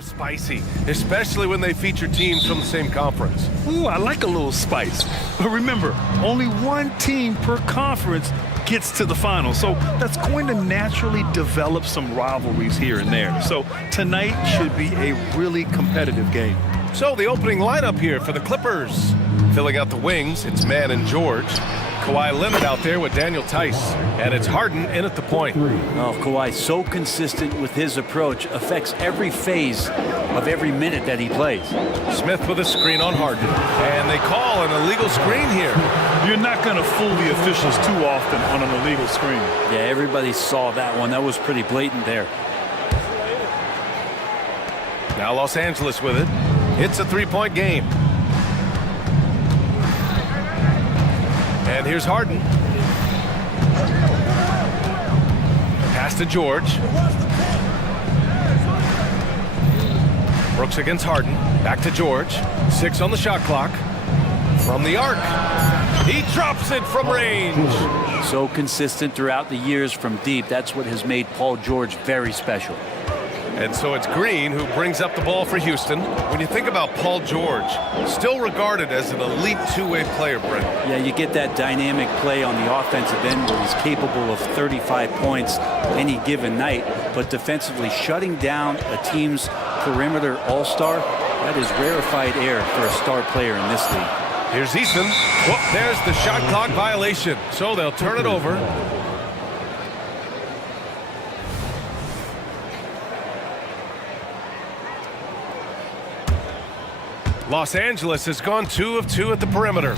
Spicy, especially when they feature teams from the same conference. Ooh, I like a little spice. But remember, only one team per conference gets to the final. So that's going to naturally develop some rivalries here and there. So tonight should be a really competitive game. So the opening lineup here for the Clippers. Filling out the wings, it's Mann and George. Kawhi Leonard out there with Daniel Tice. And it's Harden in at the point. Oh, Kawhi, so consistent with his approach, affects every phase of every minute that he plays. Smith with a screen on Harden. And they call an illegal screen here. You're not going to fool the officials too often on an illegal screen. Yeah, everybody saw that one. That was pretty blatant there. Now Los Angeles with it. It's a three-point game. And here's Harden. Pass to George. Brooks against Harden. Back to George. 6 on the shot clock. From the arc. He drops it from range. So consistent throughout the years from deep. That's what has made Paul George very special. And so it's Green who brings up the ball for Houston. When you think about Paul George, still regarded as an elite two-way player, Brent. Yeah, you get that dynamic play on the offensive end where he's capable of 35 points any given night, but defensively shutting down a team's perimeter all-star, that is rarefied air for a star player in this league. Here's Eason. Whoop, there's the shot clock violation. So they'll turn it over. Los Angeles has gone 2 of 2 at the perimeter.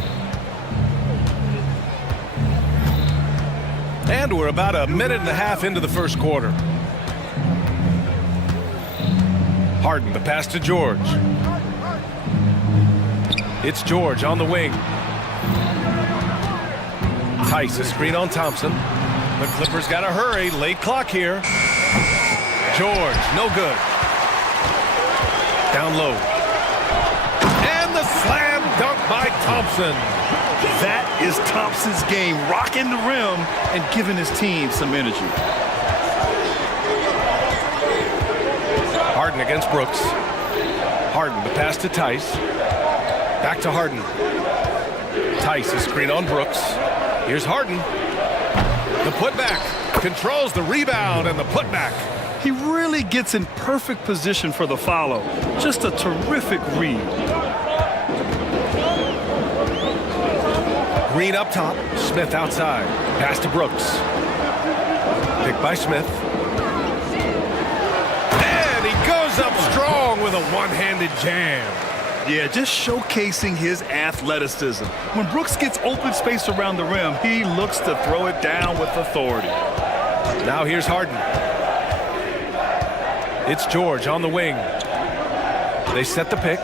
And we're about a minute and a half into the first quarter. Harden, the pass to George. It's George on the wing. Tice, a screen on Thompson. The Clippers got to hurry. Late clock here. George, no good. Down low. The slam dunk by Thompson. That is Thompson's game, rocking the rim and giving his team some energy. Harden against Brooks. Harden, the pass to Tice. Back to Harden. Tice, a screen on Brooks. Here's Harden. The putback. Controls the rebound and the putback. He really gets in perfect position for the follow. Just a terrific read. Green up top, Smith outside. Pass to Brooks. Picked by Smith. And he goes up strong with a one-handed jam. Yeah, just showcasing his athleticism. When Brooks gets open space around the rim, he looks to throw it down with authority. Now here's Harden. It's George on the wing. They set the pick.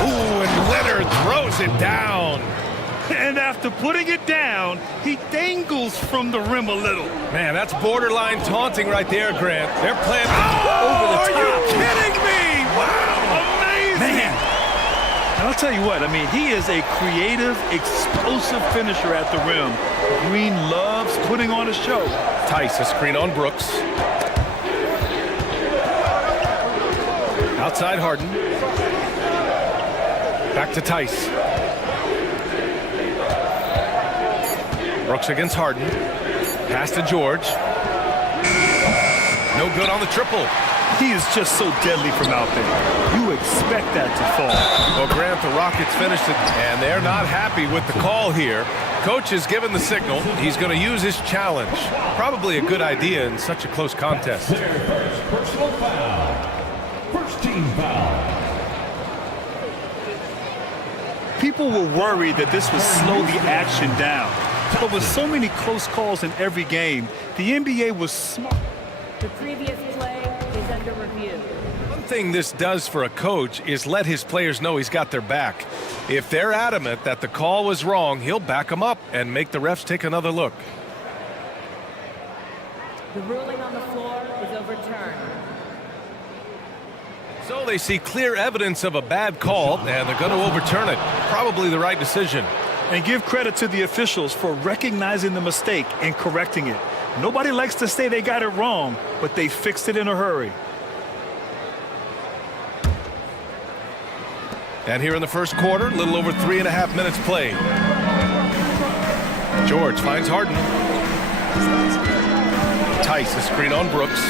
Ooh, and Leonard throws it down. And after putting it down, he dangles from the rim a little. Man, that's borderline taunting right there, Grant. They're playing over the top. Are you kidding me? Wow. Amazing. Man. And I'll tell you what, I mean, he is a creative, explosive finisher at the rim. Green loves putting on a show. Tice, a screen on Brooks. Outside Harden. Back to Tice. Brooks against Harden. Pass to George. No good on the triple. He is just so deadly from out there. You expect that to fall. Well, Grant, the Rockets finished it, and they're not happy with the call here. Coach has given the signal. He's going to use his challenge. Probably a good idea in such a close contest. Personal foul. First team foul. People were worried that this would slow the action down. But with so many close calls in every game, the NBA was smart. The previous play is under review. One thing this does for a coach is let his players know he's got their back. If they're adamant that the call was wrong, he'll back them up and make the refs take another look. The ruling on the floor is overturned. So they see clear evidence of a bad call, and they're going to overturn it. Probably the right decision. And give credit to the officials for recognizing the mistake and correcting it. Nobody likes to say they got it wrong, but they fixed it in a hurry. And here in the first quarter, a little over 3.5 minutes played. George finds Harden. Tice, a screen on Brooks.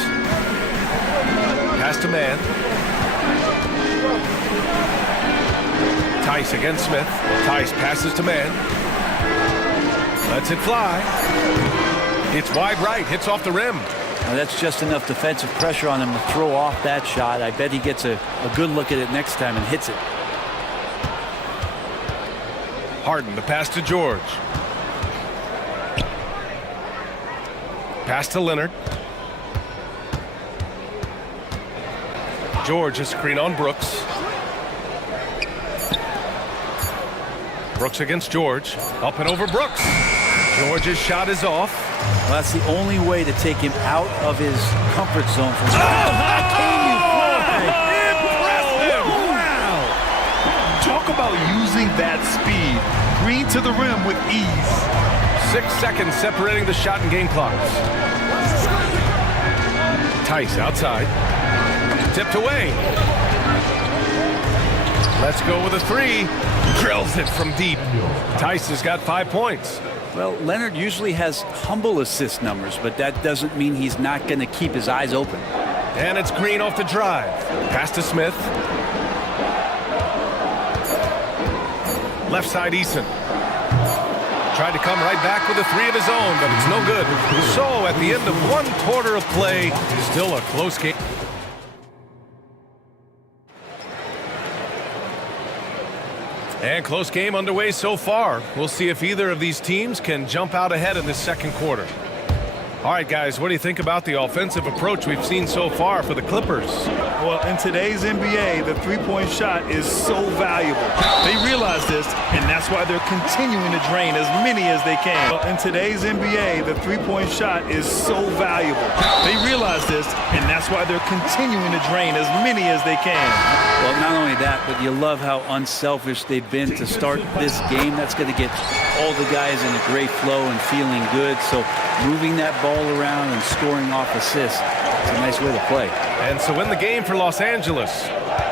Pass to man. Tice against Smith. Tice passes to man. Lets it fly. It's wide right, hits off the rim. Now that's just enough defensive pressure on him to throw off that shot. I bet he gets a good look at it next time and hits it. Harden, the pass to George. Pass to Leonard. George, a screen on Brooks. Brooks against George. Up and over Brooks. George's shot is off. Well, that's the only way to take him out of his comfort zone. From Impressive! Wow! Talk about using that speed. Green to the rim with ease. 6 seconds separating the shot and game clocks. Tice outside. Tipped away. Let's go with a three. Drills it from deep. Tice has got 5 points. Well, Leonard usually has humble assist numbers, but that doesn't mean he's not going to keep his eyes open. And it's Green off the drive. Pass to Smith. Left side Eason. Tried to come right back with a three of his own, but it's no good. So at the end of 1 quarter of play, still a close game. And close game underway so far. We'll see if either of these teams can jump out ahead in this second quarter. All right, guys, what do you think about the offensive approach we've seen so far for the Clippers? Well, in today's NBA, the three-point shot is so valuable. They realize this, and that's why they're continuing to drain as many as they can. Well, in today's NBA, the three-point shot is so valuable. They realize this, and that's why they're continuing to drain as many as they can. Well, not only that, but you love how unselfish they've been to start this game. That's going to get all the guys in a great flow and feeling good. So moving that ball around and scoring off assists, it's a nice way to play. And so in the game for Los Angeles,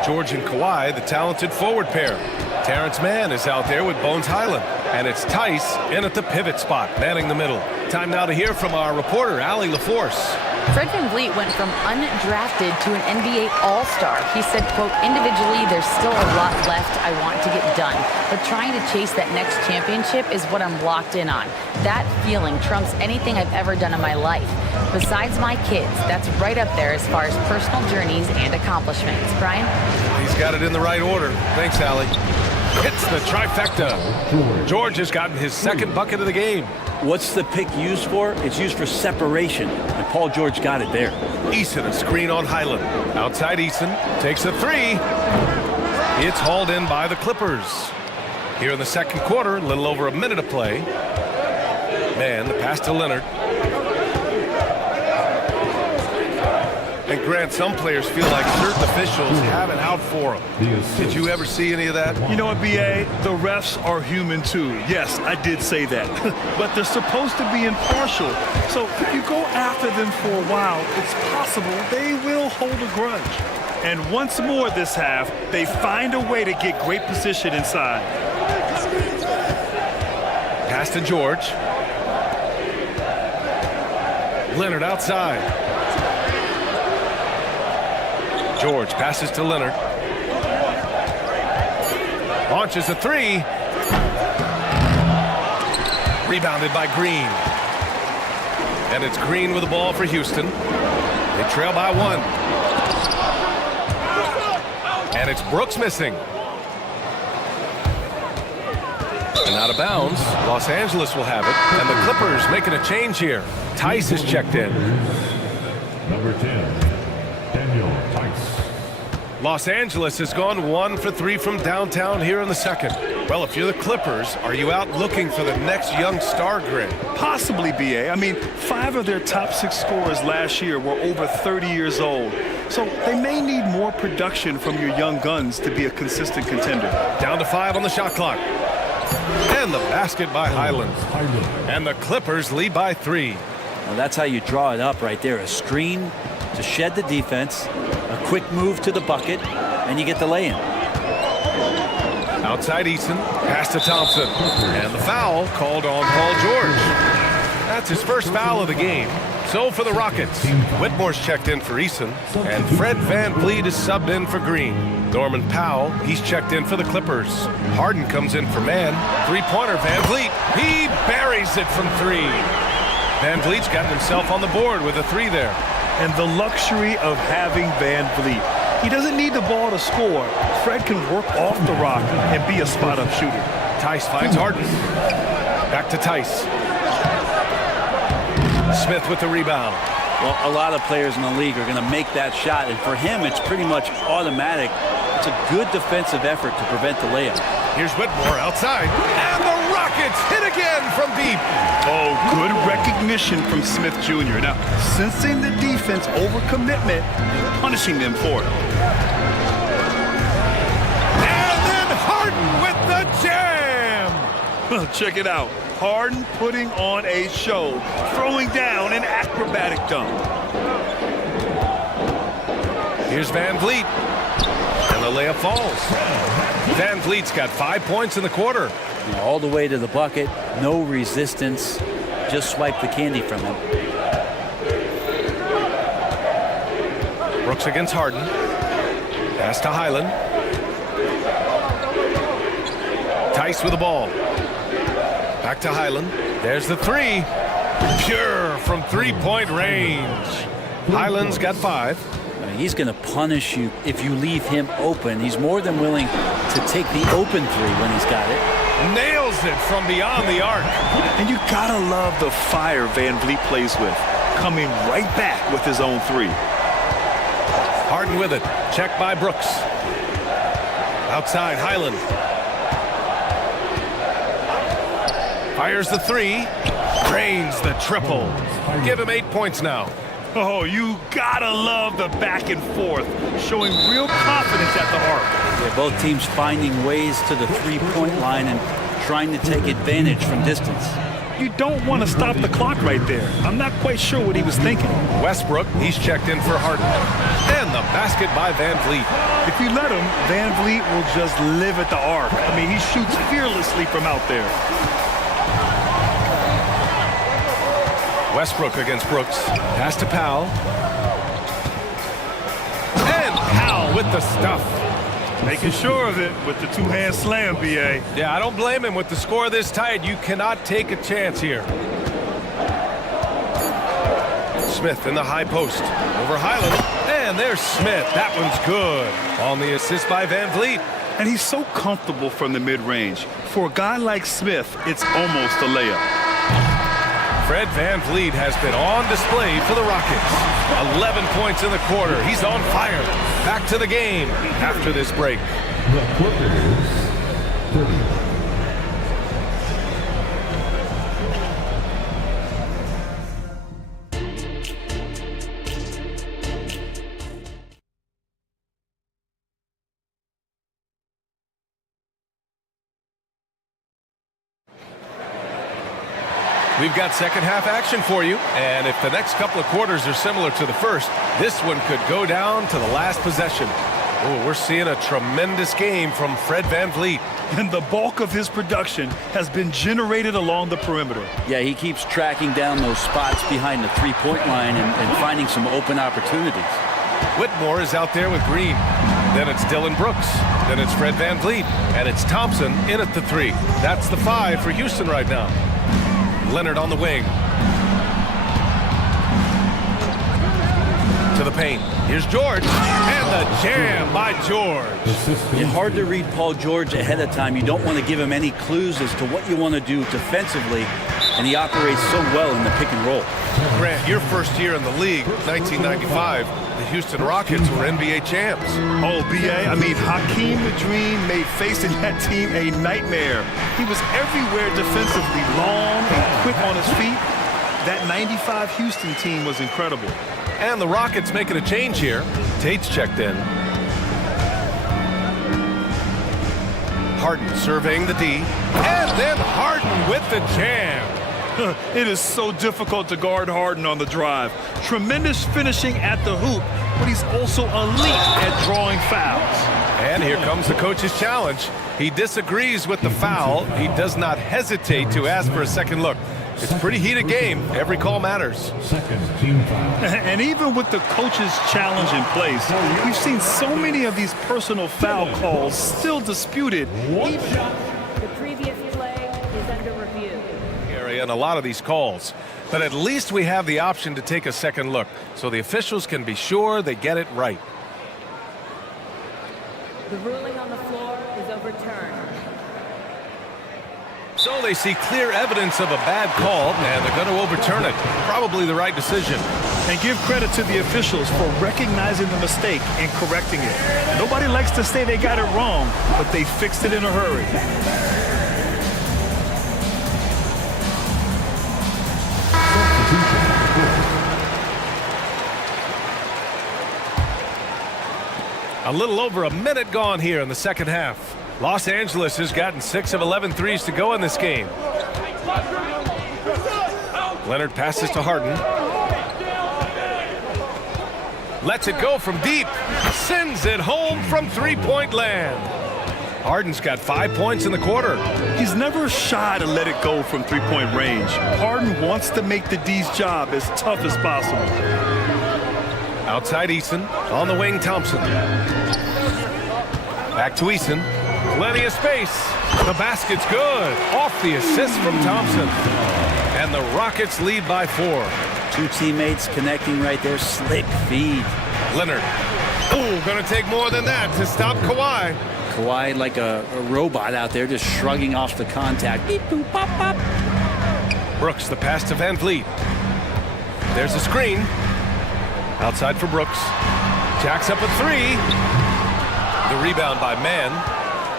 George and Kawhi, the talented forward pair. Terrence Mann is out there with Bones Highland. And it's Tice in at the pivot spot, manning the middle. Time now to hear from our reporter, Allie LaForce. Fred VanVleet went from undrafted to an NBA All-Star. He said, quote, individually, there's still a lot left I want to get done, but trying to chase that next championship is what I'm locked in on. That feeling trumps anything I've ever done in my life. Besides my kids, that's right up there as far as personal journeys and accomplishments. Brian? He's got it in the right order. Thanks, Allie. Hits the trifecta. George has gotten his second bucket of the game. What's the pick used for? It's used for separation, and Paul George got it there. Eason, a screen on Highland. Outside Eason, takes a three. It's hauled in by the Clippers. Here in the second quarter, a little over a minute of play. Man, the pass to Leonard. And Grant, some players feel like certain officials have it out for them. Did you ever see any of that? You know what, B.A.? The refs are human too. Yes, I did say that. But they're supposed to be impartial. So if you go after them for a while, it's possible they will hold a grudge. And once more this half, they find a way to get great position inside. Pass to George. Leonard outside. George passes to Leonard. Launches a three. Rebounded by Green. And it's Green with the ball for Houston. They trail by 1. And it's Brooks missing. And out of bounds, Los Angeles will have it. And the Clippers making a change here. Tice is checked in. Number 10. Los Angeles has gone 1 for 3 from downtown here in the second. Well, if you're the Clippers, are you out looking for the next young star grid? Possibly, B.A. I mean, 5 of their top 6 scorers last year were over 30 years old. So they may need more production from your young guns to be a consistent contender. Down to 5 on the shot clock. And the basket by Highland. And the Clippers lead by 3. Well, that's how you draw it up right there. A screen to shed the defense, a quick move to the bucket, and you get the lay-in. Outside Eason, pass to Thompson. And the foul called on Paul George. That's his first foul of the game. So for the Rockets, Whitmore's checked in for Eason, and Fred VanVleet is subbed in for Green. Norman Powell, he's checked in for the Clippers. Harden comes in for man. Three-pointer, VanVleet. He buries it from three. VanVleet's gotten himself on the board with a three there. And the luxury of having VanVleet. He doesn't need the ball to score. Fred can work off the rock and be a spot-up shooter. Tice finds Harden. Back to Tice. Smith with the rebound. Well, a lot of players in the league are going to make that shot, and for him, it's pretty much automatic. It's a good defensive effort to prevent the layup. Here's Whitmore outside, and the Rockets hit again from deep. Oh, good recognition from Smith Jr. Now, sensing the defense over commitment, punishing them for it. And then Harden with the jam. Well, check it out. Harden putting on a show, throwing down an acrobatic dunk. Here's VanVleet, and the layup falls. VanVleet's got 5 points in the quarter. All the way to the bucket, no resistance, just swipe the candy from him. Brooks against Harden. Pass to Highland. Tice with the ball. Back to Highland. There's the three. Pure from three-point range. Highland's got 5. I mean, he's going to punish you if you leave him open. He's more than willing to take the open three when he's got it. Nails it from beyond the arc. And you gotta love the fire VanVleet plays with, coming right back with his own three. Harden with it. Check by Brooks. Outside, Highland. Fires the three. Drains the triple. Give him 8 points now. Oh, you gotta love the back and forth, showing real confidence at the arc. Yeah, both teams finding ways to the three-point line and trying to take advantage from distance. You don't want to stop the clock right there. I'm not quite sure what he was thinking. Westbrook, he's checked in for Harden. And the basket by VanVleet. If you let him, VanVleet will just live at the arc. I mean, he shoots fearlessly from out there. Westbrook against Brooks. Pass to Powell. And Powell with the stuff. Making sure of it with the two-hand slam, B.A. Yeah, I don't blame him. With the score this tight, you cannot take a chance here. Smith in the high post. Over Highland. And there's Smith. That one's good. On the assist by VanVleet. And he's so comfortable from the mid-range. For a guy like Smith, it's almost a layup. Fred VanVleet has been on display for the Rockets. 11 points in the quarter. He's on fire. Back to the game after this break. The quarter is 30. We've got second half action for you, and if the next couple of quarters are similar to the first, this one could go down to the last possession. Oh, we're seeing a tremendous game from Fred VanVleet. And the bulk of his production has been generated along the perimeter. Yeah, he keeps tracking down those spots behind the three-point line and finding some open opportunities. Whitmore is out there with Green. Then it's Dylan Brooks. Then it's Fred VanVleet. And it's Thompson in at the three. That's the 5 for Houston right now. Leonard on the wing. To the paint. Here's George. And the jam by George. It's hard to read Paul George ahead of time. You don't want to give him any clues as to what you want to do defensively. And he operates so well in the pick and roll. Grant, your first year in the league, 1995, the Houston Rockets were NBA champs. Oh, B.A., I mean, Hakeem the Dream made facing that team a nightmare. He was everywhere defensively, long and quick on his feet. That 95 Houston team was incredible. And the Rockets making a change here. Tate's checked in. Harden surveying the D. And then Harden with the jam. It is so difficult to guard Harden on the drive. Tremendous finishing at the hoop, but he's also elite at drawing fouls. And here comes the coach's challenge. He disagrees with the foul. He does not hesitate to ask for a second look. It's a pretty heated game. Every call matters. Second team foul. And even with the coach's challenge in place, we've seen so many of these personal foul calls still disputed. The previous play is under review. Area and a lot of these calls. But at least we have the option to take a second look, so the officials can be sure they get it right. The ruling on the floor is overturned. So they see clear evidence of a bad call, and they're going to overturn it. Probably the right decision. And give credit to the officials for recognizing the mistake and correcting it. Nobody likes to say they got it wrong, but they fixed it in a hurry. A little over a minute gone here in the second half. Los Angeles has gotten 6 of 11 threes to go in this game. Leonard passes to Harden. Lets it go from deep. Sends it home from three-point land. Harden's got 5 points in the quarter. He's never shy to let it go from three-point range. Harden wants to make the D's job as tough as possible. Outside Eason, on the wing Thompson. Back to Eason, plenty of space. The basket's good, off the assist from Thompson. And the Rockets lead by 4. Two teammates connecting right there, slick feed. Leonard, oh, gonna take more than that to stop Kawhi. Kawhi like a robot out there just shrugging off the contact. Beep, boop, pop, pop. Brooks, the pass to Van Vliet. There's a screen. Outside for Brooks. Jacks up a 3. The rebound by Mann.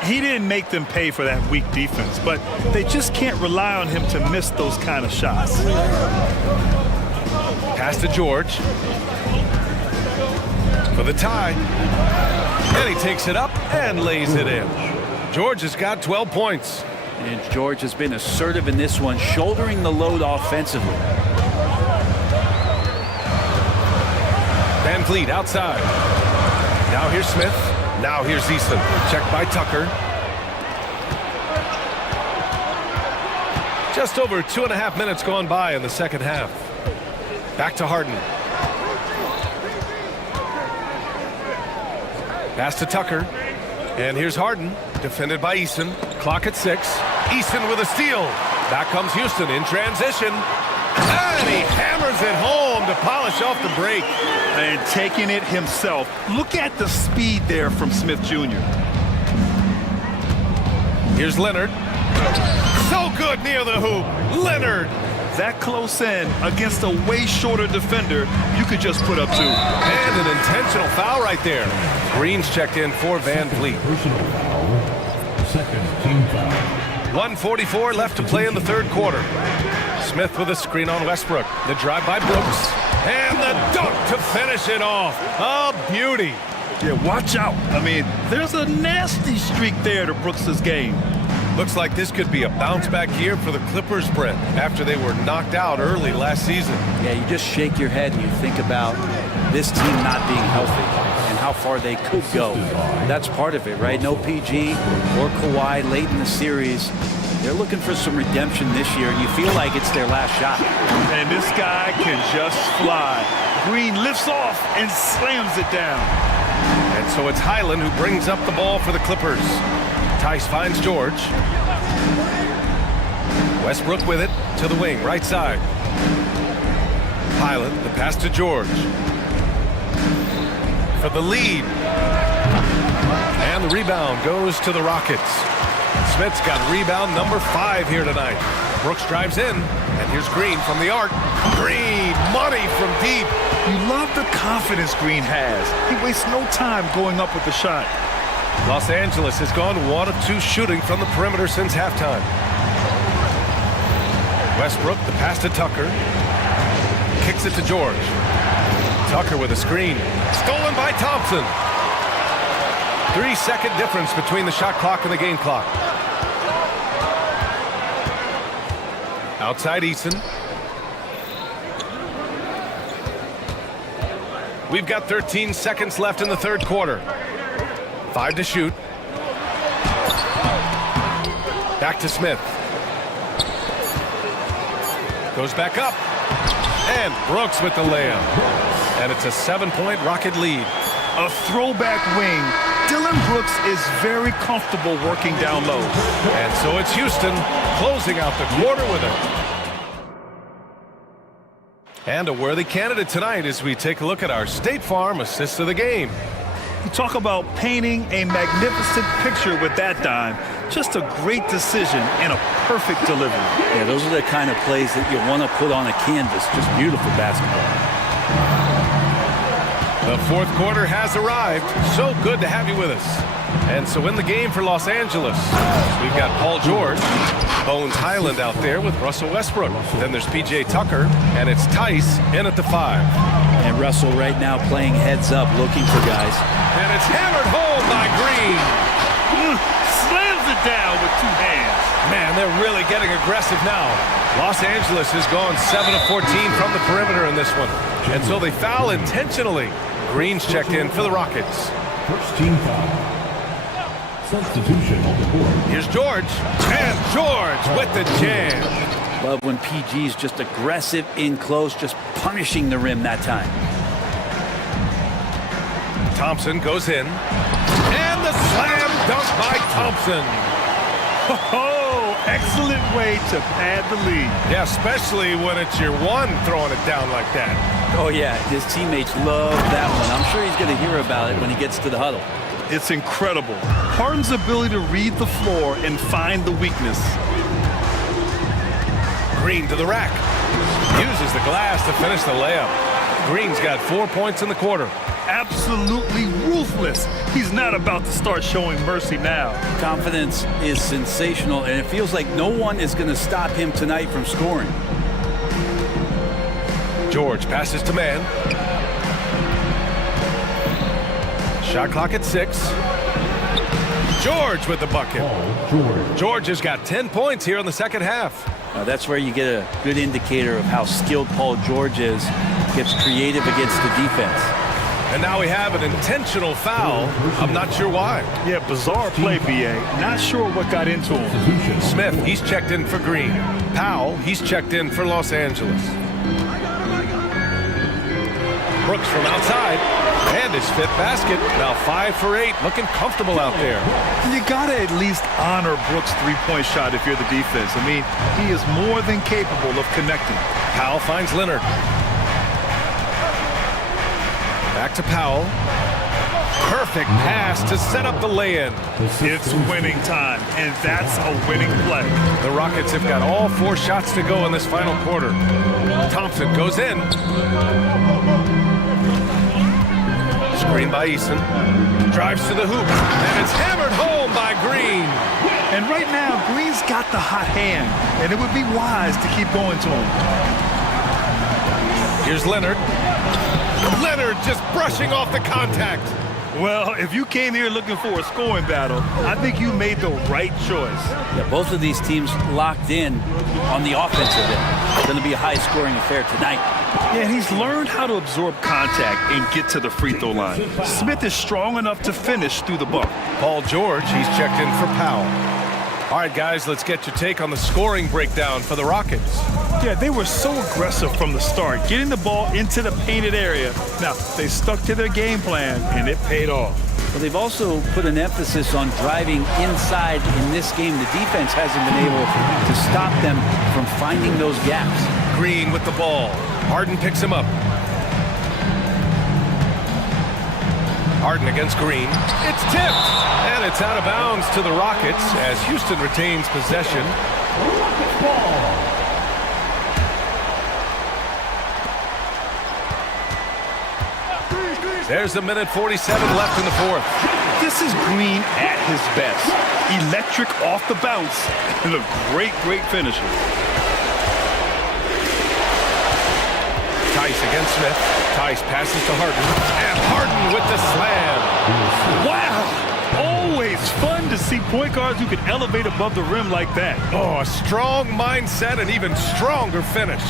He didn't make them pay for that weak defense, but they just can't rely on him to miss those kind of shots. Pass to George. For the tie. And he takes it up and lays it in. George has got 12 points. And George has been assertive in this one, shouldering the load offensively. Van Vliet outside. Now here's Smith. Now here's Eason. Checked by Tucker. Just over 2.5 minutes gone by in the second half. Back to Harden. Pass to Tucker. And here's Harden. Defended by Eason. Clock at 6. Eason with a steal. Back comes Houston in transition. And he hammers it home to polish off the break. And taking it himself. Look at the speed there from Smith Jr. Here's Leonard. So good near the hoop. Leonard. That close in against a way shorter defender, you could just put up 2. And an intentional foul right there. Green's checked in for Van Vliet. Personal foul. Second team foul. 1:44 left to play in the third quarter. Smith with a screen on Westbrook. The drive by Brooks. And the dunk to finish it off. A beauty. Yeah, watch out. I mean, there's a nasty streak there to Brooks' game. Looks like this could be a bounce-back year for the Clippers, Brent, after they were knocked out early last season. Yeah, you just shake your head and you think about this team not being healthy and how far they could go. That's part of it, right? No PG or Kawhi late in the series. They're looking for some redemption this year, and you feel like it's their last shot. And this guy can just fly. Green lifts off and slams it down. And so it's Highland who brings up the ball for the Clippers. Tice finds George. Westbrook with it to the wing, right side. Highland, the pass to George. For the lead. And the rebound goes to the Rockets. Smith's got rebound number 5 here tonight. Brooks drives in, and here's Green from the arc. Green, money from deep. You love the confidence Green has. He wastes no time going up with the shot. Los Angeles has gone 1 of 2 shooting from the perimeter since halftime. Westbrook, the pass to Tucker. Kicks it to George. Tucker with a screen. Stolen by Thompson. 3-second difference between the shot clock and the game clock. Outside Eason. We've got 13 seconds left in the third quarter. 5 to shoot. Back to Smith. Goes back up. And Brooks with the layup. And it's a 7-point Rocket lead. A throwback wing. Dylan Brooks is very comfortable working down low. And so it's Houston closing out the quarter with it. And a worthy candidate tonight as we take a look at our State Farm assist of the game. You talk about painting a magnificent picture with that dime. Just a great decision and a perfect delivery. Yeah, those are the kind of plays that you want to put on a canvas. Just beautiful basketball. The fourth quarter has arrived. So good to have you with us. And so in the game for Los Angeles, we've got Paul George, Bones Highland out there with Russell Westbrook. Then there's P.J. Tucker, and it's Tice in at the 5. And Russell right now playing heads up, looking for guys. And it's hammered home by Green. Slams it down with 2 hands. Man, they're really getting aggressive now. Los Angeles has gone 7 of 14 from the perimeter in this one. And so they foul intentionally. Green's checked in for the Rockets. First team foul. Substitution on the board. Here's George. And George with the jam. Love when PG's just aggressive in close, just punishing the rim that time. Thompson goes in. And the slam dunk by Thompson. Oh, excellent way to pad the lead. Yeah, especially when it's your one throwing it down like that. Oh, yeah, his teammates love that one. I'm sure he's going to hear about it when he gets to the huddle. It's incredible. Harden's ability to read the floor and find the weakness. Green to the rack. Uses the glass to finish the layup. Green's got 4 points in the quarter. Absolutely ruthless. He's not about to start showing mercy now. Confidence is sensational, and it feels like no one is going to stop him tonight from scoring. George passes to man. Shot clock at 6. George with the bucket. George has got 10 points here in the second half. That's where you get a good indicator of how skilled Paul George is. Gets creative against the defense. And now we have an intentional foul. I'm not sure why. Yeah, bizarre play, B.A. Not sure what got into him. Smith, he's checked in for Green. Powell, he's checked in for Los Angeles. Brooks from outside, and his 5th basket. Now 5 for 8, looking comfortable out there. You gotta at least honor Brooks' 3-point shot if you're the defense. I mean, he is more than capable of connecting. Powell finds Leonard. Back to Powell. Perfect pass to set up the lay-in. It's winning time, and that's a winning play. The Rockets have got all 4 shots to go in this final quarter. Thompson goes in. Screen by Eason. Drives to the hoop. And it's hammered home by Green. And right now, Green's got the hot hand, and it would be wise to keep going to him. Here's Leonard. Leonard just brushing off the contact. Well, if you came here looking for a scoring battle, I think you made the right choice. Yeah, both of these teams locked in on the offensive end. It's going to be a high-scoring affair tonight. Yeah, and he's learned how to absorb contact and get to the free throw line. Smith is strong enough to finish through the bump. Paul George, he's checked in for Powell. All right, guys, let's get your take on the scoring breakdown for the Rockets. Yeah, they were so aggressive from the start, getting the ball into the painted area. Now, they stuck to their game plan, and it paid off. Well, they've also put an emphasis on driving inside in this game. The defense hasn't been able to stop them from finding those gaps. Green with the ball. Harden picks him up. Harden against Green. It's tipped, and it's out of bounds to the Rockets as Houston retains possession. There's a minute 47 left in the fourth. This is Green at his best. Electric off the bounce and a great finisher. Tice against Smith. Tice passes to Harden. And Harden with the slam. Wow! Always fun to see point guards who can elevate above the rim like that. Oh, a strong mindset and even stronger finish.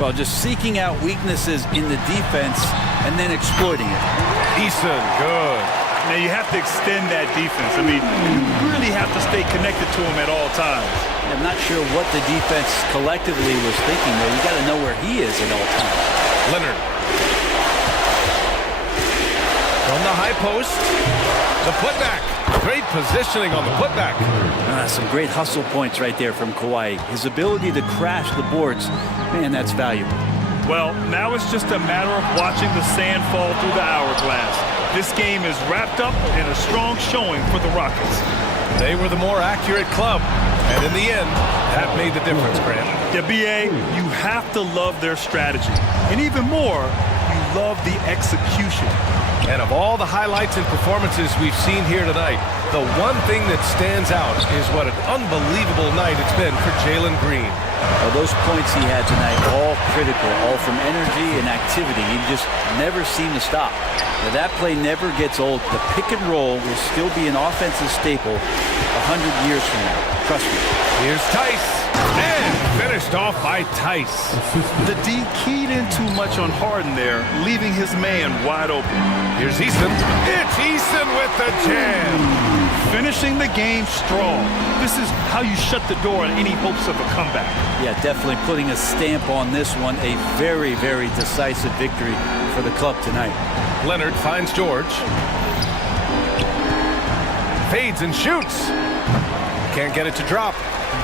Well, just seeking out weaknesses in the defense and then exploiting it. Eason, good. Now you have to extend that defense. I mean, you really have to stay connected to him at all times. I'm not sure what the defense collectively was thinking, though. You got to know where he is at all times. Leonard. From the high post, the putback. Great positioning on the putback. Some great hustle points right there from Kawhi. His ability to crash the boards, man, that's valuable. Well, now it's just a matter of watching the sand fall through the hourglass. This game is wrapped up in a strong showing for the Rockets. They were the more accurate club, and in the end, that made the difference, Grant. Yeah, B.A., you have to love their strategy. And even more, you love the execution. And of all the highlights and performances we've seen here tonight, the one thing that stands out is what an unbelievable night it's been for Jalen Green. Well, those points he had tonight, all critical, all from energy and activity. He just never seemed to stop. Now, that play never gets old. The pick and roll will still be an offensive staple 100 years from now. Trust me. Here's Tice. And finished off by Tice. The D keyed in too much on Harden there, leaving his man wide open. Here's Easton. It's Easton with the jam. Finishing the game strong. This is how you shut the door on any hopes of a comeback. Yeah, definitely putting a stamp on this one. A very, very decisive victory for the club tonight. Leonard finds George. Fades and shoots. Can't get it to drop.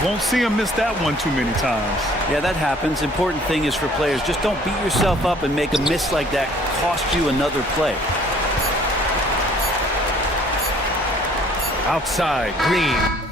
Won't see him miss that one too many times. Yeah, that happens. Important thing is for players, just don't beat yourself up and make a miss like that cost you another play. Outside, Green.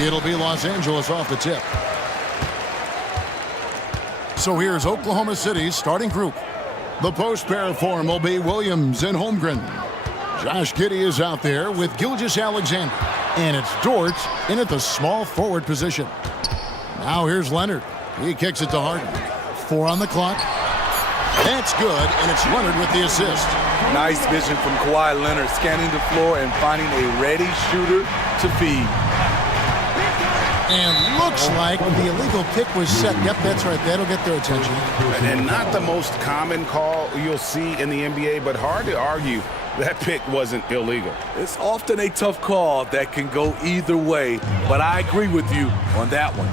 It'll be Los Angeles off the tip. So here's Oklahoma City's starting group. The post pair form will be Williams and Holmgren. Josh Giddey is out there with Gilgeous-Alexander. And it's Dort in at the small forward position. Now here's Leonard. He kicks it to Harden. 4 on the clock. That's good, and it's Leonard with the assist. Nice vision from Kawhi Leonard, scanning the floor and finding a ready shooter to feed. And looks like the illegal kick was set. Yep, that's right. That'll get their attention. And not the most common call you'll see in the NBA, but hard to argue that pick wasn't illegal. It's often a tough call that can go either way, but I agree with you on that one.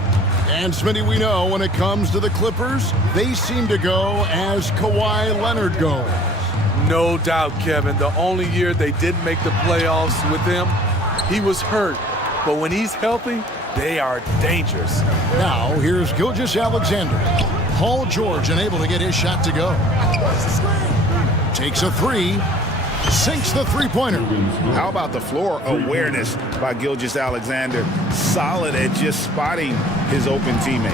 And Smitty, we know when it comes to the Clippers, they seem to go as Kawhi Leonard goes. No doubt, Kevin. The only year they didn't make the playoffs with him, he was hurt. But when he's healthy, they are dangerous. Now, here's Gilgeous-Alexander. Paul George unable to get his shot to go. Takes a 3. Sinks the three-pointer. How about the floor awareness by Gilgeous-Alexander? Solid at just spotting his open teammate.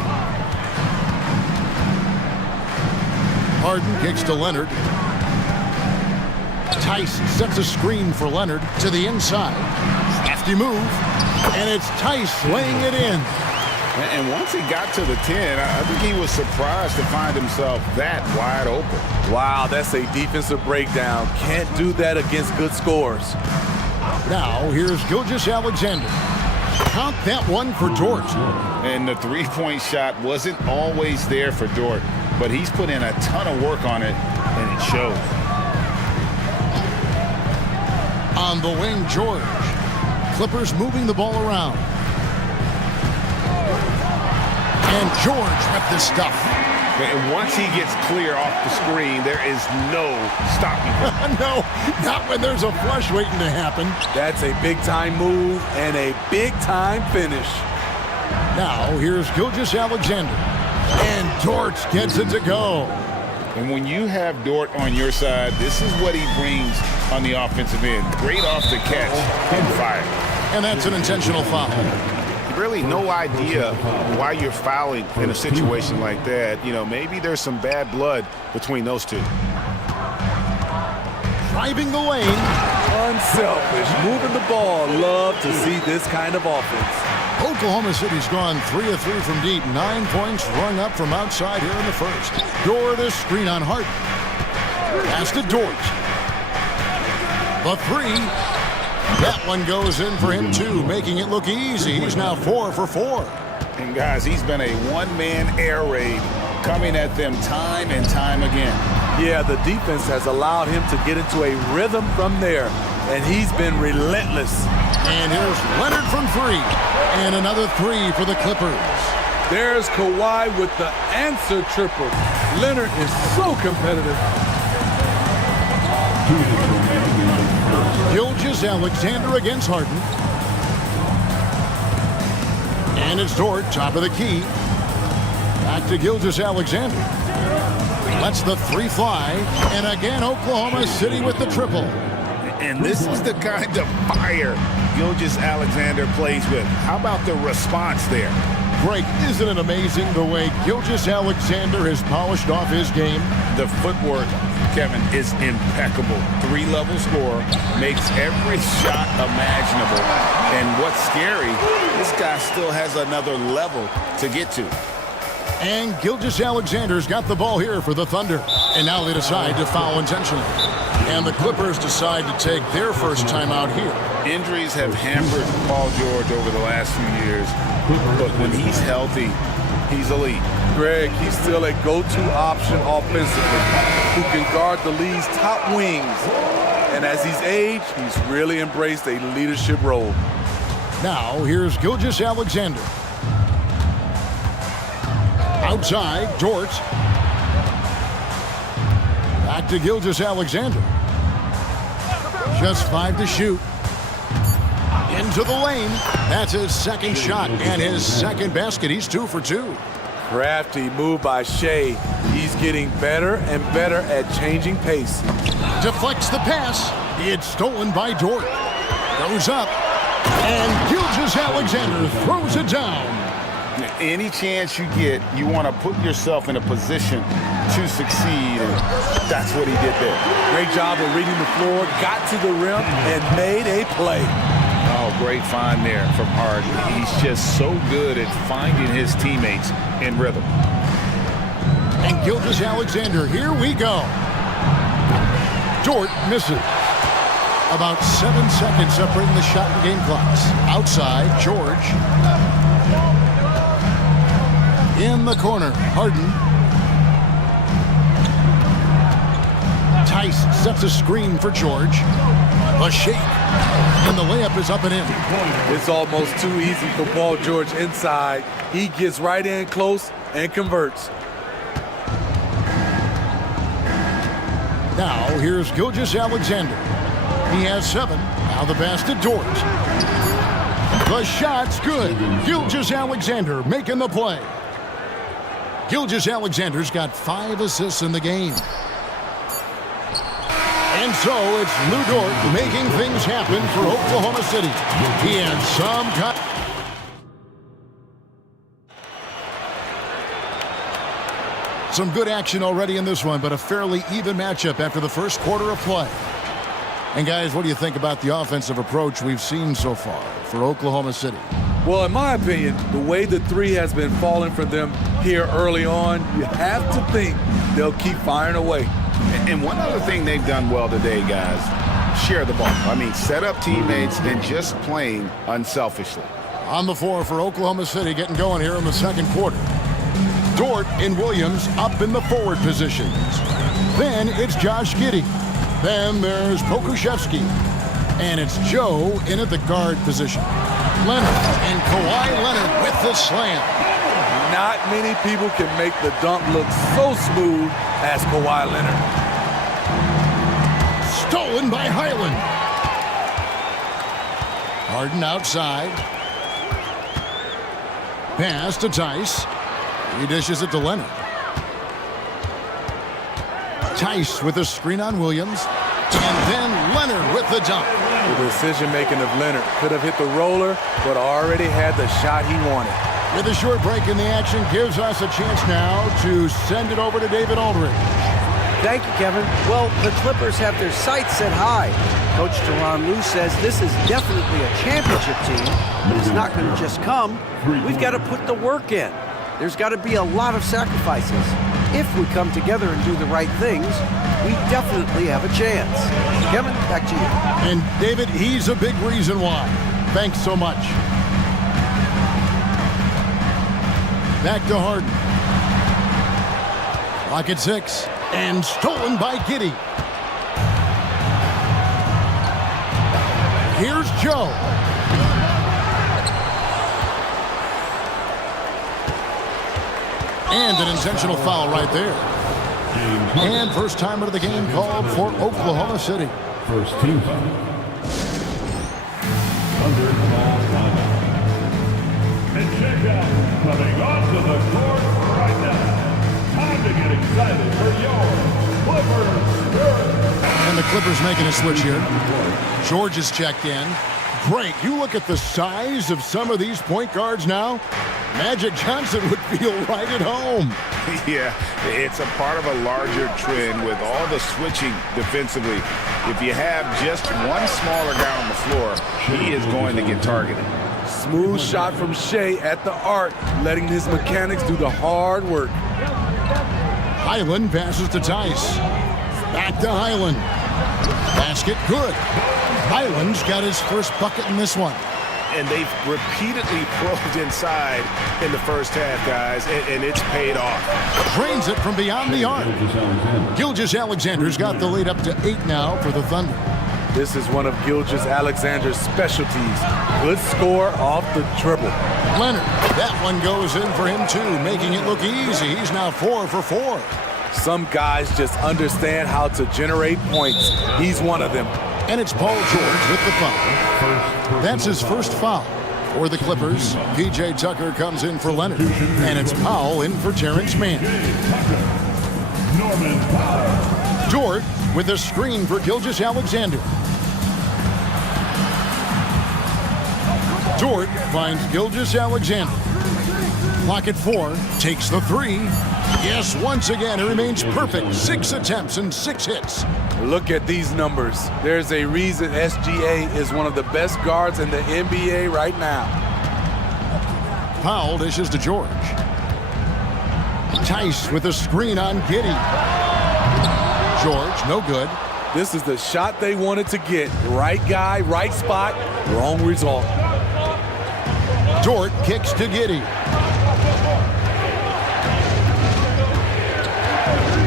Harden kicks to Leonard. Tice sets a screen for Leonard to the inside. Hefty move. And it's Tice laying it in. And once he got to the 10, I think he was surprised to find himself that wide open. Wow, that's a defensive breakdown. Can't do that against good scores. Now, here's Gilgeous-Alexander. Count that one for Dort. And the three-point shot wasn't always there for Dort, but he's put in a ton of work on it, and it shows. On the wing, George. Clippers moving the ball around. And George with the stuff. And once he gets clear off the screen, there is no stopping him. No, not when there's a flush waiting to happen. That's a big-time move and a big-time finish. Now, here's Gilgeous-Alexander. And Dort gets it to go. And when you have Dort on your side, this is what he brings on the offensive end. Great off the catch and fire. And that's an intentional foul. Really no idea why you're fouling in a situation like that. You know, maybe there's some bad blood between those two. Driving the lane. Unselfish, moving the ball. Love to see this kind of offense. Oklahoma City's gone 3 of 3 from deep. 9 points rung up from outside here in the first. Dort a screen on Harden. Pass to Dort. The 3. That one goes in for him, too, making it look easy. He's now 4 for 4. And, guys, he's been a one-man air raid coming at them time and time again. Yeah, the defense has allowed him to get into a rhythm from there, and he's been relentless. And here's Leonard from 3. And another 3 for the Clippers. There's Kawhi with the answer triple. Leonard is so competitive. Gilgeous-Alexander against Harden. And it's Dort, top of the key. Back to Gilgeous-Alexander. Lets the 3 fly. And again, Oklahoma City with the triple. And this is the kind of fire Gilgeous-Alexander plays with. How about the response there? Greg, isn't it amazing the way Gilgeous-Alexander has polished off his game? The footwork, Kevin, is impeccable. 3-level scorer, makes every shot imaginable. And what's scary, this guy still has another level to get to. And Gilgeous-Alexander's got the ball here for the Thunder. And now they decide to foul intentionally. And the Clippers decide to take their first timeout here. Injuries have hampered Paul George over the last few years. But when he's healthy, he's elite. Greg, he's still a go-to option offensively who can guard the league's top wings. And as he's aged, he's really embraced a leadership role. Now, here's Gilgeous-Alexander. Outside, Dort. Back to Gilgeous-Alexander. Just 5 to shoot. Into the lane. That's his second shot and his second basket. He's 2 for 2. Crafty move by Shea. He's getting better and better at changing pace. Deflects the pass. It's stolen by Dort. Goes up. And Gilgeous-Alexander throws it down. Any chance you get, you want to put yourself in a position to succeed, and that's what he did there. Great job of reading the floor, got to the rim, and made a play. Oh, great find there from Harden. He's just so good at finding his teammates in rhythm. And Gilgeous-Alexander, here we go. Dort misses. About 7 seconds separating the shot and game clocks. Outside, George. In the corner, Harden. Tice sets a screen for George. A shake. And the layup is up and in. It's almost too easy for Paul George inside. He gets right in close and converts. Now, here's Gilgeous-Alexander. He has 7. Now the pass to Dort. The shot's good. Gilgeous-Alexander making the play. Gilgeous-Alexander's got 5 assists in the game. And so it's Lou Dort making things happen for Oklahoma City. He had some kind. Some good action already in this one, but a fairly even matchup after the first quarter of play. And guys, what do you think about the offensive approach we've seen so far for Oklahoma City? Well, in my opinion, the way the three has been falling for them here early on, you have to think they'll keep firing away. And one other thing they've done well today, guys, share the ball. I mean, set up teammates and just playing unselfishly. On the floor for Oklahoma City, getting going here in the second quarter. Dort and Williams up in the forward positions. Then it's Josh Giddey. Then there's Pokuševski. And it's Joe in at the guard position. Leonard and Kawhi Leonard with the slam. Not many people can make the dunk look so smooth as Kawhi Leonard. Stolen by Highland. Harden outside. Pass to Tice. He dishes it to Leonard. Tice with a screen on Williams. And then Leonard with the dunk. The decision-making of Leonard could have hit the roller, but already had the shot he wanted. With a short break in the action, gives us a chance now to send it over to David Aldridge. Thank you, Kevin. Well, the Clippers have their sights set high. Coach Tyronn Lue says this is definitely a championship team, but it's not going to just come. We've got to put the work in. There's got to be a lot of sacrifices. If we come together and do the right things, we definitely have a chance. Kevin, back to you. And David, he's a big reason why. Thanks so much. Back to Harden. Clock at 6. And stolen by Giddey. Here's Joe. And an intentional foul right there. And first timer of the game called for Oklahoma City. First team foul. Under foul timeout. And check out, coming onto the court right now. Time to get excited for your Clippers. And the Clippers making a switch here. George is checked in. Great. You look at the size of some of these point guards now. Magic Johnson would feel right at home. Yeah, it's a part of a larger trend with all the switching defensively. If you have just one smaller guy on the floor, he is going to get targeted. Smooth shot from Shea at the arc, letting his mechanics do the hard work. Highland passes to Tice. Back to Highland. Basket good. Highland's got his first bucket in this one. And they've repeatedly probed inside in the first half, guys, and it's paid off. Drains it from beyond the arc. Gilgeous-Alexander's got the lead up to 8 now for the Thunder. This is one of Gilgeous-Alexander's specialties. Good score off the dribble. Leonard, that one goes in for him too, making it look easy. He's now 4 for 4. Some guys just understand how to generate points. He's one of them. And it's Paul George with the foul. That's his first foul for the Clippers. P.J. Tucker comes in for Leonard. And it's Powell in for Terrence Mann. Dort with a screen for Gilgeous-Alexander. Dort finds Gilgeous-Alexander. Clock at 4. Takes the 3. Yes, once again, it remains perfect. 6 attempts and 6 hits. Look at these numbers. There's a reason SGA is one of the best guards in the NBA right now. Powell dishes to George. Tice with a screen on Giddey. George, no good. This is the shot they wanted to get. Right guy, right spot, wrong result. Dort kicks to Giddey.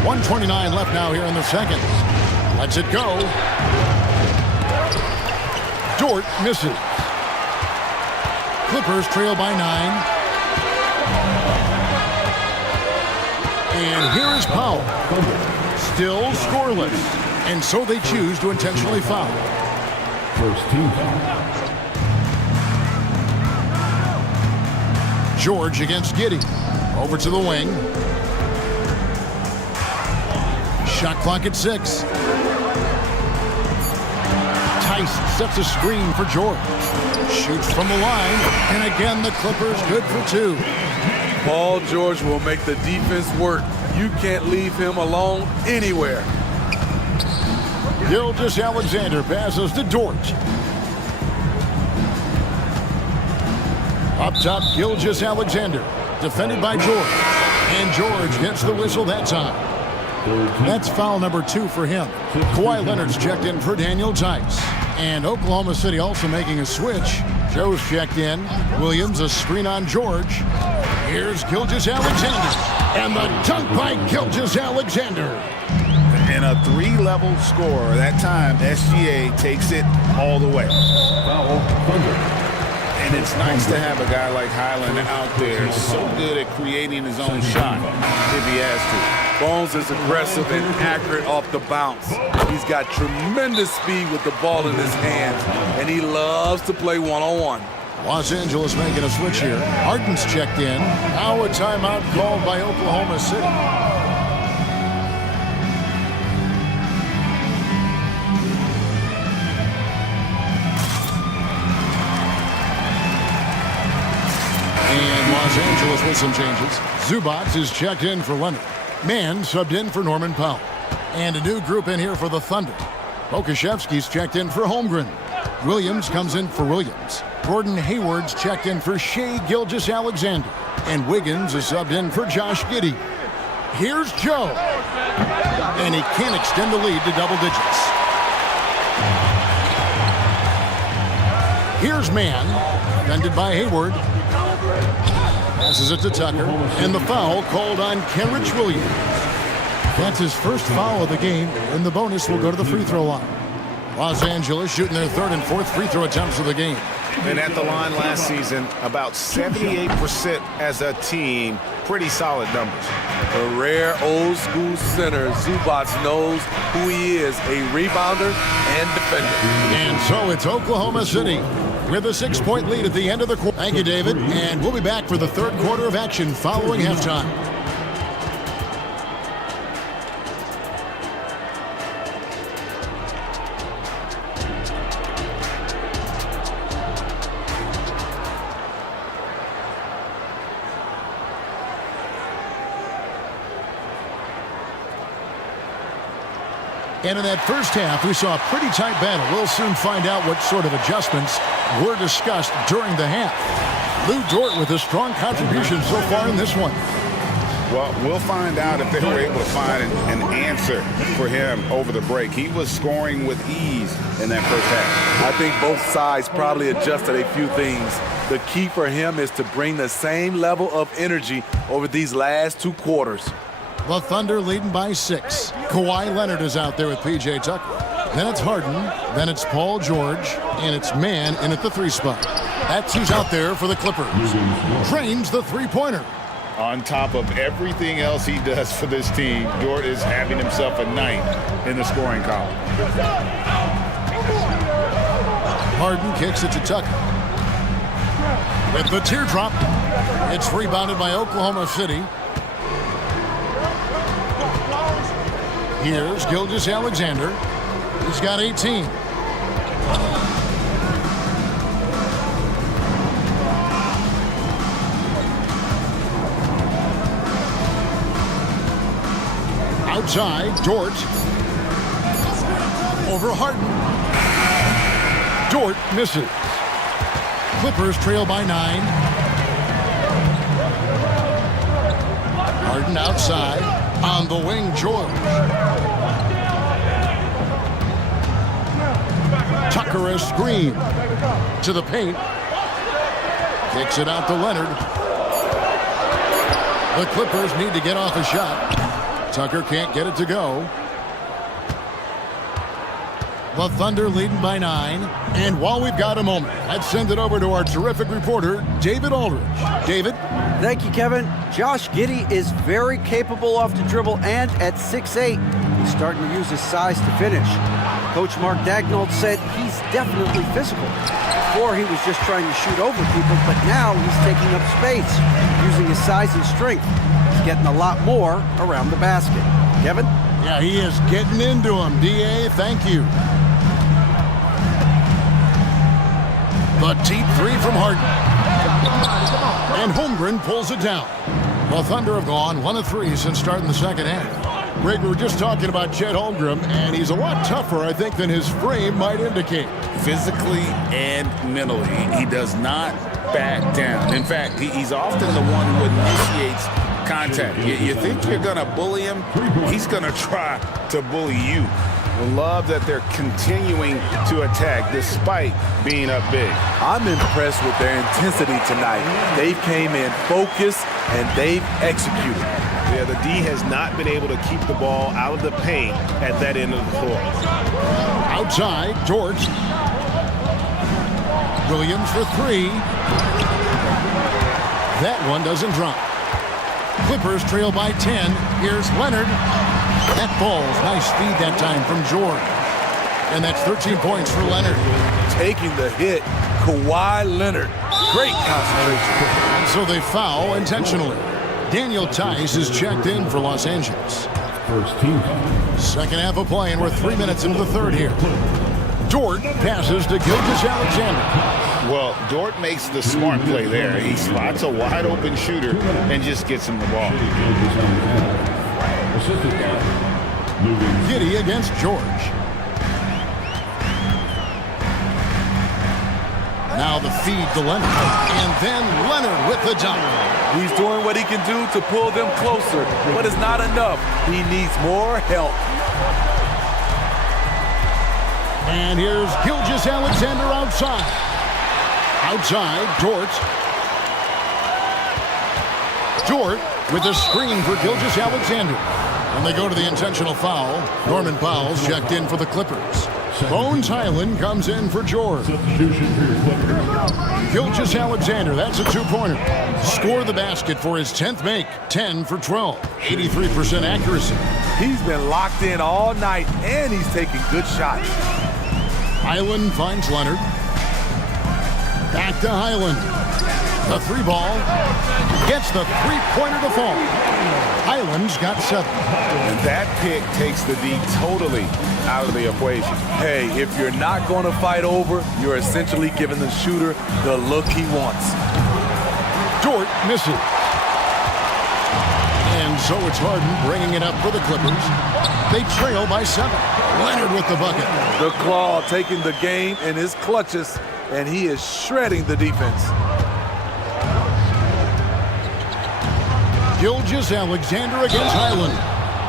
1:29 left now here in the second. Lets it go. Dort misses. Clippers trail by 9. And here is Powell. Still scoreless. And so they choose to intentionally foul. First team foul. George against Giddey. Over to the wing. Shot clock at 6. Tice sets a screen for George. Shoots from the line. And again, the Clippers good for 2. Paul George will make the defense work. You can't leave him alone anywhere. Gilgeous-Alexander passes to Dort. Up top, Gilgeous-Alexander. Defended by George. And George gets the whistle that time. That's foul number 2 for him. Kawhi Leonard's checked in for Daniel Tice. And Oklahoma City also making a switch. Joe's checked in. Williams a screen on George. Here's Gilgeous-Alexander. And the dunk by Gilgeous-Alexander. In a 3-level score, that time SGA takes it all the way. Foul, Thunder. And it's nice to have a guy like Highland out there, so good at creating his own shot if he has to. Bones is aggressive and accurate off the bounce. He's got tremendous speed with the ball in his hands, and he loves to play one-on-one. Los Angeles making a switch here. Harden's checked in. Now a timeout called by Oklahoma City. And Los Angeles with some changes. Zubats is checked in for Leonard. Mann subbed in for Norman Powell. And a new group in here for the Thunder. Pokashevsky's checked in for Holmgren. Williams comes in for Williams. Gordon Hayward's checked in for Shai Gilgeous-Alexander. And Wiggins is subbed in for Josh Giddey. Here's Joe. And he can't extend the lead to double digits. Here's Mann. Defended by Hayward. Passes it to Tucker. And the foul called on Kenrich Williams. That's his first foul of the game. And the bonus will go to the free throw line. Los Angeles shooting their 3rd and 4th free throw attempts of the game. And at the line last season, about 78% as a team. Pretty solid numbers. A rare old school center. Zubats knows who he is, a rebounder and defender. And so it's Oklahoma City with a 6-point lead at the end of the quarter. Thank you, David. And we'll be back for the 3rd quarter of action following halftime. And in that first half, we saw a pretty tight battle. We'll soon find out what sort of adjustments were discussed during the half. Lou Dort with a strong contribution so far in this one. Well, we'll find out if they were able to find an answer for him over the break. He was scoring with ease in that first half. I think both sides probably adjusted a few things. The key for him is to bring the same level of energy over these last 2 quarters. The Thunder leading by 6. Kawhi Leonard is out there with P.J. Tucker. Then it's Harden. Then it's Paul George. And it's Mann in at the 3 spot. That's who's out there for the Clippers. Trains the 3-pointer. On top of everything else he does for this team, Dort is having himself a night in the scoring column. Harden kicks it to Tucker. With the teardrop, it's rebounded by Oklahoma City. Here's Gilgeous-Alexander. He's got 18. Outside, Dort. over Harden. Dort misses. Clippers trail by 9. Harden outside. On the wing, George. Tucker a screen. To the paint. Kicks it out to Leonard. The Clippers need to get off a shot. Tucker can't get it to go. The Thunder leading by 9. And while we've got a moment, let's send it over to our terrific reporter, David Aldridge. David? Thank you, Kevin. Josh Giddey is very capable off the dribble, and at 6'8", he's starting to use his size to finish. Coach Mark Daigneault said he's definitely physical. Before, he was just trying to shoot over people, but now he's taking up space, using his size and strength. He's getting a lot more around the basket. Kevin? Yeah, he is getting into him. D.A., thank you. The deep three from Harden. And Holmgren pulls it down. The Thunder have gone 1 of 3 since starting the second half. Greg, we were just talking about Chet Holmgren, and he's a lot tougher, I think, than his frame might indicate. Physically and mentally, he does not back down. In fact, he's often the one who initiates contact. You think you're going to bully him, he's going to try to bully you. Love that they're continuing to attack despite being up big. I'm impressed with their intensity tonight. They came in focused and they've executed. Yeah, the D has not been able to keep the ball out of the paint at that end of the floor. Outside, George. Williams for 3. That one doesn't drop. Clippers trail by 10. Here's Leonard. That falls. Nice speed that time from George. And that's 13 points for Leonard. Taking the hit, Kawhi Leonard. Great concentration. And so they foul intentionally. Daniel Tice is checked in for Los Angeles. First team. Second half of play, and we're 3 minutes into the third here. Dort passes to Gilgeous-Alexander. Well, Dort makes the smart play there. He spots a wide open shooter and just gets him the ball. Giddey against George. Now the feed to Leonard. And then Leonard with the dunk. He's doing what he can do to pull them closer, but it's not enough. He needs more help. And here's Gilgeous-Alexander outside. Outside, Dort. Dort with a screen for Gilgeous-Alexander. And they go to the intentional foul. Norman Powell's checked in for the Clippers. Bones Highland comes in for George. Gilgeous-Alexander, that's a 2-pointer. Score the basket for his 10th make. 10 for 12. 83% accuracy. He's been locked in all night, and he's taking good shots. Highland finds Leonard. Back to Highland. The 3-ball. Gets the 3-pointer to fall. Highland's got 7. And that pick takes the D totally out of the equation. Hey, if you're not going to fight over, you're essentially giving the shooter the look he wants. Dort misses. And so it's Harden bringing it up for the Clippers. They trail by 7. Leonard with the bucket. The Claw taking the game in his clutches, and he is shredding the defense. Gilgeous-Alexander against Highland.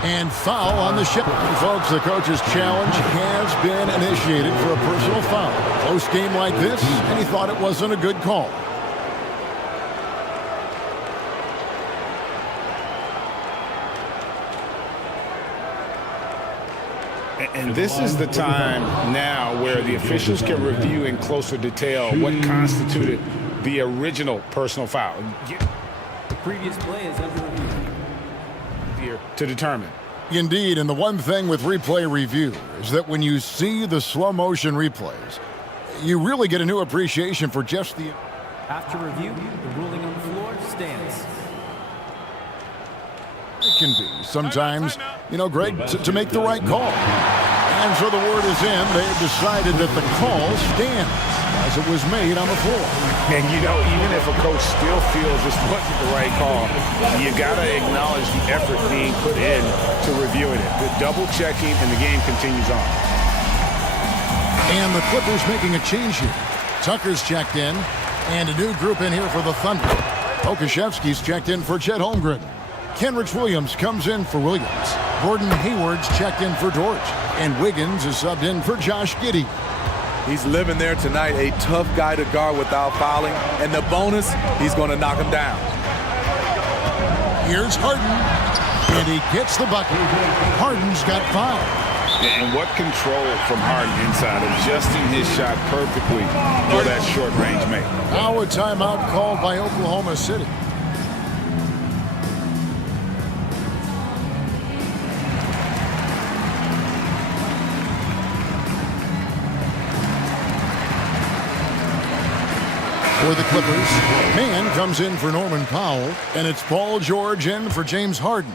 And foul on the ship. Folks, the coach's challenge has been initiated for a personal foul. Close game like this, and he thought it wasn't a good call. And this is the time now where the officials can review in closer detail what constituted the original personal foul. The previous play is under review. Here to determine. Indeed, and the one thing with replay review is that when you see the slow motion replays, you really get a new appreciation for just the... After review, the ruling on the floor stands. It can be sometimes, you know, Greg, to make the right call. And so the word is in. They have decided that the call stands as it was made on the floor. And, you know, even if a coach still feels this wasn't the right call, you got to acknowledge the effort being put in to reviewing it. The double checking, and the game continues on. And the Clippers making a change here. Tucker's checked in, and a new group in here for the Thunder. Okashevsky's checked in for Chet Holmgren. Kenrich Williams comes in for Williams. Gordon Hayward's checked in for George. And Wiggins is subbed in for Josh Giddey. He's living there tonight, a tough guy to guard without fouling. And the bonus, he's going to knock him down. Here's Harden, and he gets the bucket. Harden's got 5. And what control from Harden inside, adjusting his shot perfectly for that short-range make. Now a timeout called by Oklahoma City. For the Clippers, man comes in for Norman Powell, and it's Paul George in for James Harden.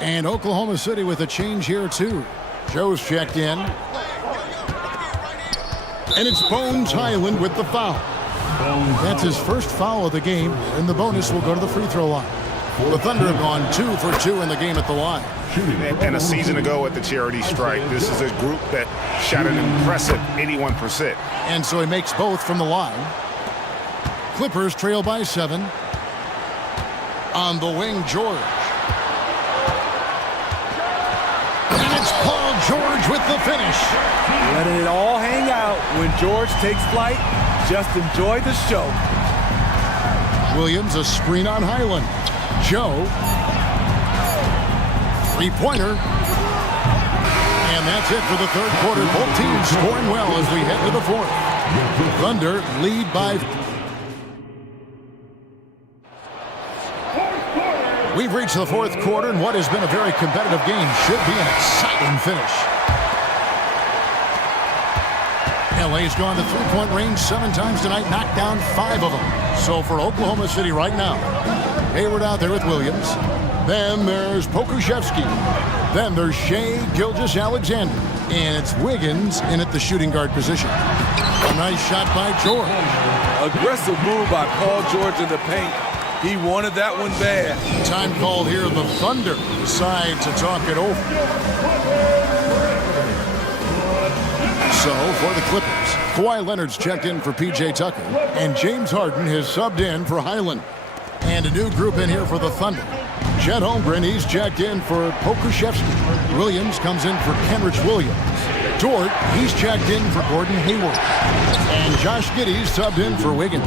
And Oklahoma City with a change here, too. Joe's checked in. And it's Bones Highland with the foul. That's his first foul of the game, and the bonus will go to the free throw line. The Thunder have gone 2 for 2 in the game at the line. And a season ago at the charity strike, this is a group that shot an impressive 81%. And so he makes both from the line. Clippers trail by 7. On the wing, George. And it's Paul George with the finish. Letting it all hang out. When George takes flight, just enjoy the show. Williams, a screen on Highland. Joe. Three-pointer. And that's it for the third quarter. Both teams scoring well as we head to the fourth. Thunder lead by... We've reached the fourth quarter, and what has been a very competitive game should be an exciting finish. LA's gone to three-point range 7 times tonight, knocked down 5 of them. So for Oklahoma City right now, Hayward out there with Williams. Then there's Pokuševski. Then there's Shai Gilgeous-Alexander. And it's Wiggins in at the shooting guard position. A nice shot by George. Aggressive move by Paul George in the paint. He wanted that one bad. Time called here. The Thunder decide to talk it over. So for the Clippers, Kawhi Leonard's checked in for P.J. Tucker, and James Harden has subbed in for Highland. And a new group in here for the Thunder. Chet Holmgren, he's checked in for Pokuševski. Williams comes in for Kenrich Williams. Dort, he's checked in for Gordon Hayward. And Josh Giddey's subbed in for Wiggins.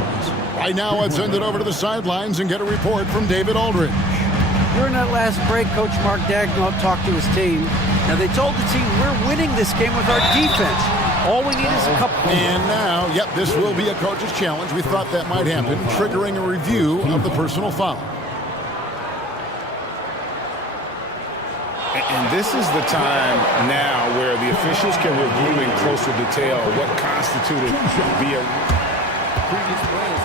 Right now, let's send it over to the sidelines and get a report from David Aldridge. During that last break, Coach Mark Daigneault talked to his team. Now, they told the team, we're winning this game with our defense. All we need is a couple. And now, yep, this will be a coach's challenge. We thought that might happen, triggering a review of the personal foul. And this is the time now where the officials can review in closer detail what constituted the previous plays.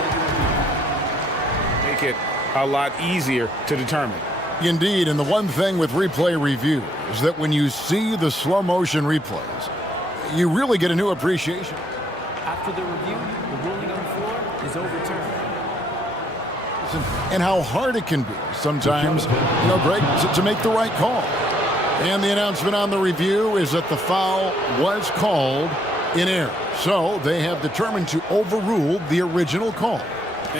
Make it a lot easier to determine. Indeed, and the one thing with replay review is that when you see the slow motion replays, you really get a new appreciation. After the review, the ruling on the floor is overturned. And how hard it can be sometimes, Greg, to make the right call. And the announcement on the review is that the foul was called in error. So they have determined to overrule the original call.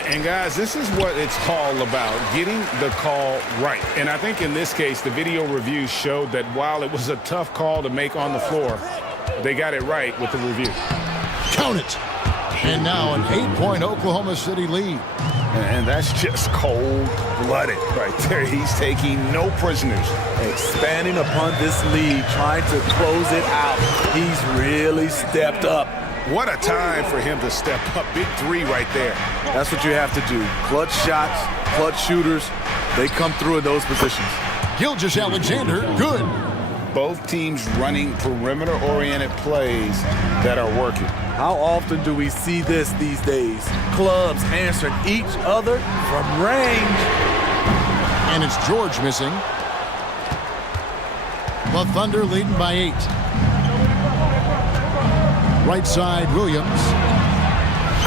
And guys, this is what it's all about, getting the call right. And I think in this case, the video review showed that while it was a tough call to make on the floor, they got it right with the review. Count it. And now an 8-point Oklahoma City lead. And that's just cold-blooded right there. He's taking no prisoners. Expanding upon this lead, trying to close it out. He's really stepped up. What a time for him to step up. Big 3 right there. That's what you have to do. Clutch shots, clutch shooters, they come through in those positions. Gilgeous-Alexander, good. Both teams running perimeter-oriented plays that are working. How often do we see this these days? Clubs answering each other from range. And it's George missing. The Thunder leading by 8. Right side, Williams.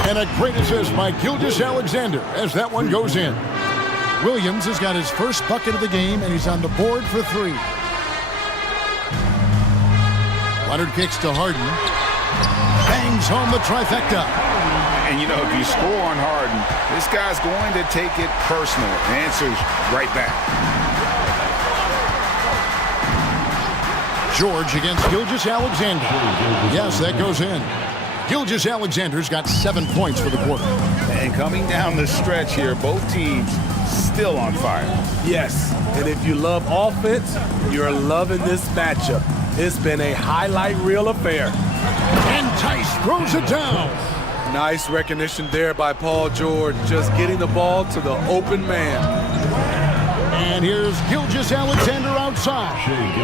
And a great assist by Gilgeous-Alexander as that one goes in. Williams has got his first bucket of the game, and he's on the board for 3. Leonard kicks to Harden. brings home the trifecta. And, you know, if you score on Harden, this guy's going to take it personal. Answers right back. George against Gilgeous-Alexander. Yes, that goes in. Gilgeous-Alexander's got 7 points for the quarter. And coming down the stretch here, both teams still on fire. Yes, and if you love offense, you're loving this matchup. It's been a highlight reel affair. And Tice throws it down. Nice recognition there by Paul George, just getting the ball to the open man. And here's Gilgeous-Alexander outside.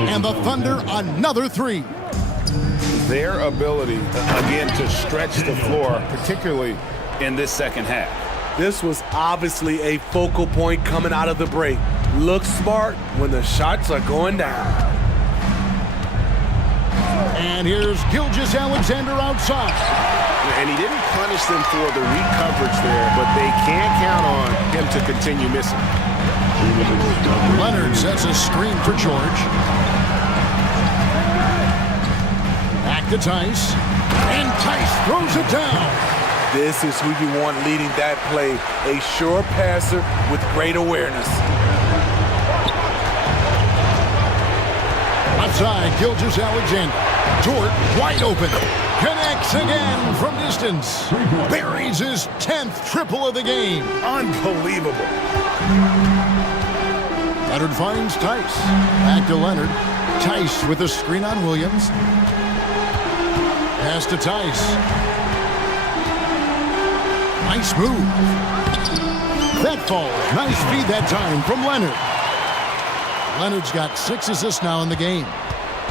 And the Thunder another 3. Their ability, again, to stretch the floor, particularly in this second half. This was obviously a focal point coming out of the break. Look smart when the shots are going down. And here's Gilgeous-Alexander outside. And he didn't punish them for the weak coverage there, but they can't count on him to continue missing. Leonard sets a screen for George. Back to Tice. And Tice throws it down. This is who you want leading that play. A sure passer with great awareness. Outside, Gilgeous-Alexander. Dort wide open. Connects again from distance. Buries his 10th triple of the game. Unbelievable. Leonard finds Tice. Back to Leonard. Tice with a screen on Williams. Pass to Tice. Nice move. That falls. Nice feed that time from Leonard. Leonard's got 6 assists now in the game.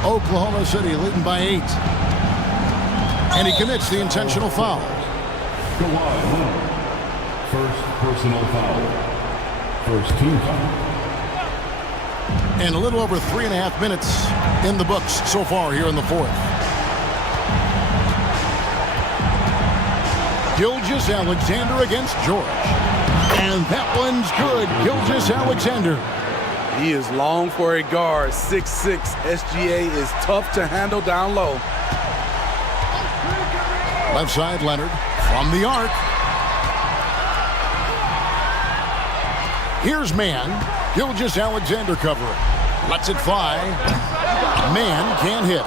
Oklahoma City leading by 8. And he commits the intentional foul. First personal foul. First team foul. And a little over 3.5 minutes in the books so far here in the fourth. Gilgeous-Alexander against George. And that one's good. Gilgeous-Alexander. He is long for a guard. 6'6". SGA is tough to handle down low. Left side, Leonard from the arc. Here's man. Gilgeous-Alexander covering. Lets it fly. Man can't hit.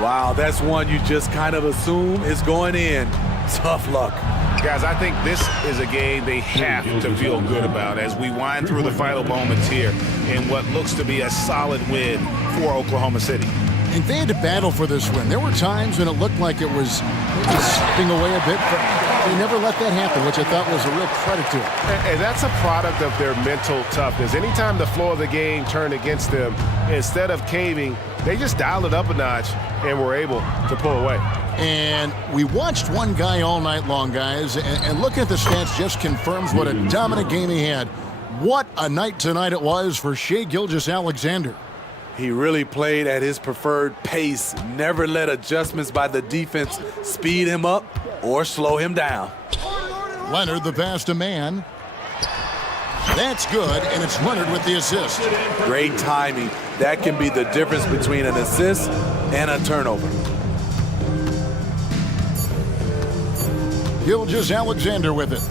Wow, that's one you just kind of assume is going in. Tough luck. Guys, I think this is a game they have to feel good about as we wind through the final moments here in what looks to be a solid win for Oklahoma City. And they had to battle for this win. There were times when it looked like it was maybe slipping away a bit, but they never let that happen, which I thought was a real credit to them. And that's a product of their mental toughness. Anytime the flow of the game turned against them, instead of caving, they just dialed it up a notch and were able to pull away. And we watched one guy all night long, guys, and looking at the stats just confirms what a dominant game he had. What a night tonight it was for Shai Gilgeous-Alexander. He really played at his preferred pace, never let adjustments by the defense speed him up or slow him down. Leonard, the pass to man. That's good, and it's Leonard with the assist. Great timing. That can be the difference between an assist and a turnover. Gilgeous-Alexander with it.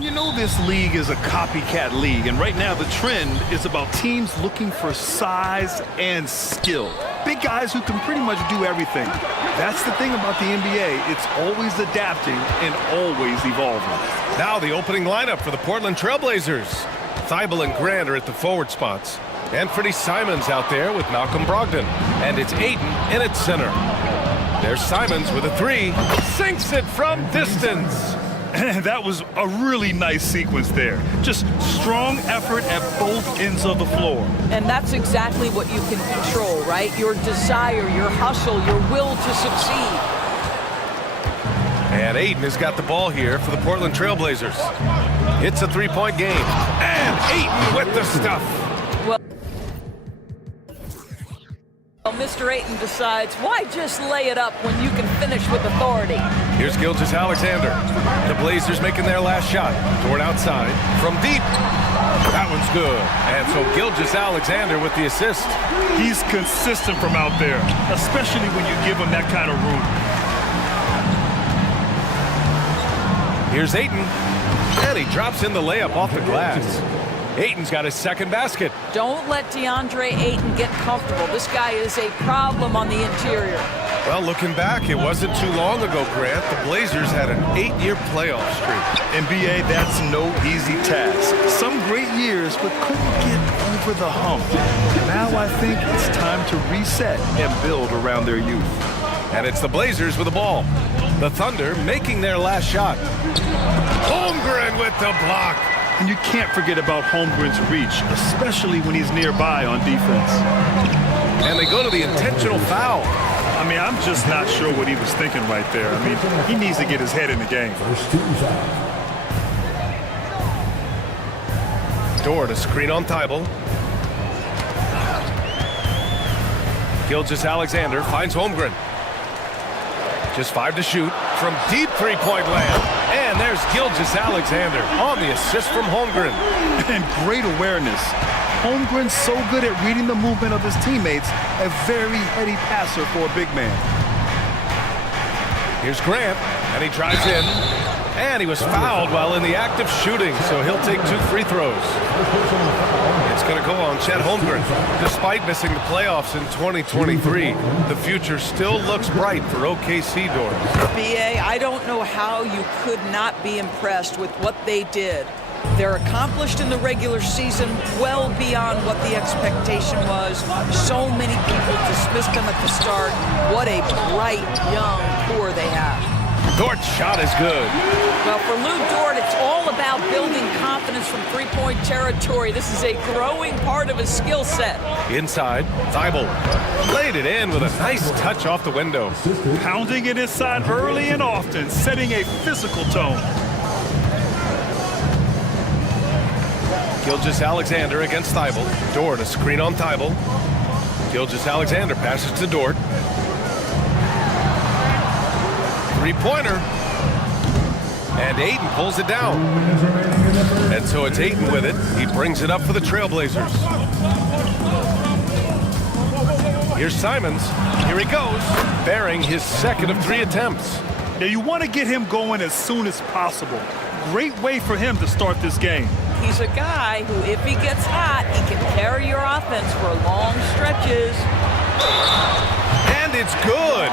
And you know this league is a copycat league, and right now the trend is about teams looking for size and skill. Big guys who can pretty much do everything. That's the thing about the NBA. It's always adapting and always evolving. Now the opening lineup for the Portland Trailblazers. Thibault and Grant are at the forward spots. Anthony Simons out there with Malcolm Brogdon. And it's Aiden in at center. There's Simons with a three. Sinks it from distance. That was a really nice sequence there. Just strong effort at both ends of the floor. And that's exactly what you can control, right? Your desire, your hustle, your will to succeed. And Aiden has got the ball here for the Portland Trailblazers. It's a three-point game. And Aiden with the stuff. Well, Mr. Ayton decides, why just lay it up when you can finish with authority? Here's Gilgeous-Alexander. The Blazers making their last shot. Toward outside from deep. That one's good. And so Gilgeous-Alexander with the assist. He's consistent from out there, especially when you give him that kind of room. Here's Ayton. And he drops in the layup off the glass. Ayton's got his second basket. Don't let DeAndre Ayton get comfortable. This guy is a problem on the interior. Well, looking back, it wasn't too long ago, Grant. The Blazers had an 8-year playoff streak. NBA, that's no easy task. Some great years, but couldn't get over the hump. Now I think it's time to reset and build around their youth. And it's the Blazers with the ball. The Thunder making their last shot. Holmgren with the block. And you can't forget about Holmgren's reach, especially when he's nearby on defense. And they go to the intentional foul. I mean, I'm just not sure what he was thinking right there. I mean, he needs to get his head in the game. Dort to screen on Thibault. Gilgeous-Alexander finds Holmgren. Just 5 to shoot from deep three-point land. And there's Gilgeous-Alexander on the assist from Holmgren. And great awareness. Holmgren's so good at reading the movement of his teammates, a very heady passer for a big man. Here's Grant, and he drives in. And he was fouled while in the act of shooting, so he'll take 2 free throws. It's going to go on Chet Holmgren. Despite missing the playoffs in 2023, the future still looks bright for OKC Doors. BA, I don't know how you could not be impressed with what they did. They're accomplished in the regular season well beyond what the expectation was. So many people dismissed them at the start. What a bright, young core they have. Dort's shot is good. Well, for Lou Dort, it's all about building confidence from three-point territory. This is a growing part of his skill set. Inside, Thibault laid it in with a nice touch off the window. Pounding it inside early and often, setting a physical tone. Gilgeous-Alexander against Thibault. Dort a screen on Thibault. Gilgeous-Alexander passes to Dort. Three-pointer. And Aiden pulls it down. And so it's Aiden with it. He brings it up for the Trailblazers. Here's Simons. Here he goes, bearing his second of 3 attempts. Now you want to get him going as soon as possible. Great way for him to start this game. He's a guy who, if he gets hot, he can carry your offense for long stretches. And it's good.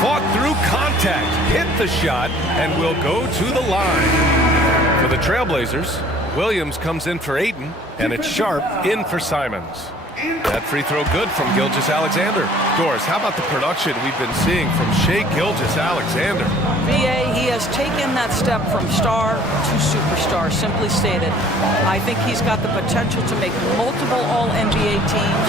Fought through contact, hit the shot, and will go to the line. For the Trailblazers, Williams comes in for Ayton, and it's Sharp in for Simons. That free throw good from Gilgeous-Alexander. Doris, how about the production we've been seeing from Shai Gilgeous-Alexander? VA, he has taken that step from star to superstar, simply stated. I think he's got the potential to make multiple All-NBA teams,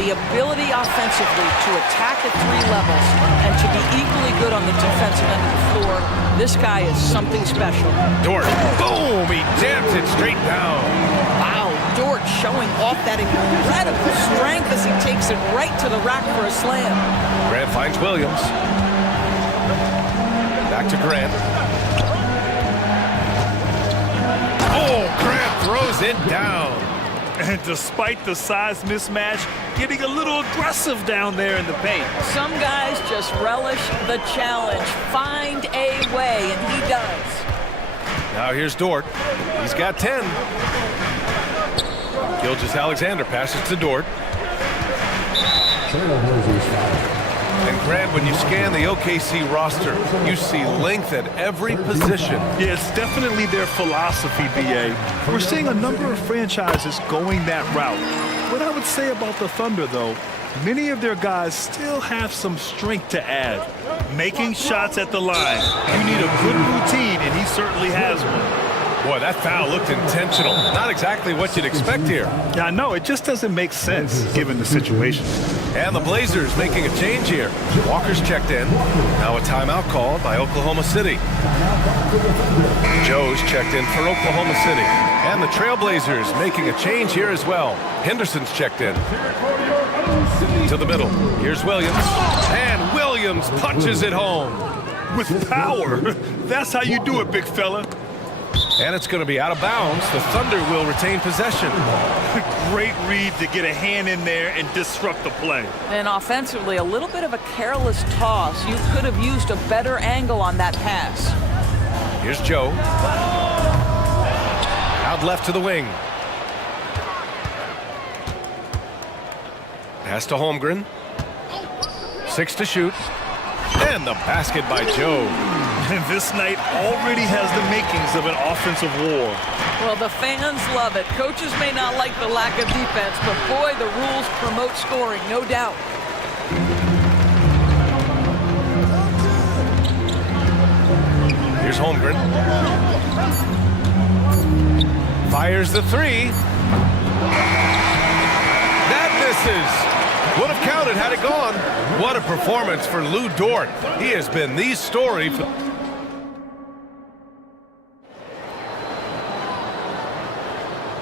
the ability offensively to attack at 3 levels, and to be equally good on the defensive end of the floor. This guy is something special. Dort, boom, he jams it straight down. Wow, Dort showing off that incredible strength as he takes it right to the rack for a slam. Grant finds Williams. Back to Grant. Oh, Grant throws it down. And despite the size mismatch, getting a little aggressive down there in the paint. Some guys just relish the challenge. Find a way, and he does. Now here's Dort. He's got 10. Gilgeous-Alexander passes to Dort. And Grant, when you scan the OKC roster, you see length at every position. Yeah, it's definitely their philosophy, BA. We're seeing a number of franchises going that route. What I would say about the Thunder, though, many of their guys still have some strength to add. Making shots at the line. You need a good routine, and he certainly has one. Boy, that foul looked intentional. Not exactly what you'd expect here. Yeah, I know. It just doesn't make sense, given the situation. And the Blazers making a change here. Walker's checked in. Now a timeout called by Oklahoma City. Joe's checked in for Oklahoma City. And the Trailblazers making a change here as well. Henderson's checked in. To the middle. Here's Williams. And Williams punches it home. With power. That's how you do it, big fella. And it's going to be out of bounds. The Thunder will retain possession. Great read to get a hand in there and disrupt the play. And offensively, a little bit of a careless toss. You could have used a better angle on that pass. Here's Joe. Out left to the wing. Pass to Holmgren. 6 to shoot. And the basket by Joe. And this night already has the makings of an offensive war. Well, the fans love it. Coaches may not like the lack of defense, but boy, the rules promote scoring, no doubt. Here's Holmgren. Fires the 3. That misses. Would have counted had it gone. What a performance for Lou Dort. He has been the story for...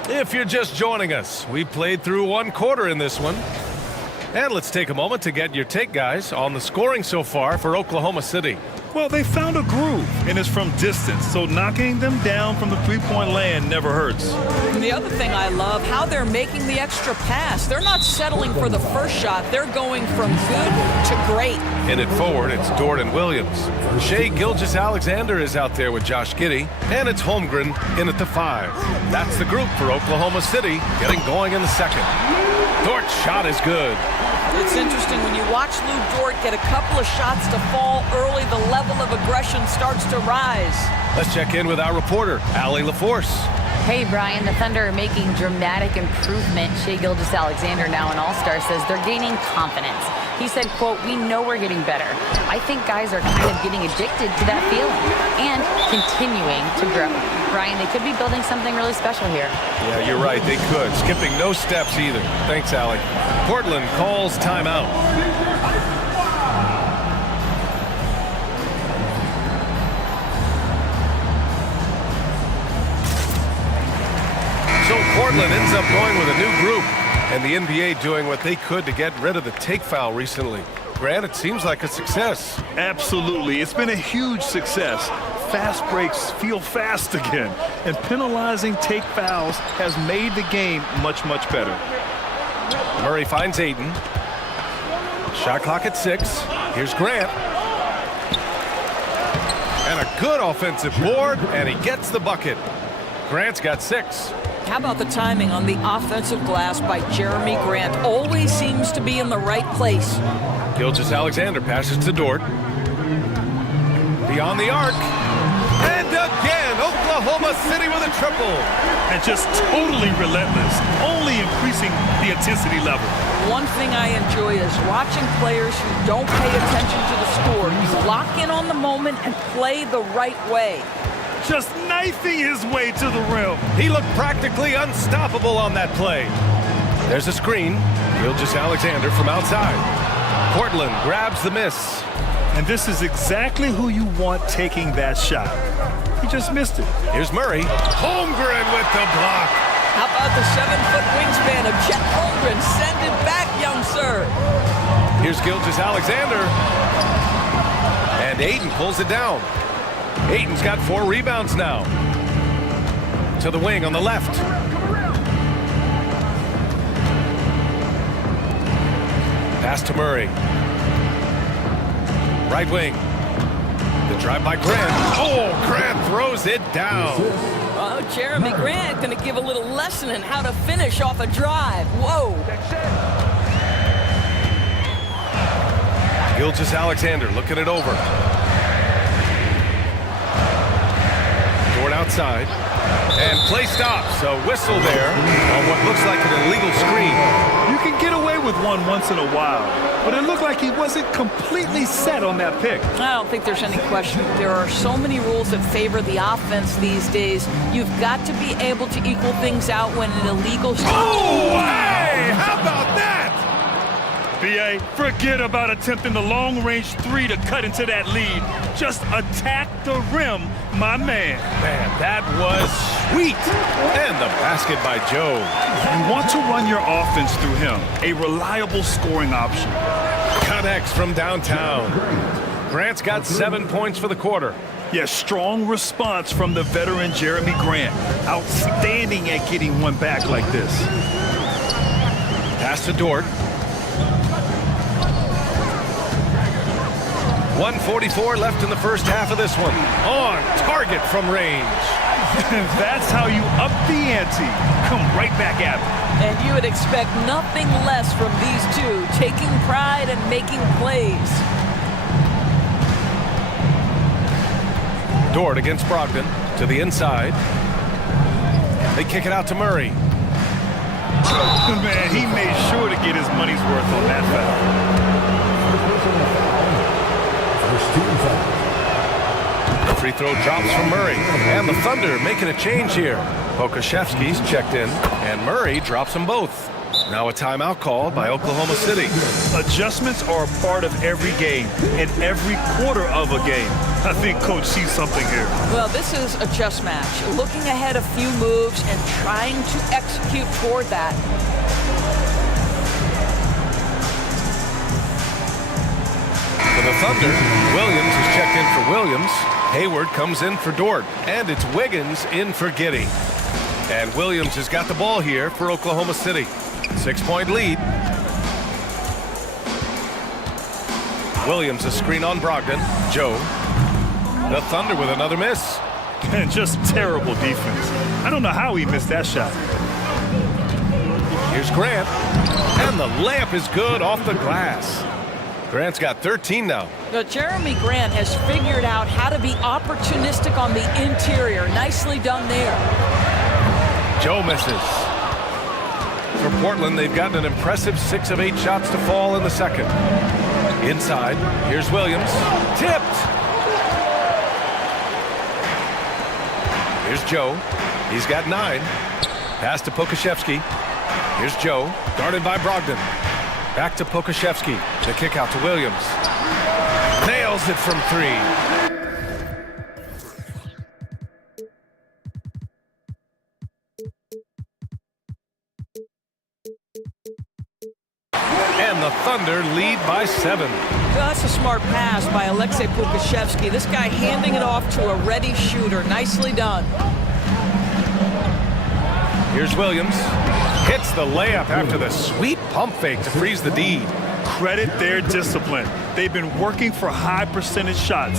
If you're just joining us, we played through 1 quarter in this one. And let's take a moment to get your take, guys, on the scoring so far for Oklahoma City. Well, they found a groove, and it's from distance, so knocking them down from the three-point land never hurts. And the other thing I love, how they're making the extra pass. They're not settling for the first shot. They're going from good to great. In it forward, it's Dort and Williams. Shai Gilgeous-Alexander is out there with Josh Giddey, and it's Holmgren in at the 5. That's the group for Oklahoma City, getting going in the second. Dort's shot is good. It's interesting when you watch Lou Dort get a couple of shots to fall early, the level of aggression starts to rise. Let's check in with our reporter, Allie LaForce. Hey, Brian, the Thunder are making dramatic improvement. Shai Gilgeous-Alexander, now an all-star, says they're gaining confidence. He said, quote, "We know we're getting better. I think guys are kind of getting addicted to that feeling and continuing to grow." Brian, they could be building something really special here. Yeah, you're right. They could. Skipping no steps either. Thanks, Allie. Portland calls timeout. So Portland ends up going with a new group, and the NBA doing what they could to get rid of the take foul recently. Grant, it seems like a success. Absolutely. It's been a huge success. Fast breaks feel fast again, and penalizing take fouls has made the game much, much better. Murray finds Ayton. Shot clock at 6. Here's Grant. And a good offensive board, and he gets the bucket. Grant's got 6. How about the timing on the offensive glass by Jeremy Grant? Always seems to be in the right place. Gilgeous-Alexander passes to Dort. Beyond the arc. And again, Oklahoma City with a triple. And just totally relentless, only increasing the intensity level. One thing I enjoy is watching players who don't pay attention to the score. Lock in on the moment and play the right way. Just knifing his way to the rim. He looked practically unstoppable on that play. There's a screen. Gilgeous-Alexander from outside. Portland grabs the miss. And this is exactly who you want taking that shot. He just missed it. Here's Murray. Holmgren with the block. How about the 7-foot wingspan of Chet Holmgren? Send it back, young sir. Here's Gilgeous-Alexander. And Ayton pulls it down. Ayton's got 4 rebounds now. To the wing on the left. Pass to Murray. Right wing. The Drive by Grant. Oh, Grant throws it down. Oh, Jeremy Grant going to give a little lesson in how to finish off a drive. Whoa. Gilgis Alexander looking it over. Dort outside. And play stops. A whistle there on what looks like an illegal screen. You can get away with one once in a while, but it looked like he wasn't completely set on that pick. I don't think there's any question. There are so many rules that favor the offense these days. You've got to be able to equal things out when an illegal... Oh, hey! How about that? BA, forget about attempting the long-range three to cut into that lead. Just attack the rim, my man. Man, that was sweet. And the basket by Joe. You want to run your offense through him, a reliable scoring option. Connects from downtown. Grant's got 7 points for the quarter. Yes, strong response from the veteran Jeremy Grant. Outstanding at getting one back like this. Pass to Dort. 1:44 left in the first half of this one. On target from range. That's how you up the ante. Come right back at it. And you would expect nothing less from these two, taking pride and making plays. Dort against Brogdon to the inside. They kick it out to Murray. Man, he made sure to get his money's worth on that foul. The free throw drops from Murray. And the Thunder making a change here. Pokashevsky's checked in, and Murray drops them both. Now a timeout call by Oklahoma City. Adjustments are a part of every game, and every quarter of a game. I think Coach sees something here. Well, this is a chess match. Looking ahead a few moves and trying to execute toward that. For the Thunder, Williams is checked in for Williams. Hayward comes in for Dort. And it's Wiggins in for Giddey. And Williams has got the ball here for Oklahoma City. 6-point lead. Williams a screen on Brogdon. Joe. The Thunder with another miss. And just terrible defense. I don't know how he missed that shot. Here's Grant. And the layup is good off the glass. Grant's got 13 now. But Jeremy Grant has figured out how to be opportunistic on the interior. Nicely done there. Joe misses. For Portland, they've gotten an impressive 6 of 8 shots to fall in the second. Inside, here's Williams. Tipped. Here's Joe. He's got 9. Pass to Pokashevsky. Here's Joe, guarded by Brogdon. Back to Pokashevsky. The kick out to Williams. Nails it from 3. And the Thunder lead by 7. That's a smart pass by Alexei Pokashevsky. This guy handing it off to a ready shooter. Nicely done. Here's Williams. Hits the layup after the sweet pump fake to freeze the D. Credit their discipline. They've been working for high percentage shots.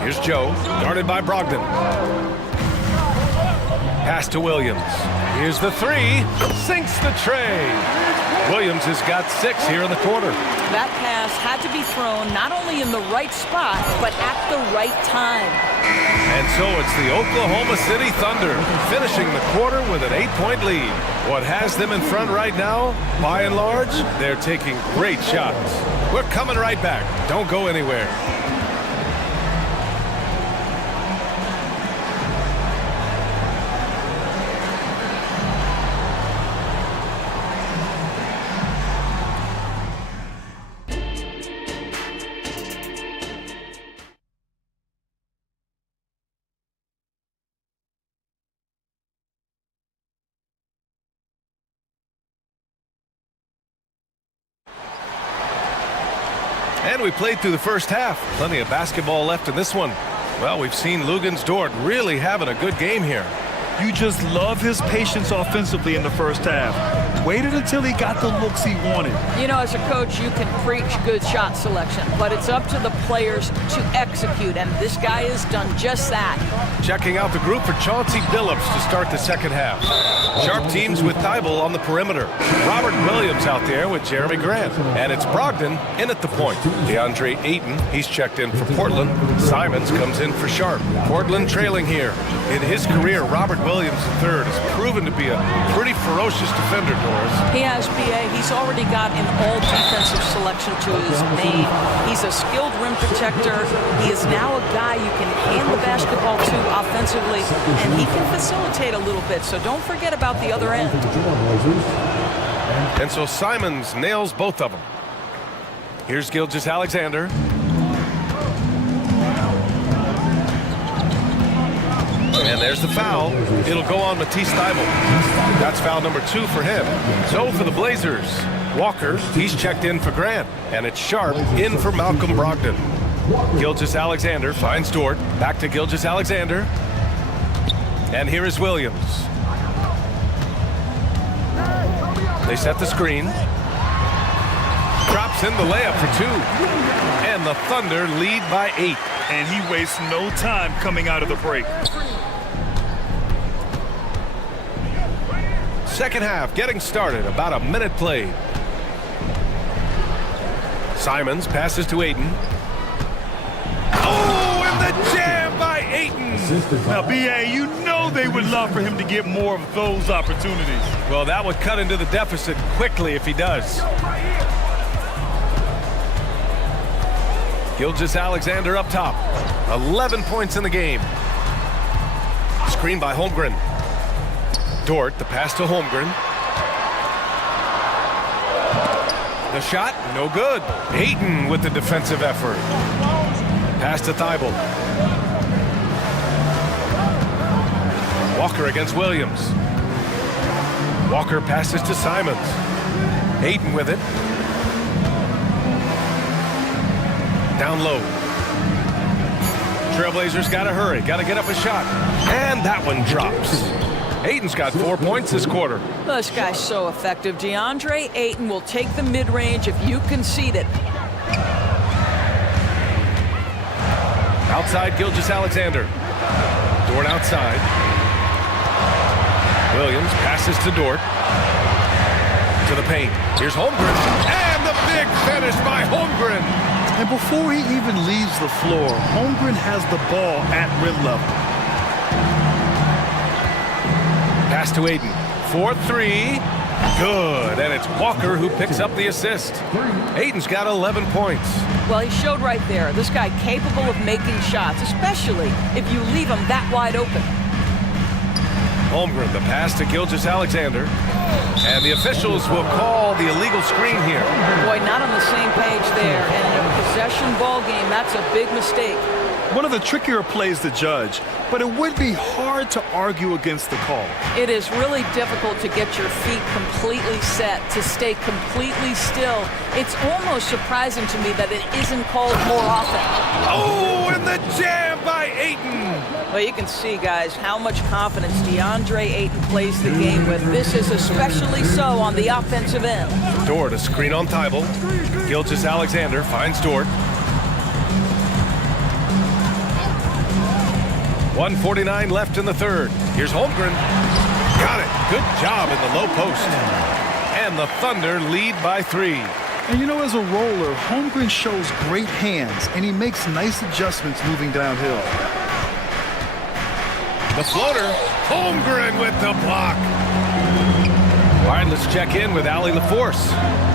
Here's Joe, guarded by Brogdon. Pass to Williams. Here's the 3. Sinks the tray. Williams has got 6 here in the quarter. That pass had to be thrown not only in the right spot, but at the right time. And so it's the Oklahoma City Thunder finishing the quarter with an 8-point lead. What has them in front right now, by and large, they're taking great shots. We're coming right back. Don't go anywhere. And we played through the first half. Plenty of basketball left in this one. Well, we've seen Luguentz Dort really having a good game here. You just love his patience offensively in the first half. Waited until he got the looks he wanted. You know, as a coach, you can preach good shot selection, but it's up to the players to execute, and this guy has done just that. Checking out the group for Chauncey Billups to start the second half. Sharp teams with Thibault on the perimeter. Robert Williams out there with Jeremy Grant. And it's Brogdon in at the point. DeAndre Ayton, he's checked in for Portland. Simons comes in for Sharp. Portland trailing here. In his career, Robert Williams III has proven to be a pretty ferocious defender, Doris. He has, BA. He's already got an all-defensive selection to his name. He's a skilled rim protector. He is now a guy you can hand the basketball to offensively, and he can facilitate a little bit, so don't forget about the other end. And so Simons nails both of them. Here's Gilgeous-Alexander. And there's the foul. It'll go on Matisse Thybulle. That's foul number 2 for him. So for the Blazers, Walker, he's checked in for Grant. And it's Sharp in for Malcolm Brogdon. Gilgeous-Alexander finds Dort. Back to Gilgeous-Alexander. And here is Williams. They set the screen. Drops in the layup for 2. And the Thunder lead by 8. And he wastes no time coming out of the break. Second half getting started, about a minute played. Simons passes to Ayton. Oh, and the jam by Ayton! Now, B.A., you know they would love for him to get more of those opportunities. Well, that would cut into the deficit quickly if he does. Gilgeous-Alexander up top. 11 points in the game. Screen by Holmgren. Dort, the pass to Holmgren. The shot, no good. Ayton with the defensive effort. Pass to Thybulle. Walker against Williams. Walker passes to Simons. Ayton with it. Down low. Trailblazers got to hurry, got to get up a shot. And that one drops. Ayton's got 4 points this quarter. This guy's so effective. DeAndre Ayton will take the mid-range if you concede it. Outside Gilgeous-Alexander. Dort outside. Williams passes to Dort. To the paint. Here's Holmgren. And the big finish by Holmgren. And before he even leaves the floor, Holmgren has the ball at rim level. Pass to Ayton. 4-3. Good. And it's Walker who picks up the assist. Ayton's got 11 points. Well, he showed right there. This guy capable of making shots, especially if you leave him that wide open. Holmgren, the pass to Gilgeous-Alexander. And the officials will call the illegal screen here. Boy, not on the same page there. And in a possession ball game, that's a big mistake. One of the trickier plays to judge, but it would be hard to argue against the call. It is really difficult to get your feet completely set, to stay completely still. It's almost surprising to me that it isn't called more often. Oh, and the jam by Ayton! Well, you can see, guys, how much confidence DeAndre Ayton plays the game with. This is especially so on the offensive end. Dort, a screen on Thybulle. Gilgeous-Alexander finds Dort. 1:49 left in the third. Here's Holmgren. Got it. Good job in the low post. And the Thunder lead by 3. And you know, as a roller, Holmgren shows great hands, and he makes nice adjustments moving downhill. The floater. Holmgren with the block. All right, let's check in with Allie LaForce.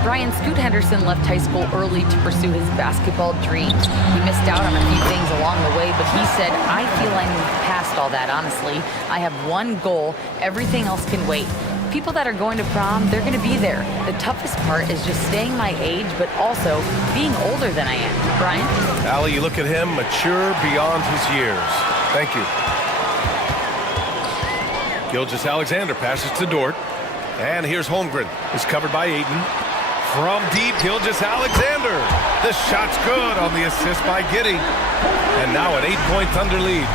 Brian, Scoot Henderson left high school early to pursue his basketball dreams. He missed out on a few things along the way, but he said, I feel I moved past all that, honestly. I have one goal. Everything else can wait. People that are going to prom, they're going to be there. The toughest part is just staying my age, but also being older than I am. Brian? Allie, you look at him, mature beyond his years. Thank you. Gilgeous-Alexander passes to Dort. And here's Holmgren. It's covered by Ayton. From deep, Gilgeous-Alexander. The shot's good on the assist by Giddey. And now an 8-point Thunder lead.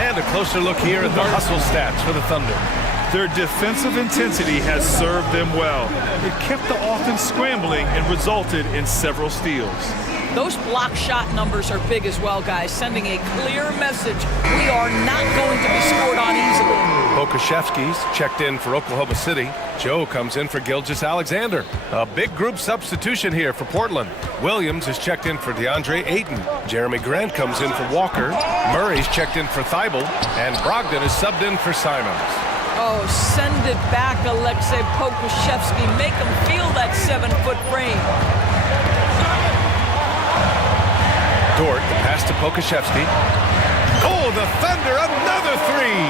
And a closer look here at the hustle stats for the Thunder. Their defensive intensity has served them well. It kept the offense scrambling and resulted in several steals. Those block shot numbers are big as well, guys, sending a clear message. We are not going to be scored on easily. Pokashevsky's checked in for Oklahoma City. Joe comes in for Gilgeous-Alexander. A big group substitution here for Portland. Williams is checked in for DeAndre Ayton. Jeremy Grant comes in for Walker. Murray's checked in for Thibault. And Brogdon is subbed in for Simons. Oh, send it back, Alexei Pokashevsky. Make him feel that 7-foot frame. Dort, the pass to Pokashevsky. Oh, the Thunder, another three!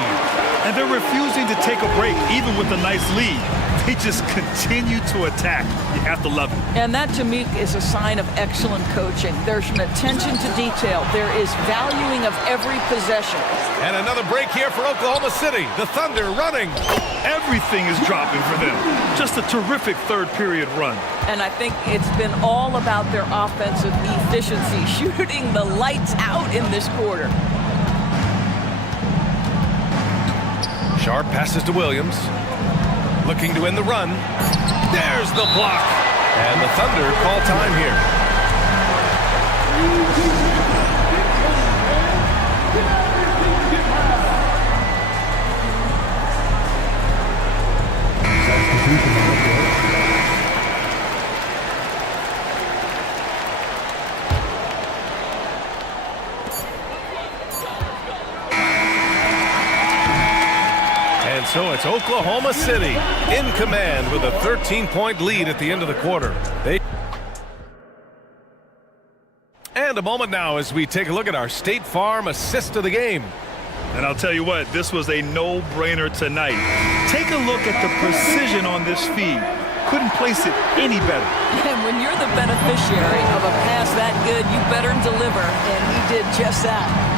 And they're refusing to take a break, even with a nice lead. They just continue to attack. You have to love it. And that, to me, is a sign of excellent coaching. There's an attention to detail. There is valuing of every possession. And another break here for Oklahoma City. The Thunder running. Everything is dropping for them. Just a terrific third period run. And I think it's been all about their offensive efficiency, shooting the lights out in this quarter. Sharp passes to Williams. Looking to end the run. There's the block. And the Thunder call time here. So it's Oklahoma City in command with a 13-point lead at the end of the quarter. And a moment now as we take a look at our State Farm assist of the game. And I'll tell you what, this was a no-brainer tonight. Take a look at the precision on this feed. Couldn't place it any better. And when you're the beneficiary of a pass that good, you better deliver, and he did just that.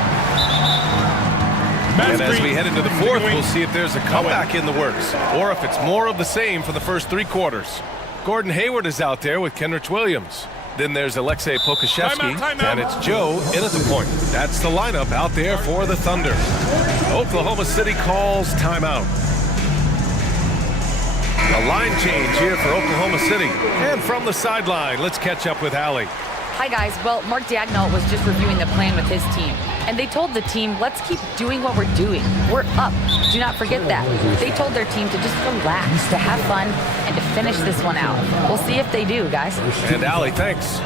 And as we head into the fourth, we'll see if there's a comeback in the works, or if it's more of the same for the first three quarters. Gordon Hayward is out there with Kenrich Williams. Then there's Alexei Pokashevsky, and it's Joe in at the point. That's the lineup out there for the Thunder. Oklahoma City calls timeout. A line change here for Oklahoma City. And from the sideline, let's catch up with Allie. Hi, guys. Well, Mark Daigneault was just reviewing the plan with his team. And they told the team, let's keep doing what we're doing. We're up. Do not forget that. They told their team to just relax, to have fun, and to finish this one out. We'll see if they do, guys. And Allie, thanks.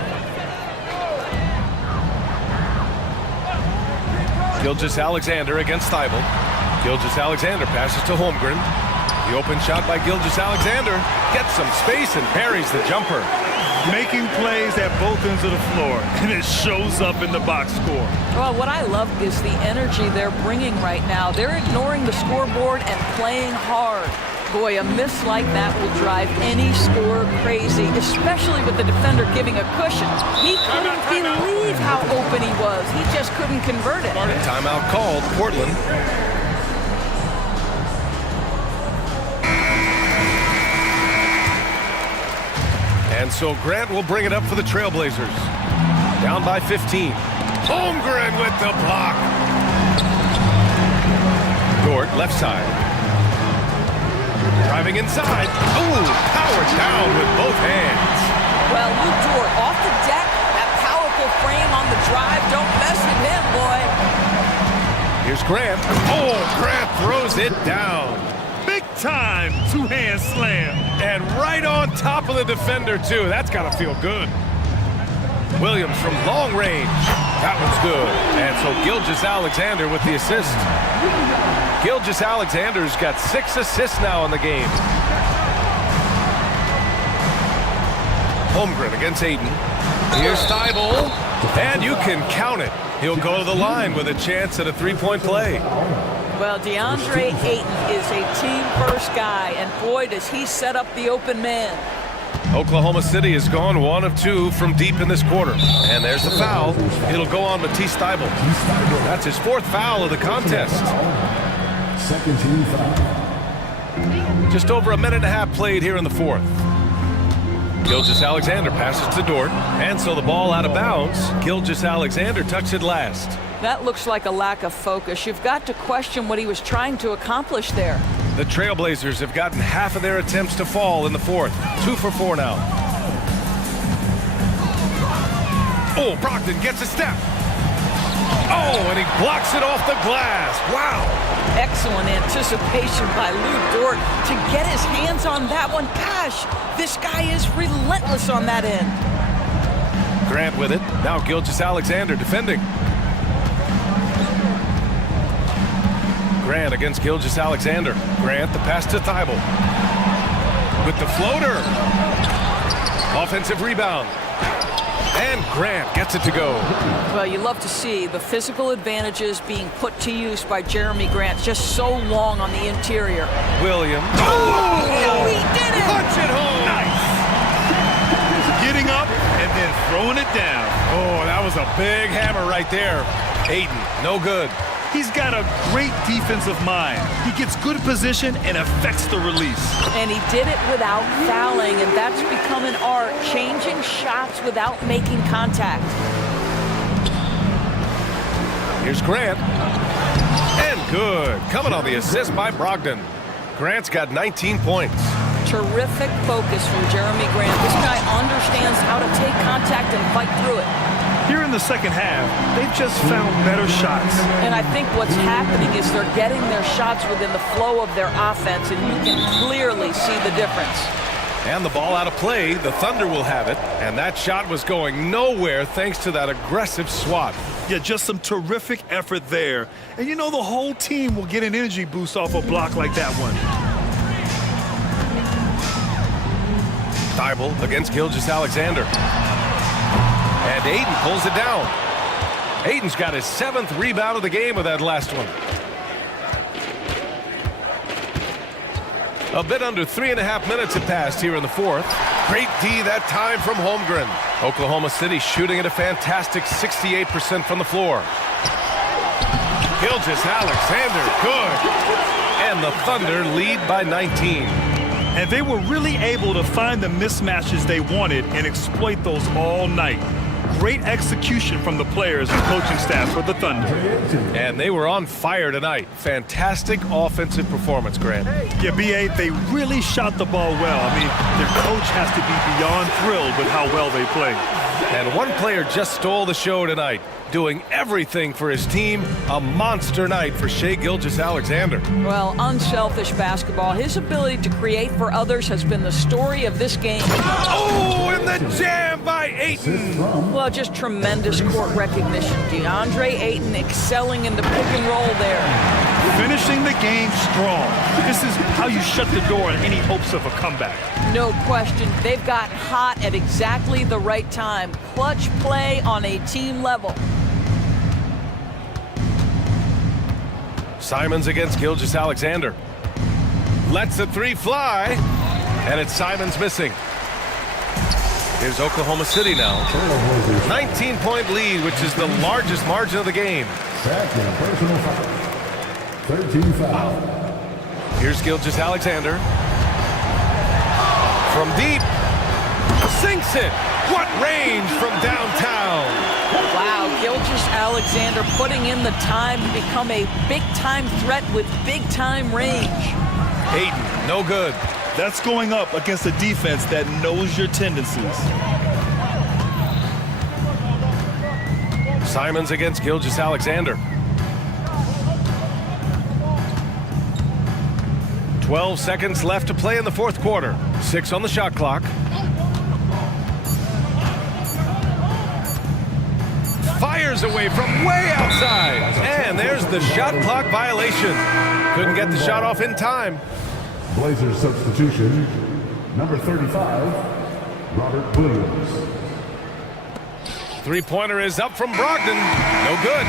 Gilgeous-Alexander against Thibault. Gilgeous-Alexander passes to Holmgren. The open shot by Gilgeous-Alexander gets some space and parries the jumper. Making plays at both ends of the floor, and it shows up in the box score. Well, what I love is the energy they're bringing right now. They're ignoring the scoreboard and playing hard. Boy, a miss like that will drive any scorer crazy, especially with the defender giving a cushion. He couldn't believe how open he was. He just couldn't convert it. Timeout called, Portland. And so Grant will bring it up for the Trailblazers. Down by 15. Holmgren with the block. Dort, left side. Driving inside. Ooh, powered down with both hands. Well, Luke Dort off the deck. That powerful frame on the drive. Don't mess with him, boy. Here's Grant. Oh, Grant throws it down. Big time two-hand slam. And right on top of the defender, too. That's got to feel good. Williams from long range. That one's good. And so Gilgeous-Alexander with the assist. Gilgeous-Alexander's got 6 assists now in the game. Holmgren against Ayton. Here's Thibault. And you can count it. He'll go to the line with a chance at a three-point play. Well, DeAndre Ayton is a team-first guy, and boy, does he set up the open man. Oklahoma City has gone 1 of 2 from deep in this quarter. And there's the foul. It'll go on Matisse Thibault. That's his 4th foul of the contest. Second team foul. Just over a minute and a half played here in the 4th. Gilgeous-Alexander passes to Dort. And so the ball out of bounds. Gilgeous-Alexander tucks it last. That looks like a lack of focus. You've got to question what he was trying to accomplish there. The Trailblazers have gotten half of their attempts to fall in the fourth. 2 for 4 now. Oh, Brogdon gets a step. Oh, and he blocks it off the glass. Wow. Excellent anticipation by Lou Dort to get his hands on that one. Gosh, this guy is relentless on that end. Grant with it. Now Gilgeous-Alexander defending. Grant against Gilgeous-Alexander. Grant, the pass to Thibault. With the floater. Offensive rebound. And Grant gets it to go. Well, you love to see the physical advantages being put to use by Jeremy Grant, just so long on the interior. Williams. Oh, he did it! Punch it home! Nice. Getting up and then throwing it down. Oh, that was a big hammer right there. Ayton, no good. He's got a great defensive mind. He gets good position and affects the release. And he did it without fouling, and that's become an art, changing shots without making contact. Here's Grant. And good. Coming on the assist by Brogdon. Grant's got 19 points. Terrific focus from Jeremy Grant. This guy understands how to take contact and fight through it. Here in the second half, they've just found better shots. And I think what's happening is they're getting their shots within the flow of their offense, and you can clearly see the difference. And the ball out of play, the Thunder will have it. And that shot was going nowhere thanks to that aggressive swat. Yeah, just some terrific effort there. And you know the whole team will get an energy boost off a block like that one. Thibault against Gilgeous-Alexander. And Ayton pulls it down. Ayton's got his 7th rebound of the game with that last one. A bit under 3.5 minutes have passed here in the fourth. Great D that time from Holmgren. Oklahoma City shooting at a fantastic 68% from the floor. Gilgeous-Alexander, good. And the Thunder lead by 19. And they were really able to find the mismatches they wanted and exploit those all night. Great execution from the players and coaching staff for the Thunder. And they were on fire tonight. Fantastic offensive performance, Grant. Yeah, B.A., they really shot the ball well. I mean, their coach has to be beyond thrilled with how well they played. And one player just stole the show tonight, doing everything for his team. A monster night for Shai Gilgeous-Alexander. Well, unselfish basketball. His ability to create for others has been the story of this game. Oh, and the jam by Ayton. Well, just tremendous court recognition. DeAndre Ayton excelling in the pick and roll there. Finishing the game strong. This is how you shut the door on any hopes of a comeback. No question. They've got hot at exactly the right time. Clutch play on a team level. Simons against Gilgeous-Alexander. Lets the three fly. And it's Simons missing. Here's Oklahoma City now. 19-point lead, which is the largest margin of the game. Second personal foul. 13 foul. Here's Gilgeous-Alexander. From deep. Sinks it. What range from downtown. Wow, Gilgeous-Alexander putting in the time to become a big-time threat with big-time range. Ayton, no good. That's going up against a defense that knows your tendencies. Simons against Gilgeous-Alexander. 12 seconds left to play in the fourth quarter. 6 on the shot clock. Fires away from way outside. And there's the shot clock violation. Couldn't get the shot off in time. Blazers substitution, number 35, Robert Williams. Three-pointer is up from Brogdon. No good.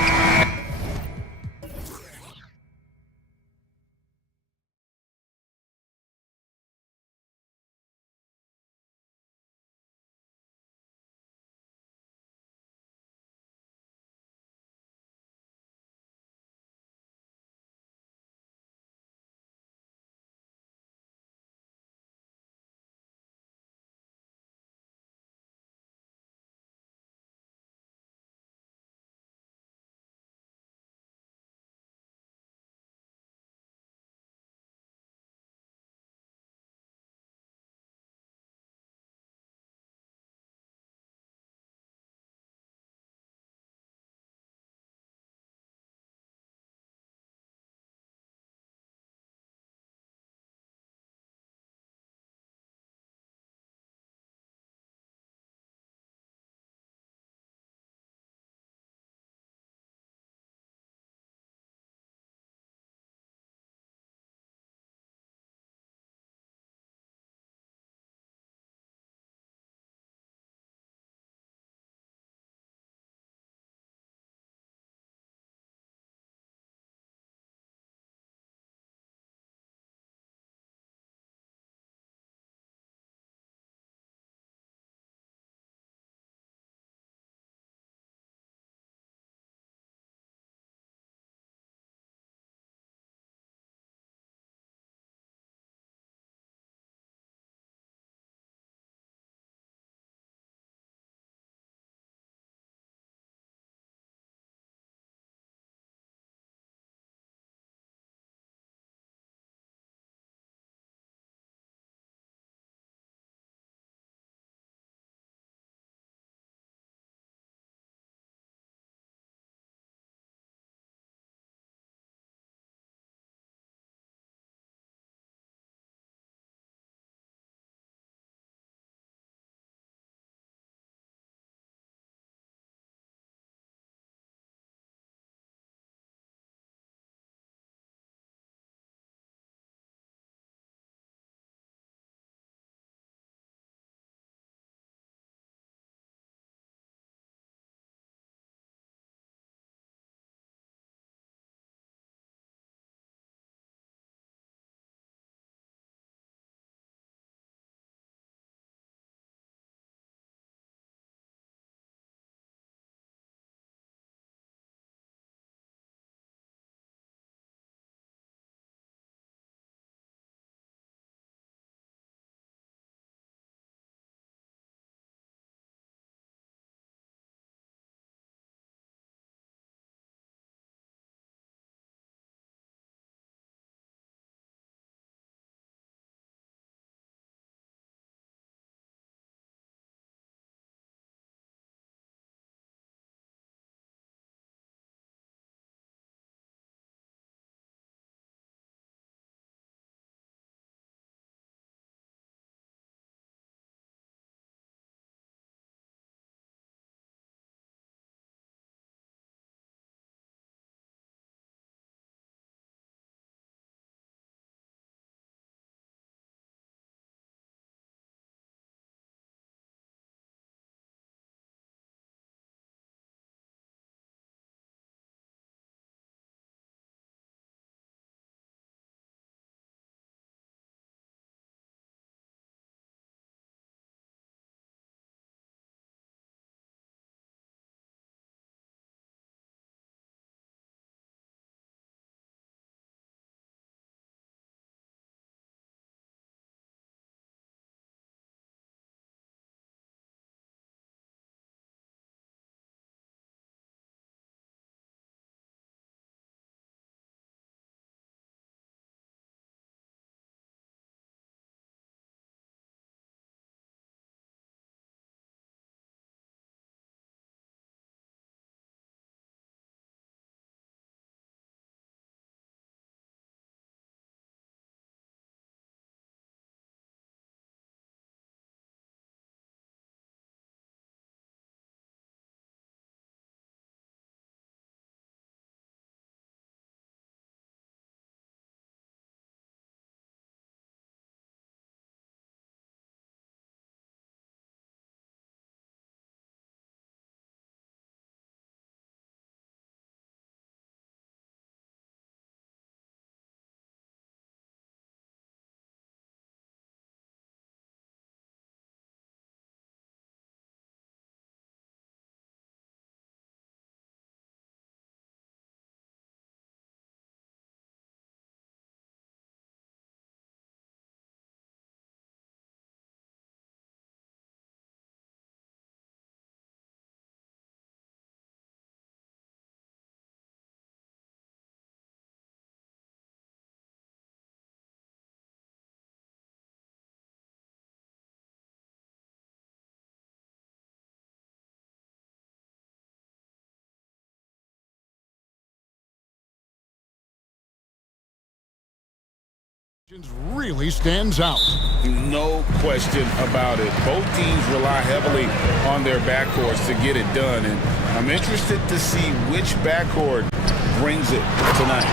Really stands out. No question about it. Both teams rely heavily on their backcourts to get it done, and I'm interested to see which backcourt brings it tonight.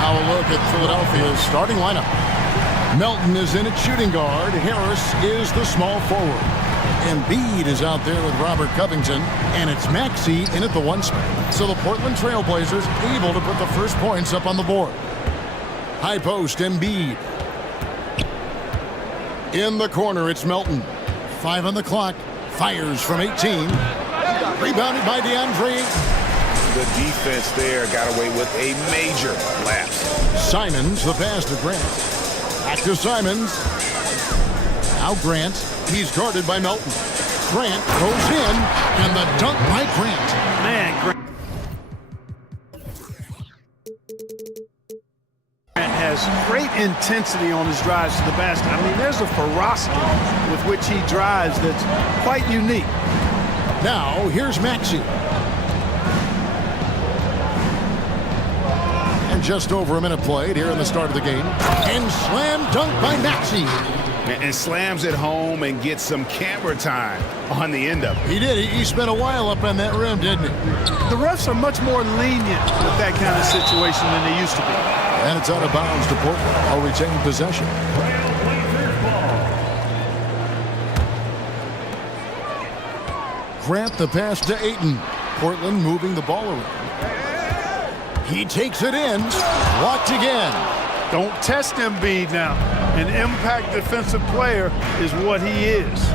Now a look at Philadelphia's starting lineup. Melton is in at shooting guard. Harris is the small forward. Embiid is out there with Robert Covington, and it's Maxey in at the one spot. So the Portland Trailblazers able to put the first points up on the board. High post, Embiid. In the corner, it's Melton. 5 on the clock. Fires from 18. Rebounded by DeAndre. The defense there got away with a major lapse. Simons, the pass to Grant. Back to Simons. Now Grant. He's guarded by Melton. Grant goes in, and the dunk by Grant. Man, Grant has great intensity on his drives to the basket. I mean, there's a ferocity with which he drives that's quite unique. Now, here's Maxey. And just over a minute played here in the start of the game. And slam dunk by Maxey. And slams it home and gets some camera time on the end of it. He did. He spent a while up on that rim, didn't he? The refs are much more lenient with that kind of situation than they used to be. And it's out of bounds to Portland. I'll retain possession. Grant the pass to Ayton. Portland moving the ball around. He takes it in. Blocked again. Don't test Embiid now. An impact defensive player is what he is.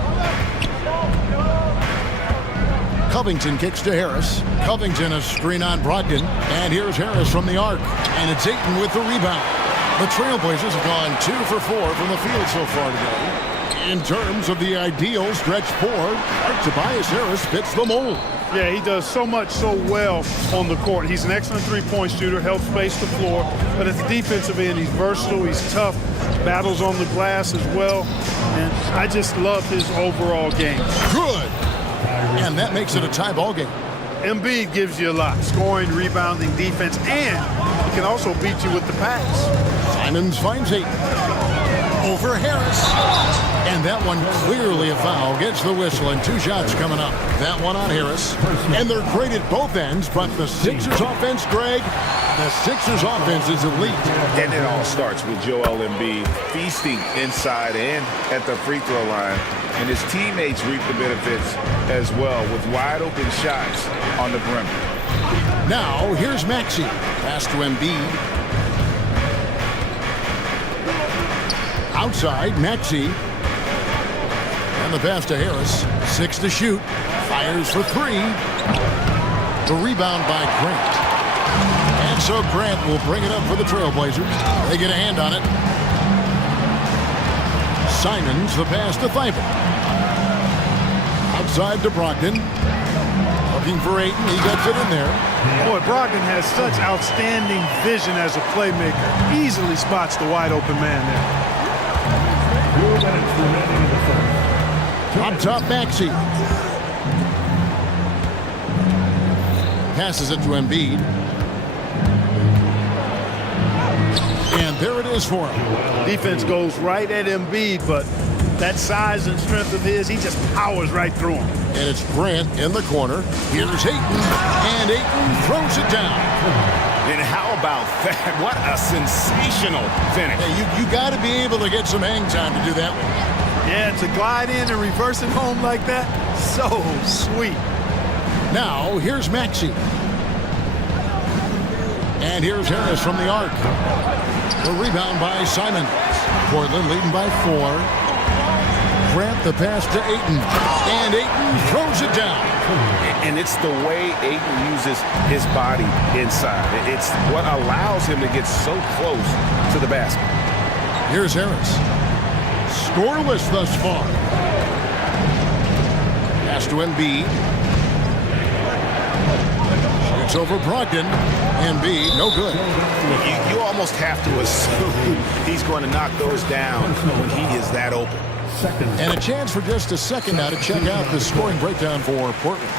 Covington kicks to Harris. Covington a screen on Brogdon. And here's Harris from the arc. And it's Ayton with the rebound. The Trailblazers have gone 2 for 4 from the field so far today. In terms of the ideal stretch forward, Tobias Harris fits the mold. Yeah, he does so much so well on the court. He's an excellent three-point shooter, helps space the floor. But at the defensive end, he's versatile, he's tough, battles on the glass as well. And I just love his overall game. Good. And that makes it a tie ball game. Embiid gives you a lot. Scoring, rebounding, defense, and he can also beat you with the pass. Simons finds Ayton. Over Harris. And that one clearly a foul. Gets the whistle and 2 shots coming up. That one on Harris. And they're great at both ends, but the Sixers offense, Greg, the Sixers offense is elite. And it all starts with Joel Embiid feasting inside and at the free throw line. And his teammates reap the benefits as well with wide open shots on the perimeter. Now, here's Maxey. Pass to Embiid. Outside, Maxey. And the pass to Harris. 6 to shoot. Fires for 3. The rebound by Grant. And so Grant will bring it up for the Trailblazers. They get a hand on it. Simons, the pass to Thibault. Outside to Brogdon. Looking for Ayton. He gets it in there. Boy, Brogdon has such outstanding vision as a playmaker. Easily spots the wide open man there. On top, Maxey. Passes it to Embiid. And there it is for him. Defense goes right at Embiid, but that size and strength of his, he just powers right through him. And it's Grant in the corner. Here's Ayton. And Ayton throws it down. And how about that? What a sensational finish. Hey, you got to be able to get some hang time to do that one. Yeah, to glide in and reverse it home like that, so sweet. Now, here's Maxey. And here's Harris from the arc. The rebound by Simons. Portland leading by 4. Grant the pass to Ayton. And Ayton throws it down. And it's the way Ayton uses his body inside. It's what allows him to get so close to the basket. Here's Harris. Scoreless thus far. Pass to Embiid. Shoots over Brogdon. Embiid, no good. You almost have to assume he's going to knock those down when he is that open. And a chance for just a second now to check out the scoring breakdown for Portland.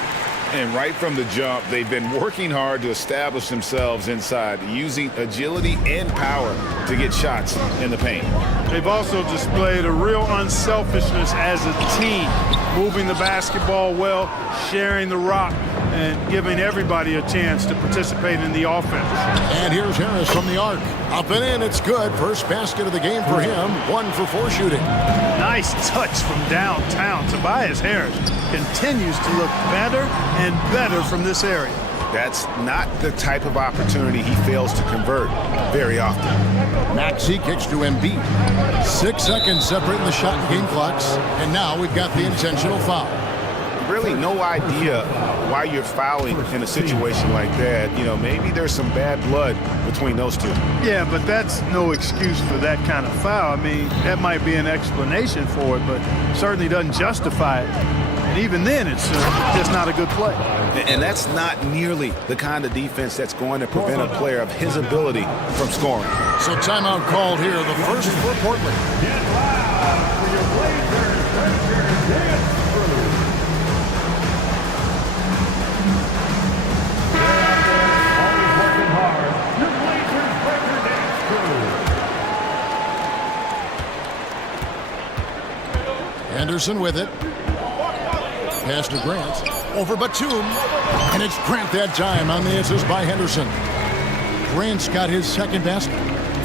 And right from the jump, they've been working hard to establish themselves inside, using agility and power to get shots in the paint. They've also displayed a real unselfishness as a team, moving the basketball well, sharing the rock, and giving everybody a chance to participate in the offense. And here's Harris from the arc. Up and in, it's good. First basket of the game for him. 1 for 4 shooting. Nice touch from downtown. Tobias Harris continues to look better and better from this area. That's not the type of opportunity he fails to convert very often. Maxey kicks to Embiid. 6 seconds separating the shot and game clocks. And now we've got the intentional foul. Really no idea why you're fouling in a situation like that. You know, maybe there's some bad blood between those two. Yeah, but that's no excuse for that kind of foul. I mean, that might be an explanation for it, but certainly doesn't justify it. And even then, it's just not a good play. And that's not nearly the kind of defense that's going to prevent a player of his ability from scoring. So timeout called here, the first for Portland. Get loud for your Blazers. Dance crew. Always working hard. Your Blazers Breaker Dance crew. Anderson with it. Pass to Grant. Over Batum. And it's Grant that time on the assist by Henderson. Grant's got his second basket.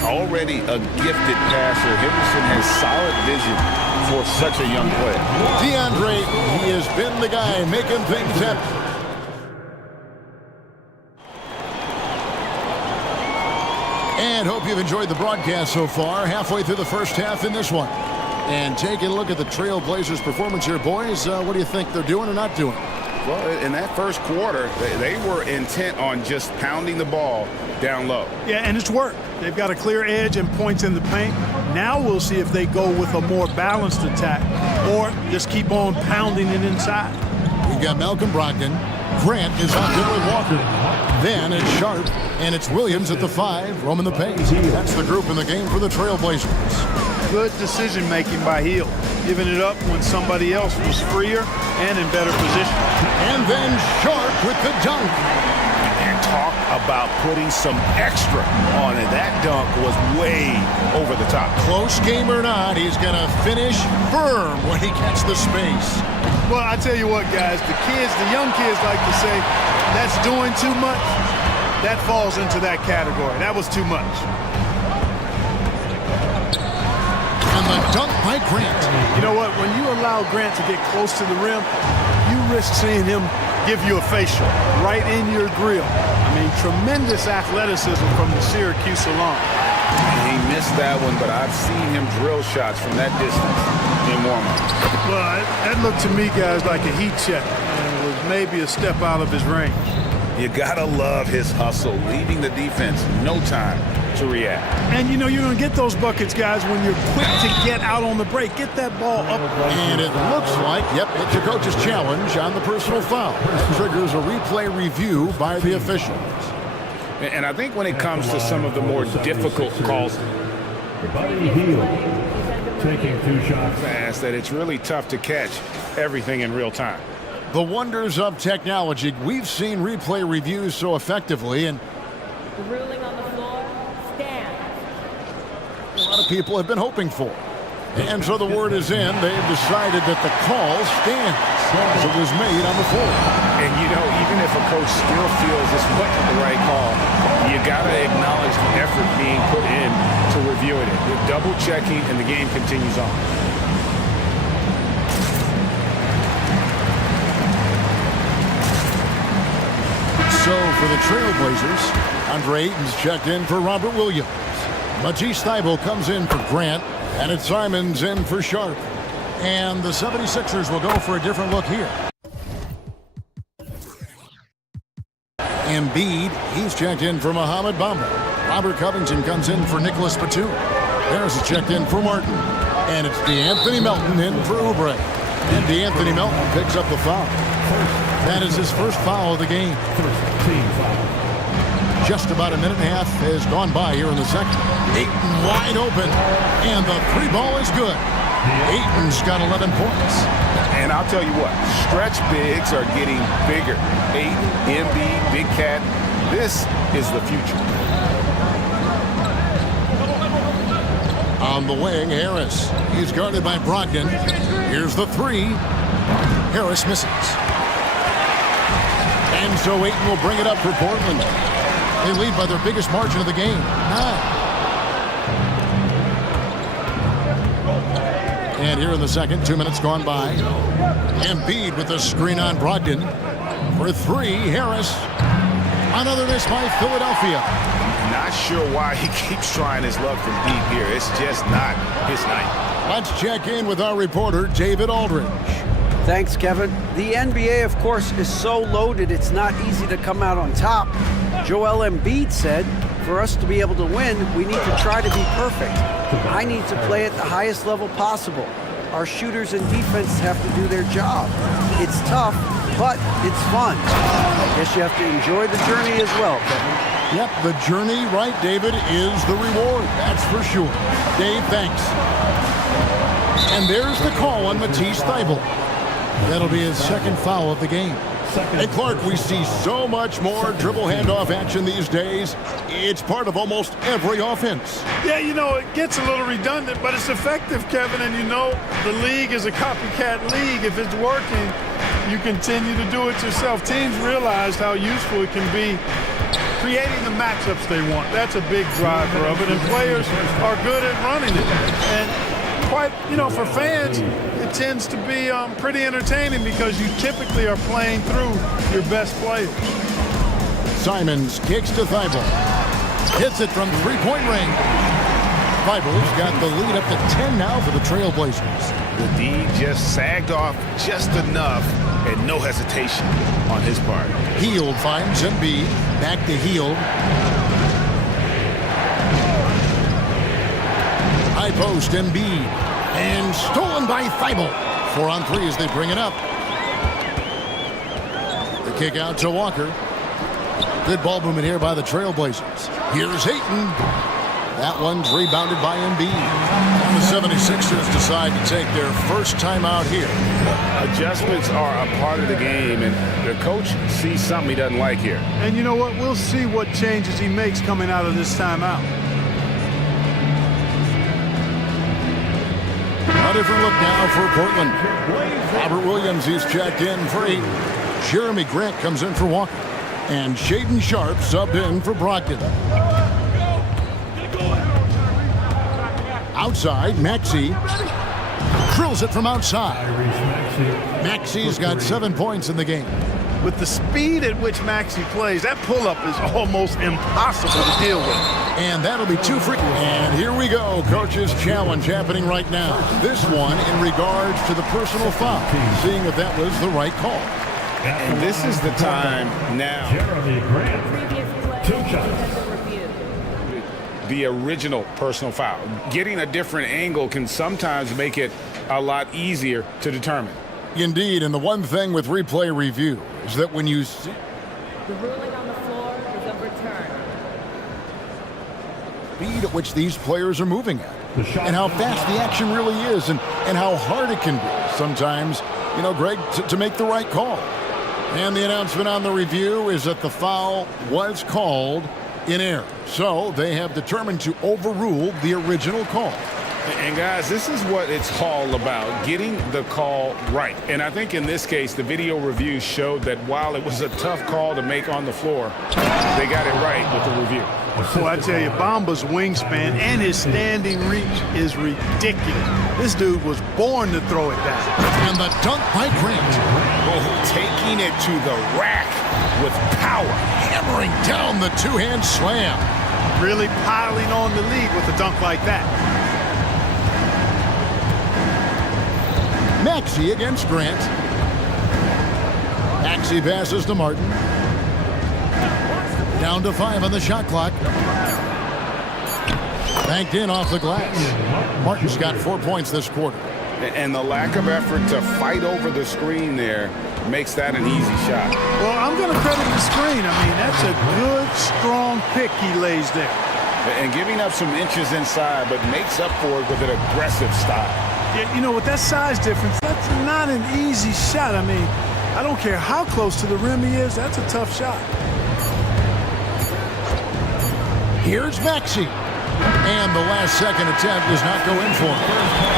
Already a gifted passer, Henderson has solid vision for such a young player. DeAndre, he has been the guy making things happen. And hope you've enjoyed the broadcast so far. Halfway through the first half in this one. And taking a look at the Trailblazers' performance here, boys. What do you think they're doing or not doing? Well, in that first quarter, they were intent on just pounding the ball down low. Yeah, and it's worked. They've got a clear edge and points in the paint. Now we'll see if they go with a more balanced attack or just keep on pounding it inside. We've got Malcolm Brogdon. Grant is on Dylan Walker. Then it's Sharp, and it's Williams at the 5, roaming the paint. That's the group in the game for the Trailblazers. Good decision-making by Hill, giving it up when somebody else was freer and in better position. And then Sharp with the dunk. And talk about putting some extra on it. That dunk was way over the top. Close game or not, he's going to finish firm when he gets the space. Well, I tell you what, guys, the young kids like to say, that's doing too much. That falls into that category. That was too much. And the dunk by Grant. You know what? When you allow Grant to get close to the rim, you risk seeing him give you a facial right in your grill. I mean, tremendous athleticism from the Syracuse alum. He missed that one, but I've seen him drill shots from that distance in warm-up. Well, that looked to me, guys, like a heat check. And it was maybe a step out of his range. You gotta love his hustle, leaving the defense no time to react. And you know you're going to get those buckets, guys, when you're quick to get out on the break. Get that ball up. And it looks like, yep, it's a coach's challenge on the personal foul. That triggers a replay review by the officials. And I think when it comes to some of the more difficult calls, Buddy Hield taking 2 shots fast, that it's really tough to catch everything in real time. The wonders of technology. We've seen replay reviews so effectively, and The ruling on the floor stands. a lot of people have been hoping for. And so the word is in. They've decided that the call stands as it was made on the floor. And, you know, even if a coach still feels this wasn't the right call, you got to acknowledge the effort being put in to reviewing it. You're double-checking, and the game continues on. So for the Trailblazers, Andre Ayton's checked in for Robert Williams. Matisse Thybulle comes in for Grant, and it's Simons in for Sharp. And the 76ers will go for a different look here. Embiid, he's checked in for Mohamed Bamba. Robert Covington comes in for Nicholas Batum. Harris is checked in for Martin. And it's DeAnthony Melton in for Oubre. And DeAnthony Melton picks up the foul. That is his first foul of the game. First team foul. Just about a minute and a half has gone by here in the second. Ayton wide open, and the 3 ball is good. Ayton's got 11 points. And I'll tell you what, stretch bigs are getting bigger. 8, MB, Big Cat. This is the future. On the wing, Harris. He's guarded by Brogdon. Here's the three. Harris misses. And so Ayton will bring it up for Portland. They lead by their biggest margin of the game, 9. And here in the second, 2 minutes gone by. Embiid with the screen on Brogdon. For three, Harris. Another miss by Philadelphia. Not sure why he keeps trying his luck from deep here. It's just not his night. Let's check in with our reporter, David Aldridge. Thanks, Kevin. The NBA, of course, is so loaded it's not easy to come out on top. Joel Embiid said, for us to be able to win, we need to try to be perfect. I need to play at the highest level possible. Our shooters and defense have to do their job. It's tough, but it's fun. Guess you have to enjoy the journey as well, Kevin. Yep, the journey, right, David, is the reward. That's for sure. Dave, thanks. And there's the call on Matisse Thybulle. That'll be his second foul of the game. And Clark, we see so much more dribble handoff action these days. It's part of almost every offense. Yeah, you know, it gets a little redundant, but it's effective, Kevin. And you know, the league is a copycat league. If it's working, you continue to do it yourself. Teams realize how useful it can be creating the matchups they want. That's a big driver of it, and players are good at running it. And quite, you know, for fans, it tends to be pretty entertaining because you typically are playing through your best players. Simons kicks to Thybulle. Hits it from three-point range. Thybulle's got the lead up to 10 now for the Trailblazers. The D just sagged off just enough and no hesitation on his part. Hield finds Embiid. Back to Hield. High post, Embiid. And stolen by Thybulle. 4 on 3 as they bring it up. The kick out to Walker. Good ball movement here by the Trailblazers. Here's Ayton. That one's rebounded by Embiid. The 76ers decide to take their first time out here. Adjustments are a part of the game, and their coach sees something he doesn't like here. And you know what? We'll see what changes he makes coming out of this timeout. A different look now for Portland. Robert Williams, he's checked in for 8. Jeremy Grant comes in for Walker. And Shaedon Sharpe subbed in for Brogdon. Outside, Maxey drills it from outside. Maxey's got 7 points in the game. With the speed at which Maxey plays, that pull-up is almost impossible to deal with. And that'll be 2 free. And here we go, coach's challenge happening right now. This one in regards to the personal foul, seeing if that was the right call. And this is the time now. Jeremy Grant, 2 shots. The original personal foul. Getting a different angle can sometimes make it a lot easier to determine. Indeed, and the one thing with replay review is that when you see The ruling on the floor is overturned. speed at which these players are moving at, and how fast the action really is, and how hard it can be sometimes, you know, Greg, to make the right call. And the announcement on the review is that the foul was called in error. So they have determined to overrule the original call. And guys, this is what it's all about, getting the call right. And I think in this case, the video review showed that while it was a tough call to make on the floor, they got it right with the review. So I tell you, Bamba's wingspan and his standing reach is ridiculous. This dude was born to throw it down. And the dunk by Grant. Oh, taking it to the rack with power. Hammering down the two-hand slam. Really piling on the lead with a dunk like that. Maxey against Grant. Maxey passes to Martin. Down to 5 on the shot clock. Banked in off the glass. Martin's got 4 points this quarter. And the lack of effort to fight over the screen there makes that an easy shot. Well, I'm going to credit the screen. I mean, that's a good, strong pick he lays there. And giving up some inches inside, but makes up for it with an aggressive style. Yeah, you know, with that size difference, that's not an easy shot. I mean, I don't care how close to the rim he is, that's a tough shot. Here's Maxey. And the last second attempt does not go in for him.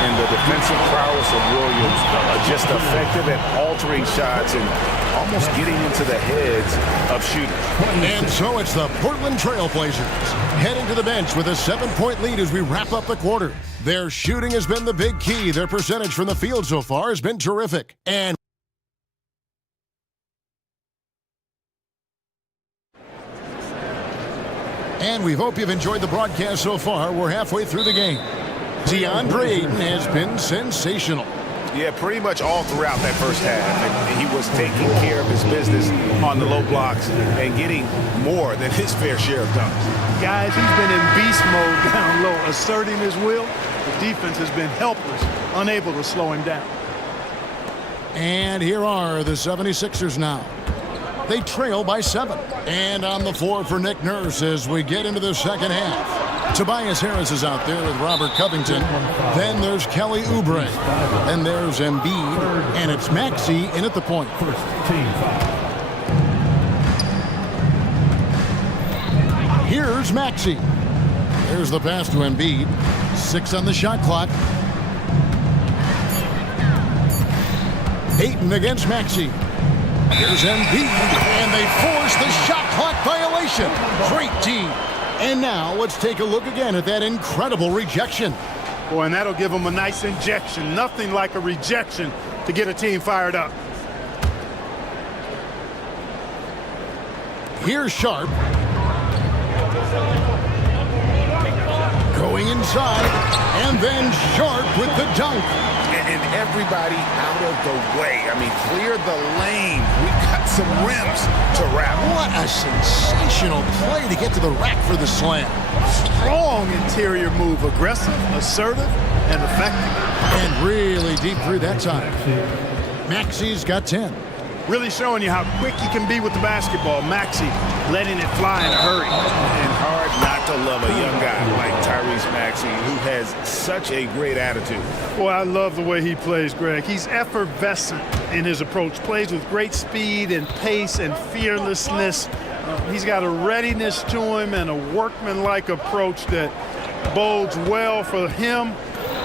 And the defensive prowess of Williams just effective at altering shots and almost getting into the heads of shooters. And so it's the Portland Trailblazers heading to the bench with a 7-point lead as we wrap up the quarter. Their shooting has been the big key. Their percentage from the field so far has been terrific. And we hope you've enjoyed the broadcast so far. We're halfway through the game. DeAndre Ayton has been sensational. Yeah, pretty much all throughout that first half. And he was taking care of his business on the low blocks and getting more than his fair share of dunks. Guys, he's been in beast mode down low, asserting his will. The defense has been helpless, unable to slow him down. And here are the 76ers now. They trail by 7. And on the floor for Nick Nurse as we get into the second half. Tobias Harris is out there with Robert Covington. Then there's Kelly Oubre. Then there's Embiid. And it's Maxey in at the point. First team foul. Here's Maxey. There's the pass to Embiid. 6 on the shot clock. Ayton against Maxey. Here's Embiid, and they force the shot clock violation. Great D. And now let's take a look again at that incredible rejection. Boy, and that'll give them a nice injection. Nothing like a rejection to get a team fired up. Here's Sharp. Going inside, and then Sharp with the dunk. And everybody out of the way. I mean, clear the lane. We got some rims to wrap. What a sensational play to get to the rack for the slam. Strong interior move. Aggressive, assertive, and effective. And really deep through that time. Maxey's got 10. Really showing you how quick he can be with the basketball. Maxey letting it fly in a hurry. And hard not to love a young guy like Tyrese Maxey, who has such a great attitude. Boy, I love the way he plays, Greg. He's effervescent in his approach. Plays with great speed and pace and fearlessness. He's got a readiness to him and a workmanlike approach that bodes well for him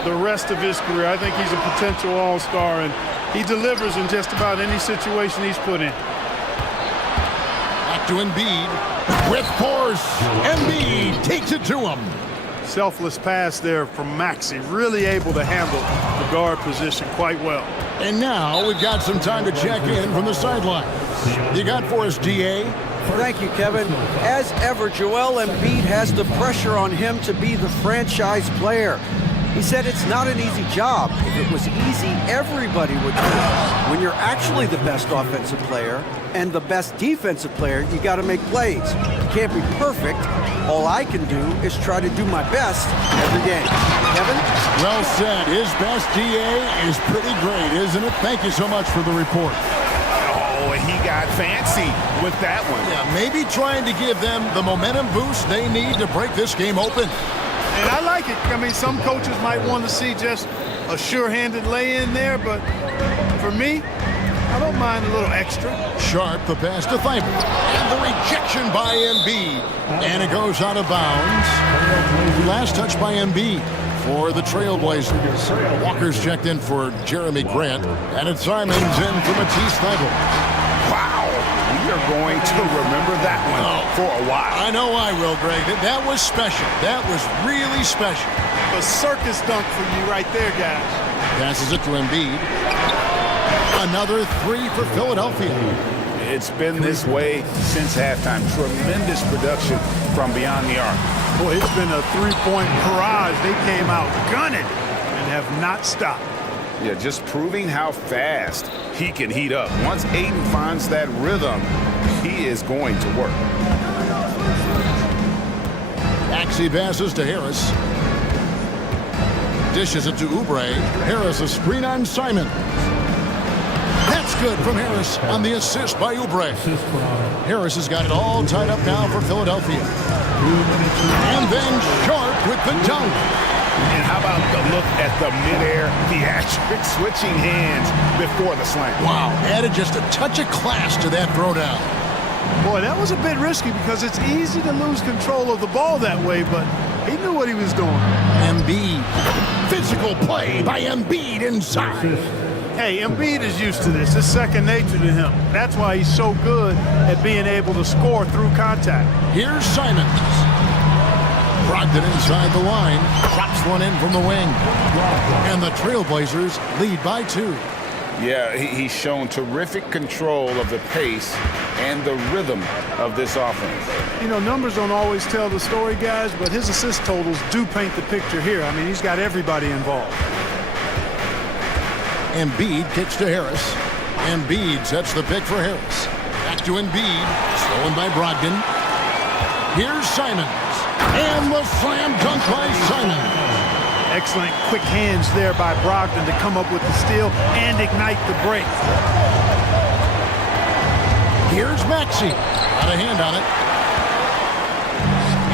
the rest of his career. I think he's a potential all-star, and he delivers in just about any situation he's put in. Back to Embiid with force. Embiid takes it to him. Selfless pass there from Maxey. Really able to handle the guard position quite well. And now we've got some time to check in from the sideline. You got for us, DA? Thank you, Kevin. As ever, Joel Embiid has the pressure on him to be the franchise player. He said it's not an easy job. If it was easy, everybody would do it. When you're actually the best offensive player and the best defensive player, you got to make plays. You can't be perfect. All I can do is try to do my best every game. Kevin? Well said. His best, DA, is pretty great, isn't it? Thank you so much for the report. Oh, and he got fancy with that one. Yeah, maybe trying to give them the momentum boost they need to break this game open. And I like it. I mean, some coaches might want to see just a sure-handed lay-in there, but for me, I don't mind a little extra. Sharp, the pass to Thibault. And the rejection by Embiid. And it goes out of bounds. Last touch by Embiid for the Trailblazers. Walker's checked in for Jeremy Grant. And it's Simons in for Matisse Thibault. Wow, we are going to remember that one for a while. I know I will, Greg. That was special. That was really special. A circus dunk for you right there, guys. Passes it to Embiid. Another 3 for Philadelphia. It's been this way since halftime. Tremendous production from beyond the arc. Boy, it's been a three-point barrage. They came out gunning and have not stopped. Yeah, just proving how fast he can heat up. Once Ayton finds that rhythm, he is going to work. Maxey passes to Harris. Dishes it to Oubre. Harris a screen on Simon. That's good from Harris on the assist by Oubre. Harris has got it all tied up now for Philadelphia. And then Sharp with the dunk. And how about the look at the midair theatrics, switching hands before the slam? Wow, added just a touch of class to that throwdown. Boy, that was a bit risky because it's easy to lose control of the ball that way, but he knew what he was doing. Embiid. Physical play by Embiid inside. Hey, Embiid is used to this. It's second nature to him. That's why he's so good at being able to score through contact. Here's Simons. Brogdon inside the line. Drops one in from the wing. And the Trailblazers lead by 2. Yeah, he's shown terrific control of the pace and the rhythm of this offense. You know, numbers don't always tell the story, guys, but his assist totals do paint the picture here. I mean, he's got everybody involved. Embiid kicks to Harris. Embiid sets the pick for Harris. Back to Embiid. Stolen by Brogdon. Here's Simons. And the slam dunk by Simons. Excellent quick hands there by Brogdon to come up with the steal and ignite the break. Here's Maxey. Got a hand on it.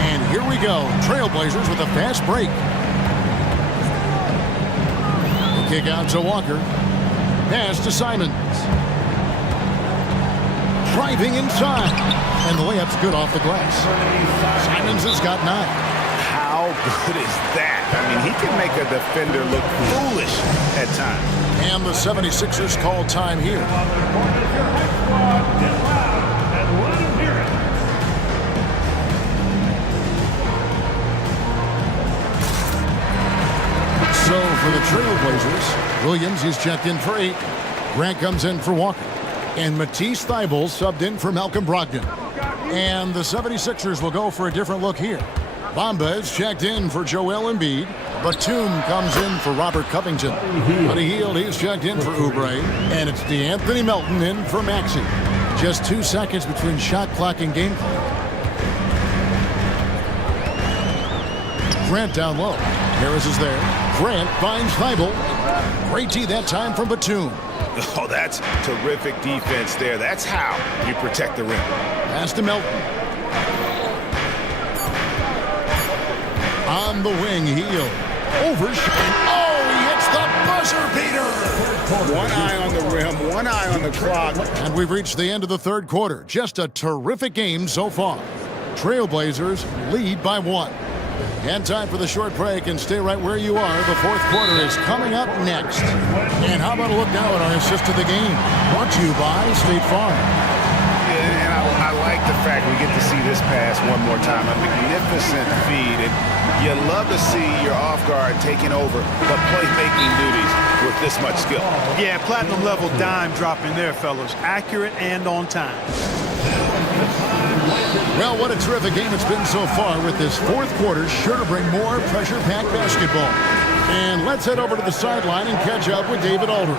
And here we go. Trailblazers with a fast break. The kick out to Walker. Pass to Simons. Driving inside. And the layup's good off the glass. Simons has got 9. How good is that? I mean, he can make a defender look foolish at times. And the 76ers call time here. So for the Trailblazers, Williams, he's checked in for 8. Grant comes in for Walker. And Matisse Thybulle subbed in for Malcolm Brogdon. And the 76ers will go for a different look here. Bamba is checked in for Joel Embiid. Batum comes in for Robert Covington. Buddy Hield, he's checked in for Oubre. And it's DeAnthony Melton in for Maxey. Just 2 seconds between shot clock and game clock. Grant down low. Harris is there. Grant finds Thybulle. Great D that time from Batum. Oh, that's terrific defense there. That's how you protect the rim. Pass to Melton. On the wing, Hield. Overshot. Oh, he hits the buzzer beater. One eye on the rim, one eye on the clock. And we've reached the end of the third quarter. Just a terrific game so far. Trailblazers lead by 1. And time for the short break, and stay right where you are. The fourth quarter is coming up next. And how about a look now at our assist of the game? Brought to you by State Farm. And I like the fact we get to see this pass one more time. A magnificent feed. And you love to see your off guard taking over the playmaking duties with this much skill. Yeah, platinum level dime dropping there, fellas. Accurate and on time. Well, what a terrific game it's been so far, with this fourth quarter sure to bring more pressure-packed basketball. And let's head over to the sideline and catch up with David Aldridge.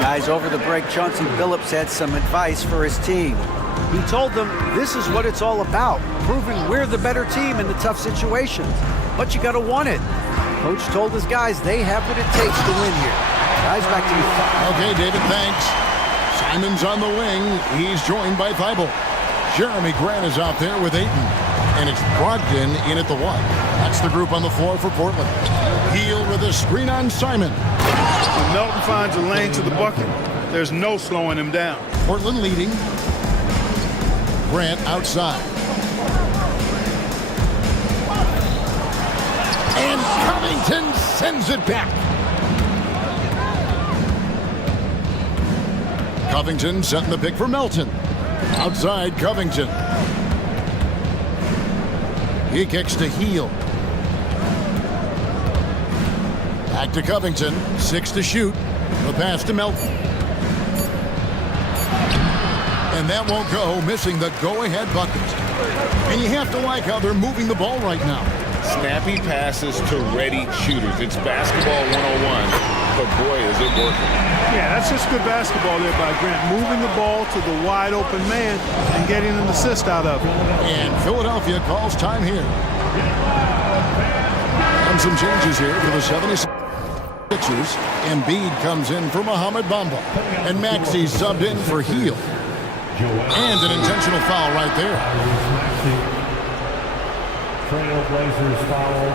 Guys, over the break, Chauncey Billups had some advice for his team. He told them this is what it's all about, proving we're the better team in the tough situations. But you got to want it. Coach told his guys they have what it takes to win here. Guys, back to you. Okay, David, thanks. Simons on the wing. He's joined by Thybulle. Jeremy Grant is out there with Ayton. And it's Brogdon in at the 1. That's the group on the floor for Portland. Hield with a screen on Simon. When Melton finds a lane to the bucket, there's no slowing him down. Portland leading. Grant outside. And Covington sends it back. Covington setting the pick for Melton. Outside Covington. He kicks to Hield. Back to Covington. 6 to shoot. The pass to Melton. And that won't go, missing the go-ahead bucket. And you have to like how they're moving the ball right now. Snappy passes to ready shooters. It's basketball 101. But boy, is it working. Yeah, that's just good basketball there by Grant. Moving the ball to the wide open man and getting an assist out of it. And Philadelphia calls time here. And some changes here for the 76ers. Embiid comes in for Mohamed Bamba. And Maxey subbed in for Hield. And an intentional foul right there. Trailblazers foul.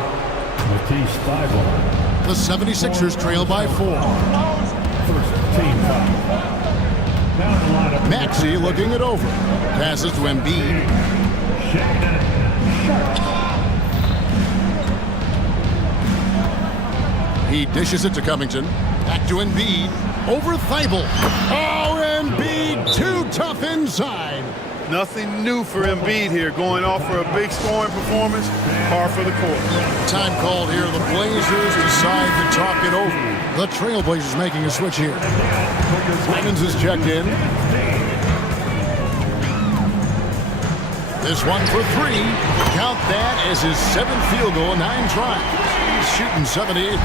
The 76ers trail by 4. First team foul. Down the lineup. Maxey looking it over. Passes to Embiid. He dishes it to Covington. Back to Embiid. Over Thibault. Oh, Embiid too tough inside. Nothing new for Embiid here, going off for a big scoring performance, par for the course. Time called here. The Blazers decide to talk it over. The Trailblazers making a switch here. Simons is checked in. This one for 3. Count that as his 7th field goal in 9 tries. He's shooting 78%.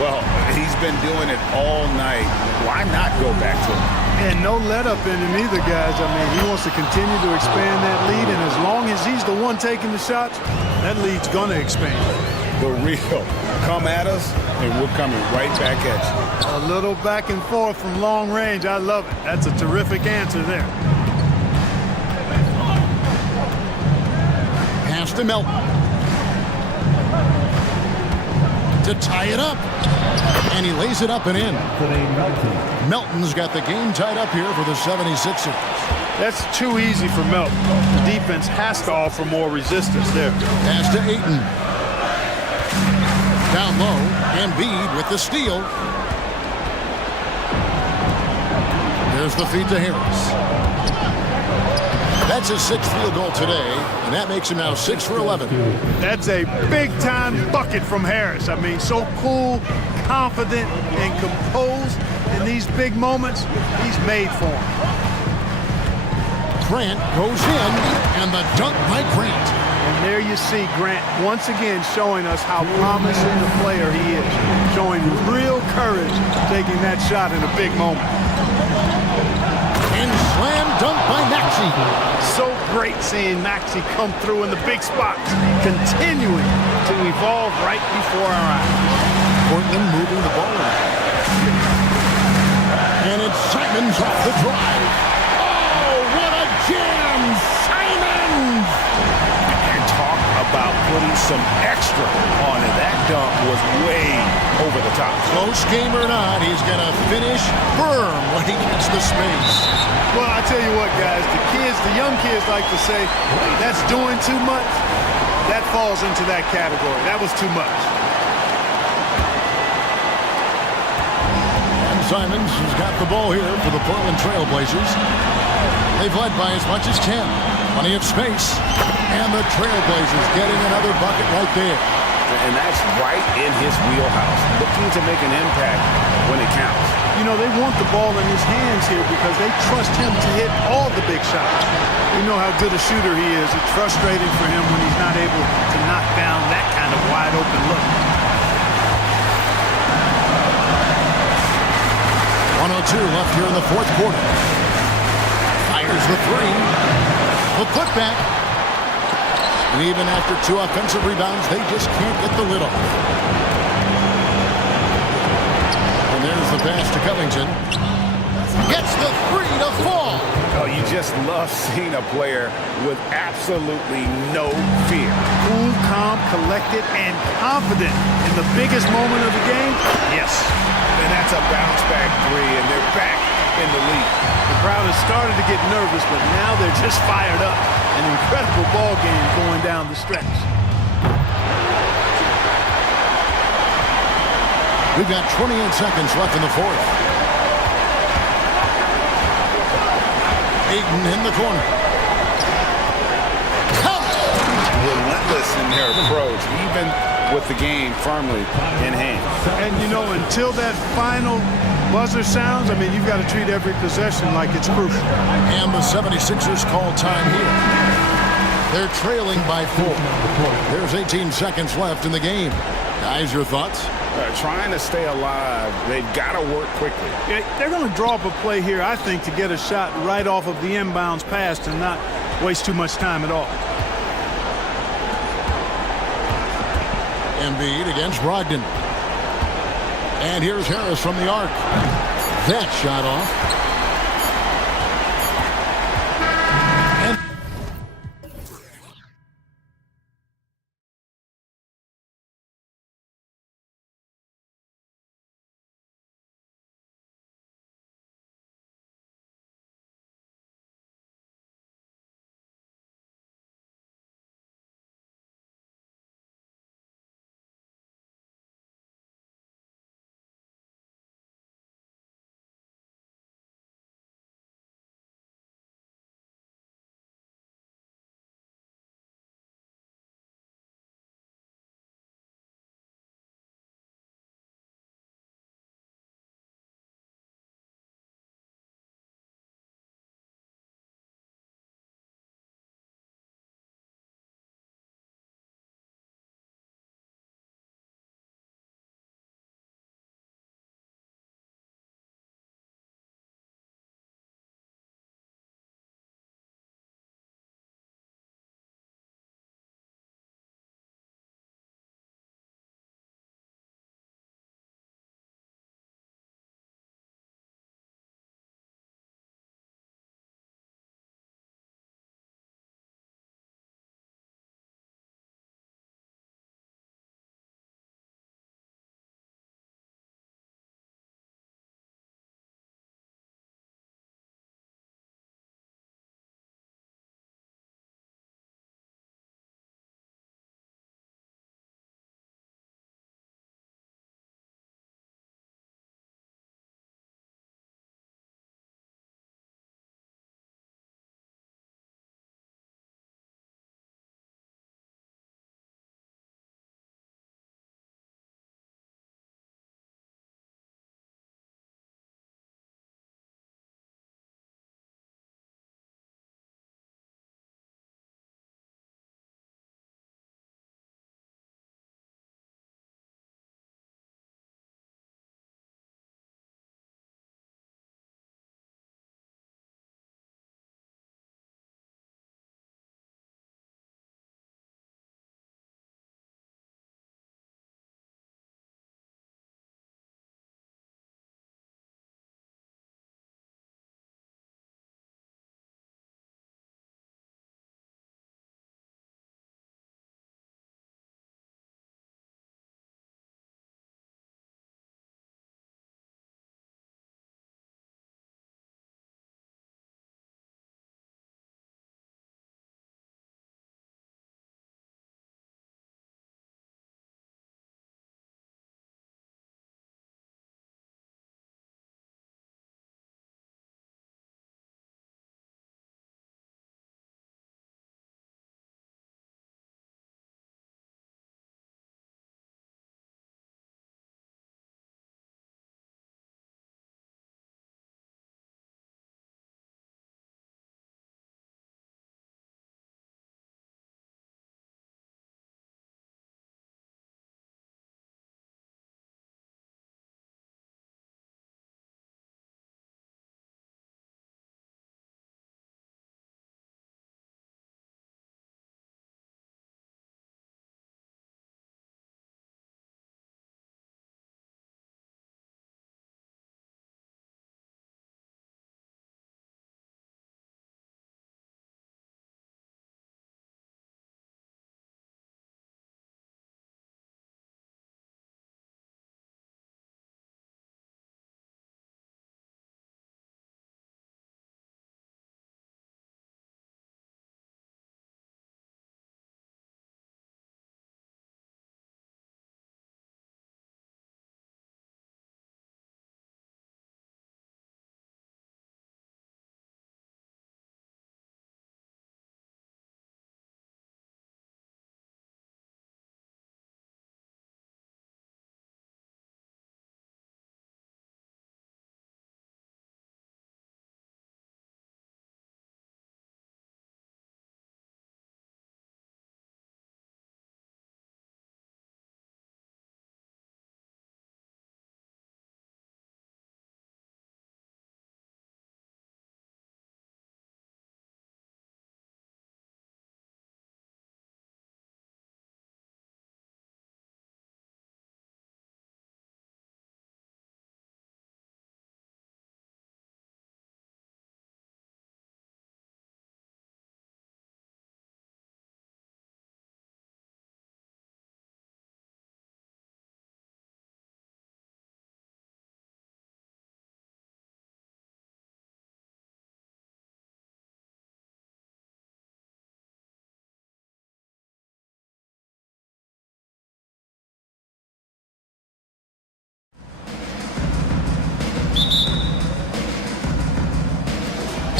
Well, he's been doing it all night. Why not go back to him? And no let up in him either, guys. I mean, he wants to continue to expand that lead, and as long as he's the one taking the shots, that lead's going to expand. The real. Come at us, and we're coming right back at you. A little back and forth from long range. I love it. That's a terrific answer there. Pass to Melton. To tie it up. And he lays it up and in. Melton's got the game tied up here for the 76ers. That's too easy for Melton. The defense has to offer more resistance there. Pass to Ayton. Down low, Embiid with the steal. There's the feed to Harris. That's his 6th field goal today, and that makes him now 6 for 11. That's a big-time bucket from Harris. I mean, so cool, confident, and composed in these big moments. He's made for him. Grant goes in, and the dunk by Grant. And there you see Grant once again showing us how promising a player he is. Showing real courage taking that shot in a big moment. And slam dunk by Maxey. So great seeing Maxey come through in the big spots, continuing to evolve right before our eyes. Portland moving the ball around. And it's Simons off the drive. Oh, what a jam! Simons! And talk about putting some extra on it. That dunk was way over the top. Close game or not, he's going to finish firm when he gets the space. Well, I tell you what, guys, the young kids like to say, that's doing too much. That falls into that category. That was too much. And Simons has got the ball here for the Portland Trailblazers. They've led by as much as 10. Plenty of space. And the Trailblazers getting another bucket right there. And that's right in his wheelhouse. Looking to make an impact when it counts. You know, they want the ball in his hands here because they trust him to hit all the big shots. We know how good a shooter he is. It's frustrating for him when he's not able to knock down that kind of wide open look. 1:02 left here in the 4th quarter. Fires the 3. The putback. And even after 2 offensive rebounds, they just can't get the lid off. And there's the pass to Covington. Gets the 3 to fall. Oh, you just love seeing a player with absolutely no fear. Cool, calm, collected, and confident in the biggest moment of the game. Yes. And that's a bounce back 3, and they're back in the lead. The crowd has started to get nervous, but now they're just fired up. An incredible ball game going down the stretch. We've got 28 seconds left in the 4th. Ayton in the corner. Relentless in their approach, even with the game firmly in hand. And, you know, until that final buzzer sounds, I mean, you've got to treat every possession like it's crucial. And the 76ers call time here. They're trailing by 4. There's 18 seconds left in the game. Guys, your thoughts? Trying to stay alive, they've got to work quickly. They're going to draw up a play here, I think, to get a shot right off of the inbounds pass and not waste too much time at all. Embiid against Brogdon. And here's Harris from the arc. That shot off.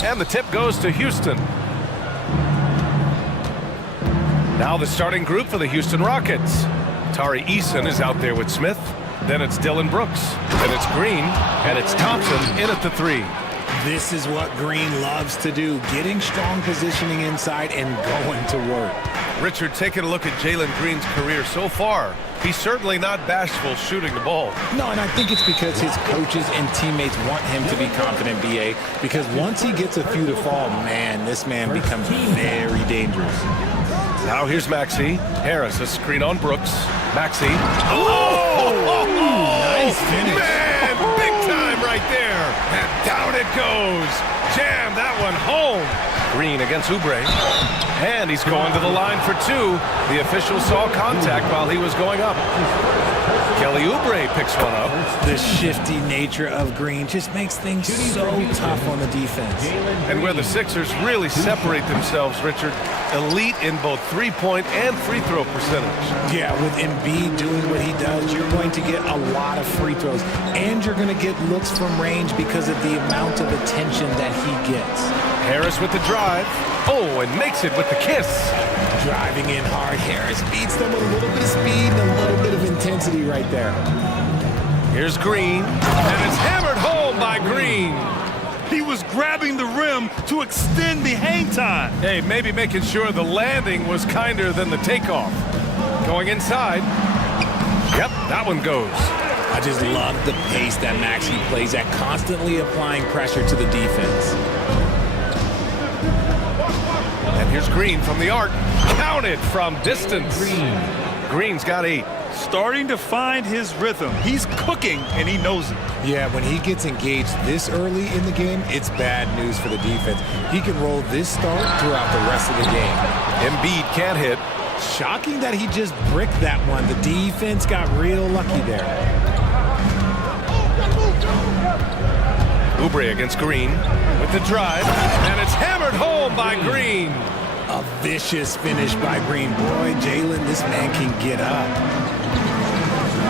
And the tip goes to Houston. Now the starting group for the Houston Rockets. Tari Eason is out there with Smith. Then it's Dylan Brooks. Then it's Green. And it's Thompson in at the 3. This is what Green loves to do, getting strong positioning inside and going to work. Richard, taking a look at Jalen Green's career so far, he's certainly not bashful shooting the ball. No, and I think it's because his coaches and teammates want him to be confident, BA, because once he gets a few to fall, man, this man becomes very dangerous. Now here's Maxey. Harris, a screen on Brooks. Maxey. Oh! Nice finish. Man, big time right there. And down it goes. Jam that one home. Green against Oubre. And he's going to the line for 2. The official saw contact while he was going up. Kelly Oubre picks one up. The shifty nature of Green just makes things so tough on the defense. And where the Sixers really separate themselves, Richard, elite in both three-point and free throw percentage. Yeah, with Embiid doing what he does, you're going to get a lot of free throws. And you're going to get looks from range because of the amount of attention that he gets. Harris with the drive. Oh, and makes it with the kiss. Driving in hard. Harris beats them with a little bit of speed and a little bit of intensity right there. Here's Green, and it's hammered home by Green. He was grabbing the rim to extend the hang time. Hey, maybe making sure the landing was kinder than the takeoff. Going inside. Yep, that one goes. I just love the pace that Maxey plays at, constantly applying pressure to the defense. And here's Green from the arc. Counted from distance. Green's got 8. Starting to find his rhythm. He's cooking, and he knows it. Yeah, when he gets engaged this early in the game, it's bad news for the defense. He can roll this start throughout the rest of the game. Embiid can't hit. Shocking that he just bricked that one. The defense got real lucky there. Oubre against Green with the drive, and it's hammered home by Green. A vicious finish by Green. Boy, Jalen, this man can get up.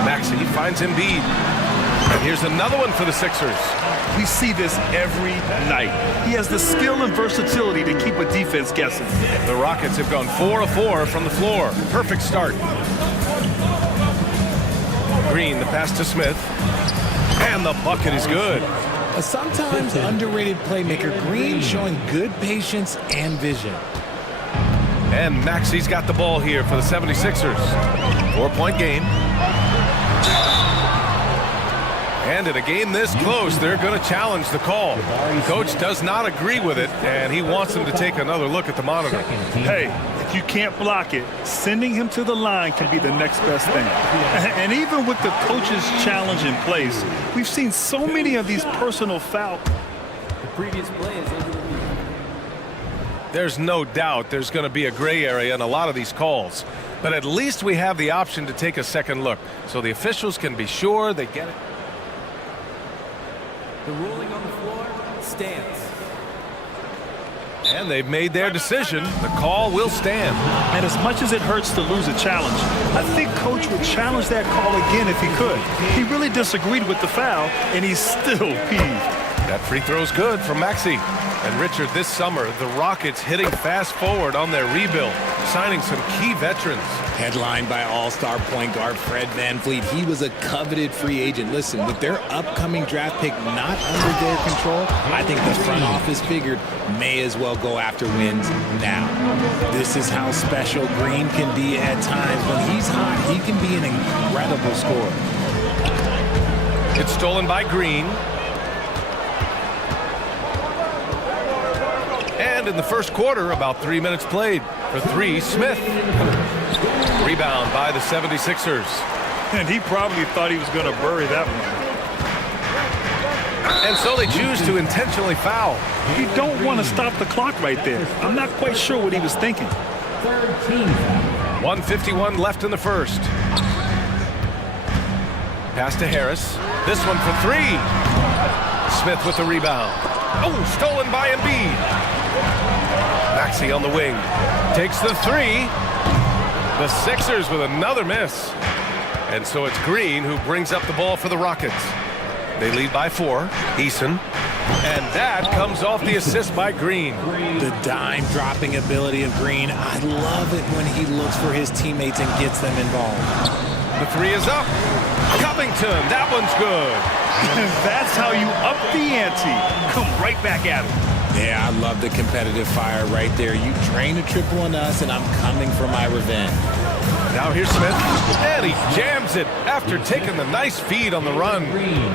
Maxey finds Embiid. And here's another one for the Sixers. We see this every night. He has the skill and versatility to keep a defense guessing. The Rockets have gone 4 of 4 from the floor. Perfect start. Green, the pass to Smith. And the bucket is good. A sometimes underrated playmaker, Green showing good patience and vision. And Maxey's got the ball here for the 76ers. 4-point game. And in a game this close, they're going to challenge the call. Coach does not agree with it, and he wants them to take another look at the monitor. Hey, if you can't block it, sending him to the line can be the next best thing. And even with the coach's challenge in place, we've seen so many of these personal fouls. The previous play is under review. There's no doubt there's going to be a gray area in a lot of these calls. But at least we have the option to take a second look, so the officials can be sure they get it. The ruling on the floor stands. And they've made their decision. The call will stand. And as much as it hurts to lose a challenge, I think Coach would challenge that call again if he could. He really disagreed with the foul, and he's still peeved. That free throw's good from Maxey. And Richard, this summer, the Rockets hitting fast forward on their rebuild, signing some key veterans. Headlined by all-star point guard Fred VanVleet, he was a coveted free agent. Listen, with their upcoming draft pick not under their control, I think the front office figured may as well go after wins now. This is how special Green can be at times. When he's hot, he can be an incredible scorer. It's stolen by Green. And in the first quarter, about 3 minutes played. For 3, Smith. Rebound by the 76ers. And he probably thought he was going to bury that one. And so they choose to intentionally foul. You don't want to stop the clock right there. I'm not quite sure what he was thinking. 1:51 left in the first. Pass to Harris. This one for 3. Smith with the rebound. Oh, stolen by Embiid. Maxey on the wing. Takes the 3. The Sixers with another miss. And so it's Green who brings up the ball for the Rockets. They lead by 4. Eason And that comes off the assist by Green. The dime dropping ability of Green. I love it when he looks for his teammates and gets them involved. The three is up. Covington, that one's good. That's how you up the ante. Come right back at him. Yeah, I love the competitive fire right there. You drain a triple on us, and I'm coming for my revenge. Now here's Smith, and he jams it after taking the nice feed on the run.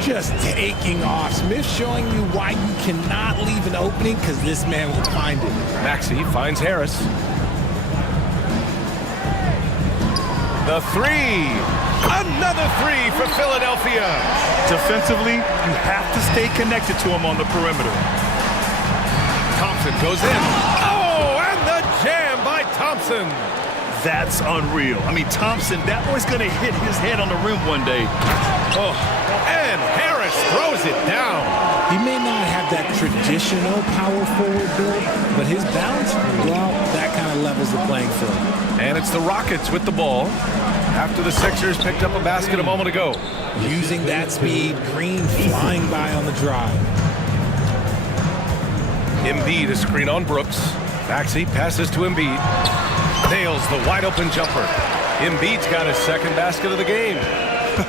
Just taking off. Smith showing you why you cannot leave an opening, because this man will find it. Maxey finds Harris. The three. Another three for Philadelphia. Defensively, you have to stay connected to him on the perimeter. Thompson goes in. Oh, and the jam by Thompson. That's unreal. I mean, Thompson, that boy's going to hit his head on the rim one day. Oh, and Harris throws it down. He may not have that traditional power forward build, but his balance, well, that kind of levels the playing field. And it's the Rockets with the ball after the Sixers picked up a basket a moment ago. Using that speed, Green flying by on the drive. Embiid, a screen on Brooks. Maxey passes to Embiid. Nails the wide open jumper. Embiid's got his second basket of the game.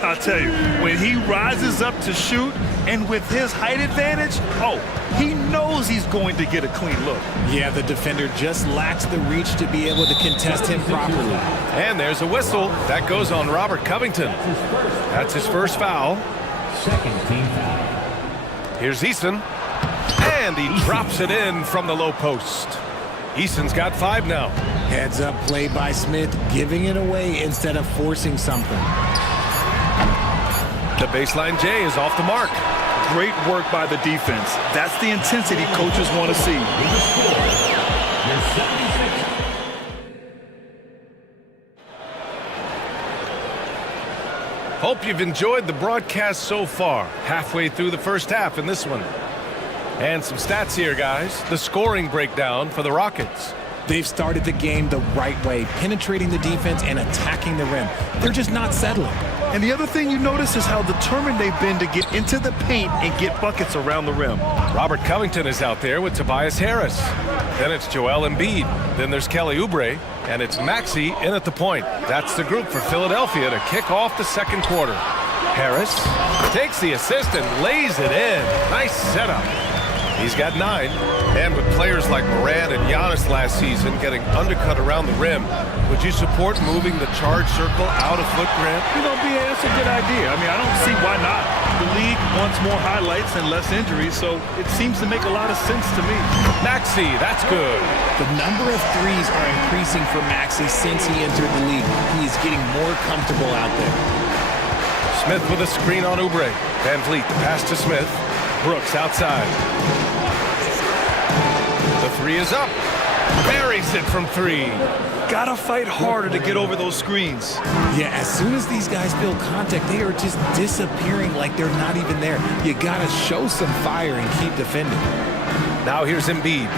I'll tell you, when he rises up to shoot, and with his height advantage, oh, he knows he's going to get a clean look. Yeah, the defender just lacks the reach to be able to contest him properly. And there's a whistle. That goes on Robert Covington. That's his first foul. Second team foul. Here's Eason. And he drops it in from the low post. Eason's got 5 now. Heads up play by Smith, giving it away instead of forcing something. The baseline J is off the mark. Great work by the defense. That's the intensity coaches want to see. Hope you've enjoyed the broadcast so far. Halfway through the first half in this one. And some stats here, guys. The scoring breakdown for the Rockets. They've started the game the right way, penetrating the defense and attacking the rim. They're just not settling. And the other thing you notice is how determined they've been to get into the paint and get buckets around the rim. Robert Covington is out there with Tobias Harris. Then it's Joel Embiid. Then there's Kelly Oubre. And it's Maxey in at the point. That's the group for Philadelphia to kick off the second quarter. Harris takes the assist and lays it in. Nice setup. He's got 9. And with players like Morant and Giannis last season getting undercut around the rim, would you support moving the charge circle out of foot, Grant? You know, BA, that's a good idea. I mean, I don't see why not. The league wants more highlights and less injuries, so it seems to make a lot of sense to me. Maxey, that's good. The number of threes are increasing for Maxey since he entered the league. He is getting more comfortable out there. Smith with a screen on Oubre. Van Vliet, the pass to Smith. Brooks outside. The three is up. Buries it from 3. Gotta fight harder to get over those screens. Yeah, as soon as these guys feel contact, they are just disappearing like they're not even there. You gotta show some fire and keep defending. Now here's Embiid.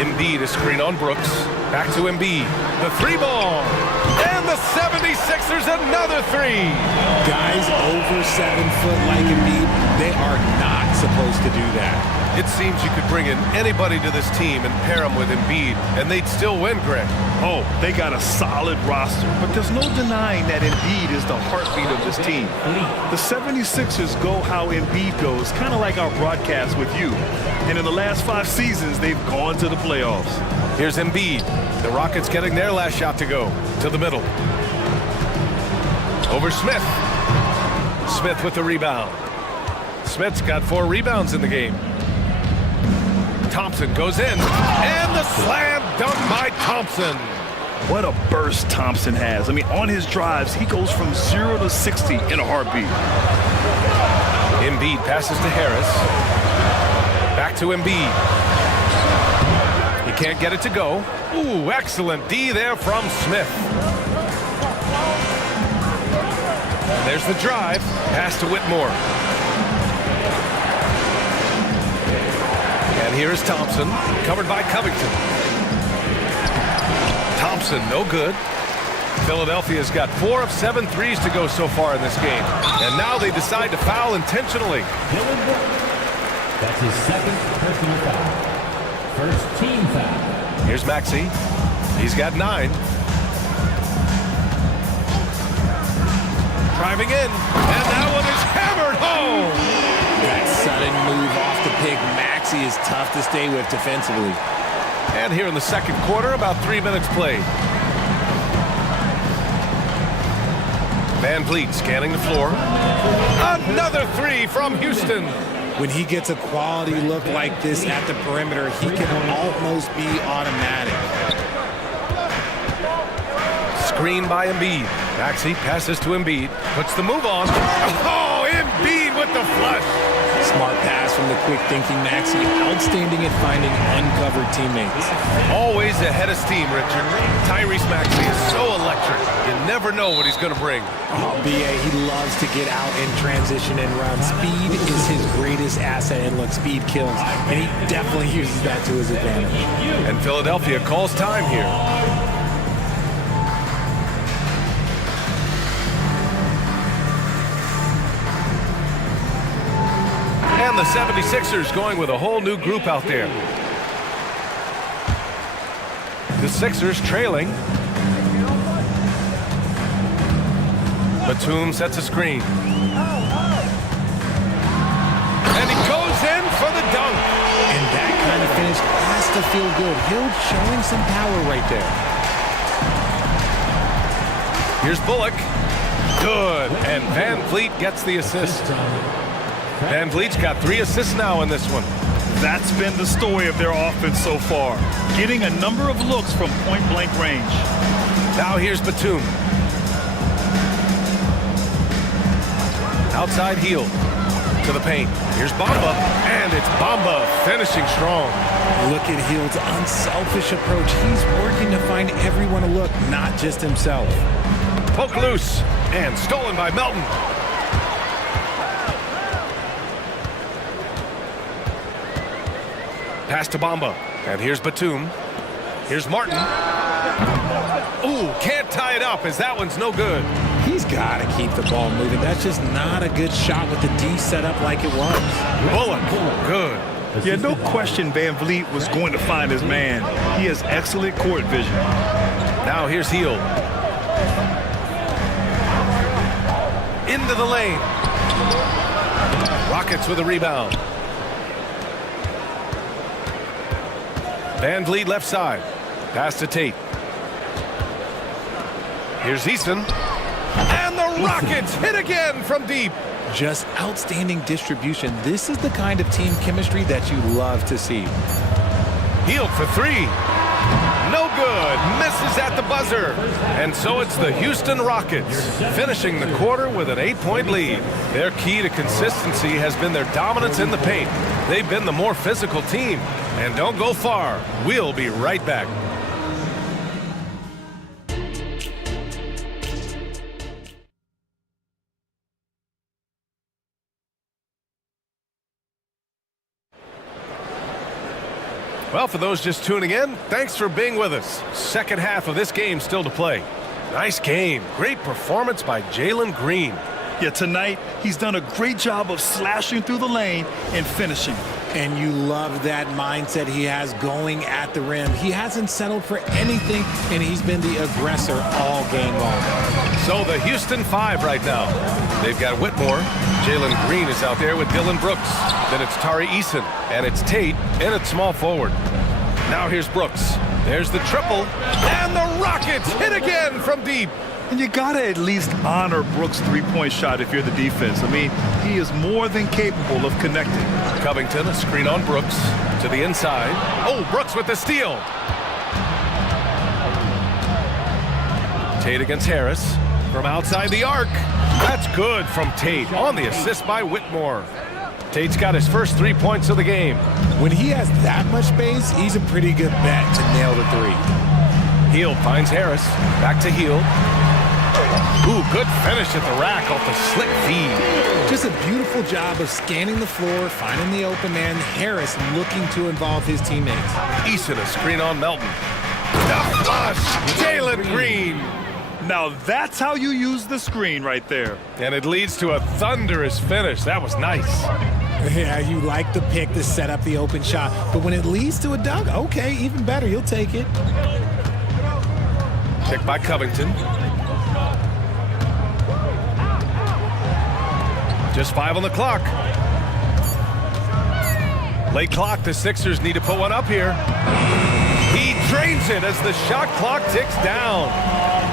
Embiid, a screen on Brooks. Back to Embiid. The 3 ball. And the 76ers another 3. Guys over 7 foot like Embiid, they are not supposed to do that. It seems you could bring in anybody to this team and pair them with Embiid, and they'd still win, Greg. Oh, they got a solid roster, but there's no denying that Embiid is the heartbeat of this team. The 76ers go how Embiid goes, kind of like our broadcast with you. And in the last 5 seasons, they've gone to the playoffs. Here's Embiid. The Rockets getting their last shot to go. To the middle. Over Smith. Smith with the rebound. Smith's got 4 rebounds in the game. Thompson goes in, and the slam dunk by Thompson. What a burst Thompson has. I mean, on his drives, he goes from 0 to 60 in a heartbeat. Embiid passes to Harris. Back to Embiid. He can't get it to go. Ooh, excellent D there from Smith. There's the drive. Pass to Whitmore. And here is Thompson, covered by Covington. Thompson, no good. Philadelphia's got 4 of 7 threes to go so far in this game. And now they decide to foul intentionally. That's his second personal foul. First team foul. Here's Maxey. He's got 9. Driving in, and that one is hammered home. That sudden move off the pick, Maxey is tough to stay with defensively. And here in the second quarter, about 3 minutes played. Van Vliet scanning the floor. Another 3 from Houston. When he gets a quality look like this at the perimeter, he can almost be automatic. Screen by Embiid. Maxey passes to Embiid. Puts the move on. Oh, Embiid with the flush. Smart pass from the quick-thinking Maxey. Outstanding at finding uncovered teammates. Always ahead of steam, Richard. Tyrese Maxey is so electric. You never know what he's going to bring. Oh, B.A., he loves to get out in transition and run. Speed is his greatest asset, and look, speed kills. And he definitely uses that to his advantage. And Philadelphia calls time here. And the 76ers going with a whole new group out there. The Sixers trailing. Batum sets a screen. And he goes in for the dunk. And that kind of finish has to feel good. Hill showing some power right there. Here's Bullock. Good. And Van Vliet gets the assist. Van Vliet's got 3 assists now in this one. That's been the story of their offense so far. Getting a number of looks from point-blank range. Now here's Batum. Outside heel to the paint. Here's Bamba, and it's Bamba finishing strong. Look at Hield's unselfish approach. He's working to find everyone a look, not just himself. Poke loose, and stolen by Melton. Pass to Bamba, and here's Batum. Here's Martin. Ooh, can't tie it up as that one's no good. He's got to keep the ball moving. That's just not a good shot with the D set up like it was. Bullock, good. Yeah, no question Van Vliet was going to find his man. He has excellent court vision. Now here's Heel. Into the lane. Rockets with a rebound. Van Vliet left side. Pass to Tate. Here's Eason. And the Rockets hit again from deep. Just outstanding distribution. This is the kind of team chemistry that you love to see. Healed for 3. No good. Misses at the buzzer. And so it's the Houston Rockets finishing the quarter with an 8-point lead. Their key to consistency has been their dominance in the paint. They've been the more physical team. And don't go far. We'll be right back. Well, for those just tuning in, thanks for being with us. Second half of this game still to play. Nice game. Great performance by Jalen Green. Yeah, tonight he's done a great job of slashing through the lane and finishing. And you love that mindset he has going at the rim. He hasn't settled for anything, and he's been the aggressor all game long. So the Houston 5 right now. They've got Whitmore. Jalen Green is out there with Dylan Brooks. Then it's Tari Eason, and it's Tate, and it's small forward. Now here's Brooks. There's the triple, and the Rockets hit again from deep. And you got to at least honor Brooks' three-point shot if you're the defense. I mean, he is more than capable of connecting. Covington, a screen on Brooks to the inside. Oh, Brooks with the steal. Tate against Harris from outside the arc. That's good from Tate on the assist by Whitmore. Tate's got his first 3 points of the game. When he has that much space, he's a pretty good bet to nail the 3. Heel finds Harris. Back to Heel. Ooh, good finish at the rack off the slick feed. Just a beautiful job of scanning the floor, finding the open man. Harris looking to involve his teammates. Eason, a screen on Melton. The flush! Jalen Green! Now that's how you use the screen right there. And it leads to a thunderous finish. That was nice. Yeah, you like the pick to set up the open shot, but when it leads to a dunk, okay, even better, you'll take it. Pick by Covington. Just 5 on the clock. Late clock, the Sixers need to put one up here. He drains it as the shot clock ticks down.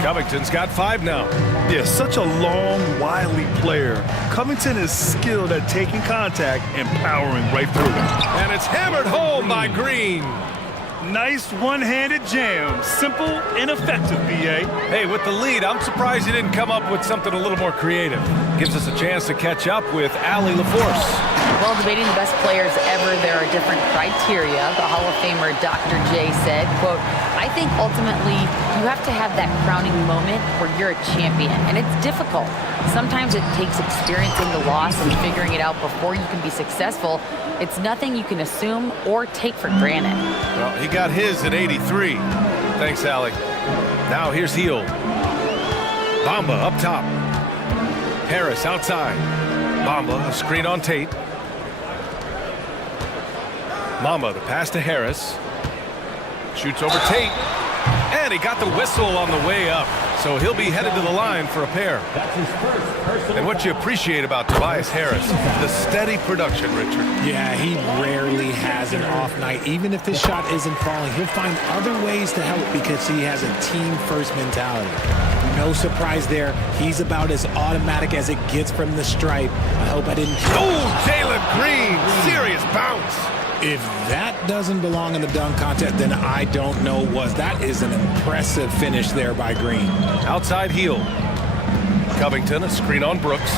Covington's got 5 now. Yeah, such a long, wily player. Covington is skilled at taking contact and powering right through it. And it's hammered home by Green. Nice one-handed jam. Simple and effective, B.A. Hey, with the lead, I'm surprised he didn't come up with something a little more creative. Gives us a chance to catch up with Allie LaForce. While debating the best players ever, there are different criteria. The Hall of Famer Dr. J said, quote, I think ultimately you have to have that crowning moment where you're a champion, and it's difficult. Sometimes it takes experiencing the loss and figuring it out before you can be successful. It's nothing you can assume or take for granted. Well, he got his at 83. Thanks, Allie. Now here's Heel. Bamba up top. Harris outside. Bamba, a screen on Tate. Mamba, the pass to Harris. Shoots over Tate. And he got the whistle on the way up. So he'll be headed to the line for a pair. And what you appreciate about Tobias Harris, the steady production, Richard. Yeah, he rarely has an off night. Even if his shot isn't falling, he'll find other ways to help because he has a team-first mentality. No surprise there. He's about as automatic as it gets from the stripe. I hope I didn't... Oh, Jalen Green! Serious bounce! If that doesn't belong in the dunk contest, then I don't know what. That is an impressive finish there by Green. Outside Heel. Covington, a screen on Brooks.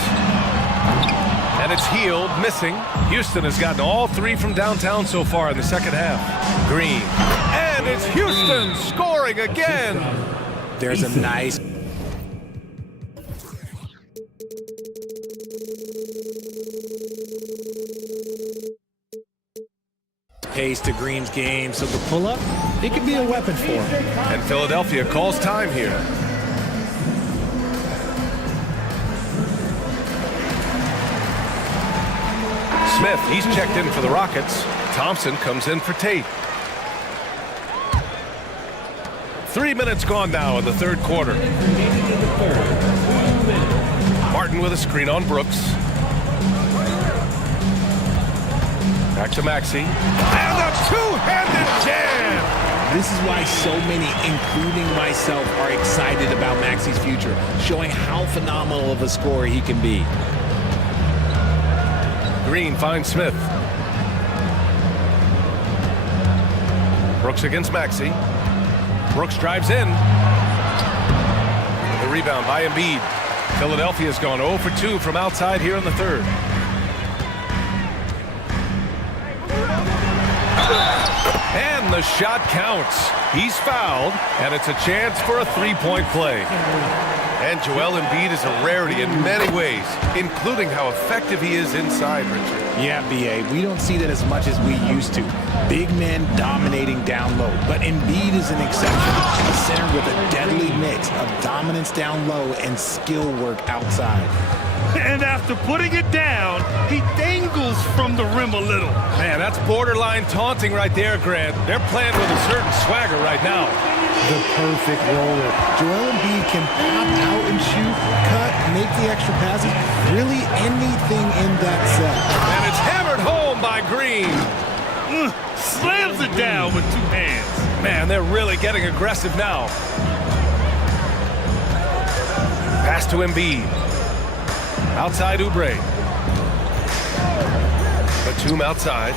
And it's Heel, missing. Houston has gotten all 3 from downtown so far in the second half. Green. And it's Houston scoring again. There's a nice... pace to Green's game, so the pull-up, it could be a weapon for him. And Philadelphia calls time here. Smith, he's checked in for the Rockets. Thompson comes in for Tate. 3 minutes gone now in the third quarter. Martin with a screen on Brooks. Back to Maxey. And a two-handed jam! This is why so many, including myself, are excited about Maxey's future, showing how phenomenal of a scorer he can be. Green finds Smith. Brooks against Maxey. Brooks drives in. The rebound by Embiid. Philadelphia's gone 0 for 2 from outside here in the third. And the shot counts. He's fouled, and it's a chance for a three-point play. And Joel Embiid is a rarity in many ways, including how effective he is inside, Richard. Yeah, B.A., we don't see that as much as we used to. Big men dominating down low, but Embiid is an exception. A center with a deadly mix of dominance down low and skill work outside. And after putting it down, he dangles from the rim a little. Man, that's borderline taunting right there, Grant. They're playing with a certain swagger right now. The perfect roller. Joel Embiid can pop out and shoot, cut, make the extra passes, really anything in that set. And it's hammered home by Green. Slams it down with 2 hands. Man, they're really getting aggressive now. Pass to Embiid. Outside Oubre. Batum outside.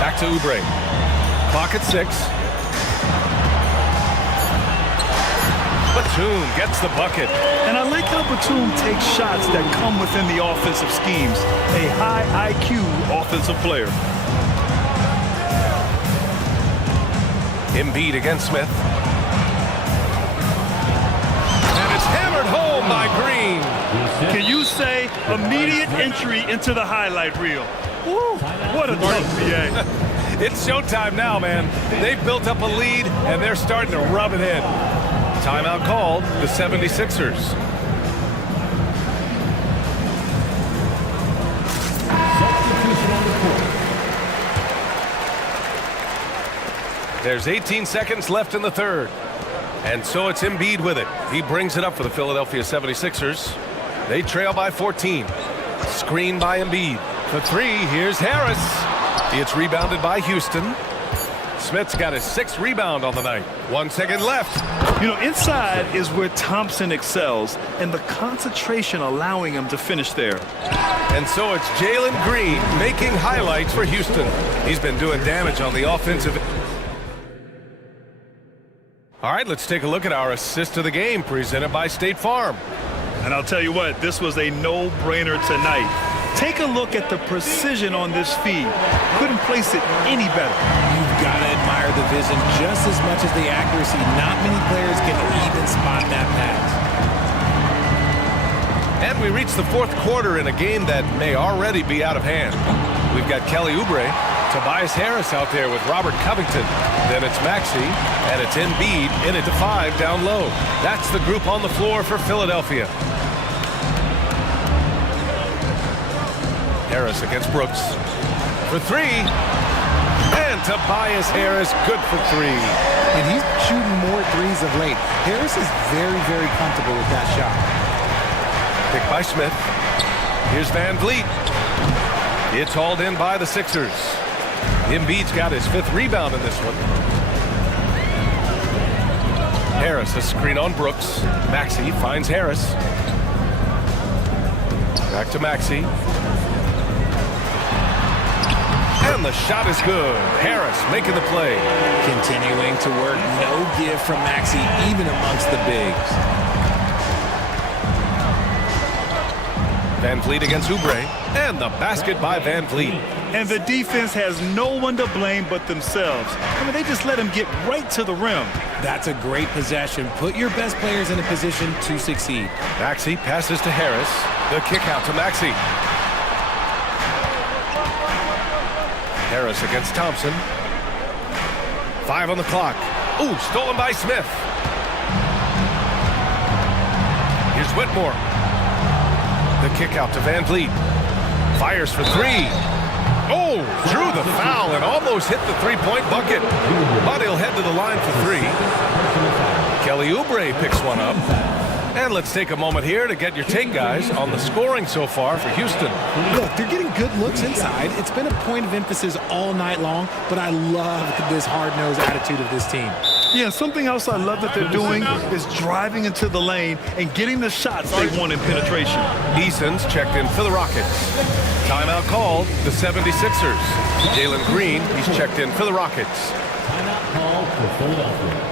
Back to Oubre. Clock at 6. Batum gets the bucket. And I like how Batum takes shots that come within the offensive schemes. A high IQ offensive player. Embiid against Smith. And it's hammered home by Green. Can you say immediate entry into the highlight reel? Woo, what a dunk, BA. It's showtime now, man. They've built up a lead, and they're starting to rub it in. Timeout called, the 76ers. There's 18 seconds left in the third. And so it's Embiid with it. He brings it up for the Philadelphia 76ers. They trail by 14. Screen by Embiid. For three, here's Harris. It's rebounded by Houston. Smith's got his 6th rebound on the night. 1 second left. You know, inside is where Thompson excels, and the concentration allowing him to finish there. And so it's Jalen Green making highlights for Houston. He's been doing damage on the offensive. All right, let's take a look at our assist of the game presented by State Farm. And I'll tell you what, this was a no-brainer tonight. Take a look at the precision on this feed. Couldn't place it any better. You've got to admire the vision just as much as the accuracy. Not many players can even spot that pass. And we reach the fourth quarter in a game that may already be out of hand. We've got Kelly Oubre, Tobias Harris out there with Robert Covington. Then it's Maxey, and it's Embiid in it to 5 down low. That's the group on the floor for Philadelphia. Harris against Brooks for 3. And Tobias Harris, good for 3. And he's shooting more threes of late. Harris is very, very comfortable with that shot. Picked by Smith. Here's Van Vliet. It's hauled in by the Sixers. Embiid's got his 5th rebound in this one. Harris, a screen on Brooks. Maxey finds Harris. Back to Maxey. And the shot is good. Harris making the play. Continuing to work. No give from Maxey, even amongst the bigs. Van Vliet against Oubre. And the basket by Van Vliet. And the defense has no one to blame but themselves. I mean, they just let him get right to the rim. That's a great possession. Put your best players in a position to succeed. Maxey passes to Harris. The kick out to Maxey. Harris against Thompson. 5 on the clock. Ooh, stolen by Smith. Here's Whitmore. The kick out to Van Vliet. Fires for 3. Oh, drew the foul and almost hit the 3-point bucket. But he'll head to the line for 3. Kelly Oubre picks one up. And let's take a moment here to get your take, guys, on the scoring so far for Houston. Look, they're getting good looks inside. It's been a point of emphasis all night long, but I love this hard-nosed attitude of this team. Yeah, something else I love that they're doing is driving into the lane and getting the shots they want in penetration. Eason's checked in for the Rockets. Timeout called, the 76ers. Jalen Green, he's checked in for the Rockets. Timeout call for Philadelphia.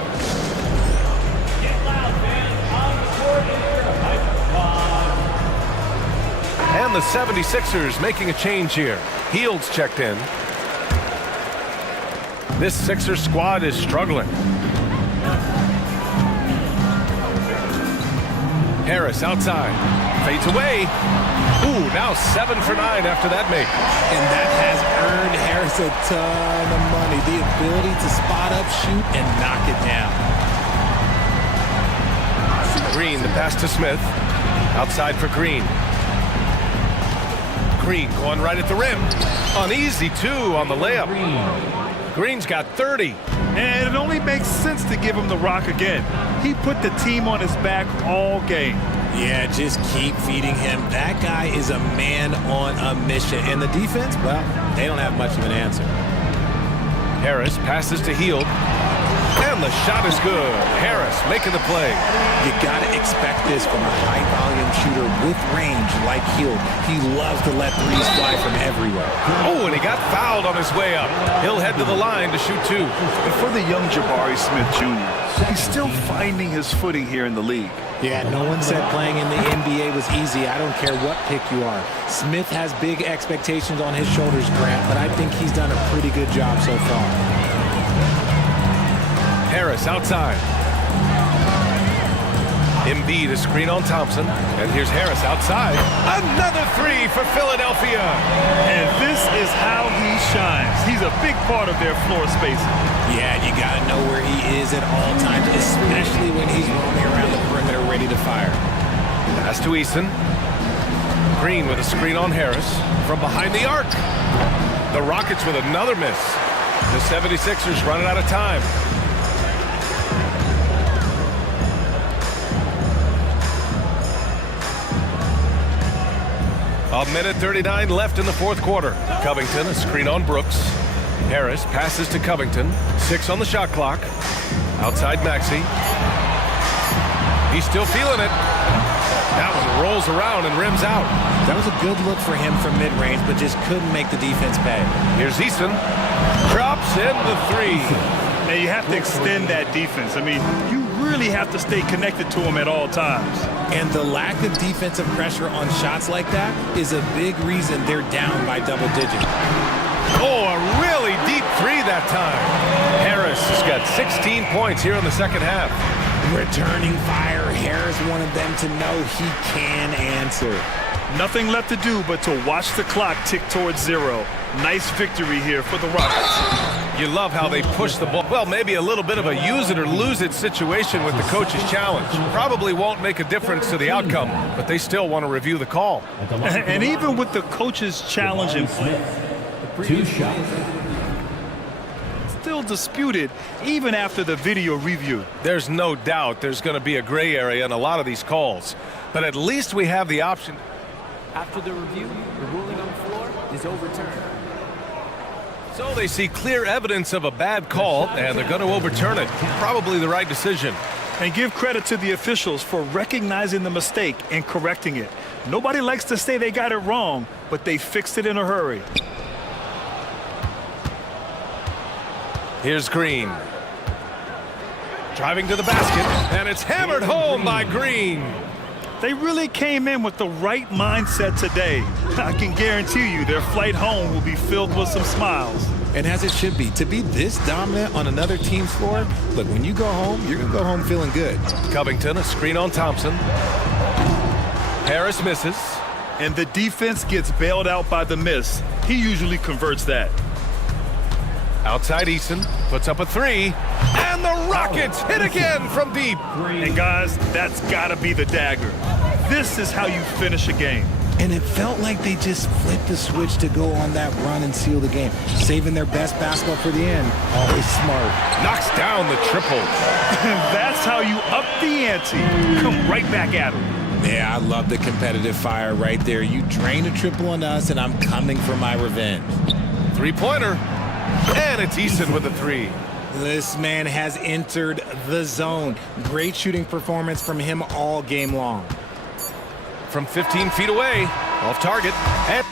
And the 76ers making a change here. Heald's checked in. This Sixers squad is struggling. Harris outside. Fades away. Ooh, now 7 for 9 after that make. And that has earned Harris a ton of money. The ability to spot up, shoot, and knock it down. Green, the pass to Smith. Outside for Green. Green going right at the rim. Uneasy, 2 on the layup. Green's got 30. And it only makes sense to give him the rock again. He put the team on his back all game. Yeah, just keep feeding him. That guy is a man on a mission. And the defense, well, they don't have much of an answer. Harris passes to Hield. And the shot is good. Harris making the play. You got to expect this from a high-volume shooter with range like Hield. He loves to let threes fly from everywhere. Oh, and he got fouled on his way up. He'll head to the line to shoot 2. And for the young Jabari Smith Jr., he's still finding his footing here in the league. Yeah, no one said playing in the NBA was easy. I don't care what pick you are. Smith has big expectations on his shoulders, Grant, but I think he's done a pretty good job so far. Harris outside. Embiid, a screen on Thompson. And here's Harris outside. Another 3 for Philadelphia. And this is how he shines. He's a big part of their floor spacing. Yeah, you got to know where he is at all times, especially when he's roaming around the perimeter ready to fire. Pass to Easton. Green with a screen on Harris from behind the arc. The Rockets with another miss. The 76ers running out of time. A minute 39 left in the fourth quarter. Covington, a screen on Brooks. Harris passes to Covington. 6 on the shot clock. Outside Maxey. He's still feeling it. That one rolls around and rims out. That was a good look for him from mid-range, but just couldn't make the defense pay. Here's Eason. Drops in the 3. Now you have to extend that defense. I mean, you really have to stay connected to him at all times. And the lack of defensive pressure on shots like that is a big reason they're down by double digits. Oh, a really deep 3 that time. Harris has got 16 points here in the second half. Returning fire. Harris wanted them to know he can answer. Nothing left to do but to watch the clock tick towards 0. Nice victory here for the Rockets. You love how they push the ball. Well, maybe a little bit of a use it or lose it situation with the coach's challenge. Probably won't make a difference to the outcome, but they still want to review the call. And even with the coach's challenge in play, 2 shots. still disputed even after the video review. There's no doubt there's going to be a gray area in a lot of these calls, but at least we have the option. After the review, the ruling on the floor is overturned. So they see clear evidence of a bad call, and they're going to overturn it. Probably the right decision. And give credit to the officials for recognizing the mistake and correcting it. Nobody likes to say they got it wrong, but they fixed it in a hurry. Here's Green. Driving to the basket, and it's hammered home by Green. They really came in with the right mindset today. I can guarantee you their flight home will be filled with some smiles. And as it should be, to be this dominant on another team's floor, look, when you go home, you're going to go home feeling good. Covington, a screen on Thompson. Harris misses. And the defense gets bailed out by the miss. He usually converts that. Outside Eason, puts up a 3. And the Rockets hit again from deep. And guys, that's got to be the dagger. This is how you finish a game. And it felt like they just flipped the switch to go on that run and seal the game, saving their best basketball for the end. Always smart. Knocks down the triple. That's how you up the ante. Come right back at them. Yeah, I love the competitive fire right there. You drain a triple on us, and I'm coming for my revenge. 3-pointer. And it's Eason with a 3. This man has entered the zone. Great shooting performance from him all game long. From 15 feet away, off target, and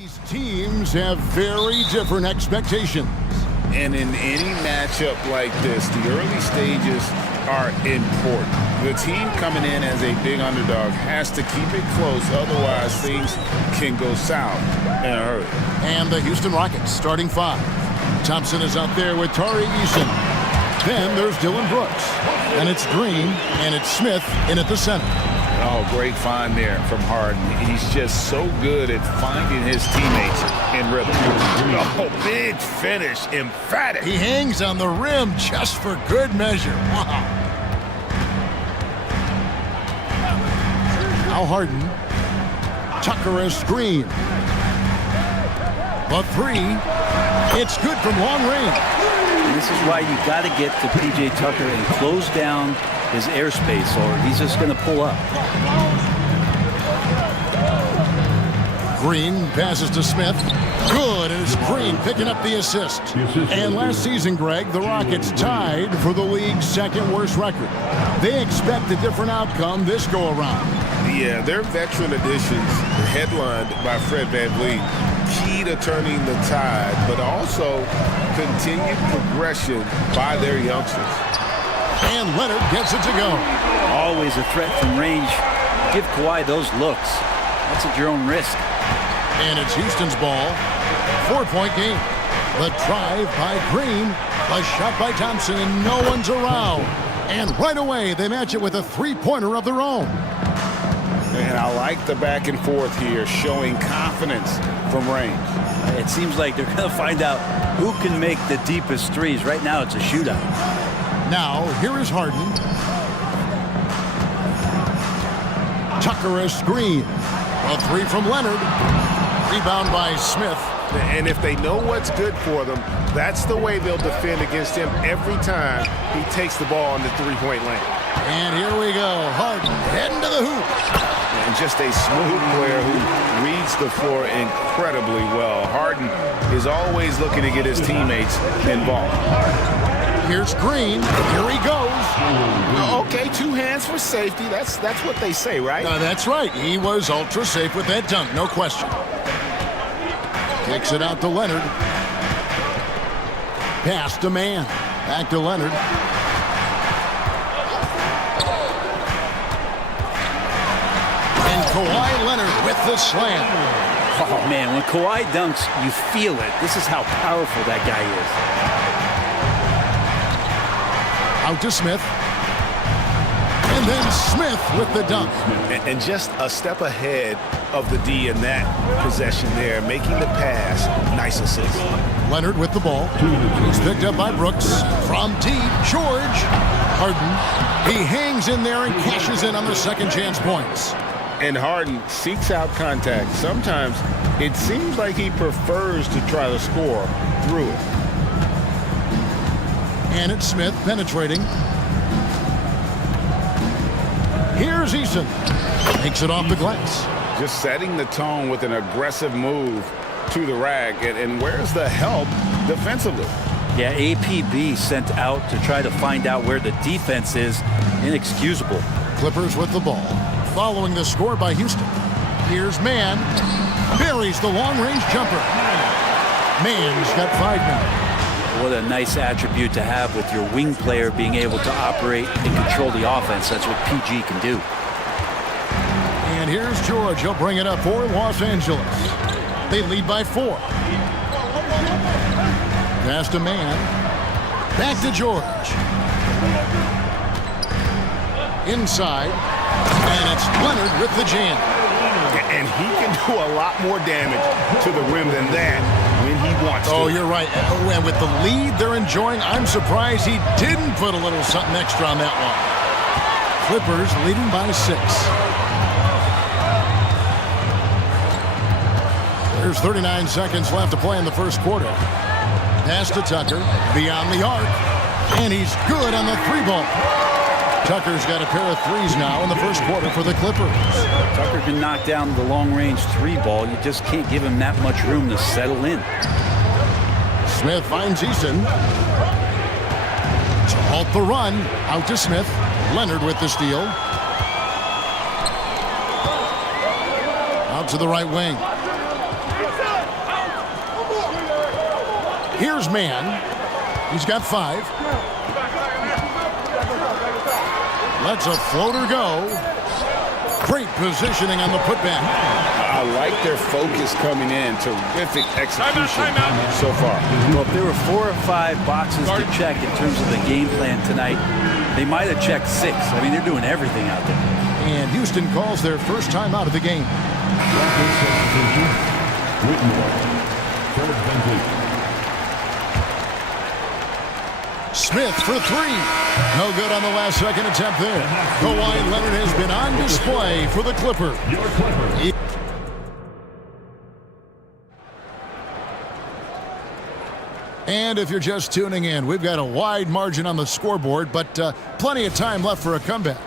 These teams have very different expectations. And in any matchup like this, the early stages are important. The team coming in as a big underdog has to keep it close, otherwise things can go south in a hurry. And the Houston Rockets starting 5. Thompson is out there with Tari Eason. Then there's Dylan Brooks. And it's Green, and it's Smith in at the center. Oh, great find there from Harden. He's just so good at finding his teammates in rhythm. Oh, big finish, emphatic. He hangs on the rim just for good measure. Wow. Now Harden. Tucker a screen. The 3. It's good from long range. And this is why you got to get to P.J. Tucker and close down his airspace, or he's just going to pull up. Green passes to Smith. Good, and it's Green picking up the assist. And last season, Greg, the Rockets tied for the league's second worst record. They expect a different outcome this go-around. Yeah, their veteran additions headlined by Fred VanVleet, key to turning the tide, but also continued progression by their youngsters. And Leonard gets it to go. Always a threat from range. Give Kawhi those looks. That's at your own risk. And it's Houston's ball. 4-point game. The drive by Green. A shot by Thompson, and no one's around. And right away, they match it with a three-pointer of their own. And I like the back and forth here, showing confidence from range. It seems like they're going to find out who can make the deepest threes. Right now, it's a shootout. Now, here is Harden. Tucker a screen. A 3 from Leonard. Rebound by Smith. And if they know what's good for them, that's the way they'll defend against him every time he takes the ball in the three-point lane. And here we go. Harden heading to the hoop. And just a smooth player who reads the floor incredibly well. Harden is always looking to get his teammates involved. Here's Green. Here he goes. Okay, 2 hands for safety. That's what they say, right? That's right. He was ultra safe with that dunk, no question. Kicks it out to Leonard. Pass to man. Back to Leonard. And Kawhi Leonard with the slam. Oh, man, when Kawhi dunks, you feel it. This is how powerful that guy is. Out to Smith. And then Smith with the dunk. And just a step ahead of the D in that possession there, making the pass. Nice assist. Leonard with the ball. He's picked up by Brooks. From deep, George. Harden. He hangs in there and cashes in on the second chance points. And Harden seeks out contact. Sometimes it seems like he prefers to try to score through it. And it's Smith penetrating. Here's Eason. Takes it off the glass. Just setting the tone with an aggressive move to the rack. And where's the help defensively? Yeah, APB sent out to try to find out where the defense is. Inexcusable. Clippers with the ball. Following the score by Houston. Here's Mann. Buries the long-range jumper. Mann's got 5 now. What a nice attribute to have with your wing player being able to operate and control the offense. That's what PG can do. And here's George. He'll bring it up for Los Angeles. They lead by 4. Pass to Mann. Back to George. Inside. And it's Leonard with the jam. And he can do a lot more damage to the rim than that when he wants to. Oh, you're right. And with the lead they're enjoying, I'm surprised he didn't put a little something extra on that one. Clippers leading by 6. There's 39 seconds left to play in the first quarter. Pass to Tucker, beyond the arc, and he's good on the 3-ball. Tucker's got a pair of 3s now in the first quarter for the Clippers. Tucker can knock down the long-range 3-ball. You just can't give him that much room to settle in. Smith finds Easton. To halt the run, out to Smith. Leonard with the steal. Out to the right wing. Here's man. He's got 5. Lets a floater go. Great positioning on the putback. I like their focus coming in. Terrific execution so far. Well, if there were 4 or 5 boxes to check in terms of the game plan tonight, they might have checked 6. I mean, they're doing everything out there. And Houston calls their first time out of the game. Smith for 3. No good on the last second attempt there. Kawhi Leonard has been on display for the Clippers. And if you're just tuning in, we've got a wide margin on the scoreboard, but plenty of time left for a comeback.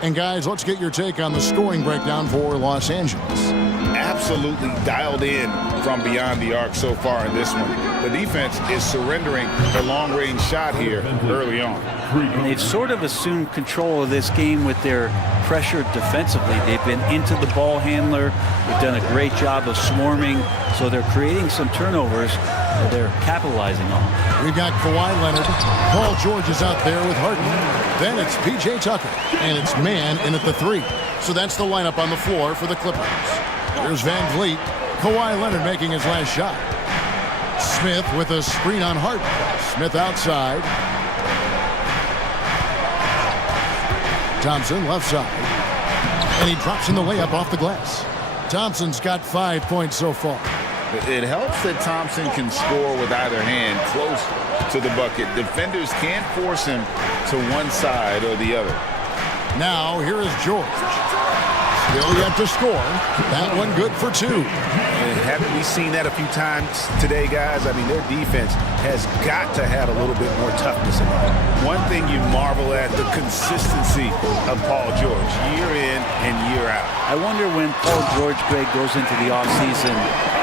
And guys, let's get your take on the scoring breakdown for Los Angeles. Absolutely dialed in from beyond the arc so far in this one. The defense is surrendering a long-range shot here early on. And they've sort of assumed control of this game with their pressure defensively. They've been into the ball handler. They've done a great job of swarming. So they're creating some turnovers that they're capitalizing on. We've got Kawhi Leonard. Paul George is out there with Harden. Then it's P.J. Tucker. And it's man in at the 3. So that's the lineup on the floor for the Clippers. Here's Van Vliet. Kawhi Leonard making his last shot. Smith with a screen on Harden. Smith outside. Thompson left side. And he drops in the layup off the glass. Thompson's got 5 points so far. It helps that Thompson can score with either hand close to the bucket. Defenders can't force him to one side or the other. Now here is George. Still yet to score. That one good for 2. And haven't we seen that a few times today, guys? I mean, their defense has got to have a little bit more toughness in it. One thing you marvel at, the consistency of Paul George, year in and year out. I wonder when Paul George, Greg, goes into the offseason,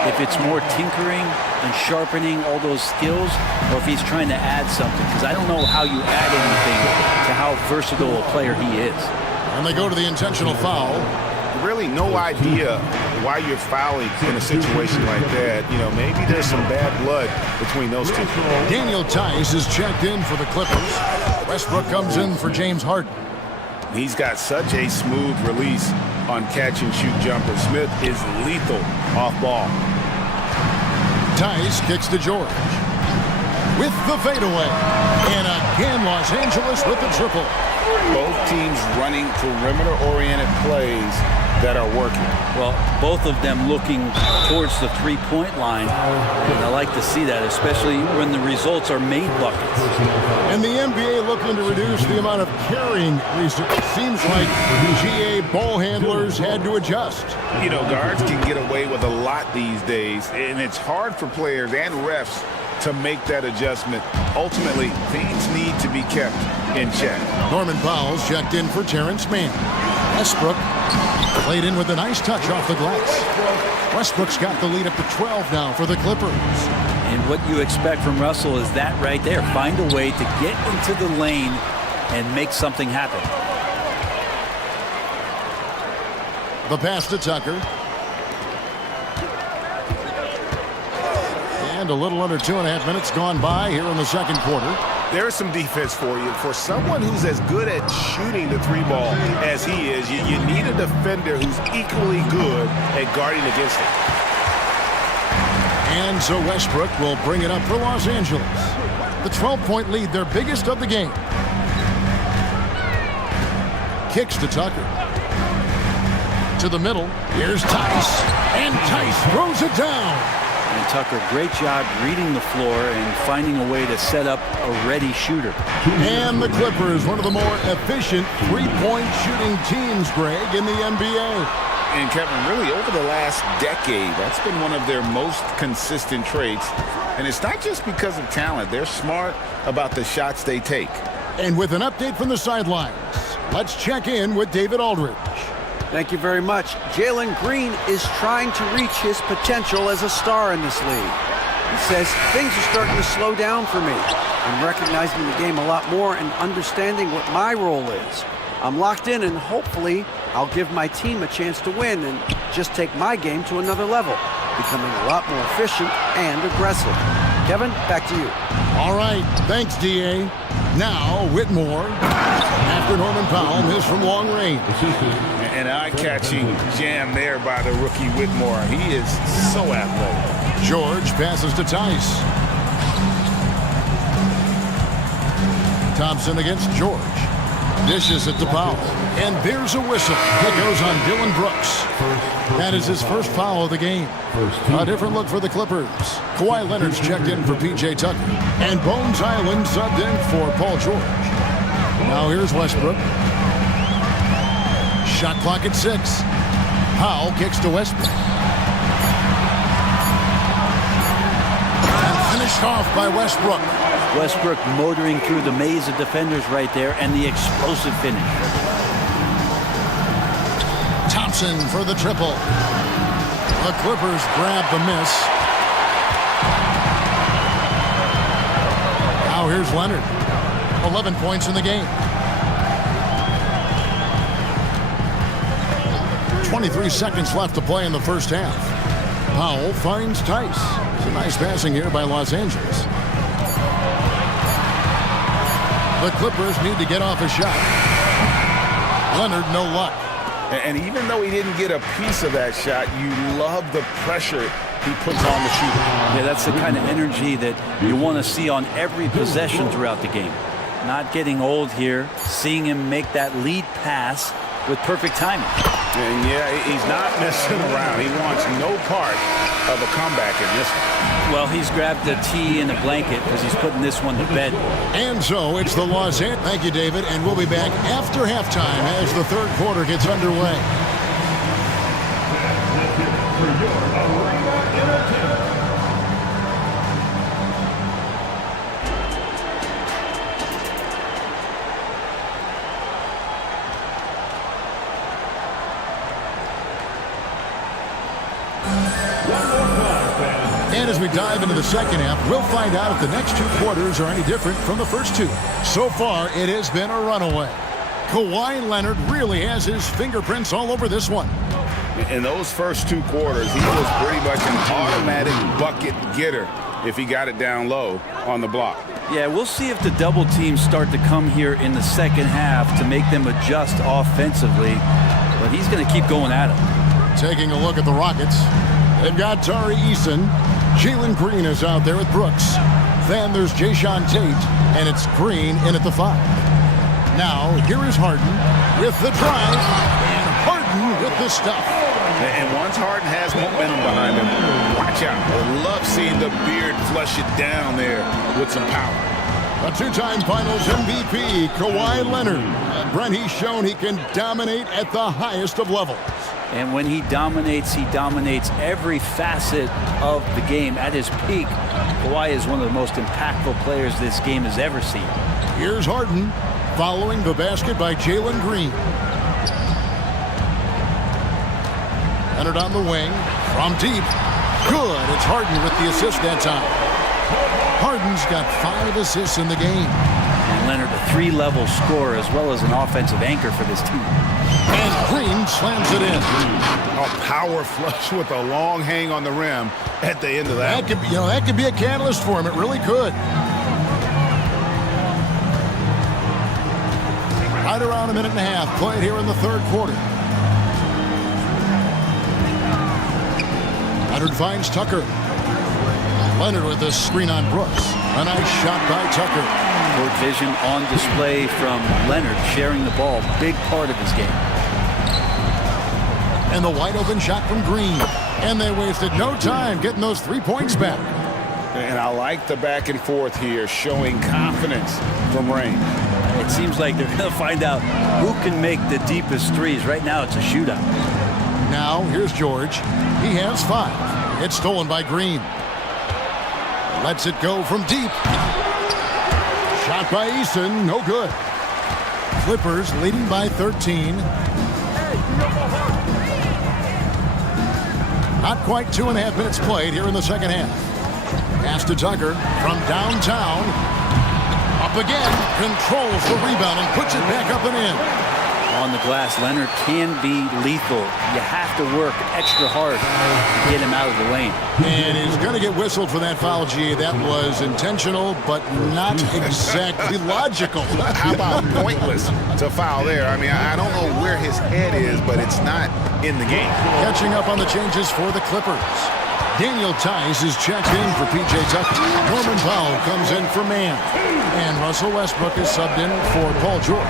if it's more tinkering and sharpening all those skills, or if he's trying to add something. Because I don't know how you add anything to how versatile a player he is. And they go to the intentional foul. Really no idea why you're fouling in a situation like that. You know, maybe there's some bad blood between those two. Daniel Tice is checked in for the Clippers. Westbrook comes in for James Harden. He's got such a smooth release on catch-and-shoot jumper. Smith is lethal off ball. Tice kicks to George. With the fadeaway. And again, Los Angeles with the triple. Both teams running perimeter-oriented plays that are working. Well, both of them looking towards the three-point line. And I like to see that, especially when the results are made buckets. And the NBA looking to reduce the amount of carrying recently. It seems like GA ball handlers had to adjust. You know, guards can get away with a lot these days, and it's hard for players and refs to make that adjustment. Ultimately, things need to be kept in check. Norman Powell's checked in for Terrence Mann. Westbrook played in with a nice touch off the glass. Westbrook's got the lead up to 12 now for the Clippers. And what you expect from Russell is that right there. Find a way to get into the lane and make something happen. The pass to Tucker. And a little under 2.5 minutes gone by here in the second quarter. There's some defense for you. For someone who's as good at shooting the three ball as he is, you need a defender who's equally good at guarding against it. And so Westbrook will bring it up for Los Angeles. The 12-point lead, their biggest of the game. Kicks to Tucker. To the middle. Here's Tice. And Tice throws it down. And Tucker, great job reading the floor and finding a way to set up a ready shooter. And the Clippers, one of the more efficient three-point shooting teams, Greg, in the NBA. And Kevin, really over the last decade, that's been one of their most consistent traits. And it's not just because of talent. They're smart about the shots they take. And with an update from the sidelines, let's check in with David Aldridge. Thank you very much. Jalen Green is trying to reach his potential as a star in this league. He says things are starting to slow down for me. I'm recognizing the game a lot more and understanding what my role is. I'm locked in, and hopefully I'll give my team a chance to win and just take my game to another level, becoming a lot more efficient and aggressive. Kevin, back to you. All right, thanks, D.A. Now, Whitmore, after Norman Powell, missed from long range. An eye-catching jam there by the rookie Whitmore. He is so athletic. George passes to Tice. Thompson against George. Dishes it to Powell. And there's a whistle that goes on Dylan Brooks. That is his first foul of the game. A different look for the Clippers. Kawhi Leonard's checked in for P.J. Tucker. And Bones Island subbed in for Paul George. Now here's Westbrook. Shot clock at 6. Powell kicks to Westbrook. And finished off by Westbrook. Westbrook motoring through the maze of defenders right there, and the explosive finish. Thompson for the triple. The Clippers grab the miss. Now here's Leonard. 11 points in the game. 23 seconds left to play in the first half. Powell finds Tice. It's a nice passing here by Los Angeles. The Clippers need to get off a shot. Leonard, no luck. And even though he didn't get a piece of that shot, you love the pressure he puts on the shooter. Yeah, that's the kind of energy that you want to see on every possession throughout the game. Not getting old here, seeing him make that lead pass with perfect timing. And yeah, he's not messing around. He wants no part of a comeback in this one. Well, he's grabbed the tee and the blanket because he's putting this one to bed. And so it's the Los Angeles. Thank you, David. And we'll be back after halftime as the third quarter gets underway. And as we dive into the second half, we'll find out if the next two quarters are any different from the first two. So far, it has been a runaway. Kawhi Leonard really has his fingerprints all over this one. In those first two quarters, he was pretty much an automatic bucket getter if he got it down low on the block. Yeah, we'll see if the double teams start to come here in the second half to make them adjust offensively. But he's going to keep going at it. Taking a look at the Rockets, they've got Tari Eason. Jalen Green is out there with Brooks. Then there's Jayshawn Tate, and it's Green in at the 5. Now, here is Harden with the drive, and Harden with the stuff. And once Harden has momentum behind him, watch out. I love seeing the beard flush it down there with some power. A two-time Finals MVP, Kawhi Leonard. Brent, he's shown he can dominate at the highest of levels. And when he dominates every facet of the game at his peak. Kawhi is one of the most impactful players this game has ever seen. Here's Harden following the basket by Jalen Green. Leonard on the wing from deep. Good. It's Harden with the assist that time. Harden's got 5 assists in the game. And Leonard, a 3-level scorer as well as an offensive anchor for this team. And Green slams it in. A power flush with a long hang on the rim at the end of that. That could be a catalyst for him. It really could. Right around a minute and a half played here in the third quarter. Leonard finds Tucker. Leonard with the screen on Brooks. A nice shot by Tucker. Court vision on display from Leonard, sharing the ball. Big part of his game. And the wide open shot from Green. And they wasted no time getting those 3 points back. And I like the back and forth here, showing confidence from Rain. It seems like they're going to find out who can make the deepest threes. Right now, it's a shootout. Now, here's George. He has 5. It's stolen by Green. Lets it go from deep. Shot by Eason, no good. Clippers leading by 13. Not quite 2.5 minutes played here in the second half. Pass to Tucker from downtown. Up again, controls the rebound and puts it back up and in. On the glass, Leonard can be lethal. You have to work extra hard to get him out of the lane. And he's going to get whistled for that foul, G. That was intentional, but not exactly logical. How about pointless to foul there? I mean, I don't know where his head is, but it's not in the game. Catching up on the changes for the Clippers. Daniel Tice is checked in for P.J. Tucker. Norman Powell comes in for Man. And Russell Westbrook is subbed in for Paul George.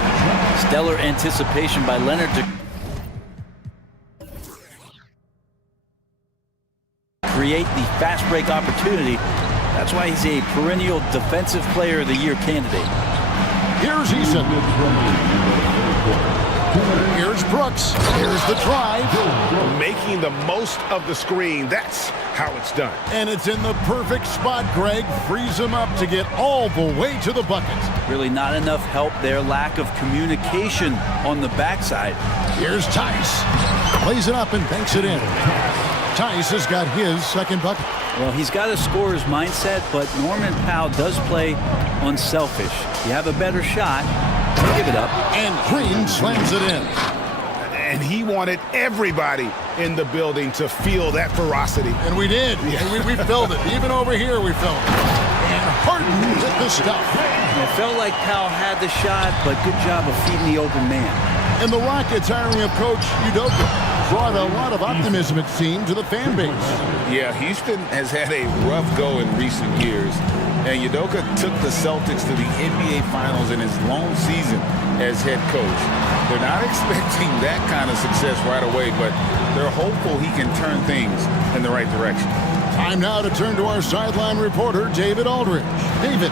Stellar anticipation by Leonard to create the fast break opportunity. That's why he's a perennial Defensive Player of the Year candidate. Here's Eason. Here's Brooks. Here's the drive. Making the most of the screen. That's how it's done. And it's in the perfect spot, Greg. Frees him up to get all the way to the bucket. Really not enough help there. Lack of communication on the backside. Here's Tice. Plays it up and banks it in. Tice has got his second bucket. Well, he's got a scorer's mindset, but Norman Powell does play unselfish. You have a better shot, give it up. And Green slams it in. And he wanted everybody in the building to feel that ferocity. And we did. Yeah. And we felt it. Even over here we felt it. And Harden hit the stuff. It felt like Powell had the shot, but good job of feeding the open man. And the Rockets hiring of Coach Udoka brought a lot of optimism, it seemed, to the fan base. Yeah, Houston has had a rough go in recent years. And Udoka took the Celtics to the NBA Finals in his long season as head coach. They're not expecting that kind of success right away, but they're hopeful he can turn things in the right direction. Time now to turn to our sideline reporter, David Aldridge. David.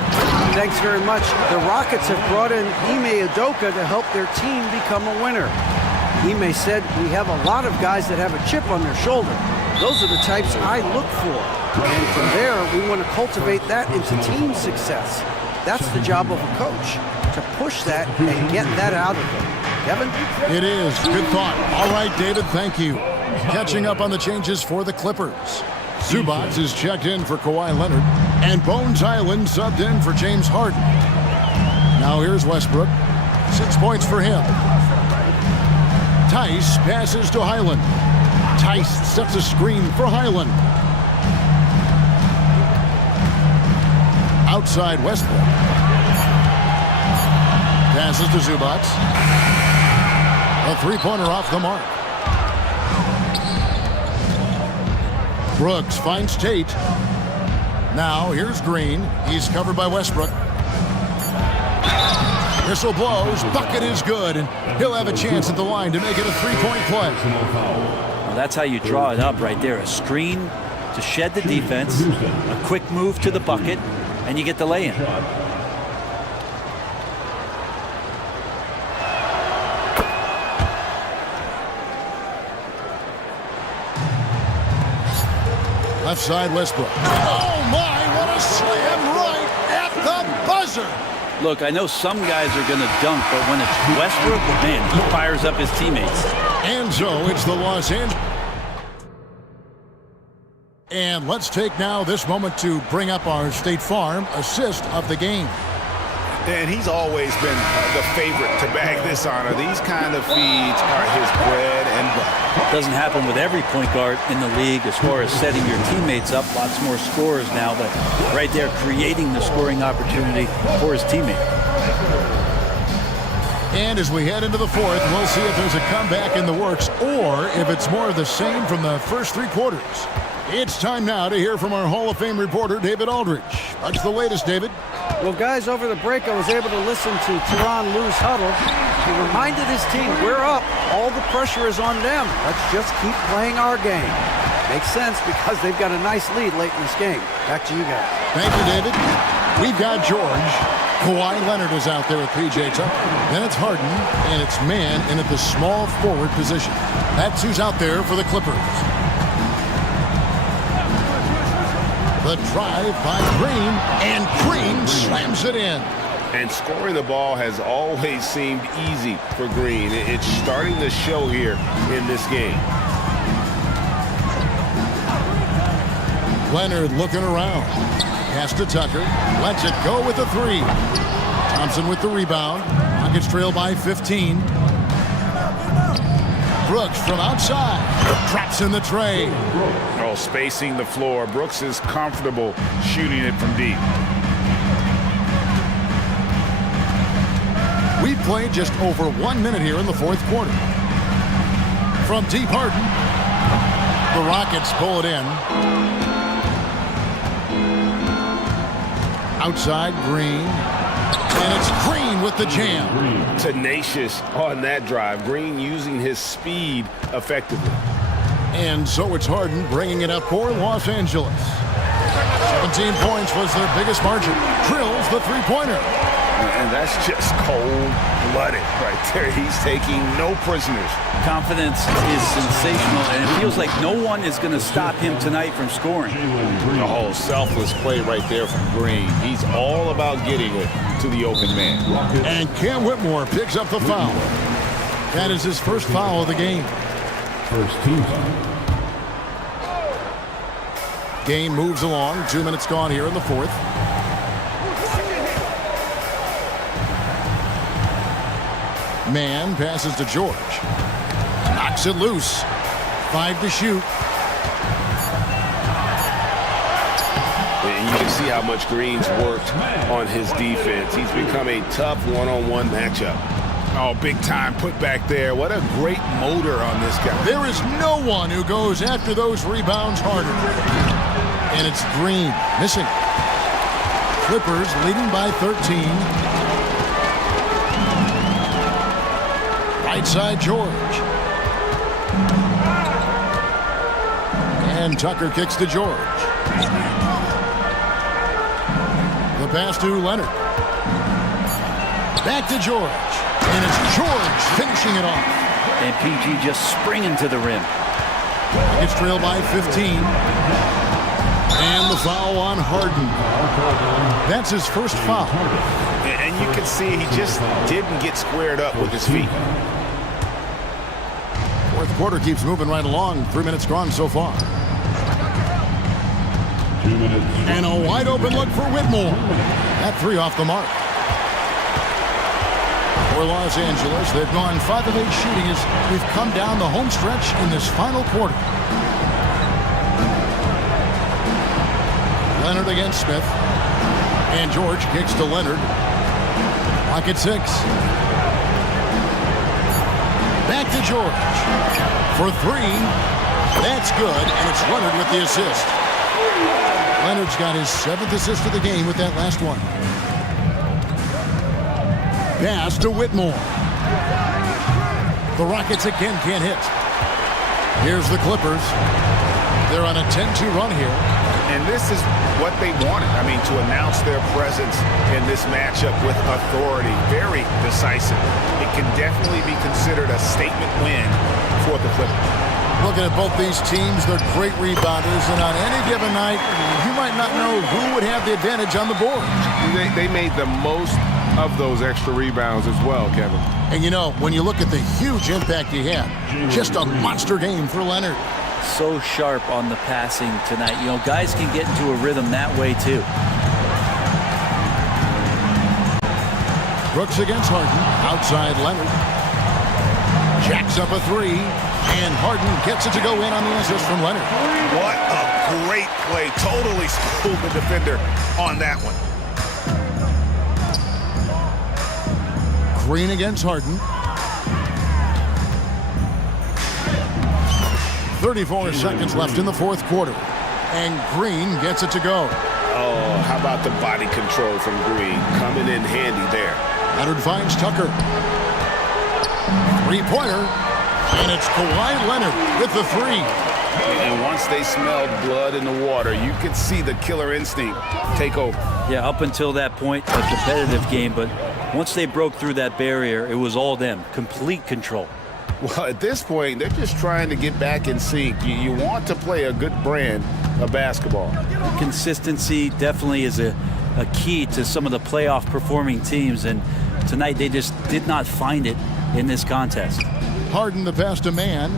Thanks very much. The Rockets have brought in Ime Udoka to help their team become a winner. Ime said, "We have a lot of guys that have a chip on their shoulder. Those are the types I look for. And from there, we want to cultivate that into team success. That's the job of a coach, to push that and get that out of them." Kevin? It is. Good thought. All right, David, thank you. Catching up on the changes for the Clippers. Zubats is checked in for Kawhi Leonard, and Bones Highland subbed in for James Harden. Now here's Westbrook. 6 points for him. Tice passes to Highland. Tice sets a screen for Highland. Outside Westbrook. Passes to Zubats. A three-pointer off the mark. Brooks finds Tate. Now here's Green. He's covered by Westbrook. Whistle blows. Bucket is good, and he'll have a chance at the line to make it a three-point play. Well, that's how you draw it up right there. A screen to shed the defense, a quick move to the bucket, and you get the lay-in. Left side, Westbrook. Oh, my, what a slam right at the buzzer. Look, I know some guys are going to dunk, but when it's Westbrook, man, he fires up his teammates. And so it's the Los Angeles. And let's take now this moment to bring up our State Farm assist of the game. And he's always been the favorite to bag this honor. These kind of feeds are his bread and butter. Doesn't happen with every point guard in the league as far as setting your teammates up. Lots more scorers now, but right there creating the scoring opportunity for his teammate. And as we head into the fourth, we'll see if there's a comeback in the works or if it's more of the same from the first three quarters. It's time now to hear from our Hall of Fame reporter, David Aldridge. What's the latest, David? Well, guys, over the break, I was able to listen to Tyronn Lue's huddle. He reminded his team, we're up. All the pressure is on them. Let's just keep playing our game. Makes sense because they've got a nice lead late in this game. Back to you guys. Thank you, David. We've got George. Kawhi Leonard is out there with P.J. Tucker. Then it's Harden, and it's Man in at the small forward position. That's who's out there for the Clippers. The drive by Green, and Green slams it in. And scoring the ball has always seemed easy for Green. It's starting to show here in this game. Leonard looking around. Pass to Tucker. Lets it go with a three. Thompson with the rebound. Rockets trail by 15. Brooks from outside. Drops in the tray. Oh, spacing the floor. Brooks is comfortable shooting it from deep. We've played just over 1 minute here in the fourth quarter. From deep, Harden. The Rockets pull it in. Outside, Green. And it's Green with the jam. Tenacious on that drive. Green using his speed effectively. And so it's Harden bringing it up for Los Angeles. 17 points was their biggest margin. Drills the three-pointer. And that's just cold-blooded right there. He's taking no prisoners. Confidence is sensational, and it feels like no one is going to stop him tonight from scoring. The whole selfless play right there from Green. He's all about getting it to the open man. And Cam Whitmore picks up the foul. That is his first foul of the game. First team foul. Game moves along. 2 minutes gone here in the fourth. Man passes to George. Knocks it loose. 5 to shoot. And you can see how much Green's worked on his defense. He's become a tough one-on-one matchup. Oh, big time put back there. What a great motor on this guy. There is no one who goes after those rebounds harder. And it's Green missing. Clippers leading by 13. Right side, George. And Tucker kicks to George. The pass to Leonard. Back to George. And it's George finishing it off. And PG just springing to the rim. It's trailed by 15. And the foul on Harden. That's his first foul. And you can see he just didn't get squared up with his feet. Fourth quarter keeps moving right along. 3 minutes gone so far. 2 minutes. And a wide open look for Whitmore. That three off the mark. For Los Angeles, they've gone 5 of 8 shooting as we've come down the home stretch in this final quarter. Leonard against Smith. And George kicks to Leonard. Clock at 6. Back to George. For 3. That's good, and it's Leonard with the assist. Leonard's got his 7th assist of the game with that last one. Pass to Whitmore. The Rockets again can't hit. Here's the Clippers. They're on a 10-2 run here. And this is what they wanted. I mean, to announce their presence in this matchup with authority. Very decisive. It can definitely be considered a statement win for the Clippers. Looking at both these teams, they're great rebounders, and on any given night, you might not know who would have the advantage on the board. They made the most of those extra rebounds as well, Kevin. And you know, when you look at the huge impact he had, just a monster game for Leonard. So sharp on the passing tonight. You know, guys can get into a rhythm that way too. Brooks against Harden. Outside Leonard. Jacks up a 3. And Harden gets it to go in on the assist from Leonard. What a great play. Totally schooled the defender on that one. Green against Harden. 34 seconds left in the fourth quarter. And Green gets it to go. Oh, how about the body control from Green? Coming in handy there. Leonard finds Tucker. Three-pointer. And it's Kawhi Leonard with the 3. And once they smelled blood in the water, you could see the killer instinct take over. Yeah, up until that point, a competitive game, but once they broke through that barrier, it was all them. Complete control. Well, at this point, they're just trying to get back in sync. You want to play a good brand of basketball. Consistency definitely is a key to some of the playoff performing teams, and tonight they just did not find it in this contest. Harden the pass to Man.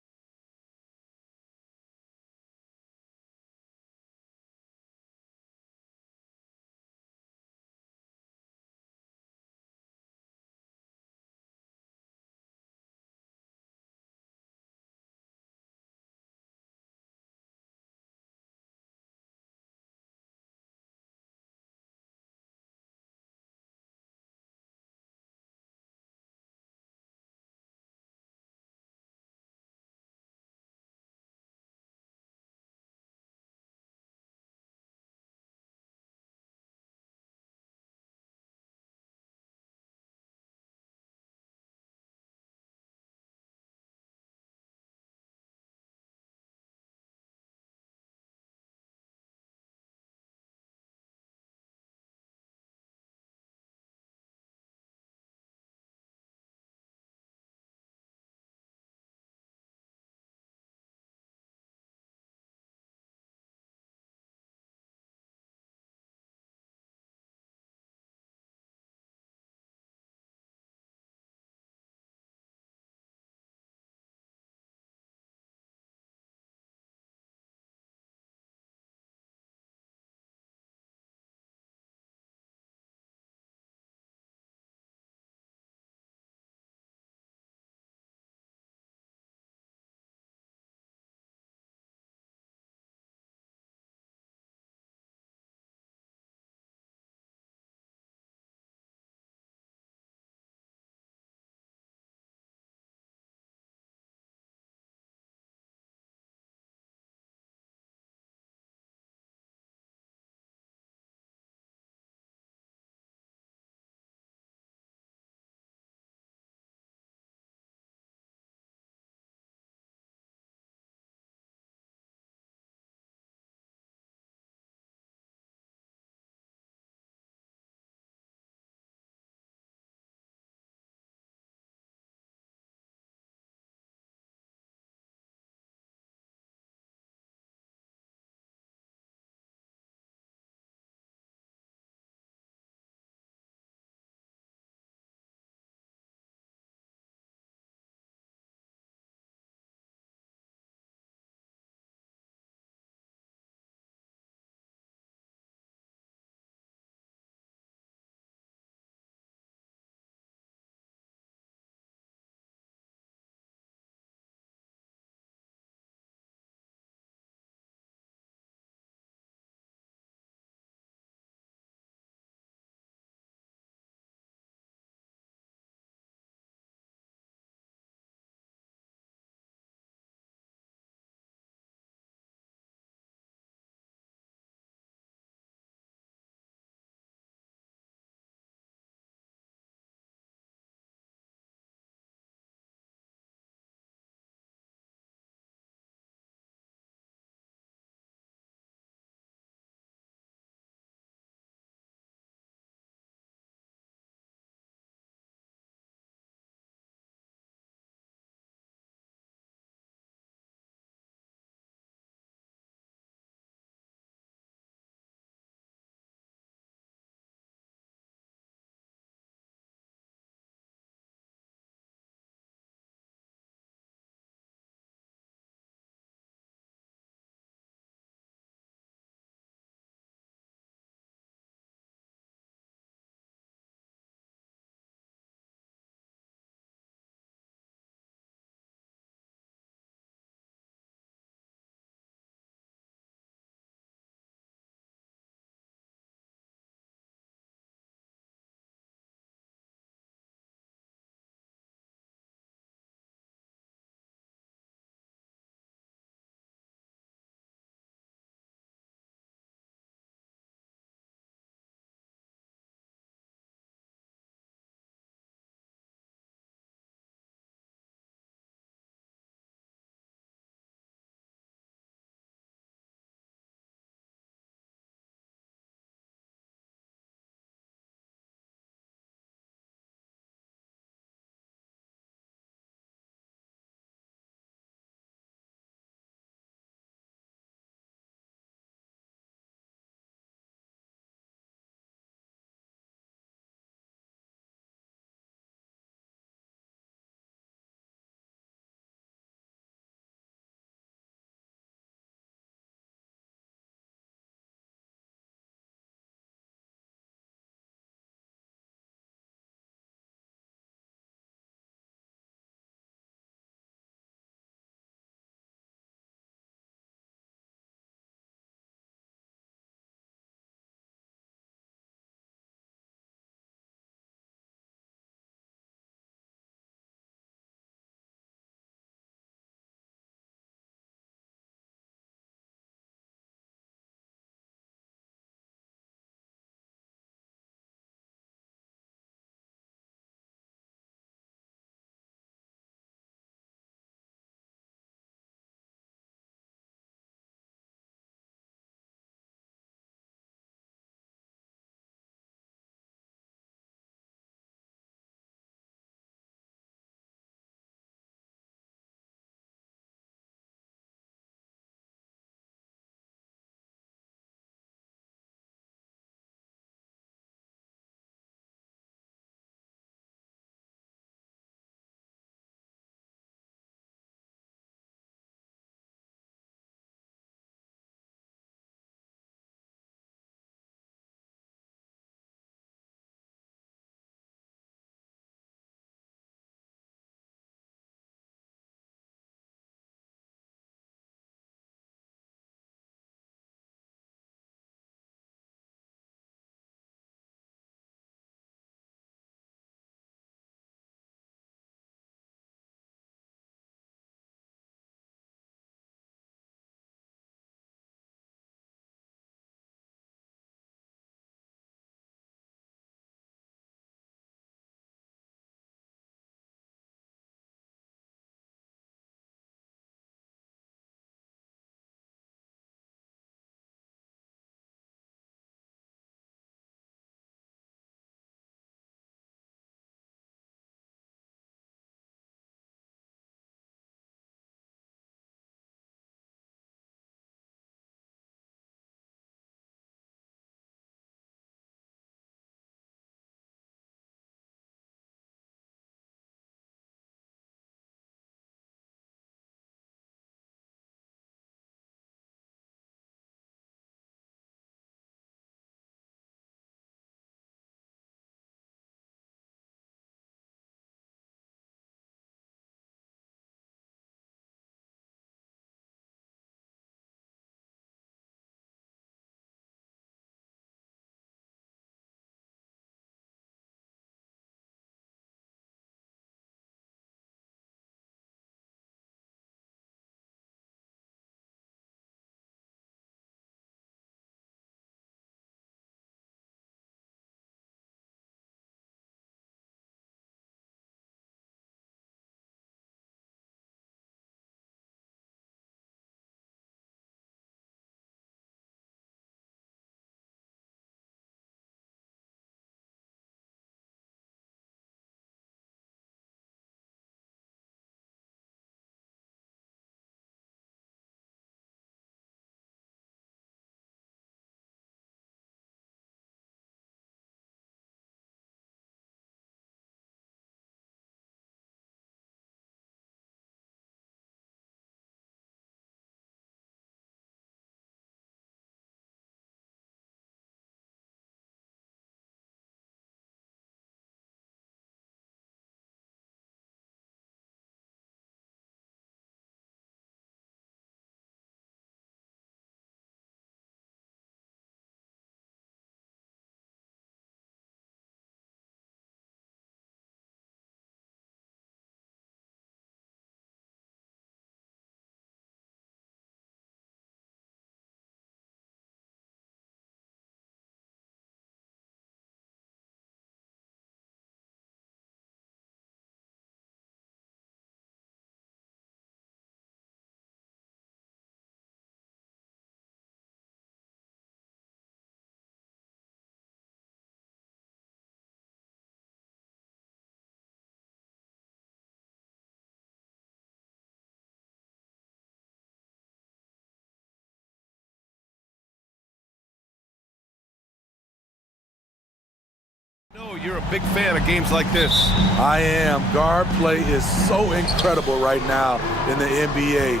you're a big fan of games like this. I am. Guard play is so incredible right now in the NBA.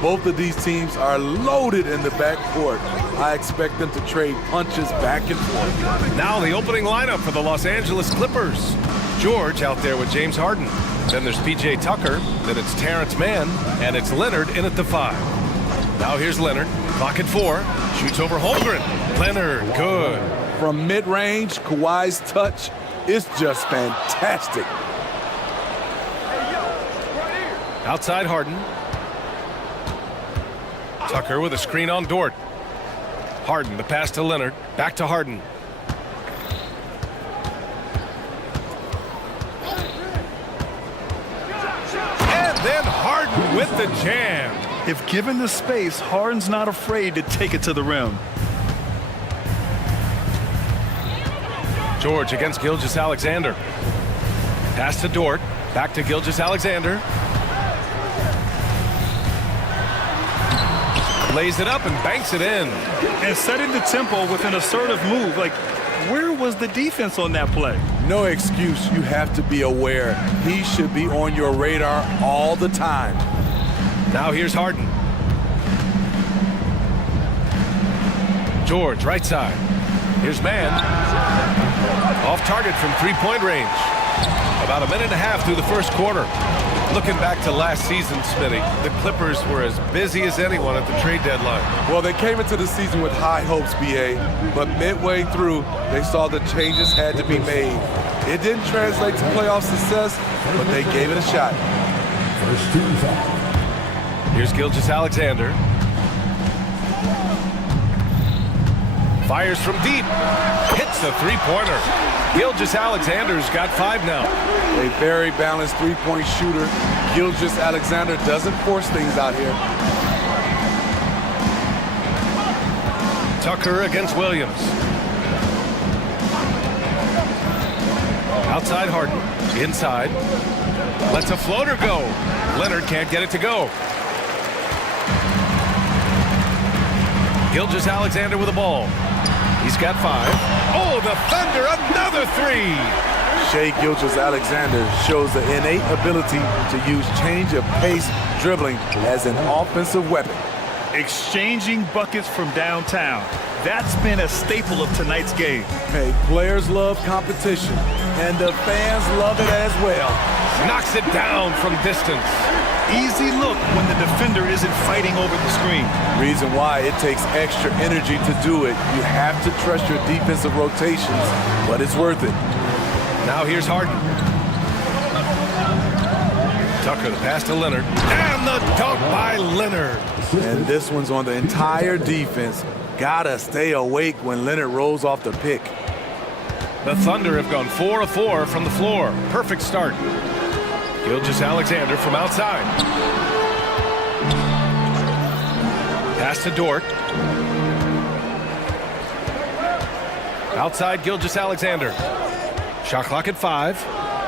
Both of these teams are loaded in the backcourt. I expect them to trade punches back and forth. Now the opening lineup for the Los Angeles Clippers. George out there with James Harden. Then there's P.J. Tucker. Then it's Terrence Mann. And it's Leonard in at the 5. Now here's Leonard. Clock at 4. Shoots over Holmgren. Leonard, good. From mid-range, Kawhi's touch is just fantastic. Outside Harden. Tucker with a screen on Dort. Harden, the pass to Leonard. Back to Harden. And then Harden with the jam. If given the space, Harden's not afraid to take it to the rim. George against Gilgeous-Alexander. Pass to Dort. Back to Gilgeous-Alexander. Lays it up and banks it in. And setting the tempo with an assertive move. Like, where was the defense on that play? No excuse. You have to be aware. He should be on your radar all the time. Now here's Harden. George, right side. Here's Mann. Off target from three-point range. About a minute and a half through the first quarter. Looking back to last season, Smitty, the Clippers were as busy as anyone at the trade deadline. Well, they came into the season with high hopes, B.A., but midway through, they saw the changes had to be made. It didn't translate to playoff success, but they gave it a shot. First team foul. Here's Gilgeous-Alexander. Fires from deep. Hits a three-pointer. Gilgeous-Alexander's got 5 now. A very balanced three-point shooter. Gilgeous-Alexander doesn't force things out here. Tucker against Williams. Outside Harden. Inside. Lets a floater go. Leonard can't get it to go. Gilgeous-Alexander with the ball. He's got 5. Oh, the Thunder, another 3. Shai Gilgeous-Alexander shows the innate ability to use change of pace dribbling as an offensive weapon. Exchanging buckets from downtown. That's been a staple of tonight's game. Hey, players love competition, and the fans love it as well. Knocks it down from distance. Easy look when the defender isn't fighting over the screen. Reason why it takes extra energy to do it. You have to trust your defensive rotations, but it's worth it. Now here's Harden. Tucker, the pass to Leonard. And the dunk by Leonard. And this one's on the entire defense. Gotta stay awake when Leonard rolls off the pick. The Thunder have gone 4 of 4 from the floor. Perfect start. Gilgeous-Alexander from outside. Pass to Dort. Outside Gilgeous-Alexander. Shot clock at 5.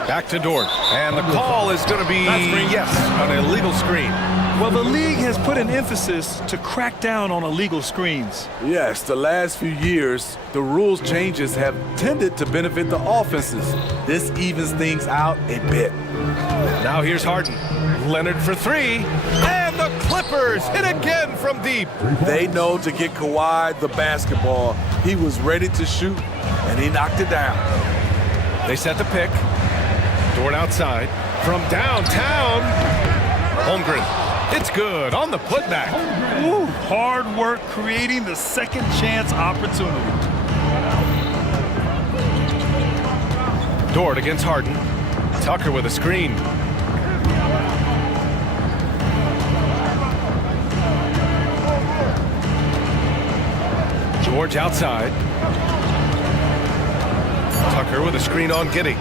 Back to Dort. And the call is going to be, yes, an illegal screen. Well, the league has put an emphasis to crack down on illegal screens. Yes, the last few years, the rules changes have tended to benefit the offenses. This evens things out a bit. Now here's Harden. Leonard for 3. And the Clippers hit again from deep. They know to get Kawhi the basketball. He was ready to shoot, and he knocked it down. They set the pick. Dort outside. From downtown. Holmgren. It's good on the putback. Ooh, hard work creating the second chance opportunity. Dort against Harden. Tucker with a screen. George outside. Tucker with a screen on Giddey.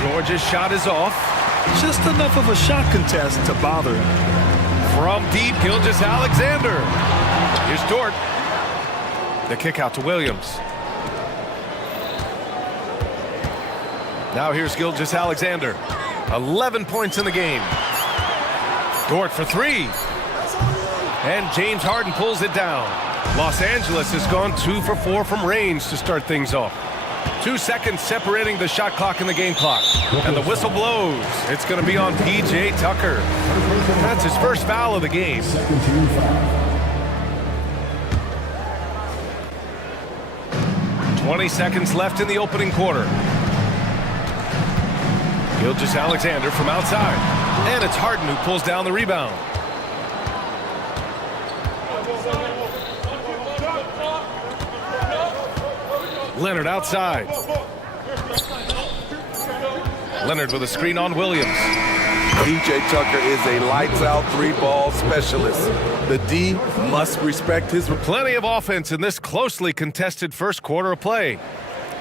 George's shot is off. Just enough of a shot contest to bother him. From deep, Gilgeous-Alexander. Here's Dort. The kick out to Williams. Now here's Gilgeous-Alexander. 11 points in the game. Dort for 3. And James Harden pulls it down. Los Angeles has gone 2 for 4 from range to start things off. 2 seconds separating the shot clock and the game clock. And the whistle blows. It's going to be on P.J. Tucker. That's his first foul of the game. 20 seconds left in the opening quarter. Gilgeous-Alexander from outside. And it's Harden who pulls down the rebound. Leonard outside. Leonard with a screen on Williams. P.J. Tucker is a lights-out three-ball specialist. The D must respect his... Plenty of offense in this closely contested first quarter of play.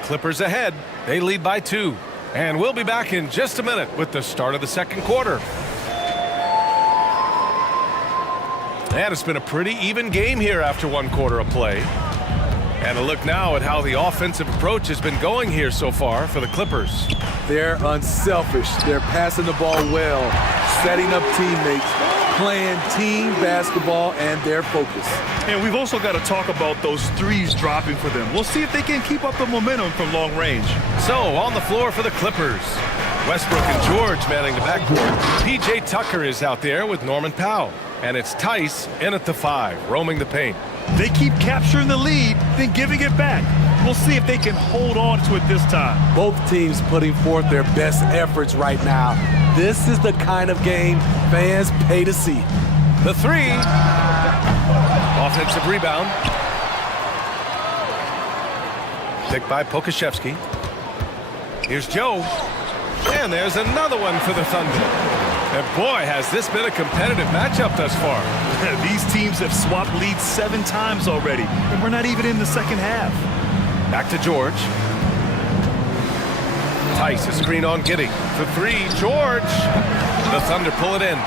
Clippers ahead. They lead by 2. And we'll be back in just a minute with the start of the second quarter. And it's been a pretty even game here after 1 quarter of play. And a look now at how the offensive approach has been going here so far for the Clippers. They're unselfish. They're passing the ball well, setting up teammates, playing team basketball, and their focus. And we've also got to talk about those threes dropping for them. We'll see if they can keep up the momentum from long range. So, on the floor for the Clippers, Westbrook and George manning the backcourt. P.J. Tucker is out there with Norman Powell. And it's Tice in at the 5, roaming the paint. They keep capturing the lead, then giving it back. We'll see if they can hold on to it this time. Both teams putting forth their best efforts right now. This is the kind of game fans pay to see. The 3. Offensive rebound. Picked by Pokashevsky. Here's Joe. And there's another one for the Thunder. And boy, has this been a competitive matchup thus far. These teams have swapped leads 7 times already, and we're not even in the second half. Back to George. Tice, a screen on Giddey. For 3, George. The Thunder pull it in.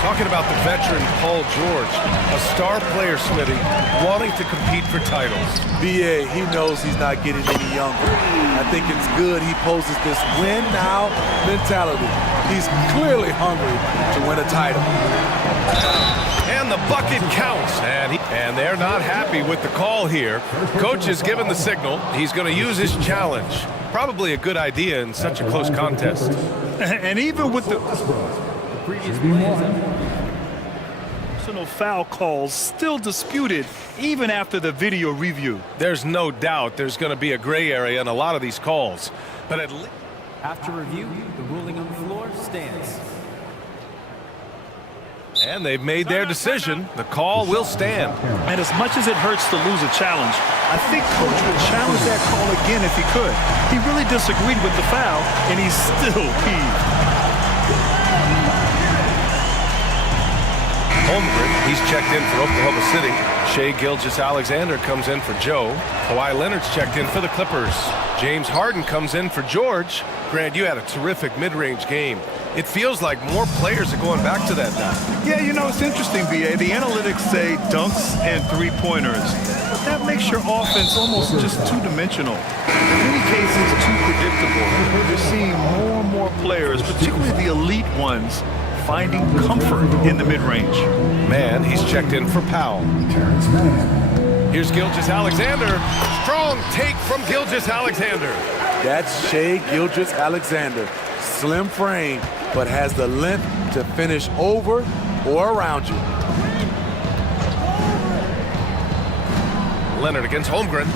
Talking about the veteran Paul George, a star player, Smitty, wanting to compete for titles. B.A., he knows he's not getting any younger. I think it's good he poses this win-now mentality. He's clearly hungry to win a title. And the bucket counts. And they're not happy with the call here. Coach has given the signal. He's going to use his challenge. Probably a good idea in such a close contest. And even with the personal foul calls still disputed even after the video review. There's no doubt there's going to be a gray area in a lot of these calls. But at least after review, the ruling on the floor stands. And they've made their decision. The call will stand. And as much as it hurts to lose a challenge, I think Coach would challenge that call again if he could. He really disagreed with the foul, and he's still peeved. Holmgren, he's checked in for Oklahoma City. Shai Gilgeous-Alexander comes in for Joe. Kawhi Leonard's checked in for the Clippers. James Harden comes in for George. Grant, you had a terrific mid-range game. It feels like more players are going back to that now. Yeah, you know, it's interesting, B.A. The analytics say dunks and three-pointers. But that makes your offense almost just two-dimensional. In many cases, too predictable. You're seeing more and more players, particularly the elite ones, finding comfort in the mid-range. Man, he's checked in for Powell. Here's Gilgeous-Alexander. Strong take from Gilgeous-Alexander. That's Shai Gilgeous-Alexander. Slim frame, but has the length to finish over or around you. Leonard against Holmgren.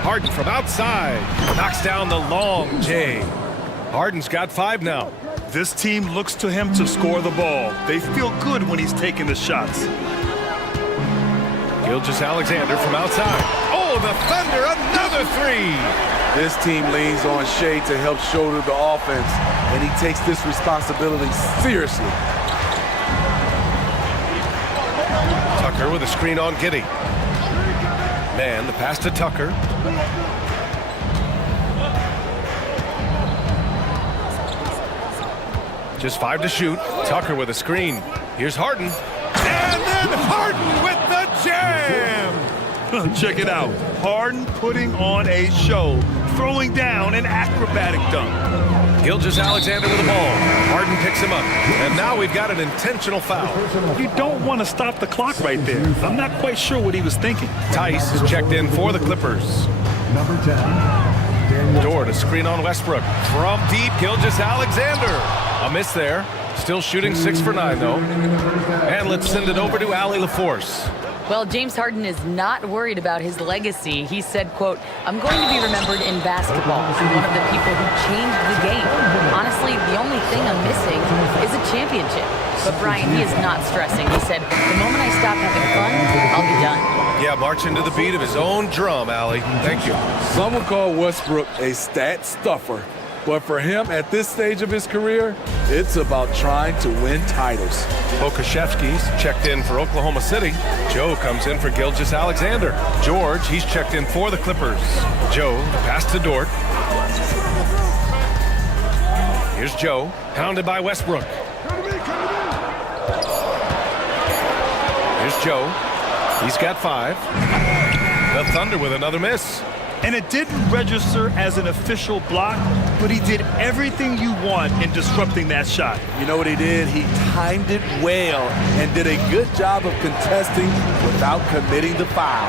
Harden from outside. Knocks down the long J. Harden's got 5 now. This team looks to him to score the ball. They feel good when he's taking the shots. Gilgeous-Alexander from outside. Oh, the Thunder, another 3. This team leans on Shai to help shoulder the offense, and he takes this responsibility seriously. Tucker with a screen on Giddey. Man, the pass to Tucker. Just 5 to shoot. Tucker with a screen. Here's Harden. And then Harden with the jam! Check it out. Harden putting on a show, throwing down an acrobatic dunk. Gilgeous-Alexander with the ball. Harden picks him up. And now we've got an intentional foul. You don't want to stop the clock right there. I'm not quite sure what he was thinking. Tice is checked in for the Clippers. Number 10. Dort, a screen on Westbrook. From deep, Gilgeous-Alexander. A miss there. Still shooting 6 for 9, though. And let's send it over to Allie LaForce. Well, James Harden is not worried about his legacy. He said, quote, "I'm going to be remembered in basketball. I'm one of the people who changed the game. Honestly, the only thing I'm missing is a championship." But Brian, he is not stressing. He said, "The moment I stop having fun, I'll be done." Yeah, marching to the beat of his own drum, Allie. Thank you. Some would call Westbrook a stat stuffer. But for him, at this stage of his career, it's about trying to win titles. Okashevsky's checked in for Oklahoma City. Joe comes in for Gilgeous-Alexander. George, he's checked in for the Clippers. Joe, the pass to Dort. Here's Joe, hounded by Westbrook. Here's Joe. He's got 5. The Thunder with another miss. And it didn't register as an official block, but he did everything you want in disrupting that shot. You know what he did? He timed it well and did a good job of contesting without committing the foul.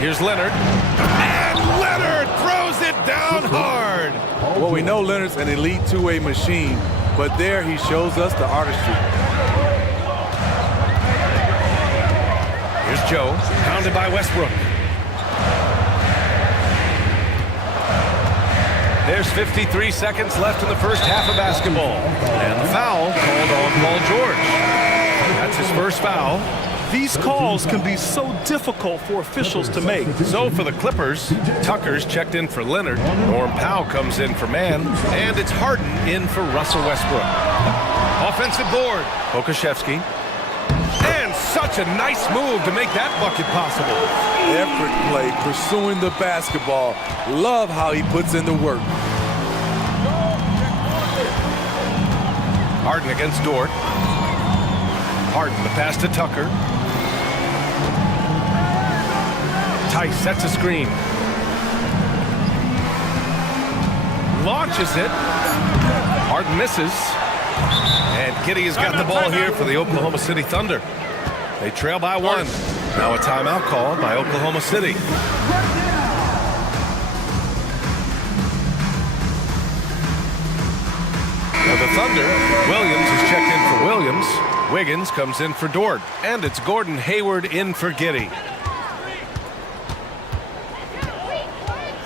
Here's Leonard. And Leonard throws it down hard. Well, we know Leonard's an elite two-way machine, but there he shows us the artistry. Here's Joe, hounded by Westbrook. There's 53 seconds left in the first half of basketball. And the foul called on Paul George. That's his first foul. These calls can be so difficult for officials to make. So for the Clippers, Tucker's checked in for Leonard. Norm Powell comes in for Mann. And it's Harden in for Russell Westbrook. Offensive board, Okashevsky. And such a nice move to make that bucket possible. Effort play, pursuing the basketball. Love how he puts in the work. Harden against Dort. Harden, the pass to Tucker. Tice sets a screen. Launches it. Harden misses. And Giddey has got the ball here for the Oklahoma City Thunder. They trail by 1. Now a timeout called by Oklahoma City. Now the Thunder, Williams is checked in for Williams. Wiggins comes in for Dort. And it's Gordon Hayward in for Giddey.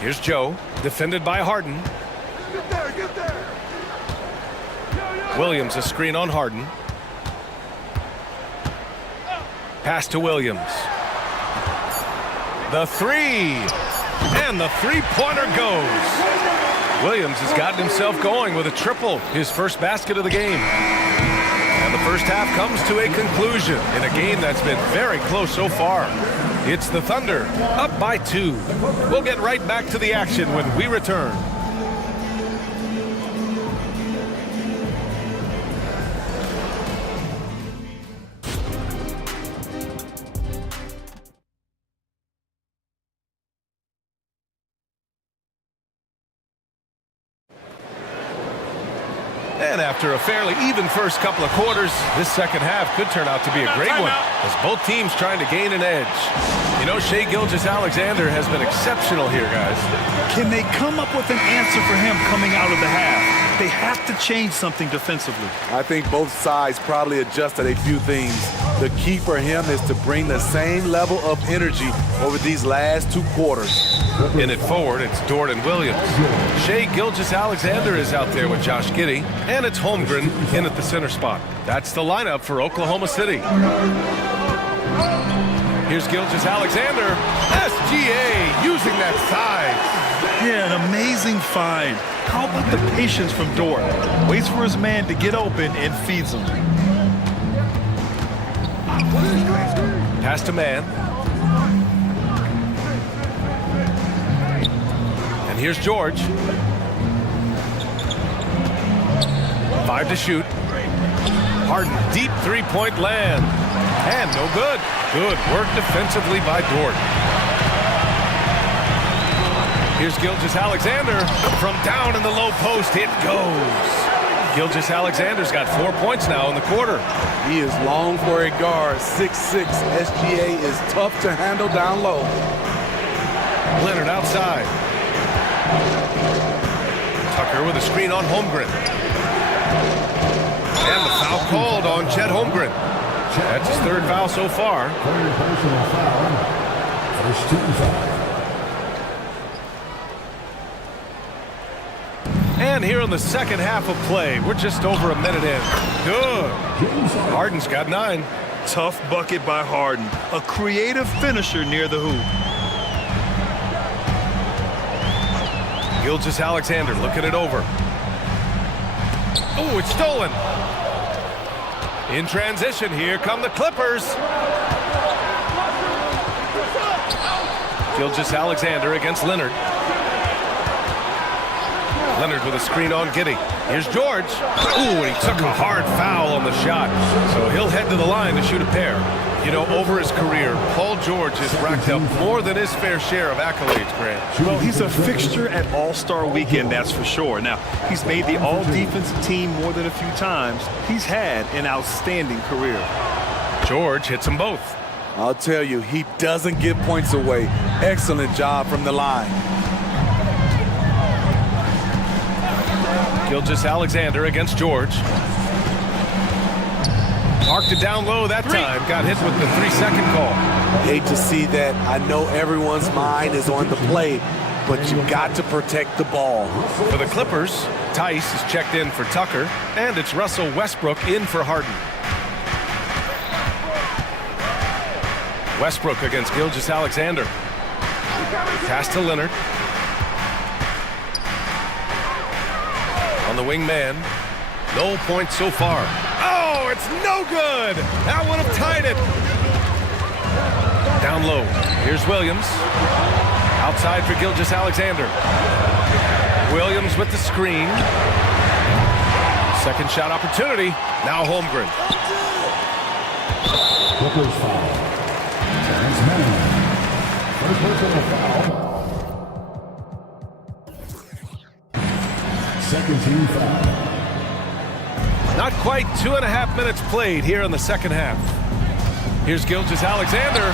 Here's Joe, defended by Harden. Get there. Williams, a screen on Harden. Pass to Williams. The 3. And the three-pointer goes. Williams has gotten himself going with a triple, his first basket of the game. And the first half comes to a conclusion in a game that's been very close so far. It's the Thunder, up by 2. We'll get right back to the action when we return. And after a fairly even first couple of quarters, this second half could turn out to be a great one as both teams trying to gain an edge. You know, Shai Gilgeous-Alexander has been exceptional here, guys. Can they come up with an answer for him coming out of the half? They have to change something defensively. I think both sides probably adjusted a few things. The key for him is to bring the same level of energy over these last 2 quarters. In it forward, it's Dort and Williams. Shai Gilgeous-Alexander is out there with Josh Giddey, and it's Holmgren in at the center spot. That's the lineup for Oklahoma City. Here's Gilgeous-Alexander. SGA using that size. Yeah, an amazing find. How about the patience from Dort? Waits for his man to get open and feeds him. Pass to Mann. And here's George. 5 to shoot. Harden, deep three-point land. And no good. Good work defensively by Dort. Here's Gilgeous-Alexander. From down in the low post, it goes. Gilgeous-Alexander's got 4 points now in the quarter. He is long for a guard. 6'6". SGA is tough to handle down low. Leonard outside. Tucker with a screen on Holmgren. And the foul called on Chet Holmgren. That's his third foul so far. Third personal foul. First team foul. And here in the second half of play, we're just over a minute in. Good. Harden's got 9. Tough bucket by Harden. A creative finisher near the hoop. Gilgeous-Alexander looking it over. Oh, it's stolen. In transition, here come the Clippers. Gilgeous-Alexander against Leonard. Leonard with a screen on Giddey. Here's George. Ooh, and he took a hard foul on the shot. So he'll head to the line to shoot a pair. You know, over his career, Paul George has racked up more than his fair share of accolades, Grant. Well, he's a fixture at All-Star Weekend, that's for sure. Now, he's made the All-Defensive team more than a few times. He's had an outstanding career. George hits them both. I'll tell you, he doesn't give points away. Excellent job from the line. Gilgeous-Alexander against George. Marked it down low that time. Got hit with the 3-second call. Hate to see that. I know everyone's mind is on the play, but you got to protect the ball. For the Clippers, Tice is checked in for Tucker, and it's Russell Westbrook in for Harden. Westbrook against Gilgeous-Alexander. Pass to Leonard. On the wing man. No points so far. Oh, it's no good. That would have tied it. Down low. Here's Williams. Outside for Gilgeous-Alexander. Williams with the screen. Second shot opportunity. Now Holmgren. Clippers foul. Terrence Mann. First personal foul. Second team foul. Not quite 2.5 minutes played here in the second half. Here's Gilgeous-Alexander.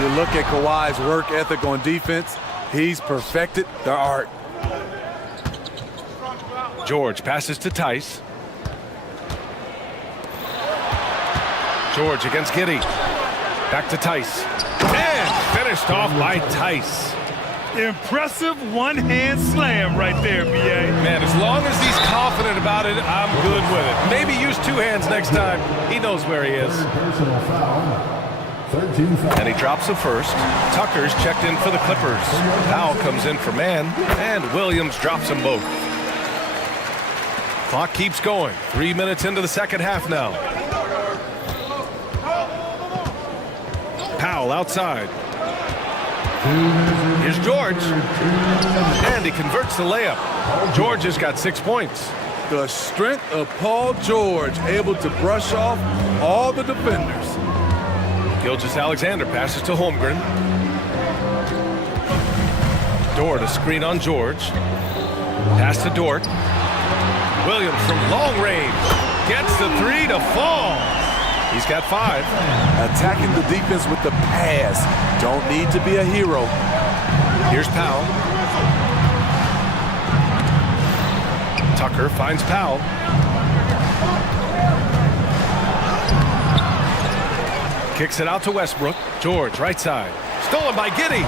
You look at Kawhi's work ethic on defense. He's perfected the art. George passes to Tice. George against Giddey. Back to Tice. And finished off by Tice. Impressive one-hand slam right there, B.A. Man, as long as he's confident about it, I'm good with it. Maybe use 2 hands next time. He knows where he is. Personal foul. Third team foul. And he drops the first. Tucker's checked in for the Clippers. Powell comes in for Mann, and Williams drops them both. Clock keeps going. 3 minutes into the second half now. Powell outside. Here's George. And he converts the layup. George has got 6 points. The strength of Paul George, able to brush off all the defenders. Gilgeous-Alexander passes to Holmgren. Dort a screen on George. Pass to Dort. Williams from long range. Gets the 3 to fall. He's got 5. Attacking the defense with the pass. Don't need to be a hero. Here's Powell. Tucker finds Powell. Kicks it out to Westbrook. George, right side. Stolen by Giddey.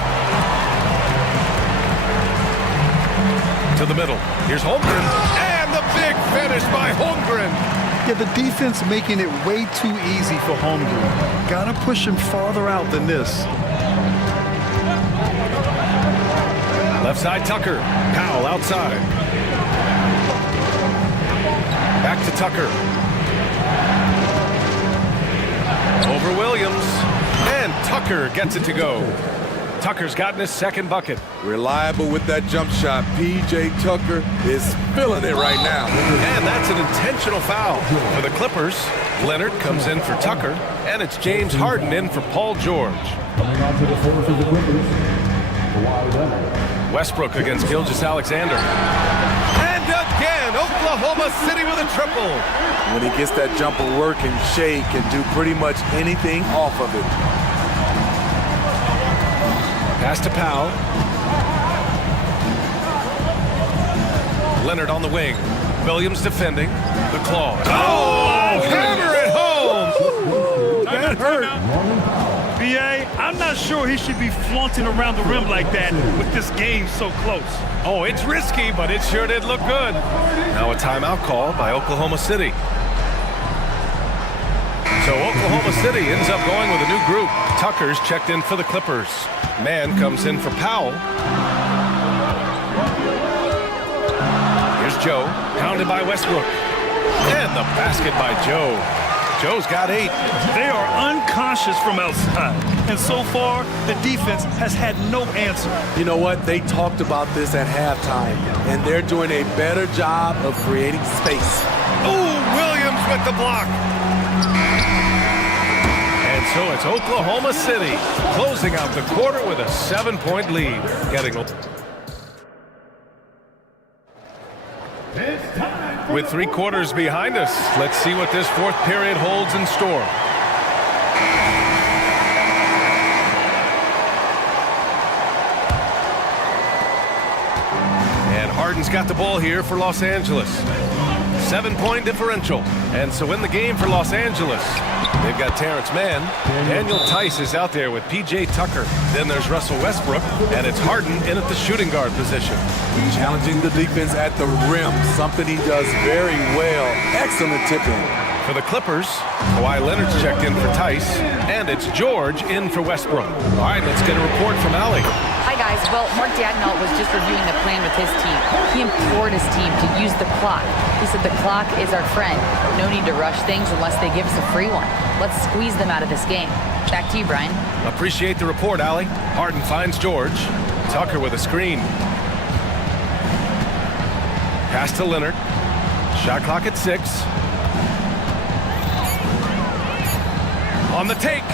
To the middle. Here's Holmgren. And the big finish by Holmgren. Yeah, the defense making it way too easy for Holmgren. Gotta push him farther out than this. Left side, Tucker. Powell outside. Back to Tucker. Over Williams. And Tucker gets it to go. Tucker's gotten his second bucket. Reliable with that jump shot. P.J. Tucker is feeling it right now. And that's an intentional foul for the Clippers. Leonard comes in for Tucker. And it's James Harden in for Paul George. Coming on to the floor for the Clippers. Kawhi Leonard. Westbrook against Gilgeous-Alexander. And again, Oklahoma City with a triple. When he gets that jumper working, Shea can do pretty much anything off of it. Pass to Powell. Leonard on the wing. Williams defending. The claw. Oh, hammer it home! That hurt. B.A., I'm not sure he should be flaunting around the rim like that with this game so close. Oh, it's risky, but it sure did look good. Now a timeout call by Oklahoma City. So Oklahoma City ends up going with a new group. Tucker's checked in for the Clippers. Mann comes in for Powell. Here's Joe, pounded by Westbrook. And the basket by Joe. Joe's got 8. They are unconscious from outside. And so far, the defense has had no answer. You know what? They talked about this at halftime, and they're doing a better job of creating space. Oh, Williams with the block. And so it's Oklahoma City closing out the quarter with a 7-point lead. With 3 quarters behind us, let's see what this 4th period holds in store. And Harden's got the ball here for Los Angeles. 7-point differential. And so in the game for Los Angeles, they've got Terrence Mann. Daniel Tice is out there with P.J. Tucker. Then there's Russell Westbrook, and it's Harden in at the shooting guard position. Challenging the defense at the rim, something he does very well. Excellent tipping. For the Clippers, Kawhi Leonard's checked in for Tice, and it's George in for Westbrook. All right, let's get a report from Allie. Hi, guys. Well, Mark Dagnall was just reviewing the plan with his team. He implored his team to use the clock. He said the clock is our friend. No need to rush things unless they give us a free one. Let's squeeze them out of this game. Back to you, Brian. Appreciate the report, Allie. Harden finds George. Tucker with a screen. Pass to Leonard. Shot clock at 6. On the take,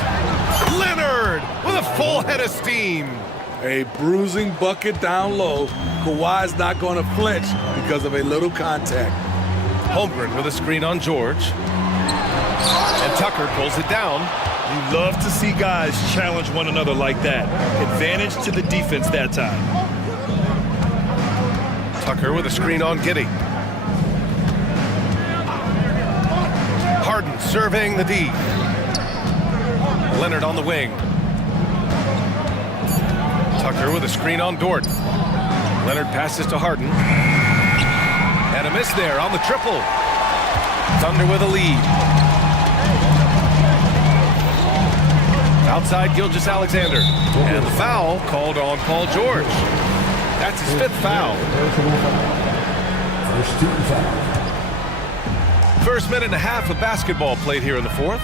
Leonard with a full head of steam. A bruising bucket down low. Kawhi's not going to flinch because of a little contact. Holmgren with a screen on George. And Tucker pulls it down. You love to see guys challenge one another like that. Advantage to the defense that time. Tucker with a screen on Giddey. Harden surveying the D. Leonard on the wing. Tucker with a screen on Dort. Leonard passes to Harden. And a miss there on the triple. Thunder with a lead. Outside Gilgeous-Alexander. And the foul called on Paul George. That's his 5th foul. First minute and a half of basketball played here in the 4th.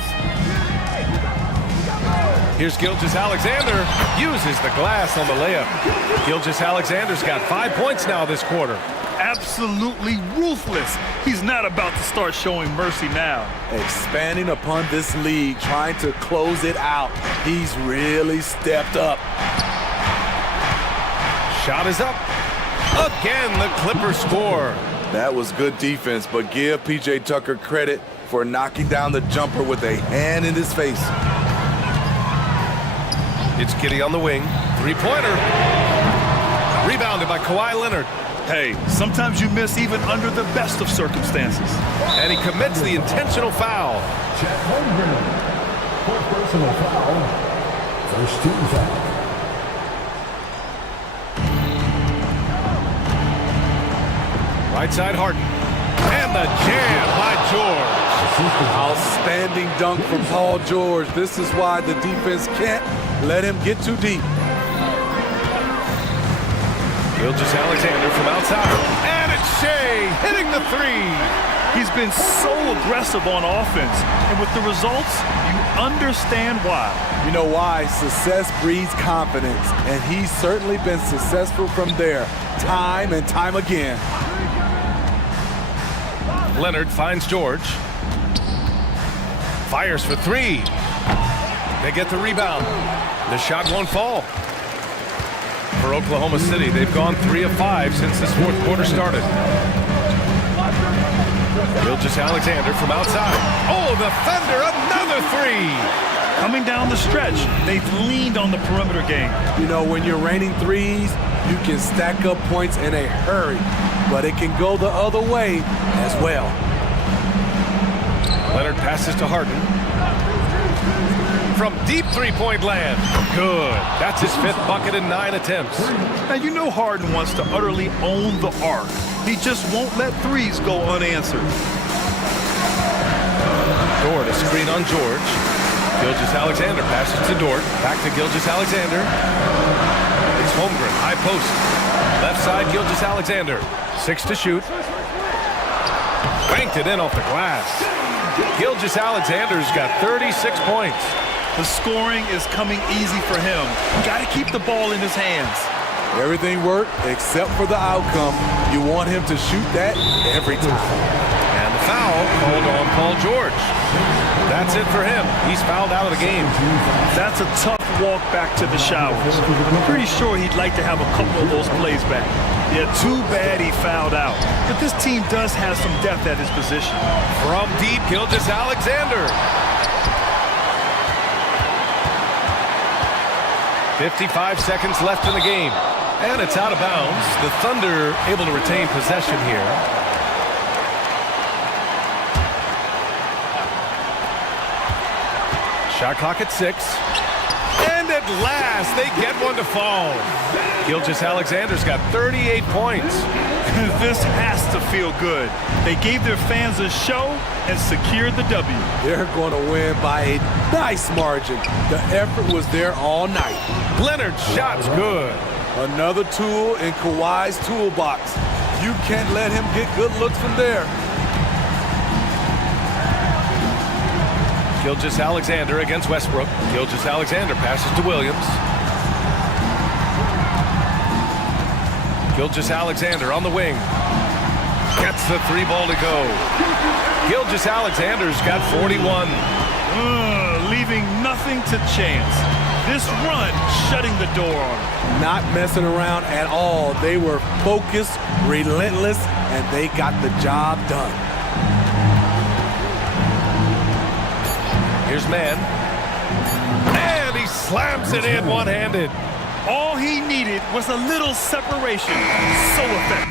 Here's Gilgeous-Alexander, uses the glass on the layup. Gilgeous-Alexander's got 5 points now this quarter. Absolutely ruthless. He's not about to start showing mercy now. Expanding upon this lead, trying to close it out. He's really stepped up. Shot is up. Again, the Clippers score. That was good defense, but give P.J. Tucker credit for knocking down the jumper with a hand in his face. It's Giddey on the wing. 3-pointer. Rebounded by Kawhi Leonard. Hey, sometimes you miss even under the best of circumstances. And he commits the intentional foul. Chet Holmgren, 4th personal foul. First team foul. Right side Harden. And the jam by George. Outstanding dunk from Paul George. This is why the defense can't let him get too deep. Gilgeous-Alexander from outside. And it's Shea hitting the 3. He's been so aggressive on offense. And with the results, you understand why. You know why? Success breeds confidence. And he's certainly been successful from there, time and time again. Leonard finds George. Fires for 3. They get the rebound. The shot won't fall. For Oklahoma City, they've gone 3 of 5 since this 4th quarter started. Gilgeous-Alexander from outside. Oh, the Thunder, another 3. Coming down the stretch, they've leaned on the perimeter game. You know, when you're raining threes, you can stack up points in a hurry. but it can go the other way as well. Leonard passes to Harden. From deep three-point land. Good. That's his 5th bucket in 9 attempts. Now, you know Harden wants to utterly own the arc. He just won't let threes go unanswered. Dort, a screen on George. Gilgeous-Alexander passes to Dort. Back to Gilgeous-Alexander. It's Holmgren, high post. Left side, Gilgeous-Alexander. 6 to shoot. Banked it in off the glass. Gilgeous-Alexander's got 36 points. The scoring is coming easy for him. Got to keep the ball in his hands. Everything worked except for the outcome. You want him to shoot that every time. And the foul called on Paul George. That's it for him. He's fouled out of the game. That's a tough walk back to the showers. I'm pretty sure he'd like to have a couple of those plays back. Yeah, too bad he fouled out. But this team does have some depth at his position. From deep, Gilgeous-Alexander. 55 seconds left in the game. And it's out of bounds. The Thunder able to retain possession here. Shot clock at 6. And at last, they get one to fall. Gilgeous-Alexander's got 38 points. This has to feel good. They gave their fans a show and secured the W. They're going to win by a nice margin. The effort was there all night. Leonard's shot's good. Another tool in Kawhi's toolbox. You can't let him get good looks from there. Gilgeous-Alexander against Westbrook. Gilgeous-Alexander passes to Williams. Gilgeous-Alexander on the wing. Gets the 3 ball to go. Gilgeous-Alexander's got 41. Leaving nothing to chance. This run shutting the door on him. Not messing around at all. They were focused, relentless, and they got the job done. Here's Mann. And he slams it in one-handed. All he needed was a little separation. So effective.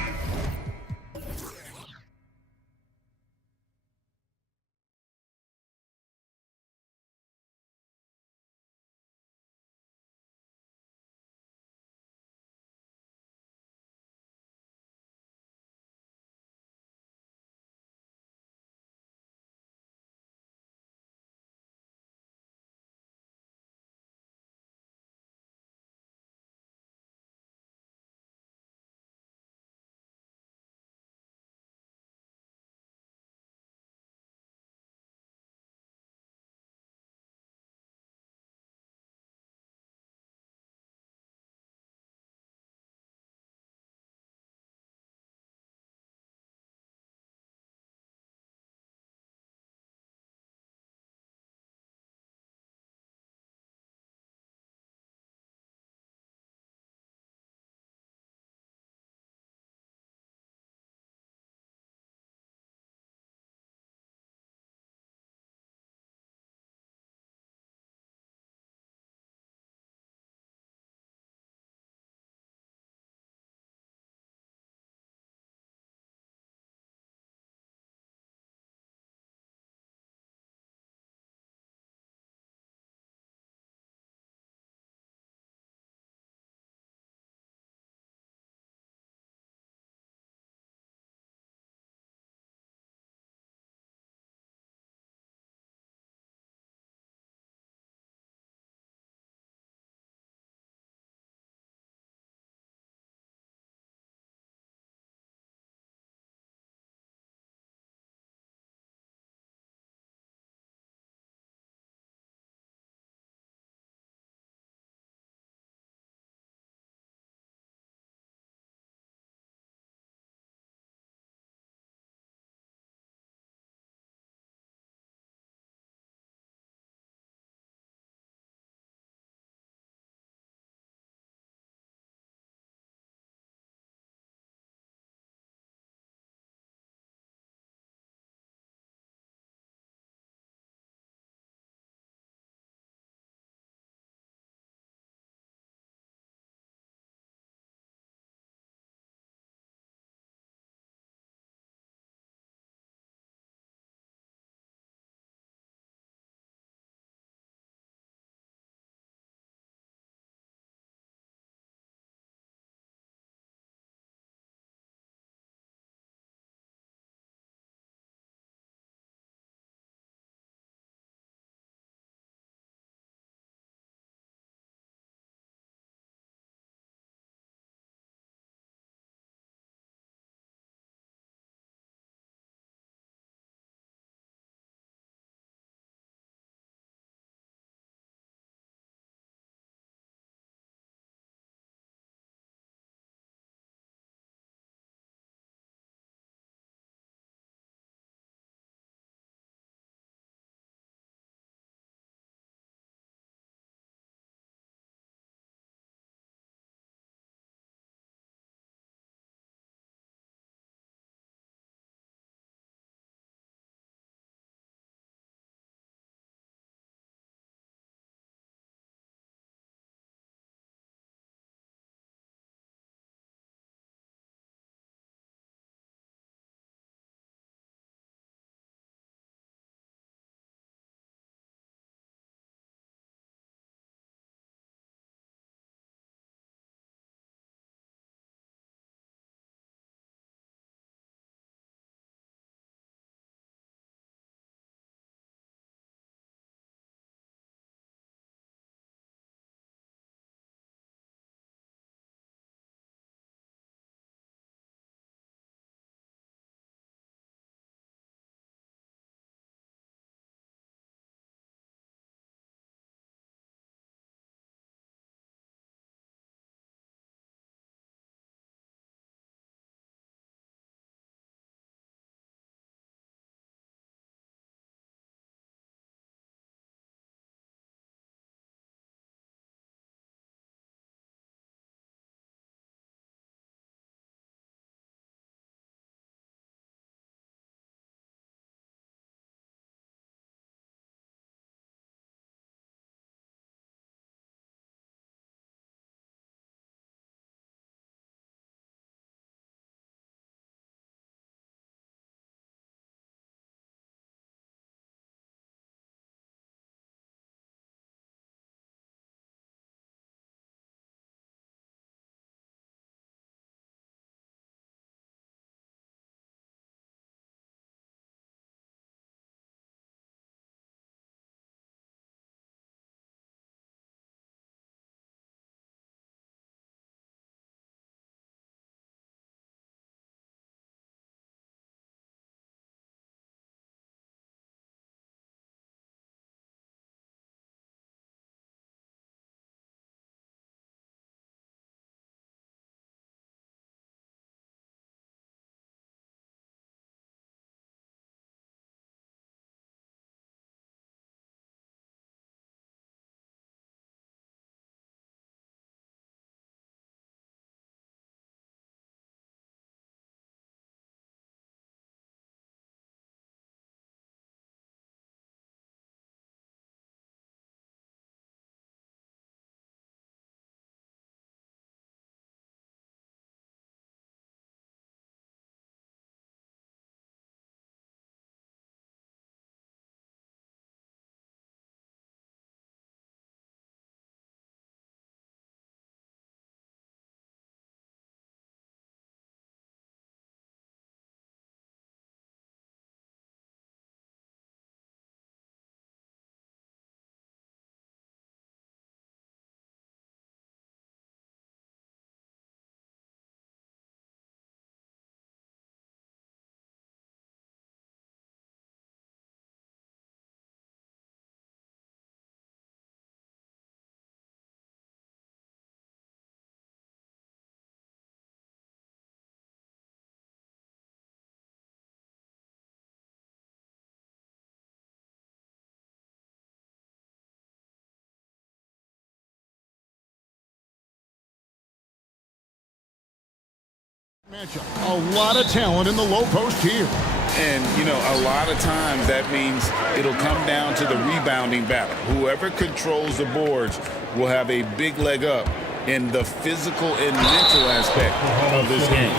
A lot of talent in the low post here. And, you know, a lot of times that means it'll come down to the rebounding battle. Whoever controls the boards will have a big leg up in the physical and mental aspect of this game.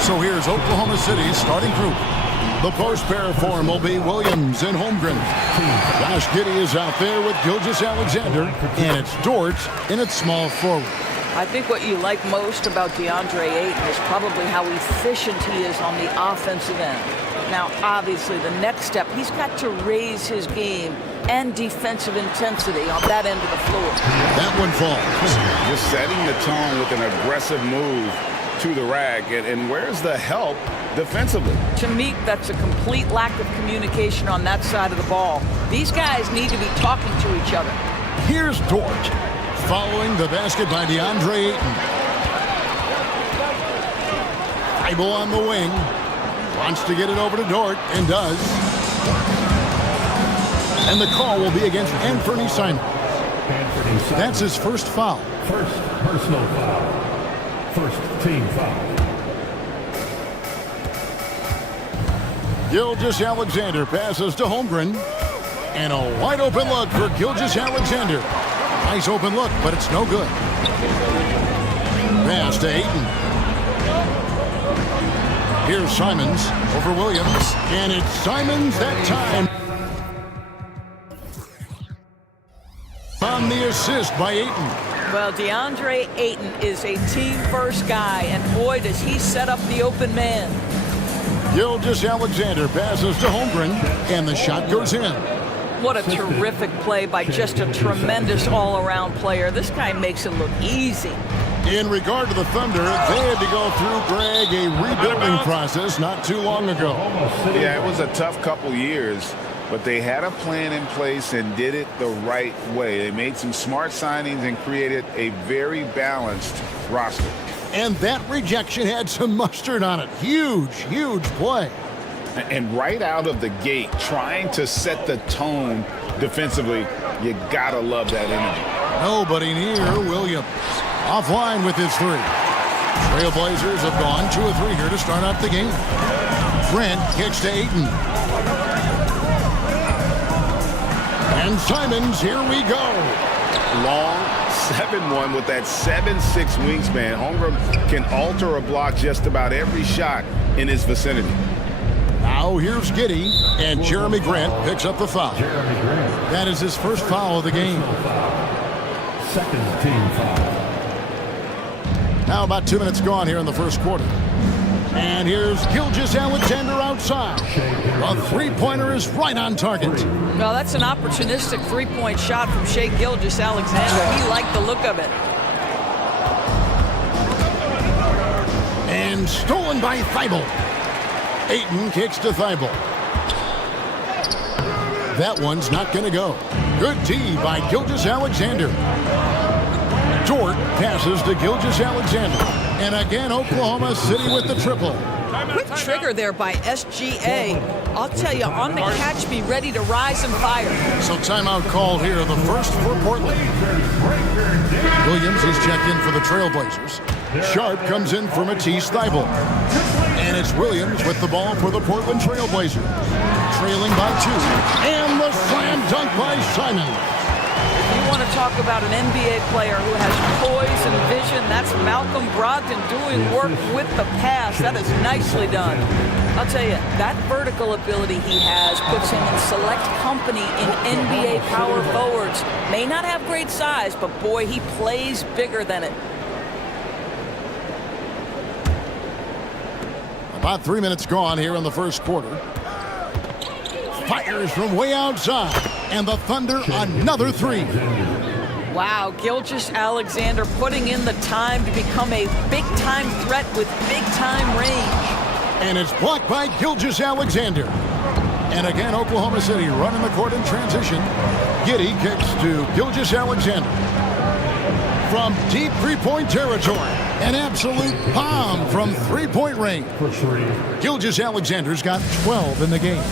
So here's Oklahoma City's starting group. The post pair form will be Williams and Holmgren. Josh Giddey is out there with Gilgeous-Alexander, and it's Dort in its small forward. I think what you like most about DeAndre Ayton is probably how efficient he is on the offensive end. Now, obviously, the next step, he's got to raise his game and defensive intensity on that end of the floor. That one falls. Just setting the tone with an aggressive move to the rack. And where's the help defensively? To me, that's a complete lack of communication on that side of the ball. These guys need to be talking to each other. Here's Dort, following the basket by DeAndre Ayton. Thibault on the wing. Wants to get it over to Dort, and does. And the call will be against Anthony Simons. That's his first foul. First personal foul. First team foul. Gilgeous-Alexander passes to Holmgren. And a wide open look for Gilgeous-Alexander. Nice open look, but it's no good. Pass to Ayton. Here's Simons over Williams. And it's Simons that time. On the assist by Ayton. Well, DeAndre Ayton is a team-first guy, and boy, does he set up the open man. Gilgeous-Alexander passes to Holmgren, and the shot goes in. What a terrific play by just a tremendous all-around player. This guy makes it look easy. In regard to the Thunder, they had to go through, Greg, a rebuilding process not too long ago. Yeah, it was a tough couple years, but they had a plan in place and did it the right way. They made some smart signings and created a very balanced roster. And that rejection had some mustard on it. Huge, huge play. And right out of the gate, trying to set the tone defensively, you gotta love that energy. Nobody near Williams. Offline with his three. Trailblazers have gone 2 of 3 here to start out the game. Grant kicks to Ayton. And Simons, here we go. Long 7-1 with that 7'6" wingspan. Holmgren can alter a block just about every shot in his vicinity. Now here's Giddey, and Jeremy Grant picks up the foul. That is his first foul of the game. Second team foul. Now about 2 minutes gone here in the first quarter. And here's Gilgeous-Alexander outside. A three-pointer is right on target. Well, that's an opportunistic three-point shot from Shai Gilgeous-Alexander. He liked the look of it. And stolen by Thibault. Ayton kicks to Thibault. That one's not going to go. Good D by Gilgeous-Alexander. Dort passes to Gilgeous-Alexander. And again, Oklahoma City with the triple. Quick trigger there by SGA. I'll tell you, on the catch, be ready to rise and fire. So timeout call here, the first for Portland. Williams is checked in for the Trailblazers. Sharp comes in for Matisse Thybulle. And it's Williams with the ball for the Portland Trailblazers. Trailing by 2. And the slam dunk by Simons. If you want to talk about an NBA player who has poise and vision, that's Malcolm Brogdon doing work with the pass. That is nicely done. I'll tell you, that vertical ability he has puts him in select company in NBA power forwards. May not have great size, but boy, he plays bigger than it. About 3 minutes gone here in the first quarter. Fires from way outside. And the Thunder, another three. Wow, Gilgeous-Alexander putting in the time to become a big-time threat with big-time range. And it's blocked by Gilgeous-Alexander. And again, Oklahoma City running the court in transition. Giddey kicks to Gilgeous-Alexander. From deep three-point territory. An absolute bomb from three-point range. Gilgeous-Alexander's got 12 in the game.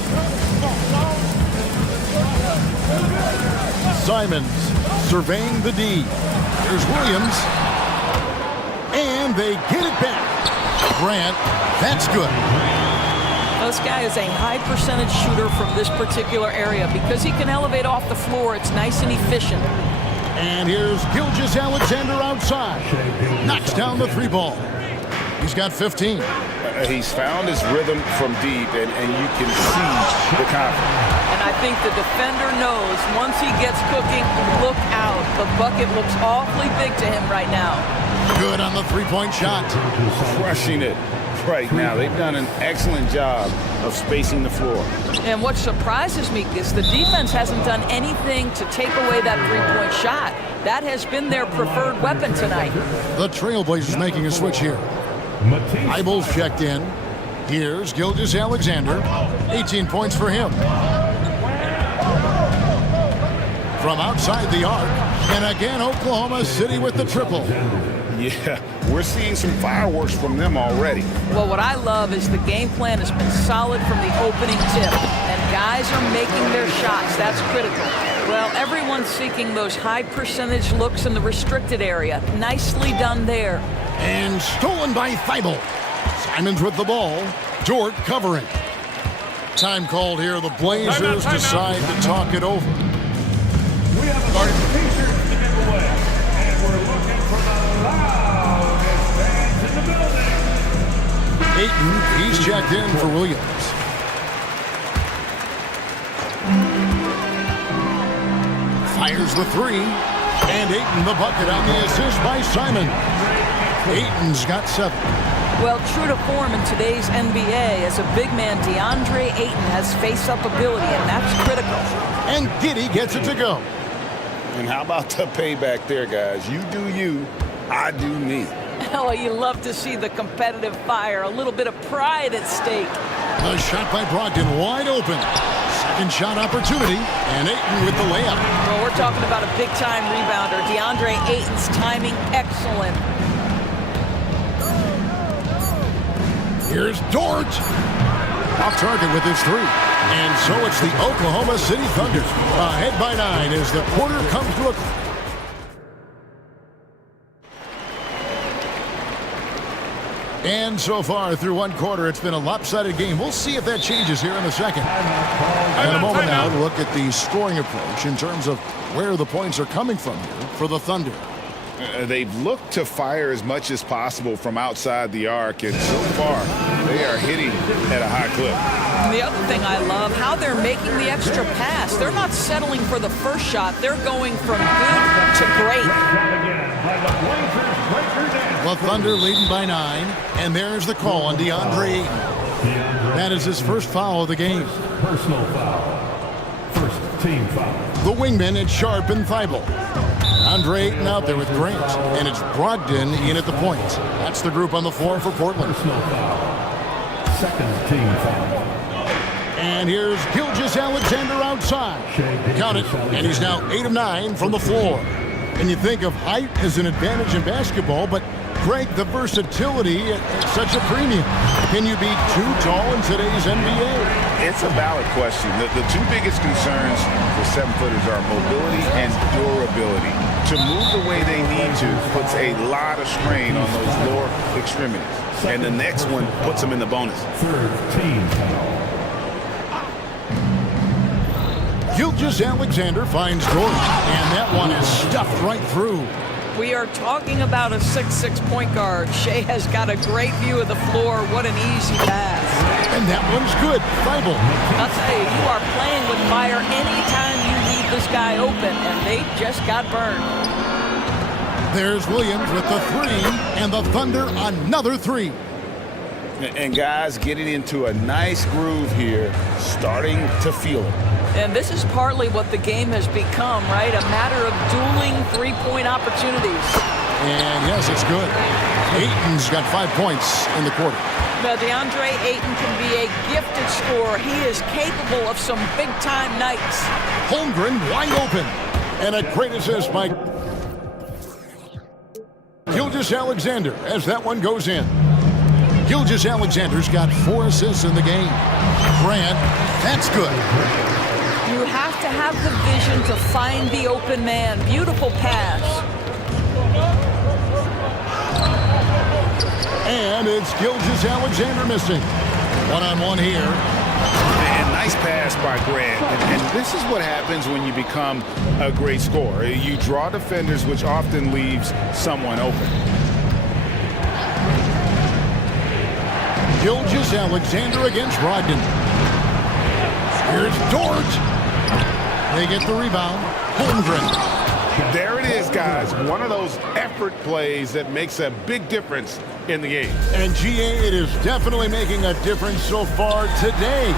Simons surveying the D. There's Williams. And they get it back. Grant, that's good. This guy is a high percentage shooter from this particular area. Because he can elevate off the floor, it's nice and efficient. And here's Gilgeous-Alexander outside. Knocks down the three ball. He's got 15. He's found his rhythm from deep, and you can see the confidence. And I think the defender knows once he gets cooking, look out. The bucket looks awfully big to him right now. Good on the three-point shot. Crushing it right now. They've done an excellent job of spacing the floor. And what surprises me is the defense hasn't done anything to take away that three-point shot. That has been their preferred weapon tonight. The Trailblazers making a switch here. Eibel's checked in. Here's Gilgeous-Alexander. 18 points for him. From outside the arc, and again Oklahoma City with the triple. Yeah, we're seeing some fireworks from them already. Well, what I love is the game plan has been solid from the opening tip, and guys are making their shots. That's critical. Well, everyone's seeking those high percentage looks in the restricted area. Nicely done there. And stolen by Thibault. Simons with the ball. Dort covering. Time called here. The Blazers decide to talk it over. We have a t-shirt to give away, and we're looking for the loudest fans in the building. Ayton, he's checked in for Williams. Fires the three, and Ayton the bucket on the assist by Simon. Ayton's got 7. Well, true to form in today's NBA, as a big man, DeAndre Ayton has face-up ability, and that's critical. And Giddey gets it to go. And how about the payback there, guys? You do you, I do me. Oh, you love to see the competitive fire, a little bit of pride at stake. The shot by Brogdon wide open. Second shot opportunity, and Ayton with the layup. Well, we're talking about a big-time rebounder. DeAndre Ayton's timing excellent. Here's Dort. Off target with his 3. And so it's the Oklahoma City Thunder. Ahead by 9 as the quarter comes to a... And so far through one quarter, it's been a lopsided game. We'll see if that changes here in a second. In a moment now to look at the scoring approach in terms of where the points are coming from here for the Thunder. They've looked to fire as much as possible from outside the arc, and so far they are hitting at a high clip. And the other thing I love, how they're making the extra pass. They're not settling for the first shot. They're going from good to great. The Thunder leading by 9, and there's the call on DeAndre Ayton. That is his first foul of the game. Personal foul. First team foul. The wingmen at Sharp and Thibault. Andre Ayton out there with Grant, and it's Brogdon in at the point. That's the group on the floor for Portland. Personal foul. Second team foul. And here's Gilgeous-Alexander outside. Count it, and he's now 8 of 9 from the floor. And you think of height as an advantage in basketball, but Greg, the versatility at such a premium. Can you be too tall in today's NBA? It's a valid question. The two biggest concerns for 7-footers are mobility and durability. To move the way they need to puts a lot of strain on those lower extremities. And the next one puts them in the bonus. Third team foul. Gilgeous-Alexander finds Dort, and that one is stuffed right through. We are talking about a 6'6" point guard. Shea has got a great view of the floor. What an easy pass. And that one's good. Thibault. I'll tell you, you are playing with fire anytime you leave this guy open, and they just got burned. There's Williams with the 3, and the Thunder another 3. And guys getting into a nice groove here, starting to feel it. And this is partly what the game has become, right? A matter of dueling three-point opportunities. And yes, it's good. Ayton's got 5 points in the quarter. Now, DeAndre Ayton can be a gifted scorer. He is capable of some big-time nights. Holmgren wide open. And a great assist by Gilgeous-Alexander as that one goes in. Gilgeous-Alexander's got 4 assists in the game. Grant, that's good. You have to have the vision to find the open man. Beautiful pass. And it's Gilgeous-Alexander missing. One-on-one here. And nice pass by Grant. And this is what happens when you become a great scorer. You draw defenders, which often leaves someone open. Gilgeous-Alexander against Brogdon. Here's Dort. They get the rebound. Holmgren. There it is, guys. One of those effort plays that makes a big difference in the game. And GA, it is definitely making a difference so far today.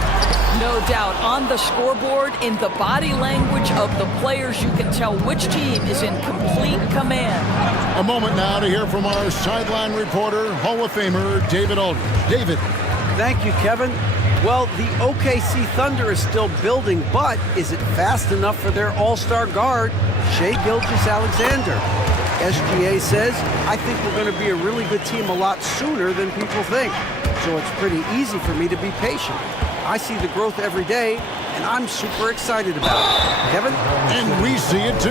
No doubt. On the scoreboard, in the body language of the players, you can tell which team is in complete command. A moment now to hear from our sideline reporter, Hall of Famer David Aldridge. David. Thank you, Kevin. Well, the OKC Thunder is still building, but is it fast enough for their all-star guard, Shai Gilgeous-Alexander? SGA says, I think we're going to be a really good team a lot sooner than people think. So it's pretty easy for me to be patient. I see the growth every day, and I'm super excited about it. Kevin? And we see it too.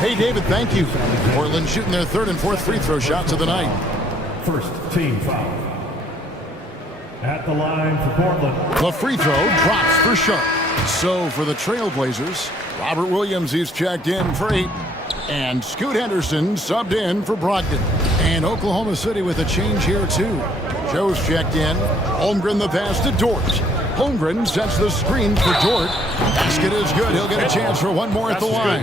Hey, David, thank you. Portland shooting their third and fourth free throw shots of the night. First team foul. At the line for Portland. The free throw drops for Sharp. So for the Trailblazers, Robert Williams is checked in for 8. And Scoot Henderson subbed in for Brogdon. And Oklahoma City with a change here too. Joe's checked in. Holmgren the pass to Dort. Holmgren sets the screen for Dort. Basket is good. He'll get a chance for one more at the line.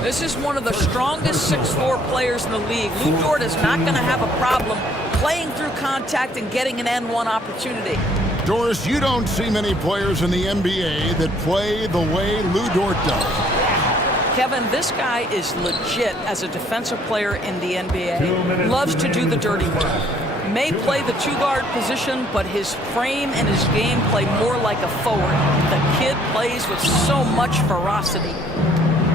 This is one of the strongest 6'4" players in the league. Lou Dort is not going to have a problem playing through contact and getting an N1 opportunity. Doris, you don't see many players in the NBA that play the way Lou Dort does. Kevin, this guy is legit as a defensive player in the NBA. Loves to do the dirty work. May play the two-guard position, but his frame and his game play more like a forward. The kid plays with so much ferocity.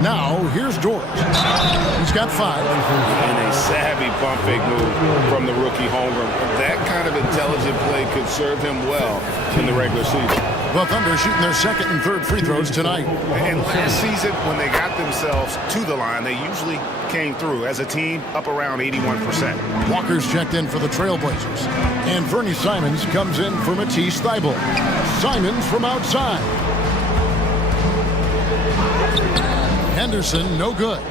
Now, here's Dort. He's got 5. And a savvy pump fake move from the rookie Holmgren. That kind of intelligent play could serve him well in the regular season. The Thunder shooting their second and third free throws tonight. And last season, when they got themselves to the line, they usually came through as a team up around 81%. Walker's checked in for the Trailblazers. And Fernie Simons comes in for Matisse Thybulle. Simons from outside. Henderson, no good.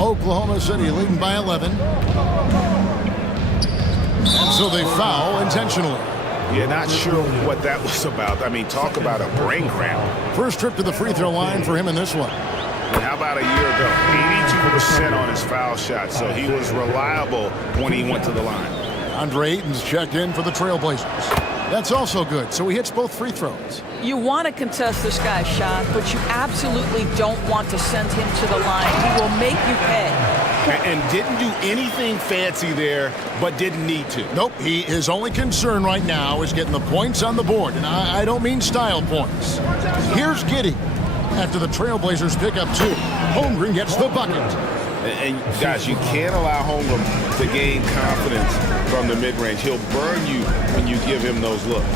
Oklahoma City leading by 11. And so they foul intentionally. You're not sure what that was about. I mean, talk about a brain cramp. First trip to the free throw line for him in this one. And how about a year ago? 82% on his foul shot, so he was reliable when he went to the line. Andre Ayton's checked in for the Trailblazers. That's also good, so he hits both free throws. You want to contest this guy's shot, but you absolutely don't want to send him to the line. He will make you pay. And didn't do anything fancy there, but didn't need to. Nope, his only concern right now is getting the points on the board, and I don't mean style points. Here's Giddey. After the Trailblazers pick up 2, Holmgren gets the bucket. And guys, you can't allow Holmgren to gain confidence from the mid-range. He'll burn you when you give him those looks.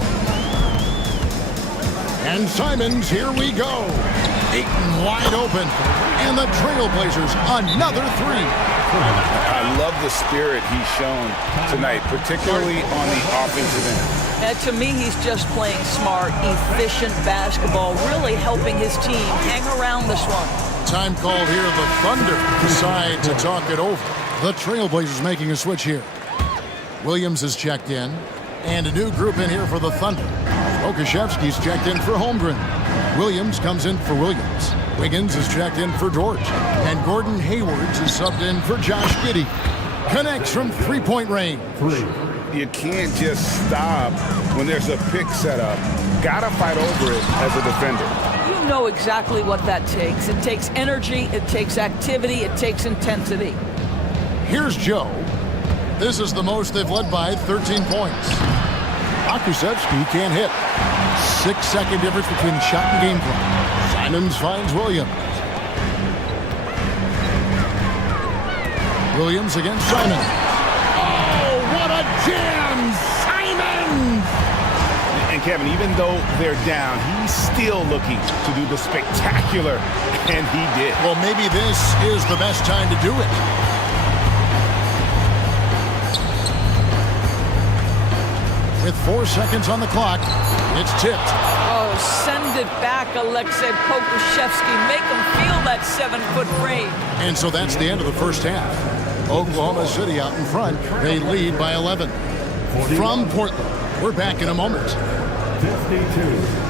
And Simons, here we go. Ayton wide open. And the Trailblazers, another 3. I love the spirit he's shown tonight, particularly on the offensive end. And to me, he's just playing smart, efficient basketball, really helping his team hang around this one. Time called here. The Thunder decide to talk it over. The Trailblazers making a switch here. Williams is checked in. And a new group in here for the Thunder. Okashevsky's checked in for Holmgren. Williams comes in for Williams. Wiggins is checked in for Dort. And Gordon Haywards is subbed in for Josh Giddey. Connects from three-point range. You can't just stop when there's a pick set up. Gotta fight over it as a defender. You know exactly what that takes. It takes energy, it takes activity, it takes intensity. Here's Joe. This is the most they've led by, 13 points. Okashevsky can't hit. 6-second difference between shot and game clock. Simons finds Williams. Williams against Simons. Oh, what a jam! Simons! And Kevin, even though they're down, he's still looking to do the spectacular, and he did. Well, maybe this is the best time to do it. with 4 seconds on the clock. It's tipped. Oh, send it back, Alexei Pokushevsky. Make him feel that 7-foot frame. And so that's the end of the first half. Oklahoma City out in front. They lead by 11. From Portland, we're back in a moment. 52.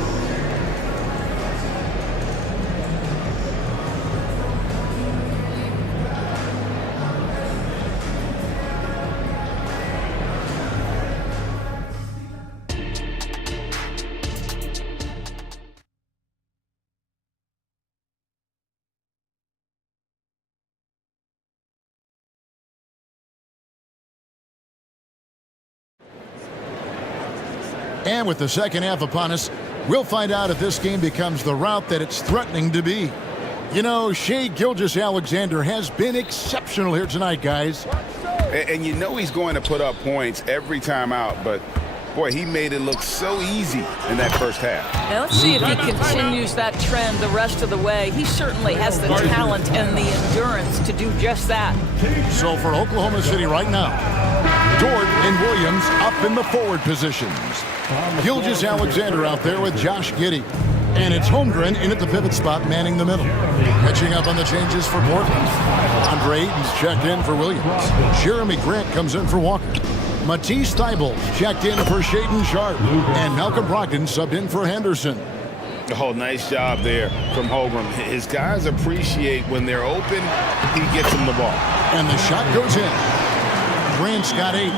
And with the second half upon us, we'll find out if this game becomes the route that it's threatening to be. You know, Shai Gilgeous-Alexander has been exceptional here tonight, guys. And you know he's going to put up points every time out, but boy, he made it look so easy in that first half. Now let's see if he continues that trend the rest of the way. He certainly has the talent and the endurance to do just that. So for Oklahoma City right now, Dort and Williams up in the forward positions. Gilgeous-Alexander out there with Josh Giddey. And it's Holmgren in at the pivot spot, manning the middle. Catching up on the changes for Portland. Andre Ayton's checked in for Williams. Jeremy Grant comes in for Walker. Matisse Thybulle checked in for Shaedon Sharpe. And Malcolm Brogdon subbed in for Henderson. Oh, nice job there from Holmgren. His guys appreciate when they're open, he gets them the ball. And the shot goes in. Grant's got 8.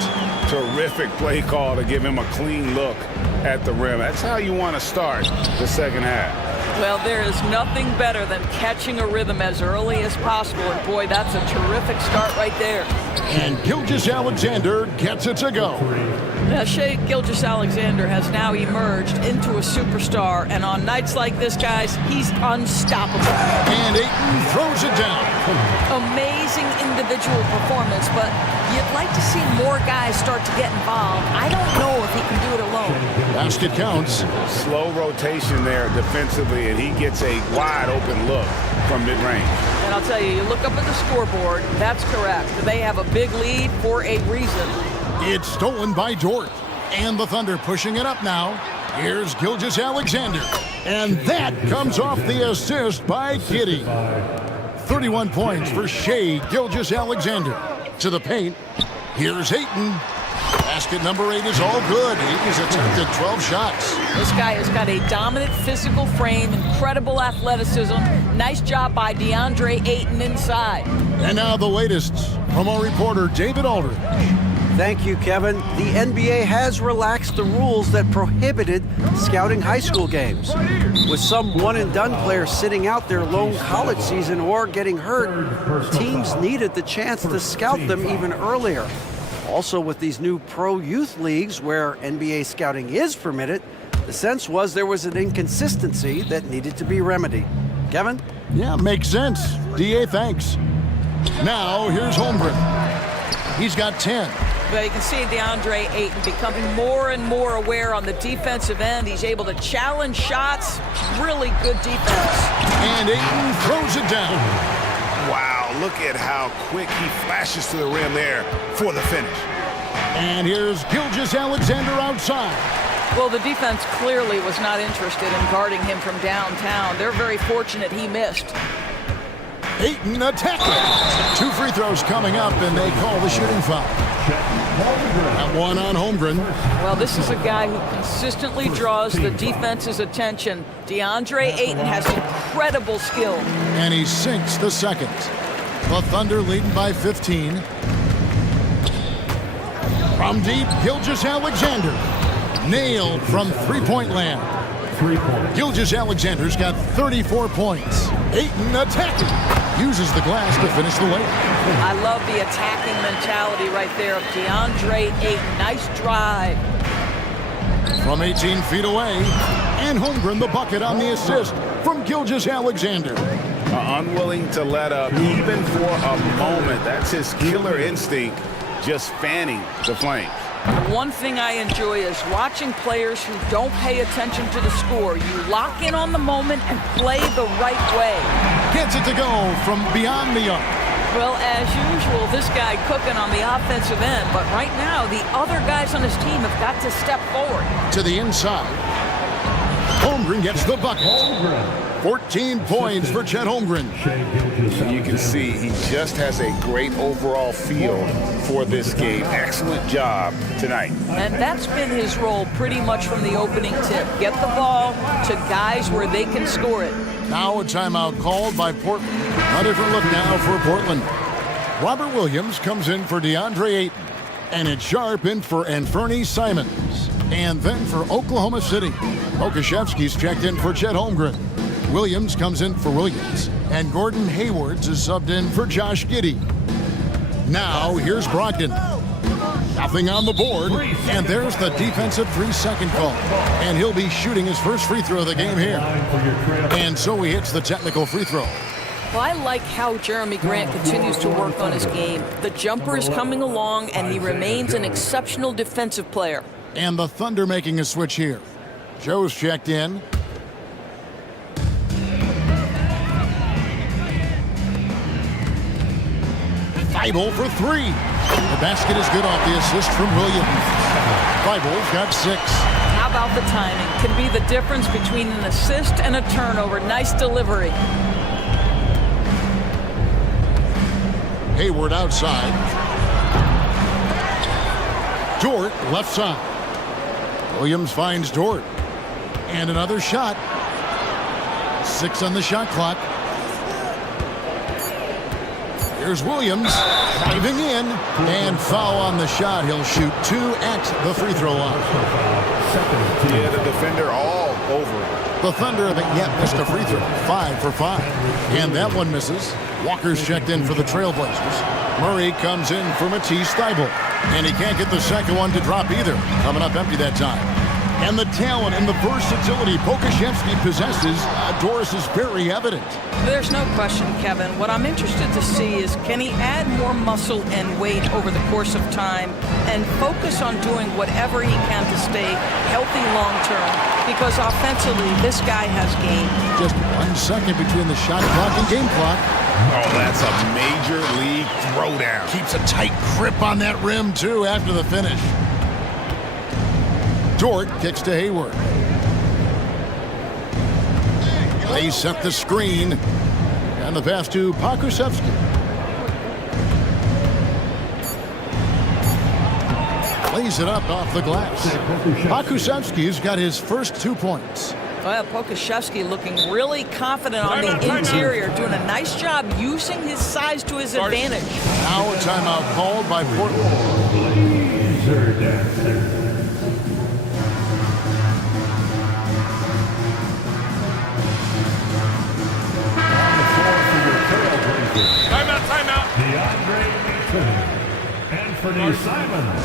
Terrific play call to give him a clean look at the rim. That's how you want to start the second half. Well, there is nothing better than catching a rhythm as early as possible. And boy, that's a terrific start right there. And Gilgeous-Alexander gets it to go. Now, Shai Gilgeous-Alexander has now emerged into a superstar. And on nights like this, guys, he's unstoppable. And Ayton throws it down. Amazing individual performance, but you'd like to see more guys start to get involved. I don't know if he can do it alone. Basket counts. Slow rotation there defensively, and he gets a wide open look from mid-range. And I'll tell you, you look up at the scoreboard, that's correct. They have a big lead for a reason. It's stolen by Dort. And the Thunder pushing it up now. Here's Gilgeous-Alexander. And that comes off the assist by Giddey. 31 points for Shai Gilgeous-Alexander. To the paint. Here's Ayton. Basket number 8 is all good. Ayton's attempted 12 shots. This guy has got a dominant physical frame, incredible athleticism. Nice job by DeAndre Ayton inside. And now the latest from our reporter, David Aldridge. Thank you, Kevin. The NBA has relaxed the rules that prohibited scouting high school games. With some one-and-done players sitting out their lone college season or getting hurt, teams needed the chance to scout them even earlier. Also, with these new pro youth leagues where NBA scouting is permitted, the sense was there was an inconsistency that needed to be remedied. Kevin? Yeah, makes sense. DA, thanks. Now, here's Holmgren. He's got 10. But you can see DeAndre Ayton becoming more and more aware on the defensive end. He's able to challenge shots. Really good defense. And Ayton throws it down. Wow, look at how quick he flashes to the rim there for the finish. And here's Gilgeous-Alexander outside. Well, the defense clearly was not interested in guarding him from downtown. They're very fortunate he missed. Ayton attacking. 2 free throws coming up, and they call the shooting foul. That one on Holmgren. Well, this is a guy who consistently draws the defense's attention. DeAndre Ayton has incredible skill. And he sinks the second. The Thunder leading by 15. From deep, Gilgeous-Alexander. Nailed from three-point land. Gilgeous-Alexander's got 34 points. Ayton attacking. Uses the glass to finish the layup. I love the attacking mentality right there of DeAndre Ayton. Nice drive. From 18 feet away. And Holmgren the bucket on the assist from Gilgeous-Alexander. Unwilling to let up even for a moment. That's his killer instinct, just fanning the flames. One thing I enjoy is watching players who don't pay attention to the score. You lock in on the moment and play the right way. Gets it to go from beyond the arc. Well, as usual, this guy cooking on the offensive end, but right now the other guys on his team have got to step forward. To the inside. Holmgren gets the bucket. 14 points for Chet Holmgren. You can see he just has a great overall feel for this game. Excellent job tonight. And that's been his role pretty much from the opening tip. Get the ball to guys where they can score it. Now a timeout called by Portland. A different look now for Portland. Robert Williams comes in for DeAndre Ayton. And it's Sharp in for Anferny Simons. And then for Oklahoma City, Okashevsky's checked in for Chet Holmgren. Williams comes in for Williams. And Gordon Haywards is subbed in for Josh Giddey. Now here's Brogdon. Nothing on the board. And there's the defensive 3-second call. And he'll be shooting his first free throw of the game here. And so he hits the technical free throw. Well, I like how Jeremy Grant continues to work on his game. The jumper is coming along, and he remains an exceptional defensive player. And the Thunder making a switch here. Joe's checked in. Thibault for three. The basket is good off the assist from Williams. Thibault's got 6. How about the timing? Can be the difference between an assist and a turnover. Nice delivery. Hayward outside. Dort left side. Williams finds Dort. And another shot. 6 on the shot clock. Here's Williams diving in. And foul on the shot. He'll shoot 2 at the free throw line. Yeah, the defender all over it. The Thunder haven't yet missed a free throw. 5 for 5. And that one misses. Walker's checked in for the Trailblazers. Murray comes in for Matisse Thybulle. And he can't get the second one to drop either. Coming up empty that time. And the talent and the versatility Pokashevsky possesses, Doris, is very evident. There's no question, Kevin. What I'm interested to see is, can he add more muscle and weight over the course of time and focus on doing whatever he can to stay healthy long term? Because offensively, this guy has game. Just 1 second between the shot clock and game clock. Oh, that's a major league throwdown. Keeps a tight grip on that rim, too, after the finish. Dort kicks to Hayward. They set the screen. And the pass to Pokusevski. Lays it up off the glass. Pokusevski's got his first 2 points. Well, Pokashevsky looking really confident on the interior, doing a nice job using his size to his advantage. Now a timeout called by Portland. Timeout. DeAndre Ayton. Anferny Simons.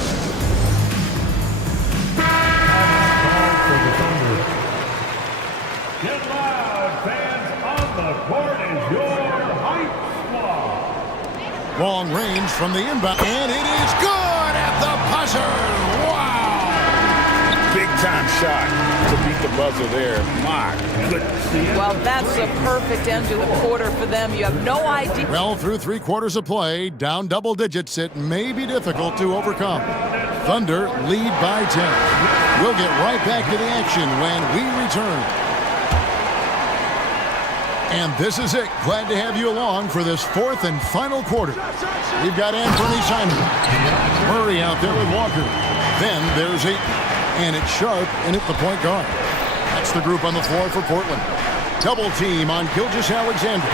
Timeout for the Thunder. Get loud, fans. On the court is your hype squad. Long range from the inbound. And it is good at the buzzer. Wow. Big time shot to beat the buzzer there. My goodness. Well, that's a perfect end to the quarter for them. You have no idea. Well, through 3 quarters of play, down double digits, it may be difficult to overcome. Thunder lead by 10. We'll get right back to the action when we return. And this is it. Glad to have you along for this 4th and final quarter. We've got Anferny Simons. Murray out there with Walker. Then there's Ayton. And it's Sharp in at the point guard. That's the group on the floor for Portland. Double team on Gilgeous-Alexander.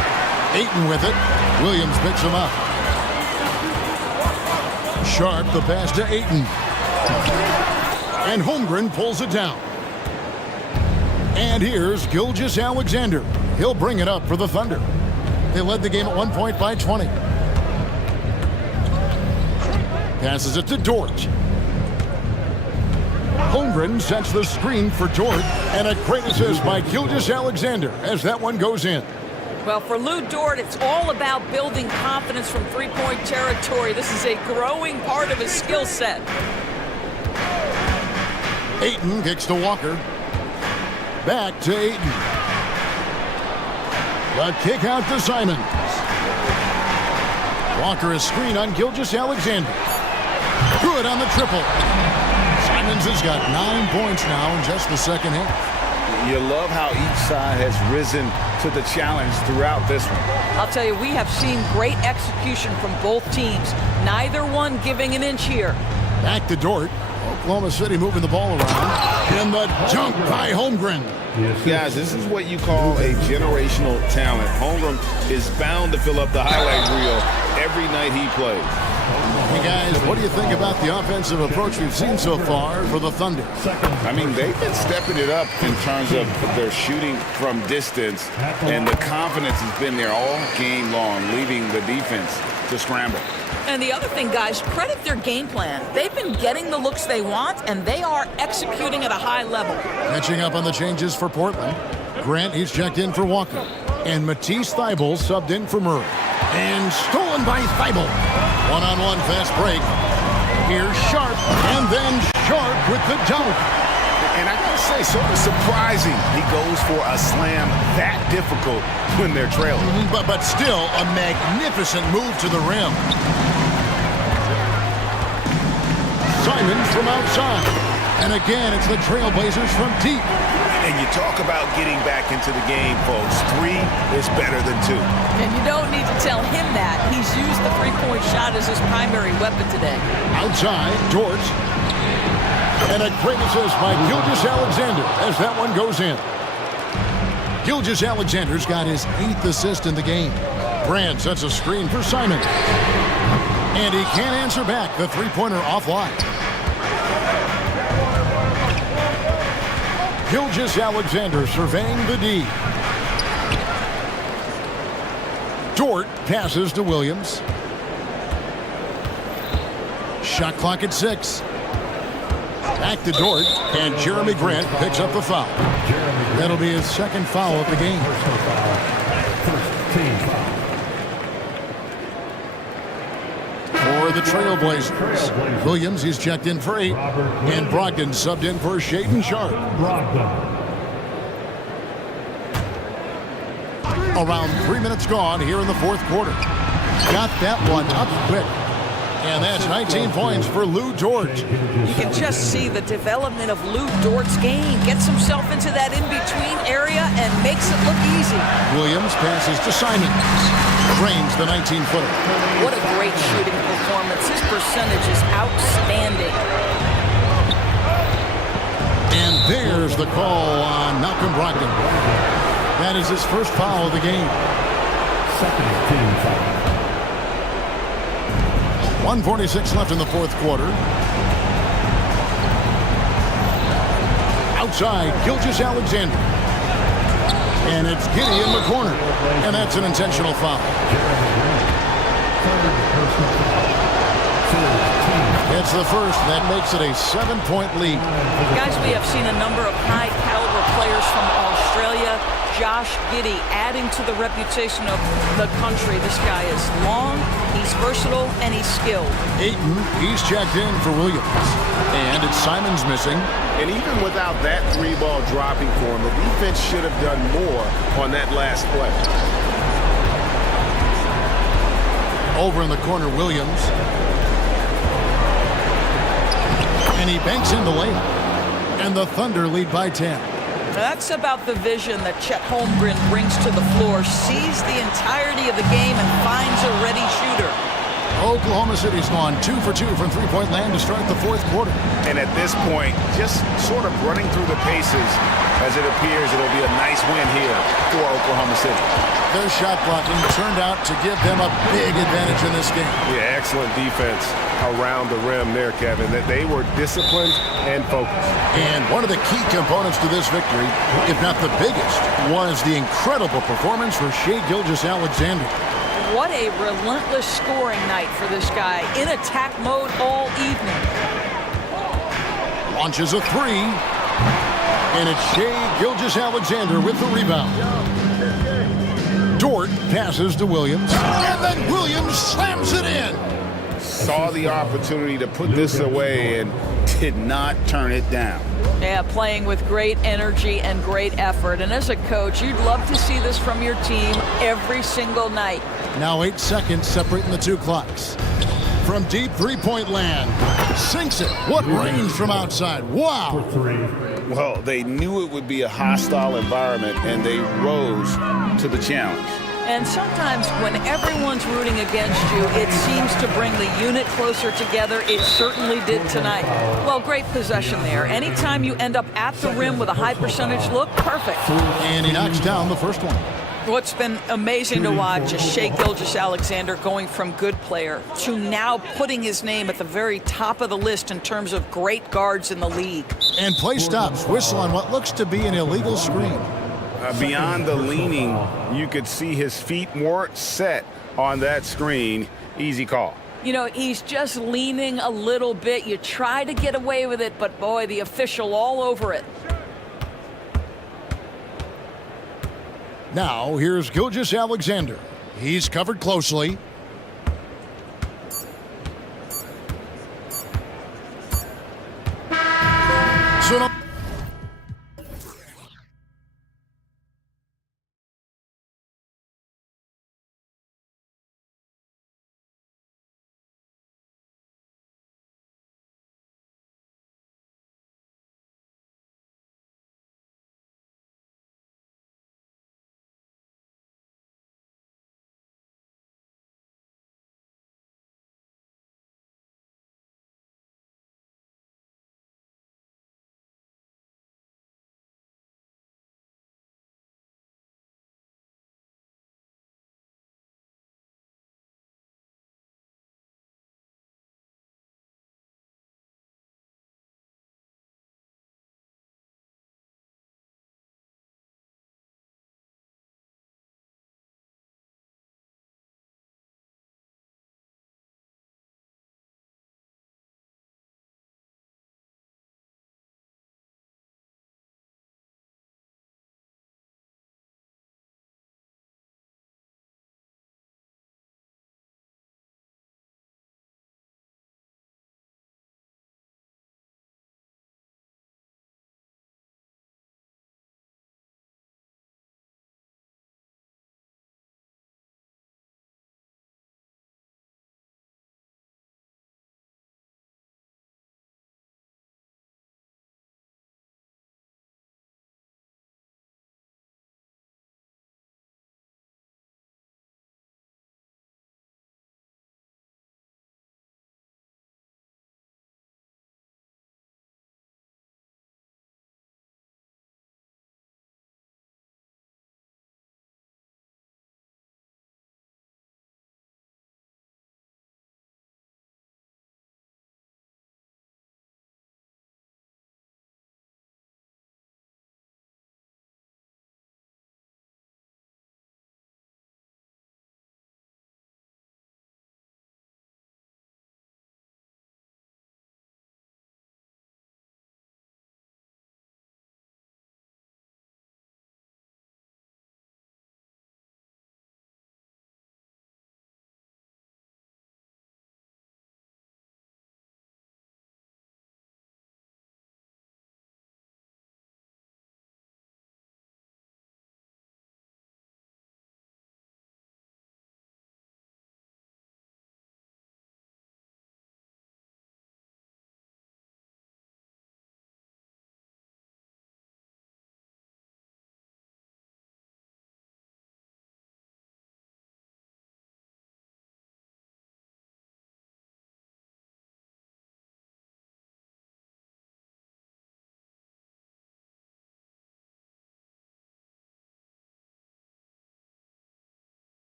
Ayton with it. Williams picks him up. Sharp the pass to Ayton. And Holmgren pulls it down. And here's Gilgeous-Alexander. He'll bring it up for the Thunder. They led the game at 1 point by 20. Passes it to Dort. Holmgren sets the screen for Dort, and a great assist by Gilgeous-Alexander as that one goes in. Well, for Lou Dort, it's all about building confidence from three-point territory. This is a growing part of his skill set. Ayton kicks to Walker. Back to Ayton. The kick out to Simons. Walker is screen on Gilgeous-Alexander. Good on the triple. Simons has got 9 points now in just the second half. You love how each side has risen to the challenge throughout this one. I'll tell you, we have seen great execution from both teams. Neither one giving an inch here. Back to Dort. Oklahoma City moving the ball around. And the dunk by Holmgren. Guys, this is what you call a generational talent. Holmgren is bound to fill up the highlight reel every night he plays. Hey guys, what do you think about the offensive approach we've seen so far for the Thunder? I mean, they've been stepping it up in terms of their shooting from distance, and the confidence has been there all game long, leaving the defense to scramble. And the other thing, guys, credit their game plan. They've been getting the looks they want, and they are executing at a high level. Catching up on the changes for Portland. Grant, he's checked in for Walker. And Matisse Thybulle subbed in for Murray. And stolen by Thybulle. One-on-one fast break. Here's Sharp, and then Sharp with the dunk. And I gotta say, sort of surprising he goes for a slam that difficult when they're trailing. But still a magnificent move to the rim. Simons from outside. And again, it's the Trailblazers from deep. And you talk about getting back into the game, folks. 3 is better than 2. And you don't need to tell him that. He's used the three-point shot as his primary weapon today. Outside, Dort. And a great assist by Gilgeous-Alexander as that one goes in. Gilgeous-Alexander's got his 8th assist in the game. Brand sets a screen for Simon. And he can't answer back. The three-pointer offline. Gilgeous-Alexander surveying the D. Dort passes to Williams. Shot clock at 6. Back to Dort, and Jeremy Grant picks up the foul. That'll be his second foul of the game. For the Trailblazers, Williams, he's checked in for 8, and Brogdon subbed in for Shaedon Sharp. Around 3 minutes gone here in the fourth quarter. Got that one up quick. And that's 19 points for Lou Dort. You can just see the development of Lou Dort's game. Gets himself into that in-between area and makes it look easy. Williams passes to Simons. Drains the 19-footer. What a great shooting performance. His percentage is outstanding. And there's the call on Malcolm Brogdon. That is his first foul of the game. Second team foul. 1:46 left in the fourth quarter. Outside, Gilgeous-Alexander. And it's Giddey in the corner. And that's an intentional foul. It's the first. That makes it a 7-point lead. Guys, we have seen a number of high-caliber players from Australia. Josh Giddey adding to the reputation of the country. This guy is long, he's versatile, and he's skilled. Ayton, he's checked in for Williams. And it's Simons missing. And even without that 3-ball dropping for him, the defense should have done more on that last play. Over in the corner, Williams. And he banks in the layup. And the Thunder lead by 10. That's about the vision that Chet Holmgren brings to the floor. Sees the entirety of the game and finds a ready shooter. Oklahoma City's gone 2 for 2 from three-point land to start the fourth quarter. And at this point, just sort of running through the paces as it appears it'll be a nice win here for Oklahoma City. Their shot blocking turned out to give them a big advantage in this game. Yeah, excellent defense around the rim there, Kevin. That they were disciplined and focused. And one of the key components to this victory, if not the biggest, was the incredible performance for Shai Gilgeous-Alexander. What a relentless scoring night for this guy. In attack mode all evening. Launches a 3. And it's Shai Gilgeous-Alexander with the rebound. Dort passes to Williams. And then Williams slams it in. saw the opportunity to put this away and did not turn it down. Yeah, playing with great energy and great effort. And as a coach, you'd love to see this from your team every single night. Now 8 seconds separating the two clocks. From deep three-point land, sinks it. What range from outside. Wow. Well, they knew it would be a hostile environment, and they rose to the challenge. And sometimes when everyone's rooting against you, it seems to bring the unit closer together. It certainly did tonight. Well, great possession there. Anytime you end up at the rim with a high percentage look, perfect. And he knocks down the first one. What's been amazing to watch is Shai Gilgeous-Alexander going from good player to now putting his name at the very top of the list in terms of great guards in the league. And play stops. Whistle on what looks to be an illegal screen. Beyond the leaning, you could see his feet weren't set on that screen. Easy call. You know, he's just leaning a little bit. You try to get away with it, but boy, the official all over it. Now, here's Gilgeous-Alexander. He's covered closely. So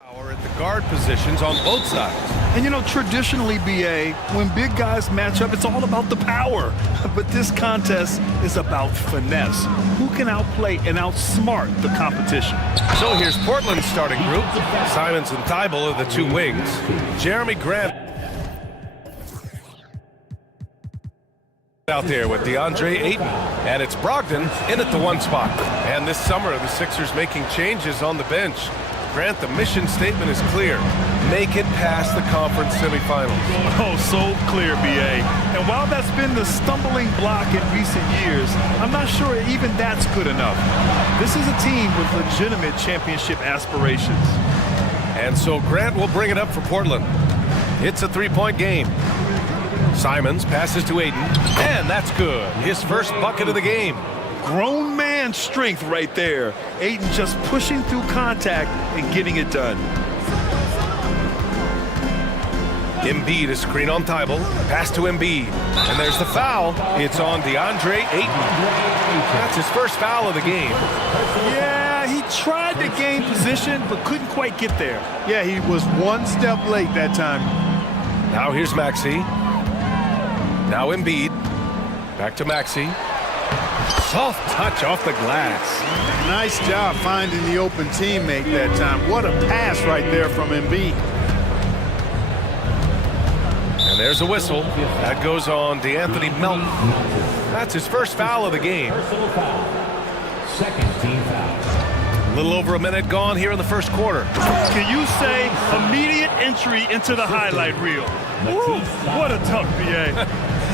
Power at the guard positions on both sides. And you know, traditionally, BA, when big guys match up, it's all about the power. But this contest is about finesse. Who can outplay and outsmart the competition? So here's Portland's starting group. Simons and Thibault are the two wings. Jeremy Grant out there with DeAndre Ayton. And it's Brogdon in at the one spot. And this summer, the Sixers making changes on the bench. Grant, the mission statement is clear. Make it past the conference semifinals. Oh, so clear, BA. And while that's been the stumbling block in recent years, I'm not sure even that's good enough. This is a team with legitimate championship aspirations. And so Grant will bring it up for Portland. It's a three-point game. Simons passes to Ayton, and that's good. His first bucket of the game. Grown man strength right there. Ayton just pushing through contact and getting it done. Embiid, a screen on Thibault. Pass to Embiid. And there's the foul. It's on DeAndre Ayton. That's his first foul of the game. Yeah, he tried to gain position, but couldn't quite get there. Yeah, he was one step late that time. Now here's Maxey. Now Embiid. Back to Maxey. Soft touch off the glass. Nice job finding the open teammate that time. What a pass right there from Embiid. And there's a whistle. That goes on DeAnthony Melton. That's his first foul of the game. Second team foul. A little over a minute gone here in the first quarter. Can you say immediate entry into the highlight reel? Woo, what a tough BA.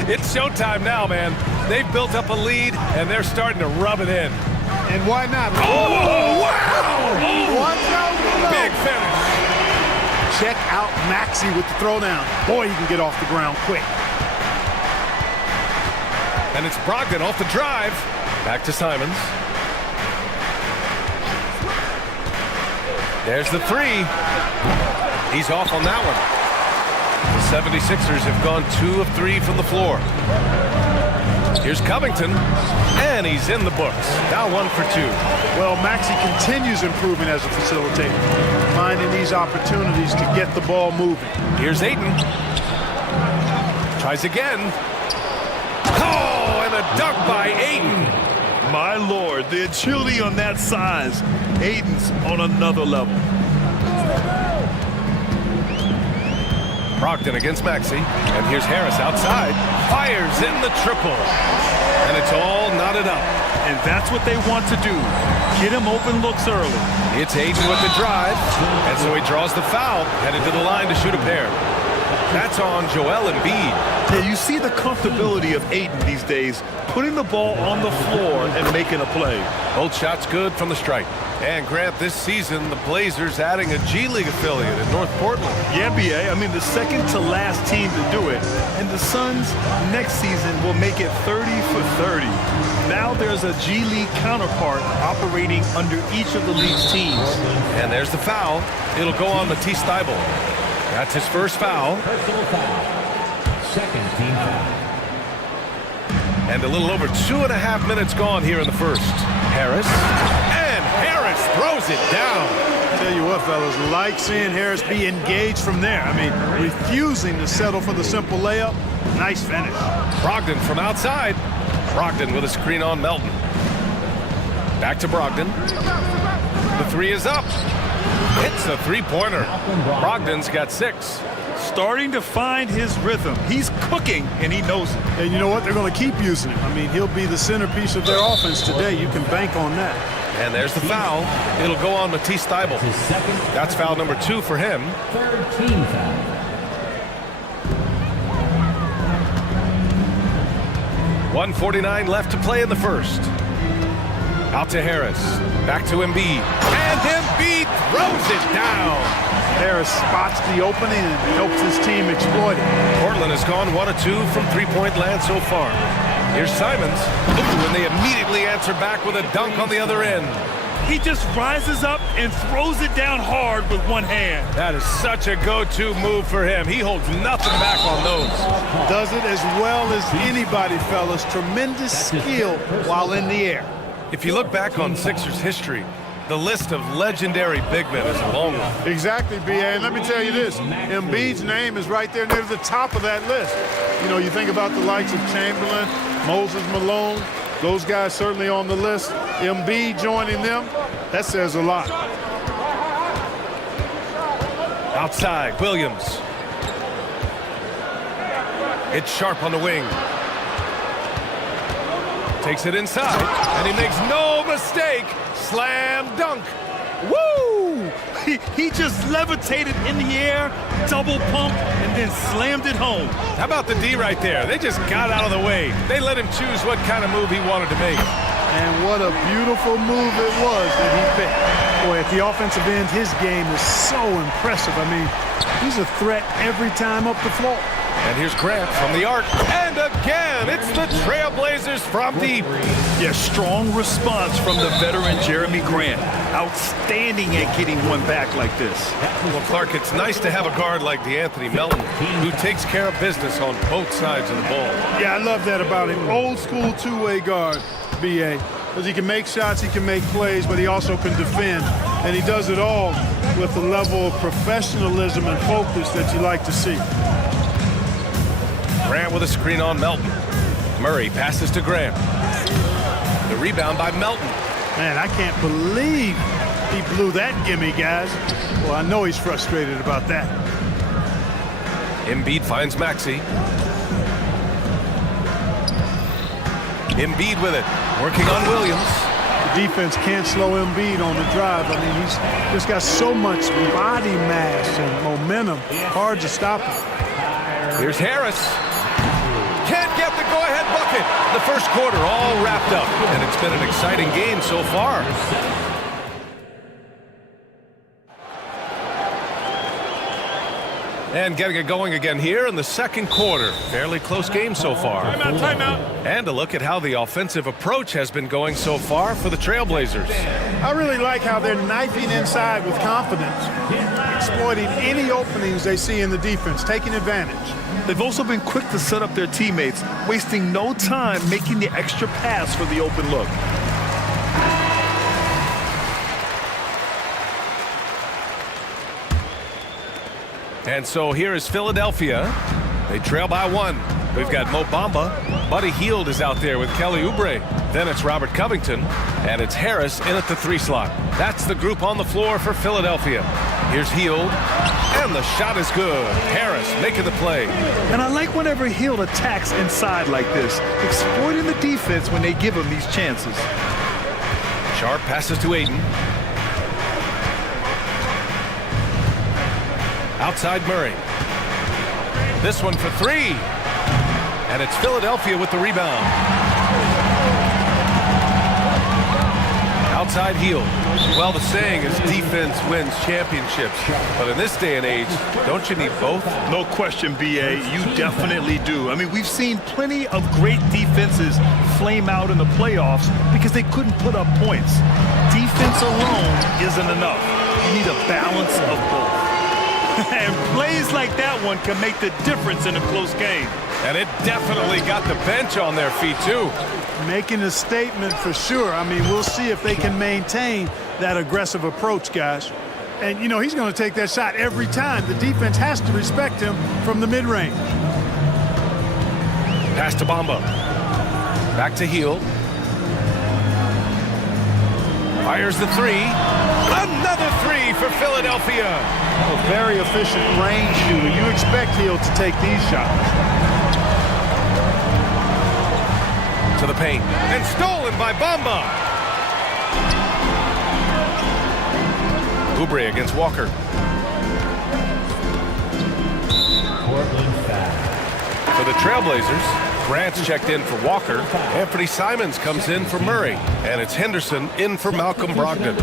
It's showtime now, man. They've built up a lead, and they're starting to rub it in. And why not? Oh, wow! Big finish. Check out Maxey with the throwdown. Boy, he can get off the ground quick. And it's Brogdon off the drive. Back to Simons. There's the three. He's off on that one. The 76ers have gone 2 of 3 from the floor. Here's Covington, and he's in the books. Now 1 for 2. Well, Maxey continues improving as a facilitator, finding these opportunities to get the ball moving. Here's Ayton. Tries again. Oh, and a dunk by Ayton. My Lord, the agility on that size. Ayton's on another level. Brogdon against Maxey, and here's Harris outside. Fires in the triple, and it's all knotted up. And that's what they want to do. Get him open looks early. It's Ayton with the drive, and so he draws the foul, headed to the line to shoot a pair. That's on Joel Embiid. Yeah, you see the comfortability of Ayton these days, putting the ball on the floor and making a play. Both shots good from the stripe. And Grant, this season, the Blazers adding a G League affiliate in North Portland. Yeah, BA. I mean, the second to last team to do it. And the Suns next season will make it 30 for 30. Now there's a G League counterpart operating under each of the league's teams. And there's the foul. It'll go on Matisse Thybulle. That's his first foul. Personal foul. Second team foul. And a little over 2.5 minutes gone here in the first. Harris. And Harris throws it down. Tell you what, fellas, like seeing Harris be engaged from there. I mean, refusing to settle for the simple layup. Nice finish. Brogdon from outside. Brogdon with a screen on Melton. Back to Brogdon. The three is up. Hits a three-pointer. Brogdon's got 6. Starting to find his rhythm. He's cooking, and he knows it. And you know what? They're going to keep using him. I mean, he'll be the centerpiece of their offense today. You can bank on that. And there's the foul. It'll go on Matisse Thybulle. That's foul number 2 for him. Third team foul. 1:49 left to play in the first. Out to Harris. Back to Embiid. And Embiid throws it down. Harris spots the opening and helps his team exploit it. Portland has gone 1 of 2 from three-point land so far. Here's Simons. And they immediately answer back with a dunk on the other end. He just rises up and throws it down hard with one hand. That is such a go-to move for him. He holds nothing back on those. Does it as well as anybody, fellas. Tremendous skill while in the air. If you look back on Sixers history, The list of legendary big men is a long one. Exactly, B.A. And let me tell you this, Embiid's name is right there near the top of that list. You know, you think about the likes of Chamberlain, Moses Malone, those guys certainly on the list. Embiid joining them, that says a lot. Outside, Williams. It's Sharp on the wing. Takes it inside, and he makes no mistake. Slam dunk. Woo! He just levitated in the air, double pump, and then slammed it home. How about the D right there? They just got out of the way. They let him choose what kind of move he wanted to make. And what a beautiful move it was that he picked. Boy, at the offensive end, his game is so impressive. I mean, he's a threat every time up the floor. And here's Grant from the arc. And again, it's the Trailblazers from deep. Yeah, strong response from the veteran Jeremy Grant. Outstanding at getting one back like this. Well, Clark, it's nice to have a guard like DeAnthony Melton who takes care of business on both sides of the ball. Yeah, I love that about him. Old school two-way guard, B.A. Because he can make shots, he can make plays, but he also can defend. And he does it all with the level of professionalism and focus that you like to see. Grant with a screen on Melton. Murray passes to Grant. The rebound by Melton. Man, I can't believe he blew that gimme, guys. Well, I know he's frustrated about that. Embiid finds Maxey. Embiid with it, working on Williams. The defense can't slow Embiid on the drive. I mean, he's just got so much body mass and momentum. Hard to stop him. Here's Harris. Can't get the go-ahead bucket. The first quarter all wrapped up, and it's been an exciting game so far. And getting it going again here in the second quarter. Fairly close game so far. Timeout. And a look at how the offensive approach has been going so far for the Trailblazers. I really like how they're knifing inside with confidence, exploiting any openings they see in the defense, taking advantage. They've also been quick to set up their teammates, wasting no time making the extra pass for the open look. And so here is Philadelphia. They trail by one. We've got Mo Bamba. Buddy Hield is out there with Kelly Oubre. Then it's Robert Covington. And it's Harris in at the 3 slot. That's the group on the floor for Philadelphia. Here's Hield. And the shot is good. Harris making the play. And I like whenever Hield attacks inside like this, exploiting the defense when they give him these chances. Sharp passes to Aiden. Outside Murray. This one for 3. And it's Philadelphia with the rebound. Outside Hield. Well, the saying is defense wins championships. But in this day and age, don't you need both? No question, B.A. You definitely do. I mean, we've seen plenty of great defenses flame out in the playoffs because they couldn't put up points. Defense alone isn't enough. You need a balance of both. And plays like that one can make the difference in a close game. And it definitely got the bench on their feet, too. Making a statement for sure. I mean, we'll see if they can maintain that aggressive approach, guys. And, you know, he's going to take that shot every time. The defense has to respect him from the mid-range. Pass to Bamba. Back to Hield. Fires the 3. Another 3 for Philadelphia. A very efficient range shooter. You expect Hield to take these shots. To the paint. And stolen by Bamba. Oubre against Walker. For the Trailblazers, Grant's checked in for Walker. Anthony Simons comes in for Murray. And it's Henderson in for Malcolm Brogdon.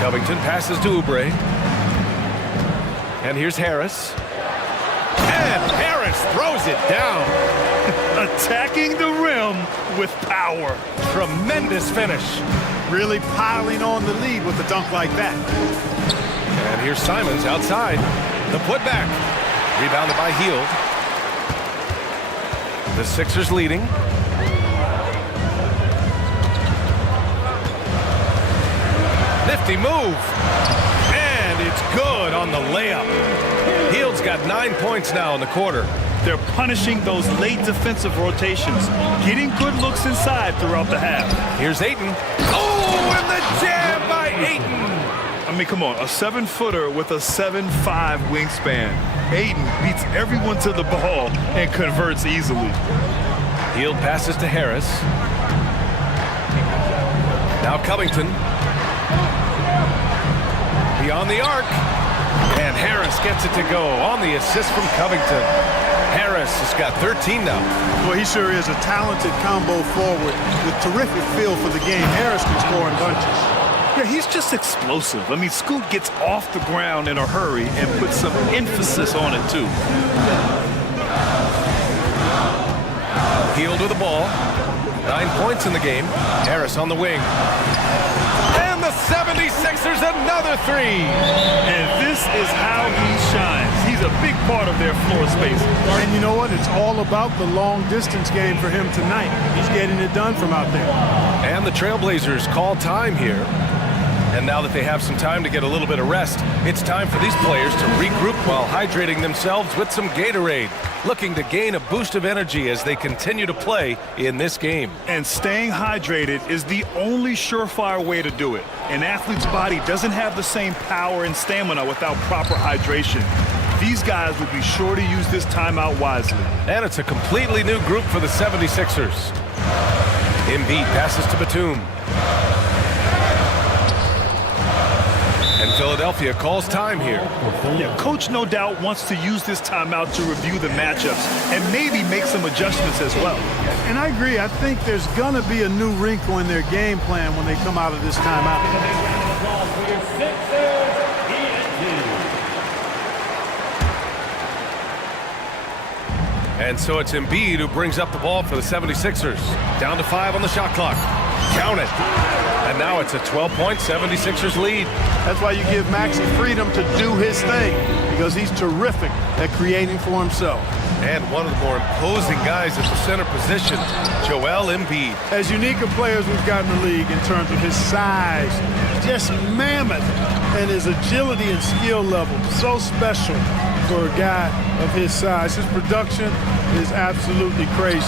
Covington passes to Oubre. And here's Harris. And Harris throws it down. Attacking the rim with power. Tremendous finish. Really piling on the lead with a dunk like that. And here's Simons outside. The putback. Rebounded by Hield. The Sixers leading. Nifty move. And it's good on the layup. Hield's got 9 points now in the quarter. They're punishing those late defensive rotations, getting good looks inside throughout the half. Here's Ayton. Oh, and the jam by Ayton. I mean, come on, a 7-footer with a 7'5" wingspan. Ayton beats everyone to the ball and converts easily. Hield passes to Harris. Now Covington. Beyond the arc. And Harris gets it to go on the assist from Covington. Harris has got 13 now. Well, he sure is a talented combo forward with terrific feel for the game. Harris can score in bunches. Yeah, he's just explosive. I mean, Scoot gets off the ground in a hurry and puts some emphasis on it, too. Hield with the ball. 9 points in the game. Harris on the wing. And the 76ers another three. And this is how he shines. He's a big part of their floor space. And you know what? It's all about the long distance game for him tonight. He's getting it done from out there. And the Trailblazers call time here. And now that they have some time to get a little bit of rest, it's time for these players to regroup while hydrating themselves with some Gatorade, looking to gain a boost of energy as they continue to play in this game. And staying hydrated is the only surefire way to do it. An athlete's body doesn't have the same power and stamina without proper hydration. These guys will be sure to use this timeout wisely. And it's a completely new group for the 76ers. Embiid passes to Batum. And Philadelphia calls time here. Yeah, coach no doubt wants to use this timeout to review the matchups and maybe make some adjustments as well. And I agree. I think there's going to be a new wrinkle in their game plan when they come out of this timeout. And so it's Embiid who brings up the ball for the 76ers. Down to 5 on the shot clock. Count it. And now it's a 12-point 76ers lead. That's why you give Maxey freedom to do his thing, because he's terrific at creating for himself. And one of the more imposing guys at the center position, Joel Embiid. As unique a player as we've got in the league in terms of his size, just mammoth, and his agility and skill level, so special for a guy of his size. His production is absolutely crazy.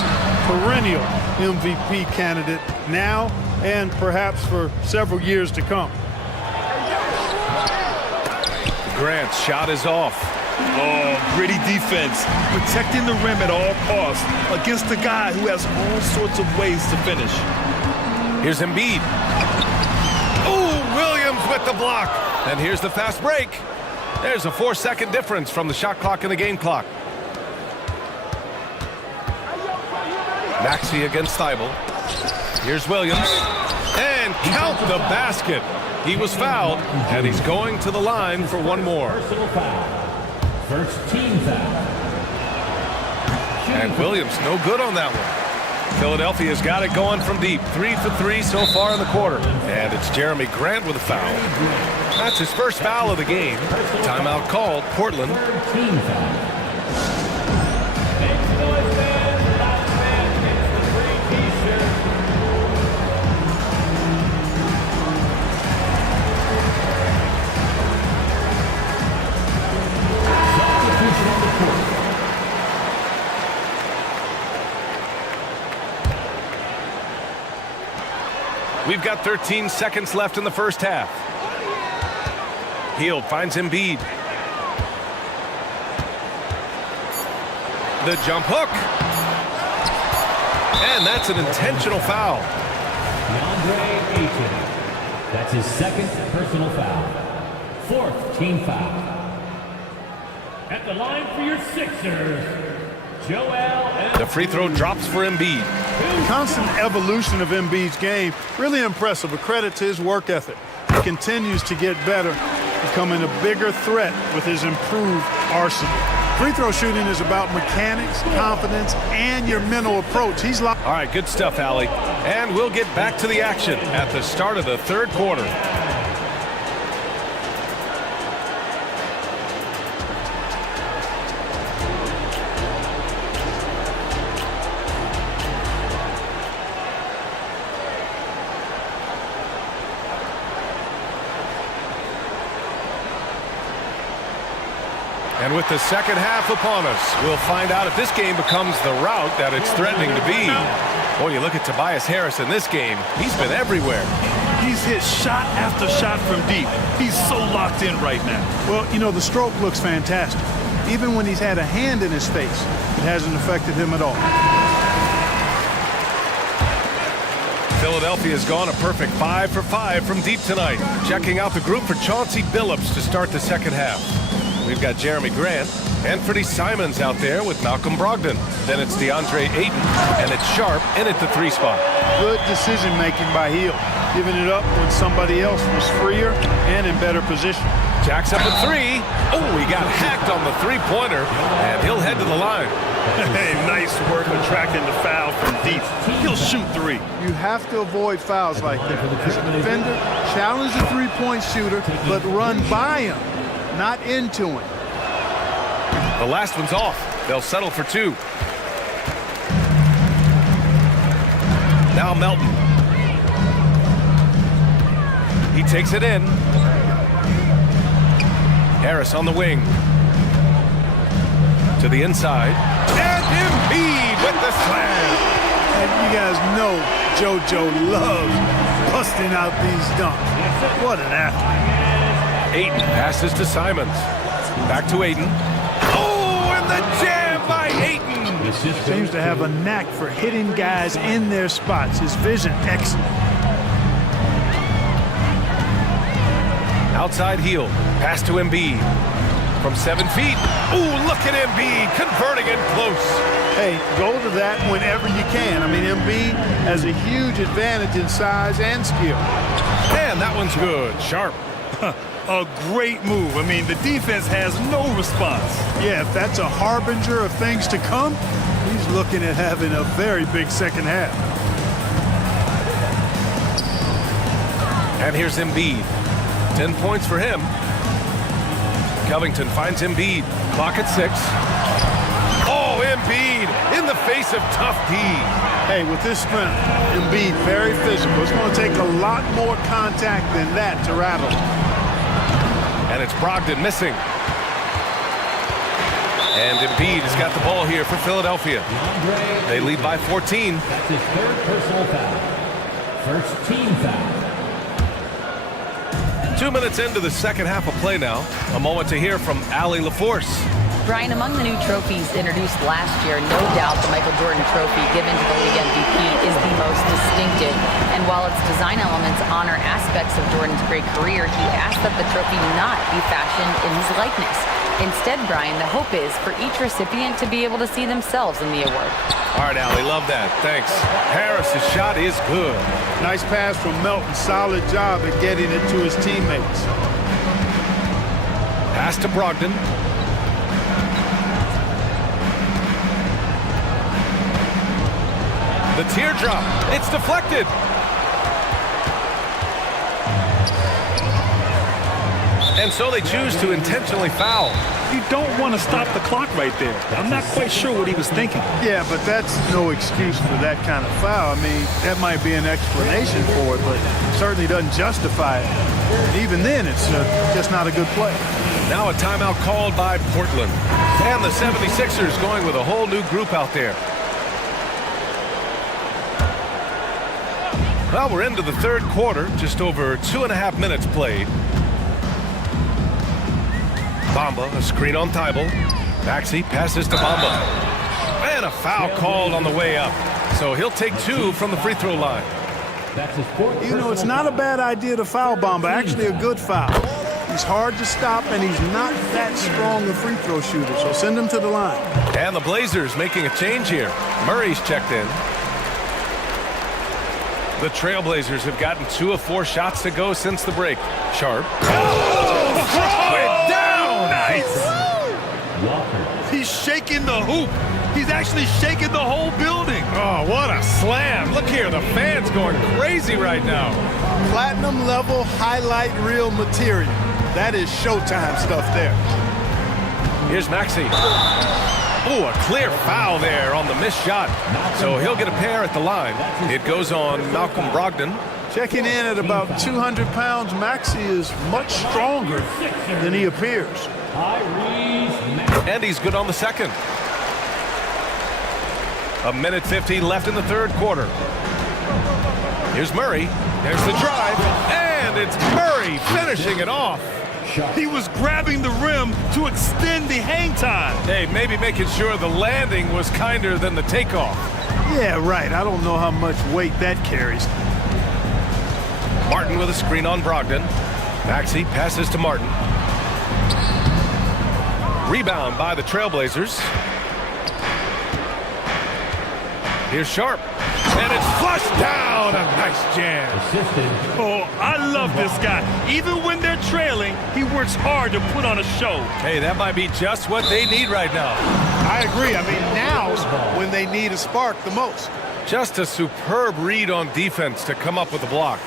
Perennial MVP candidate now and perhaps for several years to come. Grant's shot is off. Oh, gritty defense, protecting the rim at all costs against a guy who has all sorts of ways to finish. Here's Embiid. Oh, Williams with the block. And here's the fast break. There's a 4-second difference from the shot clock and the game clock. Maxey against Thibault. Here's Williams. And count the basket. He was fouled, and he's going to the line for one more. Personal foul. First team foul. And Williams no good on that one. Philadelphia's got it going from deep. 3 for 3 so far in the quarter. And it's Jeremy Grant with a foul. That's his first foul of the game. Timeout called, Portland. Team foul. We've got 13 seconds left in the first half. Hield finds Embiid. The jump hook. And that's an intentional foul. DeAndre Ayton. That's his second personal foul. Fourth team foul. At the line for your Sixers, Joel. The free throw drops for Embiid. Constant evolution of Embiid's game, really impressive. A credit to his work ethic. He continues to get better, becoming a bigger threat with his improved arsenal. Free throw shooting is about mechanics, confidence, and your mental approach. He's like. All right, good stuff, Allie. And we'll get back to the action at the start of the third quarter. And with the second half upon us, we'll find out if this game becomes the rout that it's threatening to be. Boy, you look at Tobias Harris in this game. He's been everywhere. He's hit shot after shot from deep. He's so locked in right now. Well, you know, the stroke looks fantastic. Even when he's had a hand in his face, it hasn't affected him at all. Philadelphia's gone a perfect 5 for 5 from deep tonight. Checking out the group for Chauncey Billups to start the second half. We've got Jeremy Grant and Freddie Simons out there with Malcolm Brogdon. Then it's DeAndre Ayton, and it's Sharp in at the 3 spot. Good decision-making by Hill, giving it up when somebody else was freer and in better position. Jack's up at 3. Oh, he got hacked on the 3-pointer, and he'll head to the line. Hey, nice work attracting the foul from deep. He'll shoot 3. You have to avoid fouls like that. As a defender, challenge the three-point shooter, but run by him, not into him. The last one's off. They'll settle for 2. Now Melton. He takes it in. Harris on the wing. To the inside. And Embiid with the slam. And you guys know JoJo loves busting out these dunks. What an athlete. Ayton passes to Simons. Back to Ayton. Oh, and the jam by Ayton. Seems to have a knack for hitting guys in their spots. His vision, excellent. Outside heel. Pass to Embiid. From 7 feet. Ooh, look at Embiid converting it close. Hey, go to that whenever you can. I mean, Embiid has a huge advantage in size and skill. Man, that one's good. Sharp. A great move. I mean, the defense has no response. Yeah, if that's a harbinger of things to come, he's looking at having a very big second half. And here's Embiid. 10 points for him. Covington finds Embiid. Clock at 6. Oh, Embiid in the face of tough D. Hey, with this strength, Embiid very physical. It's going to take a lot more contact than that to rattle. And it's Brogdon missing. And Embiid has got the ball here for Philadelphia. They lead by 14. That's his 3rd personal foul. First team foul. 2 minutes into the second half of play now. A moment to hear from Allie LaForce. Brian, among the new trophies introduced last year, no doubt the Michael Jordan Trophy given to the league MVP is the most distinctive. And while its design elements honor aspects of Jordan's great career, he asked that the trophy not be fashioned in his likeness. Instead, Brian, the hope is for each recipient to be able to see themselves in the award. All right, Allie, love that. Thanks. Harris's shot is good. Nice pass from Melton. Solid job at getting it to his teammates. Pass to Brogdon. The teardrop. It's deflected. And so they choose to intentionally foul. You don't want to stop the clock right there. I'm not quite sure what he was thinking. Yeah, but that's no excuse for that kind of foul. I mean, that might be an explanation for it, but it certainly doesn't justify it. And even then, it's just not a good play. Now a timeout called by Portland. And the 76ers going with a whole new group out there. Well, we're into the third quarter, just over 2.5 minutes played. Bamba, a screen on Thibault. Maxey passes to Bamba. And a foul called on the way up. So he'll take 2 from the free throw line. You know, it's not a bad idea to foul Bamba. Actually, a good foul. He's hard to stop, and he's not that strong a free throw shooter. So send him to the line. And the Blazers making a change here. Murray's checked in. The Trailblazers have gotten 2 of 4 shots to go since the break. Sharp. Oh, throw it down! Nice! He's shaking the hoop. He's actually shaking the whole building. Oh, what a slam. Look here, the fans going crazy right now. Platinum level highlight reel material. That is Showtime stuff there. Here's Maxey. Oh, a clear foul there on the missed shot. So he'll get a pair at the line. It goes on Malcolm Brogdon. Checking in at about 200 pounds, Maxey is much stronger than he appears. And he's good on the second. 1:15 left in the third quarter. Here's Murray. There's the drive. And it's Murray finishing it off. He was grabbing the rim to extend the hang time. Hey, maybe making sure the landing was kinder than the takeoff. Yeah, right. I don't know how much weight that carries. Martin with a screen on Brogdon. Maxey passes to Martin. Rebound by the Trailblazers. Here's Sharp. And it's flushed down. A nice jam. Oh, I love this guy. Even when they're trailing, he works hard to put on a show. Hey, that might be just what they need right now. I agree. I mean, now's when they need a spark the most. Just a superb read on defense to come up with the block.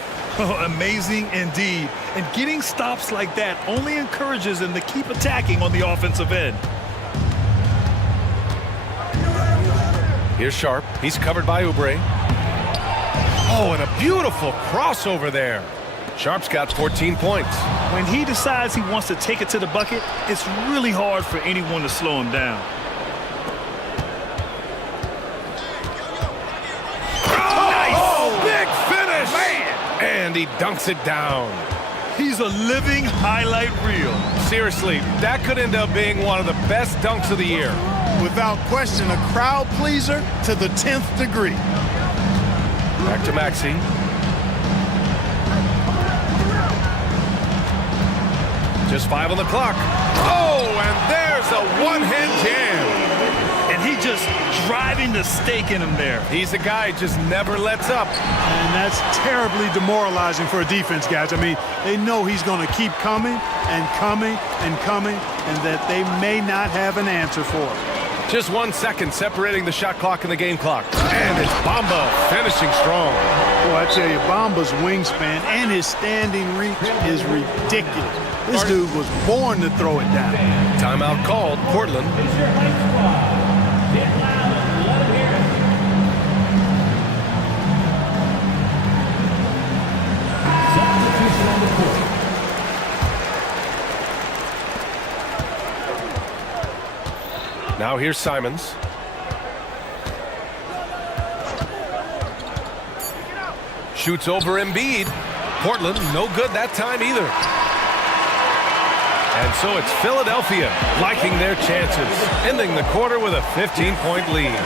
Oh, amazing indeed. And getting stops like that only encourages them to keep attacking on the offensive end. Here's Sharp. He's covered by Oubre. Oh, and a beautiful crossover there. Sharp's got 14 points. When he decides he wants to take it to the bucket, it's really hard for anyone to slow him down. And he dunks it down. He's a living highlight reel. Seriously, that could end up being one of the best dunks of the year. Without question, a crowd pleaser to the 10th degree. Back to Maxey. Just 5 on the clock. Oh, and there's a one-hand jam. And he just driving the stake in him there. He's a guy who just never lets up. And that's terribly demoralizing for a defense, guys. I mean, they know he's going to keep coming and coming and coming, and that they may not have an answer for it. Just 1 second separating the shot clock and the game clock. And it's Bamba finishing strong. Well, I tell you, Bamba's wingspan and his standing reach is ridiculous. This dude was born to throw it down. Timeout called, Portland. Now here's Simons. Shoots over Embiid. Portland, no good that time either. And so it's Philadelphia liking their chances, ending the quarter with a 15-point lead.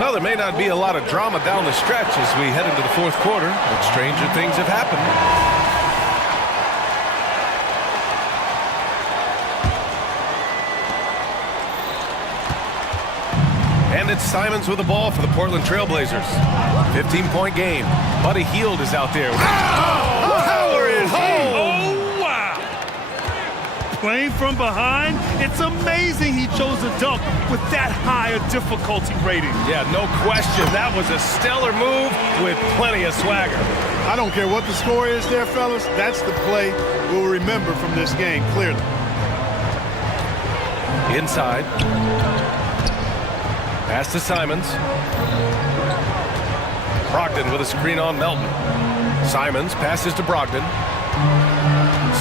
Well, there may not be a lot of drama down the stretch as we head into the fourth quarter, but stranger things have happened. And it's Simons with the ball for the Portland Trailblazers. 15-point game. Buddy Hield is out there. Power it home! Oh, wow! Playing from behind, it's amazing he chose a dunk with that high a difficulty rating. Yeah, no question. That was a stellar move with plenty of swagger. I don't care what the score is there, fellas. That's the play we'll remember from this game, clearly. Inside. Pass to Simons. Brogdon with a screen on Melton. Simons passes to Brogdon.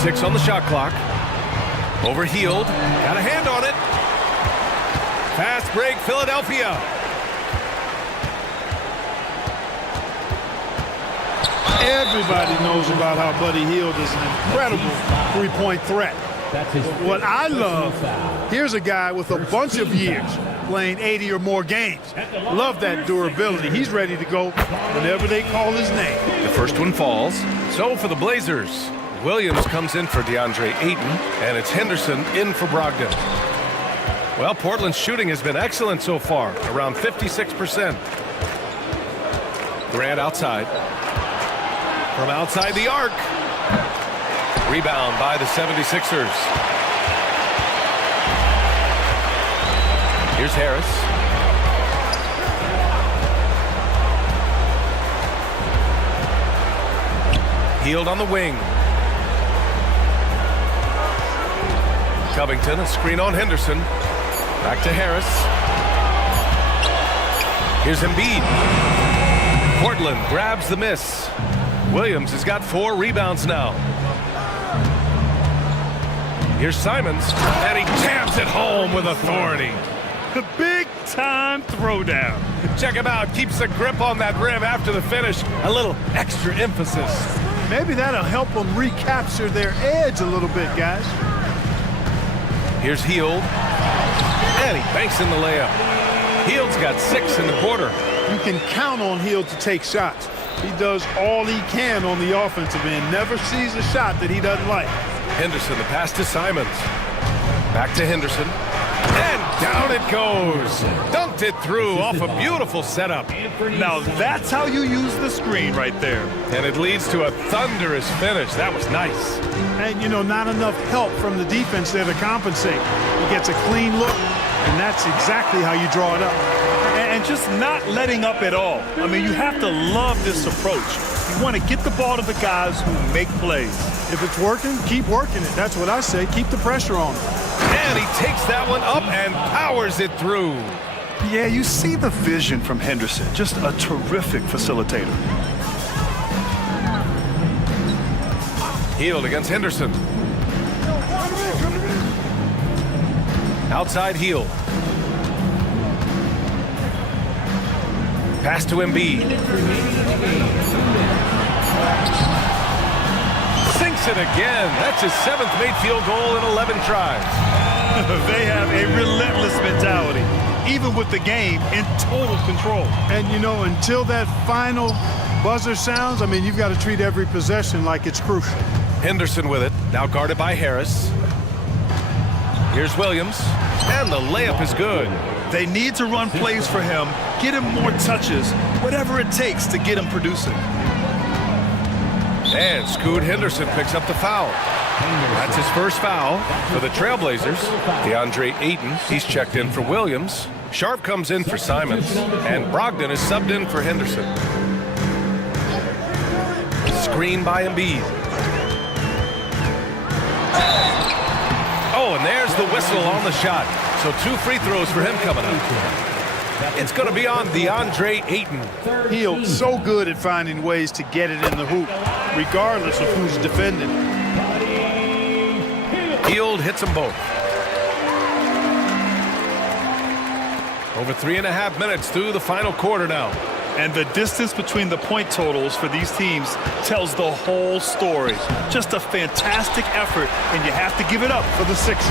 6 on the shot clock. Over Hield. Got a hand on it. Fast break, Philadelphia. Everybody knows about how Buddy Hield is an incredible three-point threat. What I love, here's a guy with a bunch of years playing 80 or more games. Love that durability. He's ready to go whenever they call his name. The first one falls. So for the Blazers, Williams comes in for DeAndre Ayton, and it's Henderson in for Brogdon. Well, Portland's shooting has been excellent so far, around 56%. Grant outside. From outside the arc. Rebound by the 76ers. Here's Harris. Hield on the wing. Covington, a screen on Henderson. Back to Harris. Here's Embiid. Portland grabs the miss. Williams has got 4 rebounds now. Here's Simons, and he jams it home with authority. The big-time throwdown. Check him out. Keeps the grip on that rim after the finish. A little extra emphasis. Maybe that'll help them recapture their edge a little bit, guys. Here's Hield. And he banks in the layup. Hield's got 6 in the quarter. You can count on Hield to take shots. He does all he can on the offensive end. Never sees a shot that he doesn't like. Henderson, the pass to Simons. Back to Henderson. And down it goes. Dunked it through off a beautiful setup. Now that's how you use the screen right there. And it leads to a thunderous finish. That was nice. And, you know, not enough help from the defense there to compensate. He gets a clean look, and that's exactly how you draw it up. And just not letting up at all. I mean, you have to love this approach. You want to get the ball to the guys who make plays. If it's working, keep working it. That's what I say. Keep the pressure on him. And he takes that one up and powers it through. Yeah, you see the vision from Henderson. Just a terrific facilitator. Hield against Henderson. Outside Hield. Pass to Embiid. Sinks it again. That's his 7th made field goal in 11 tries. They have a relentless mentality, even with the game in total control. And, you know, until that final buzzer sounds, I mean, you've got to treat every possession like it's crucial. Henderson with it, now guarded by Harris. Here's Williams, and the layup is good. They need to run plays for him, get him more touches, whatever it takes to get him producing. And Scoot Henderson picks up the foul. That's his first foul for the Trailblazers. DeAndre Ayton, he's checked in for Williams. Sharp comes in for Simons, and Brogdon is subbed in for Henderson. Screen by Embiid. Oh, and there's the whistle on the shot. So 2 free throws for him coming up. It's going to be on DeAndre Ayton. Hield so good at finding ways to get it in the hoop, regardless of who's defending. Hield hits them both. Over 3.5 minutes through the final quarter now. And the distance between the point totals for these teams tells the whole story. Just a fantastic effort, and you have to give it up for the Sixers.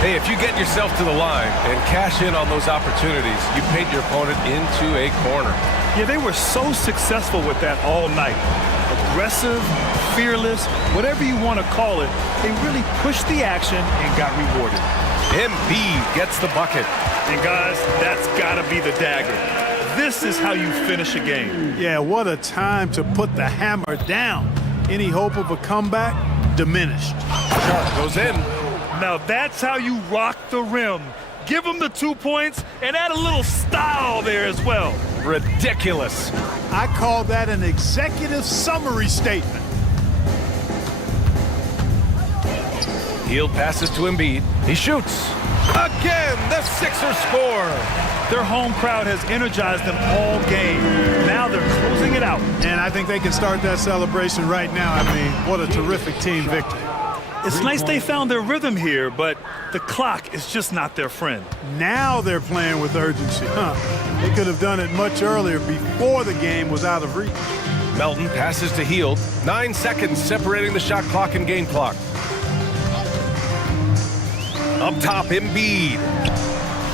Hey, if you get yourself to the line and cash in on those opportunities, you paint your opponent into a corner. Yeah, they were so successful with that all night. Aggressive, fearless, whatever you want to call it, they really pushed the action and got rewarded. Embiid gets the bucket. And guys, that's got to be the dagger. This is how you finish a game. Yeah, what a time to put the hammer down. Any hope of a comeback diminished. Sharp goes in. Now that's how you rock the rim. Give them the 2 points and add a little style there as well. Ridiculous. I call that an executive summary statement. Hield passes to Embiid. He shoots. Again, the Sixers score. Their home crowd has energized them all game. Now they're closing it out. And I think they can start that celebration right now. I mean, what a terrific team victory. It's nice they found their rhythm here, but the clock is just not their friend. Now they're playing with urgency. They could have done it much earlier before the game was out of reach. Melton passes to Hield. 9 seconds separating the shot clock and game clock. Up top, Embiid.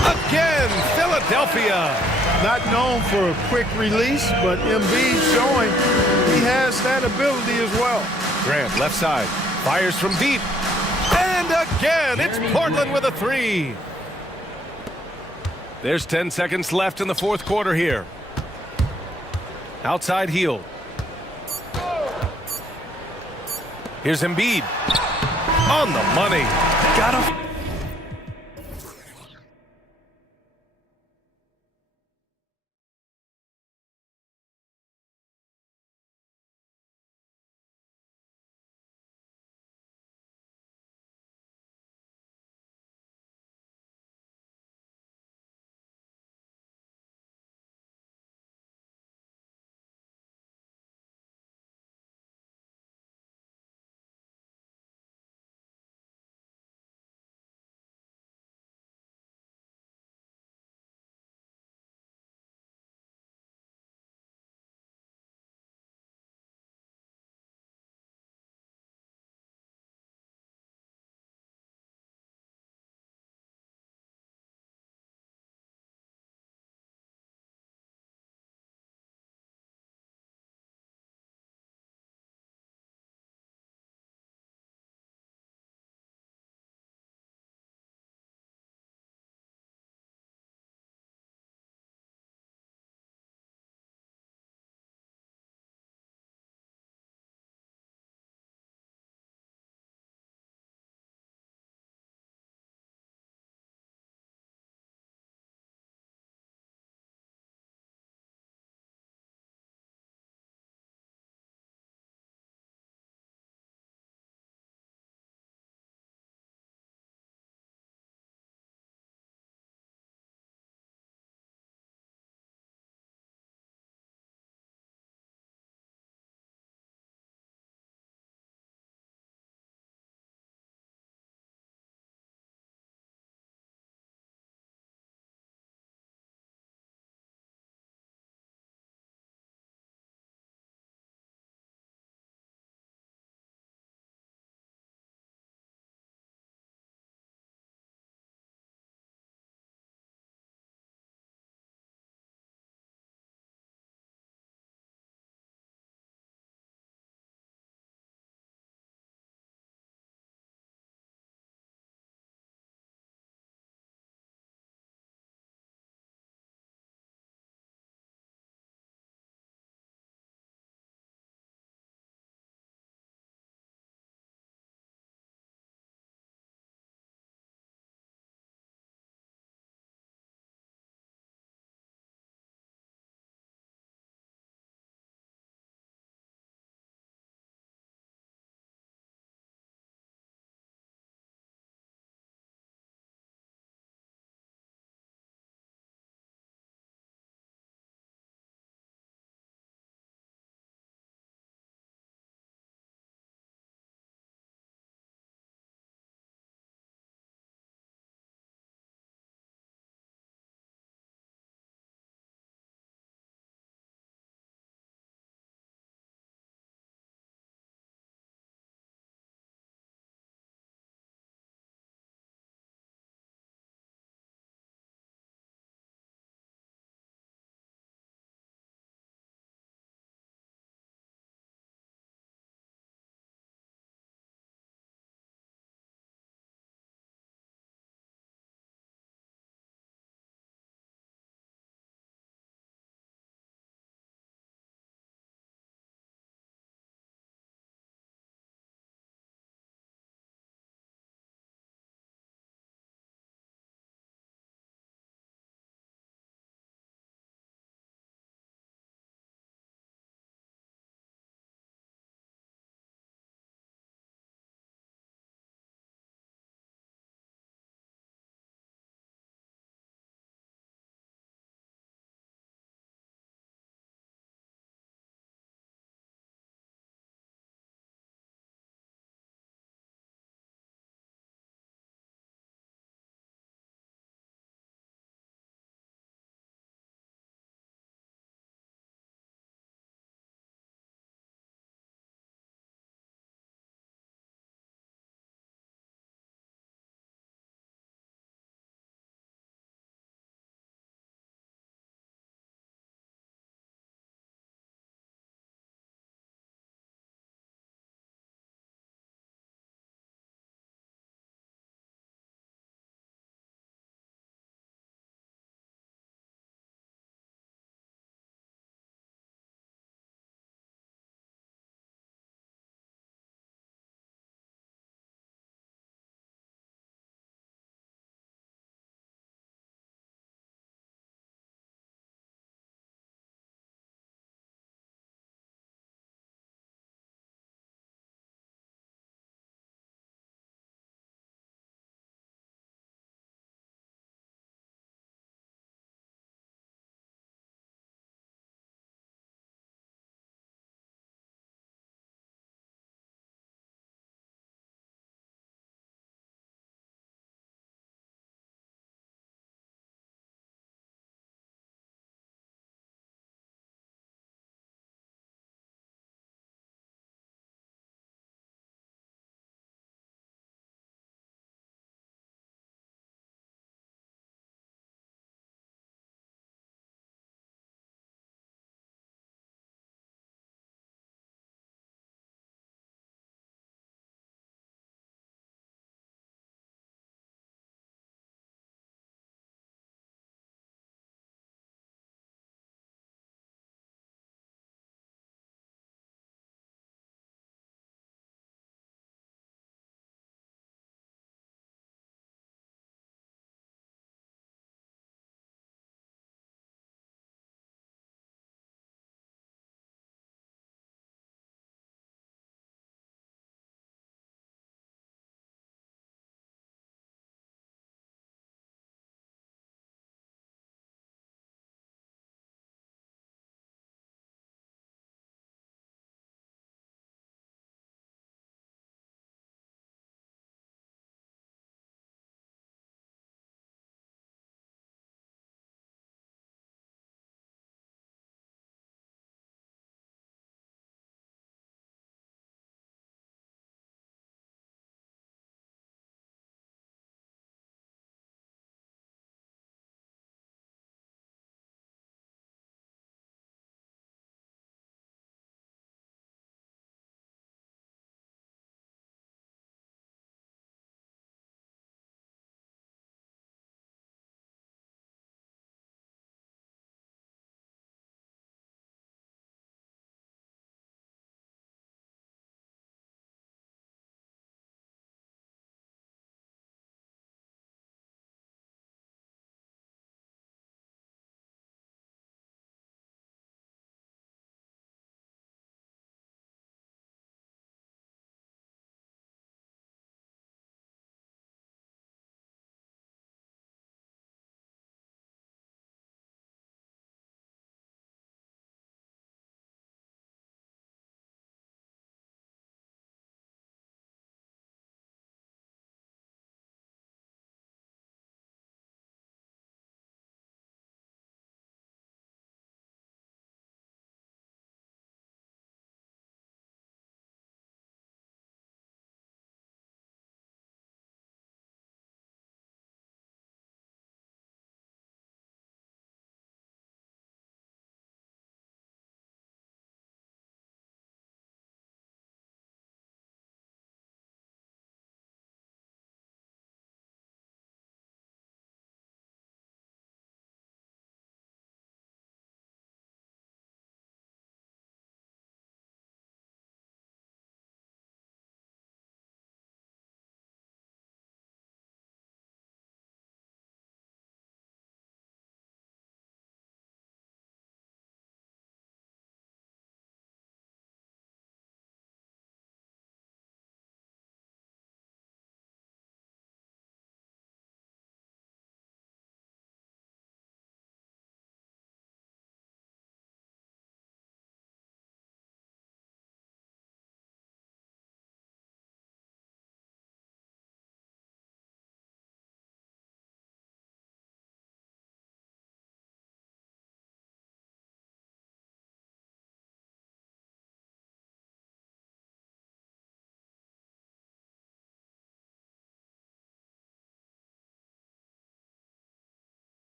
Again, Philadelphia. Not known for a quick release, but Embiid showing he has that ability as well. Grant, left side, fires from deep. And again, it's Portland with a 3. There's 10 seconds left in the fourth quarter here. Outside Hield. Here's Embiid. On the money. Got him.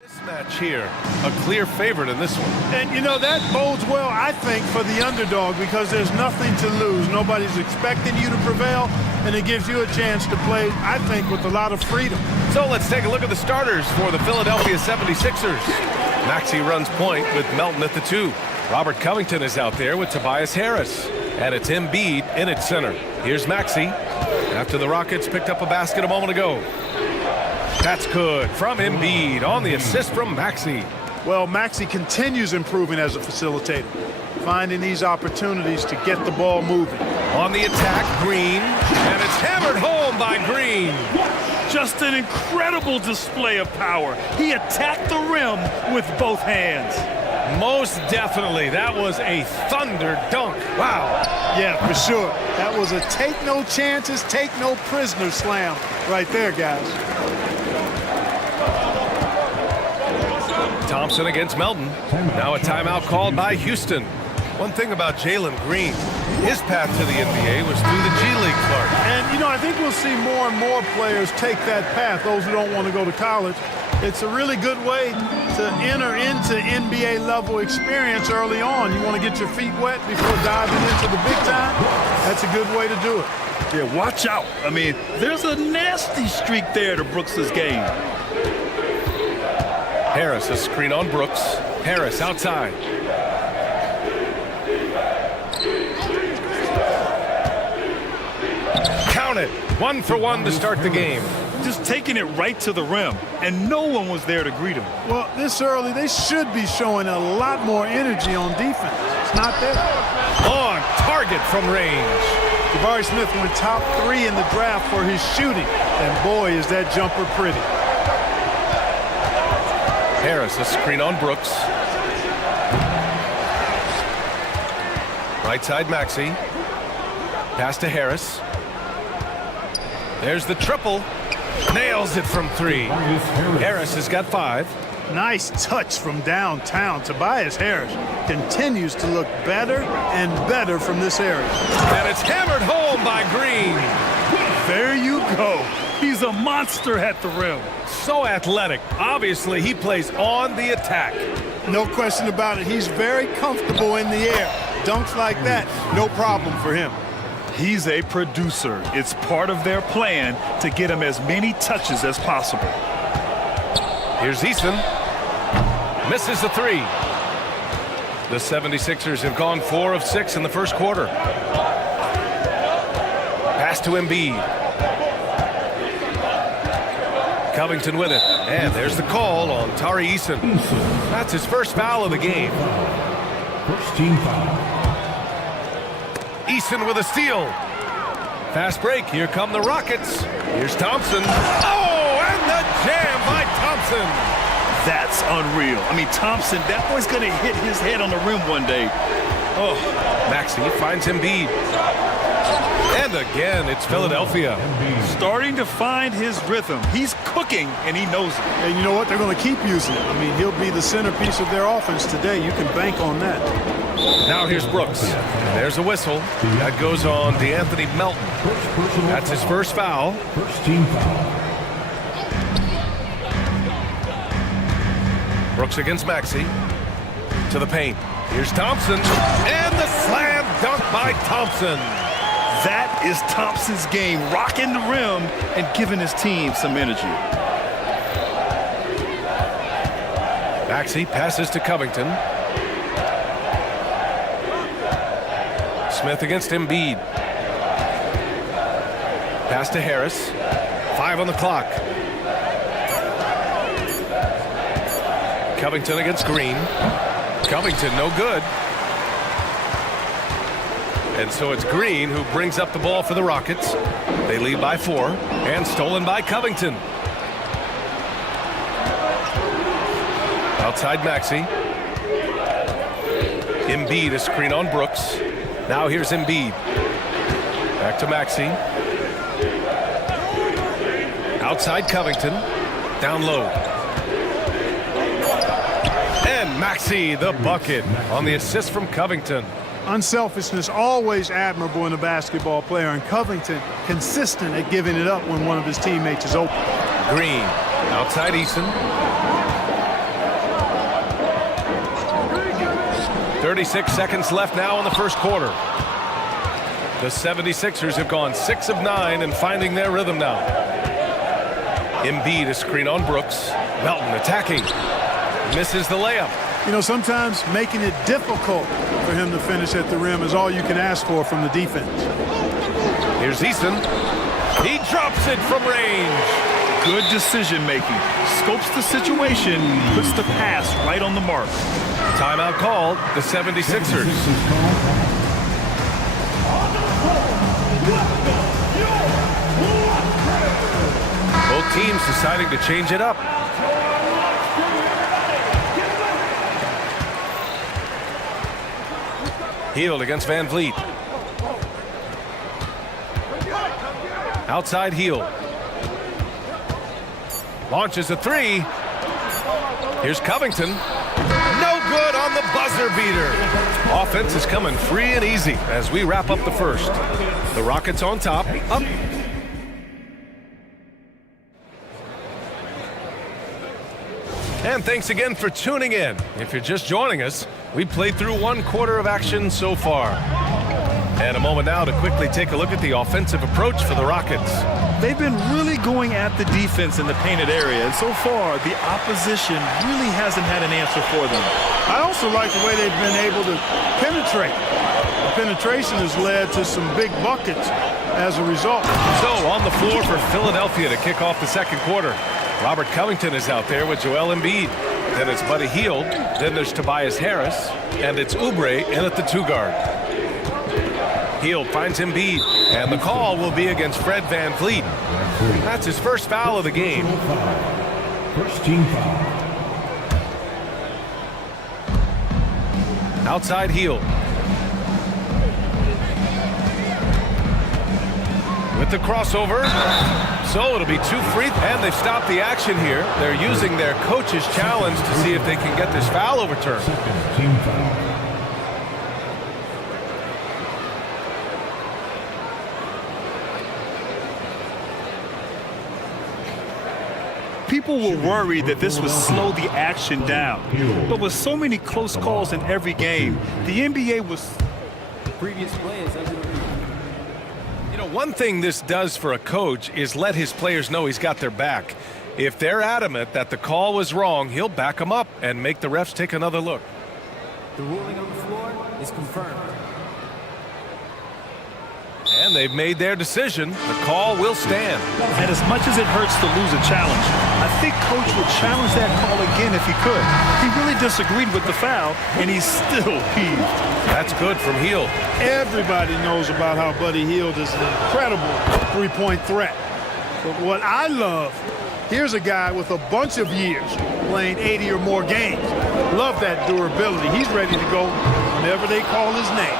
This match here, a clear favorite in this one. And, you know, that bodes well, I think, for the underdog because there's nothing to lose. Nobody's expecting you to prevail, and it gives you a chance to play, I think, with a lot of freedom. So let's take a look at the starters for the Philadelphia 76ers. Maxey runs point with Melton at the 2. Robert Covington is out there with Tobias Harris. And it's Embiid in at center. Here's Maxey after the Rockets picked up a basket a moment ago. That's good from Embiid on the assist from Maxey. Well, Maxey continues improving as a facilitator, finding these opportunities to get the ball moving. On the attack, Green, and it's hammered home by Green. Just an incredible display of power. He attacked the rim with both hands. Most definitely. That was a thunder dunk. Wow. Yeah, for sure. That was a take no chances, take no prisoners slam right there, guys. Thompson against Melton. Now a timeout called by Houston. One thing about Jalen Green, his path to the NBA was through the G League, Clark. And, you know, I think we'll see more and more players take that path, those who don't want to go to college. It's a really good way to enter into NBA level experience early on. You want to get your feet wet before diving into the big time? That's a good way to do it. Yeah, watch out. I mean, there's a nasty streak there to Brooks' game. Harris, a screen on Brooks. Harris outside. Count it. 1 for 1 to start the game. Just taking it right to the rim, and no one was there to greet him. Well, this early, they should be showing a lot more energy on defense. It's not there. On target from range. Jabari Smith went top 3 in the draft for his shooting, and boy, is that jumper pretty. Harris, a screen on Brooks. Right side, Maxey. Pass to Harris. There's the triple. Nails it from 3. Harris has got 5. Nice touch from downtown. Tobias Harris continues to look better and better from this area. And it's hammered home by Green. There you go. He's a monster at the rim. So athletic. Obviously, he plays on the attack. No question about it. He's very comfortable in the air. Dunks like that, no problem for him. He's a producer. It's part of their plan to get him as many touches as possible. Here's Eason. Misses the 3. The 76ers have gone 4 of 6 in the first quarter. Pass to Embiid. Covington with it. And there's the call on Tari Eason. That's his first foul of the game. First team foul. Eason with a steal. Fast break. Here come the Rockets. Here's Thompson. Oh, and the jam by Thompson. That's unreal. I mean, Thompson, that boy's going to hit his head on the rim one day. Oh, Maxey finds Embiid. And again, it's Philadelphia. Starting to find his rhythm. He's cooking, and he knows it. And you know what? They're going to keep using it. I mean, he'll be the centerpiece of their offense today. You can bank on that. Now here's Brooks. There's a whistle. That goes on DeAnthony Melton. That's his first foul. First team foul. Brooks against Maxey. To the paint. Here's Thompson. And the slam dunk by Thompson. That is Thompson's game, rocking the rim and giving his team some energy. Maxey passes to Covington. Smith against Embiid. Pass to Harris. 5 on the clock. Covington against Green. Covington no good. And so it's Green who brings up the ball for the Rockets. They lead by 4 and stolen by Covington. Outside Maxey. Embiid, a screen on Brooks. Now here's Embiid. Back to Maxey. Outside Covington. Down low. And Maxey, the bucket on the assist from Covington. Unselfishness always admirable in a basketball player, and Covington consistent at giving it up when one of his teammates is open. Green outside Eason. 36 seconds left now in the first quarter. The 76ers have gone 6 of 9 and finding their rhythm now. Embiid, a screen on Brooks. Melton attacking. Misses the layup. You know, sometimes making it difficult for him to finish at the rim is all you can ask for from the defense. Here's Easton. He drops it from range. Good decision making. Scopes the situation, puts the pass right on the mark. Timeout called, the 76ers. Both teams deciding to change it up. Hield against Van Vliet. Outside Hield. Launches a three. Here's Covington. No good on the buzzer beater. Offense is coming free and easy as we wrap up the first. The Rockets on top. Up. And thanks again for tuning in. If you're just joining us, we played through 1 quarter of action so far. And a moment now to quickly take a look at the offensive approach for the Rockets. They've been really going at the defense in the painted area, and so far the opposition really hasn't had an answer for them. I also like the way they've been able to penetrate. The penetration has led to some big buckets as a result. So on the floor for Philadelphia to kick off the second quarter. Robert Covington is out there with Joel Embiid. Then it's Buddy Hield. Then there's Tobias Harris. And it's Oubre in at the 2 guard. Hield finds Embiid. And the call will be against Fred Van Vliet. That's his first foul of the game. First team foul. Outside Hield. With the crossover. So it'll be 2 free, and they've stopped the action here. They're using their coach's challenge to see if they can get this foul overturned. Team foul. People were worried that this would slow the action down. But with so many close calls in every game, the NBA was... The previous play is under review. You know, one thing this does for a coach is let his players know he's got their back. If they're adamant that the call was wrong, he'll back them up and make the refs take another look. The ruling on the floor is confirmed. And they've made their decision. The call will stand. And as much as it hurts to lose a challenge, I think Coach would challenge that call again if he could. He really disagreed with the foul, and he's still peeved. That's good from Hield. Everybody knows about how Buddy Hield is an incredible three-point threat. But what I love, here's a guy with a bunch of years playing 80 or more games. Love that durability. He's ready to go whenever they call his name.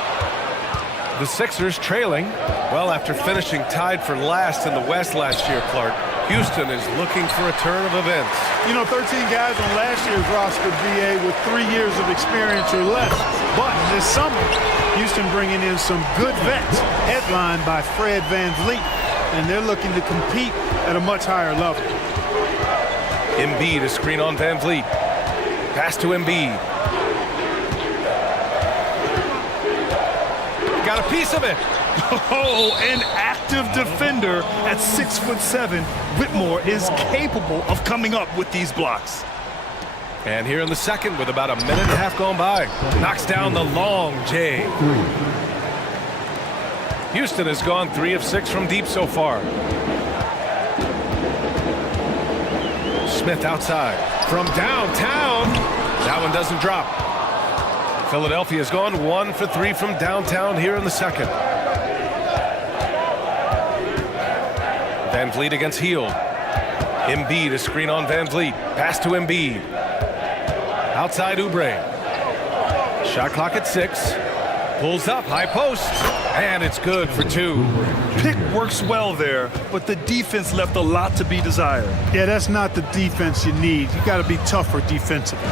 The Sixers trailing. Well, after finishing tied for last in the West last year, Clark, Houston is looking for a turn of events. You know, 13 guys on last year's roster, BA, with 3 years of experience or less. But this summer, Houston bringing in some good vets, headlined by Fred Van Vliet, and they're looking to compete at a much higher level. Embiid, a screen on Van Vliet. Pass to Embiid. Got a piece of it. Oh, an active defender at 6'7". Whitmore is capable of coming up with these blocks. And here in the second, with about a minute and a half gone by, knocks down the long J. Houston has gone 3 of 6 from deep so far. Smith outside from downtown. That one doesn't drop. Philadelphia's gone 1 for 3 from downtown here in the second. Van Vliet against Hield. Embiid, a screen on Van Vliet. Pass to Embiid. Outside Oubre. Shot clock at 6. Pulls up, high post. And it's good for 2. Pick works well there, but the defense left a lot to be desired. Yeah, that's not the defense you need. You got to be tougher defensively.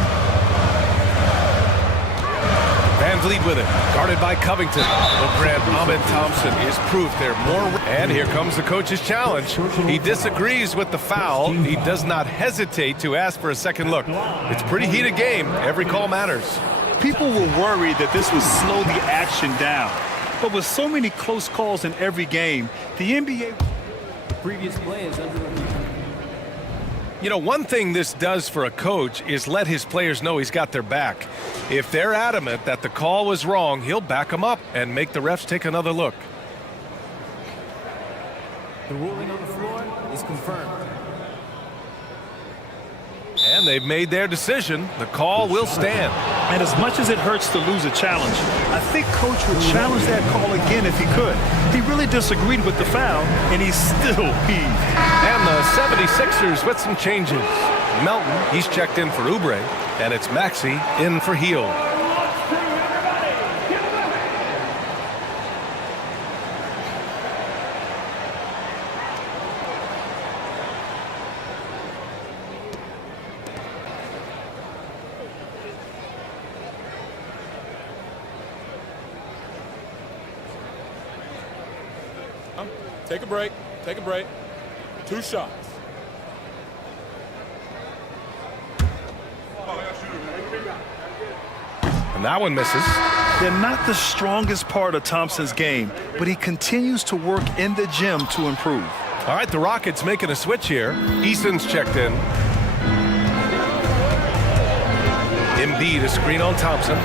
Van Vliet with it, guarded by Covington. But Grant Ahmed Thompson is proof they're more. And here comes the coach's challenge. He disagrees with the foul. He does not hesitate to ask for a second look. It's a pretty heated game. Every call matters. People were worried that this would slow the action down. But with so many close calls in every game, the NBA... The previous play is under review. You know, one thing this does for a coach is let his players know he's got their back. If they're adamant that the call was wrong, he'll back them up and make the refs take another look. The ruling on the floor is confirmed. And they've made their decision. The call will stand. And as much as it hurts to lose a challenge, I think Coach would challenge that call again if he could. He really disagreed with the foul, and he's still peeved. And the 76ers with some changes. Melton, he's checked in for Oubre, and it's Maxey in for Heel. Take a break. Take a break. 2 shots. And that one misses. They're not the strongest part of Thompson's game, but he continues to work in the gym to improve. All right, the Rockets making a switch here. Eason's checked in. Embiid, a screen on Thompson.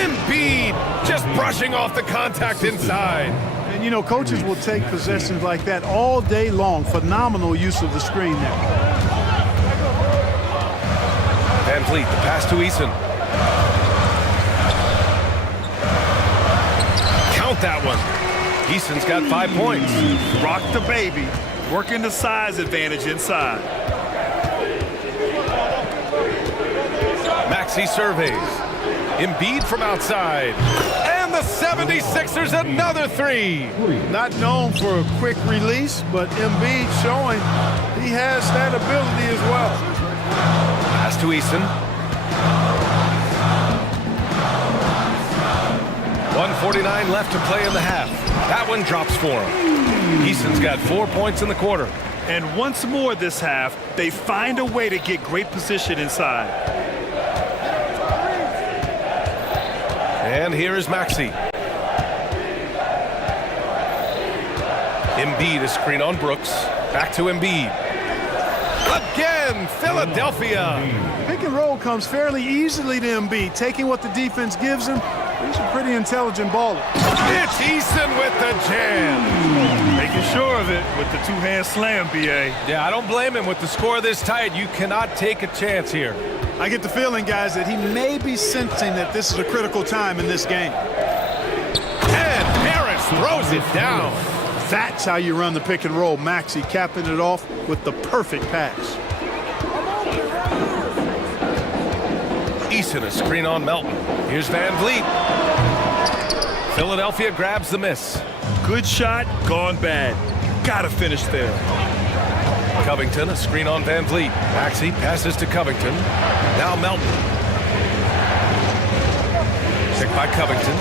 Embiid just brushing off the contact inside. And, you know, coaches will take possessions like that all day long. Phenomenal use of the screen there. Van Vliet, the pass to Eason. Count that one. Eason's got 5 points. Rock the baby, working the size advantage inside. Maxey surveys. Embiid from outside. And the 76ers another 3. Not known for a quick release, but Embiid showing he has that ability as well. Pass to Eason. 1:49 left to play in the half. That one drops for him. Eason's got 4 points in the quarter. And once more this half, they find a way to get great position inside. And here is Maxey. Embiid, a screen on Brooks. Back to Embiid. Again, Philadelphia. Pick and roll comes fairly easily to Embiid, taking what the defense gives him. He's a pretty intelligent baller. It's Eason with the jam. Making sure of it with the two-hand slam, B.A. Yeah, I don't blame him. With the score this tight, you cannot take a chance here. I get the feeling, guys, that he may be sensing that this is a critical time in this game. And Harris throws it down. That's how you run the pick and roll. Maxey capping it off with the perfect pass. Eason, a screen on Melton. Here's Van Vliet. Philadelphia grabs the miss. Good shot, gone bad. Gotta finish there. Covington, a screen on Van Vliet. Maxey passes to Covington. Now Melton. Picked by Covington.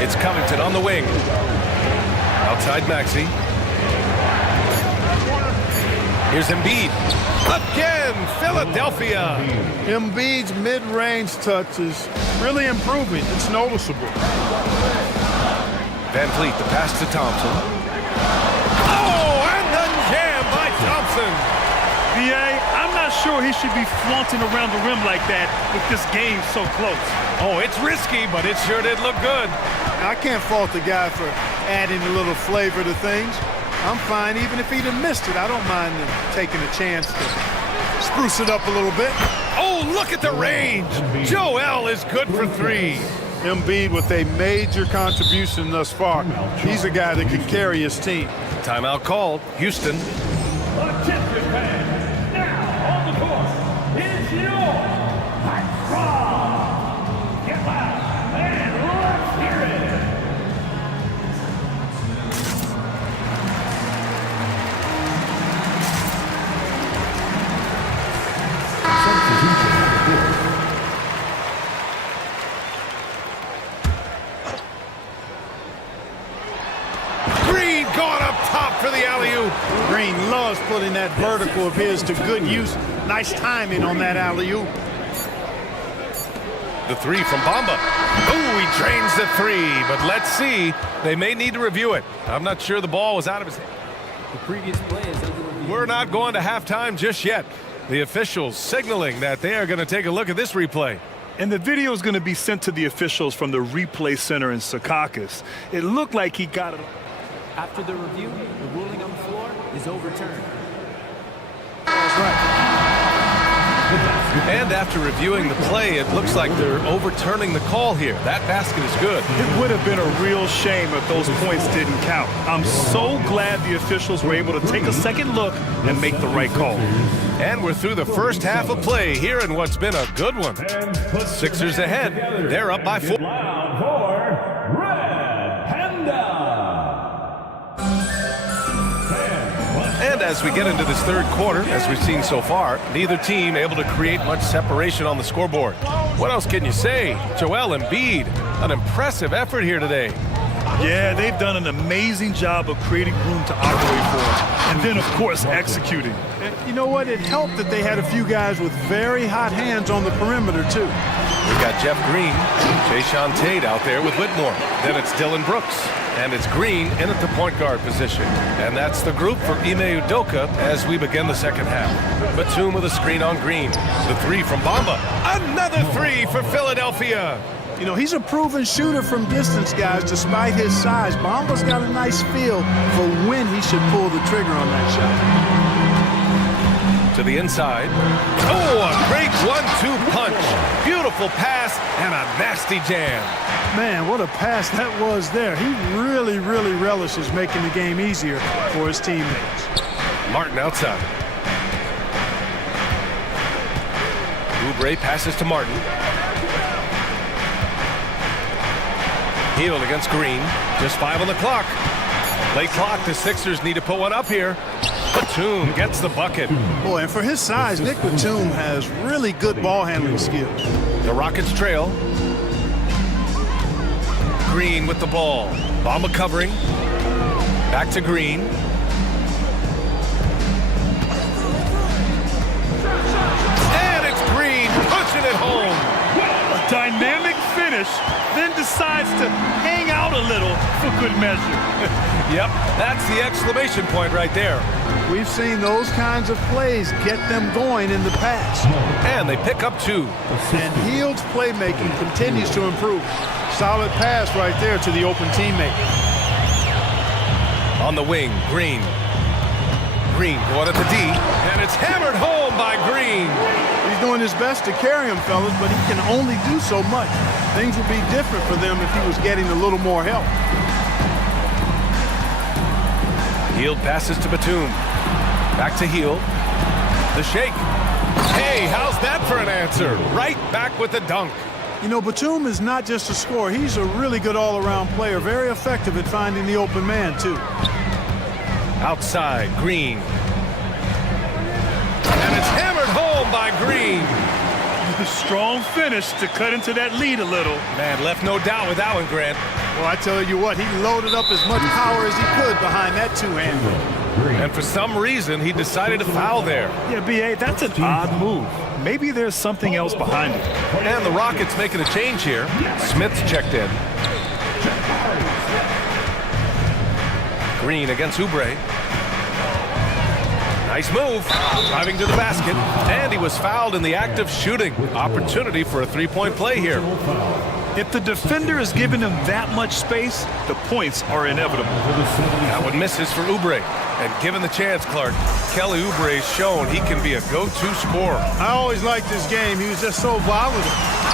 It's Covington on the wing. Outside Maxey. Here's Embiid. Again, Philadelphia. Embiid's mid-range touch is really improving. It's noticeable. Van Vliet, the pass to Thompson. Oh, and the jam by Thompson. B.A., I'm not sure he should be flaunting around the rim like that with this game so close. Oh, it's risky, but it sure did look good. I can't fault the guy for adding a little flavor to things. I'm fine even if he'd have missed it. I don't mind him taking a chance to spruce it up a little bit. Oh, look at the range. Joel is good for 3. Embiid with a major contribution thus far. He's a guy that can carry his team. Timeout called. Houston. Attention fans, now on the court is your platform. Get loud and let's hear it. Green gone up top for the alley-oop. Green loves putting that vertical of his to good use. Nice timing on that alley-oop. The three from Bamba. Ooh, he drains the three, but let's see. They may need to review it. I'm not sure the ball was out of his hand. The previous play is under review. We're not going to halftime just yet. The officials signaling that they are going to take a look at this replay. And the video is going to be sent to the officials from the replay center in Secaucus. It looked like he got it. After the review, the ruling on the floor is overturned. That's right. And after reviewing the play, it looks like they're overturning the call here. That basket is good. It would have been a real shame if those points didn't count. I'm so glad the officials were able to take a second look and make the right call. And we're through the first half of play here in what's been a good one. Sixers ahead. They're up by 4. And as we get into this third quarter, as we've seen so far, neither team able to create much separation on the scoreboard. What else can you say? Joel Embiid, an impressive effort here today. Yeah, they've done an amazing job of creating room to operate for, and then, of course, executing. And you know what? It helped that they had a few guys with very hot hands on the perimeter, too. We've got Jeff Green, Jayshawn Tate out there with Whitmore. Then it's Dylan Brooks. And it's Green in at the point guard position. And that's the group for Ime Udoka as we begin the second half. Batum with a screen on Green. The three from Bamba. Another three for Philadelphia. You know, he's a proven shooter from distance, guys, despite his size. Bamba's got a nice feel for when he should pull the trigger on that shot. To the inside. Oh, a great 1-2 punch. Beautiful pass and a nasty jam. Man, what a pass that was there. He really, really relishes making the game easier for his teammates. Martin outside. Oubre passes to Martin. Healed against Green. Just 5 on the clock. Late clock. The Sixers need to put one up here. Batum gets the bucket. Boy, and for his size, Nick Batum has really good ball handling skills. The Rockets trail. Green with the ball. Bamba covering. Back to Green. And it's Green pushing it home. A dynamic finish, then decides to hang out a little for good measure. Yep, that's the exclamation point right there. We've seen those kinds of plays get them going in the past. And they pick up 2. And Hield's playmaking continues to improve. Solid pass right there to the open teammate. On the wing, Green. Green going at the D, and it's hammered home by Green. He's doing his best to carry him, fellas, but he can only do so much. Things would be different for them if he was getting a little more help. Hield passes to Batum. Back to Hield. The shake. Hey, how's that for an answer? Right back with the dunk. You know, Batum is not just a scorer. He's a really good all-around player, very effective at finding the open man, too. Outside, Green. And it's hammered home by Green. A strong finish to cut into that lead a little. Man, left no doubt with that one, Grant. Well, I tell you what, he loaded up as much power as he could behind that two-hander. And for some reason, he decided to foul there. Yeah, B.A., that's an odd move. Maybe there's something else behind it. And the Rockets making a change here. Smith's checked in. Green against Oubre. Nice move. Driving to the basket. And he was fouled in the act of shooting. Opportunity for a three-point play here. If the defender is giving him that much space, the points are inevitable. That one misses for Oubre. And given the chance, Clark, Kelly Oubre has shown he can be a go-to scorer. I always liked his game. He was just so volatile.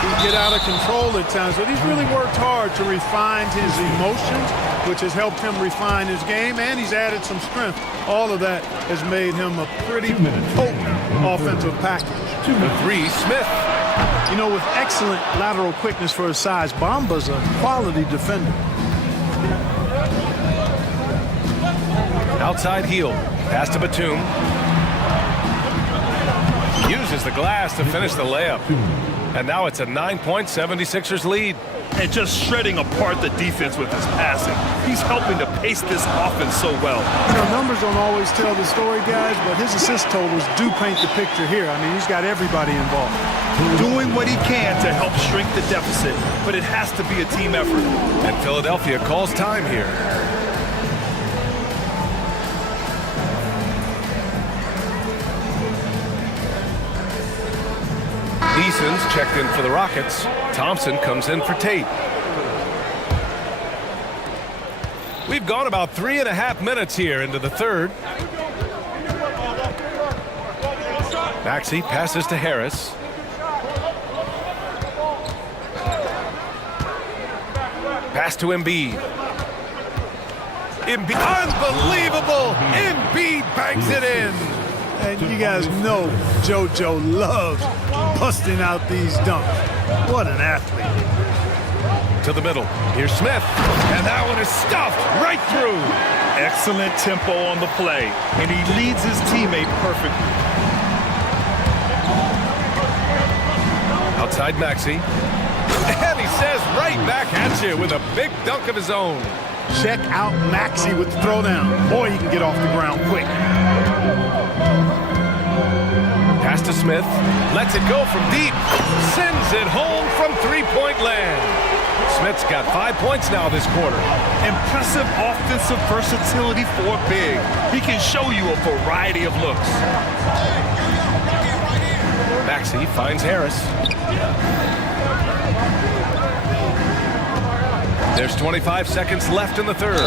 He'd get out of control at times, but he's really worked hard to refine his emotions, which has helped him refine his game, and he's added some strength. All of that has made him a pretty potent offensive package. The three, Smith. You know, with excellent lateral quickness for his size, Bamba's a quality defender. Outside heel. Pass to Batum. Uses the glass to finish the layup. And now it's a 9-point 76ers lead. and just shredding apart the defense with his passing. He's helping to pace this offense so well. You know, numbers don't always tell the story, guys, but his assist totals do paint the picture here. I mean, he's got everybody involved. Doing what he can to help shrink the deficit, but it has to be a team effort. And Philadelphia calls time here. Eason's checked in for the Rockets. Thompson comes in for Tate. We've gone about 3.5 minutes here into the third. Maxey passes to Harris. Pass to Embiid. Unbelievable! Embiid banks it in. And you guys know JoJo loves busting out these dunks. What an athlete. To the middle. Here's Smith. And that one is stuffed right through. Excellent tempo on the play, and he leads his teammate perfectly. Outside Maxey. And he says right back at you with a big dunk of his own. Check out Maxey with the throwdown. Boy, he can get off the ground quick. Pass to Smith. Lets it go from deep. Sends it home from three-point land. Smith's got 5 points now this quarter. Impressive offensive versatility for big. He can show you a variety of looks. Maxey finds Harris. There's 25 seconds left in the third.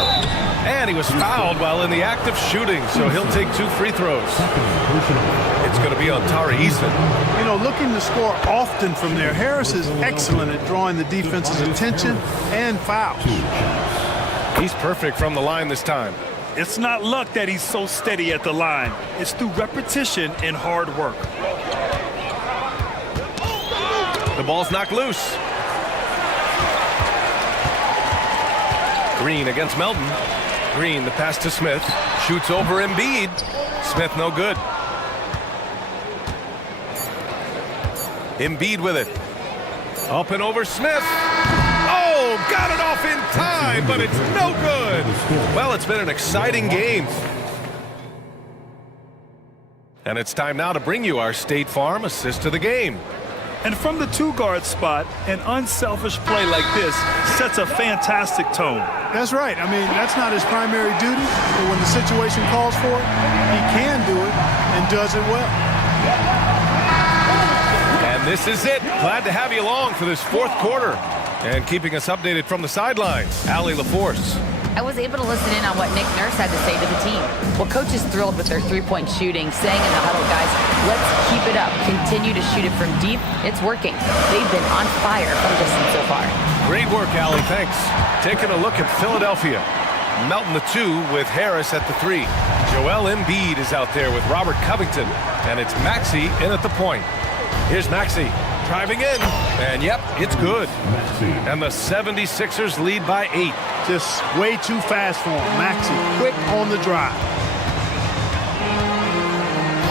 And he was fouled while in the act of shooting, so he'll take 2 free throws. It's going to be on Tari Eason. You know, looking to score often from there, Harris is excellent at drawing the defense's attention and fouls. He's perfect from the line this time. It's not luck that he's so steady at the line. It's through repetition and hard work. The ball's knocked loose. Green against Melton. Green, the pass to Smith. Shoots over Embiid. Smith no good. Embiid with it. Up and over Smith. Oh, got it off in time, but it's no good. Well, it's been an exciting game. And it's time now to bring you our State Farm assist of the game. And from the 2-guard spot, an unselfish play like this sets a fantastic tone. That's right. I mean, that's not his primary duty, but when the situation calls for it, he can do it and does it well. And this is it. Glad to have you along for this fourth quarter. And keeping us updated from the sidelines, Allie LaForce. I was able to listen in on what Nick Nurse had to say to the team. Well, coach is thrilled with their three-point shooting, saying in the huddle, guys, let's keep it up. Continue to shoot it from deep. It's working. They've been on fire from distance so far. Great work, Allie. Thanks. Taking a look at Philadelphia. Melton the 2 with Harris at the 3. Joel Embiid is out there with Robert Covington. And it's Maxey in at the point. Here's Maxey driving in. And yep, it's good. And the 76ers lead by 8. Just way too fast for him. Maxey quick on the drive.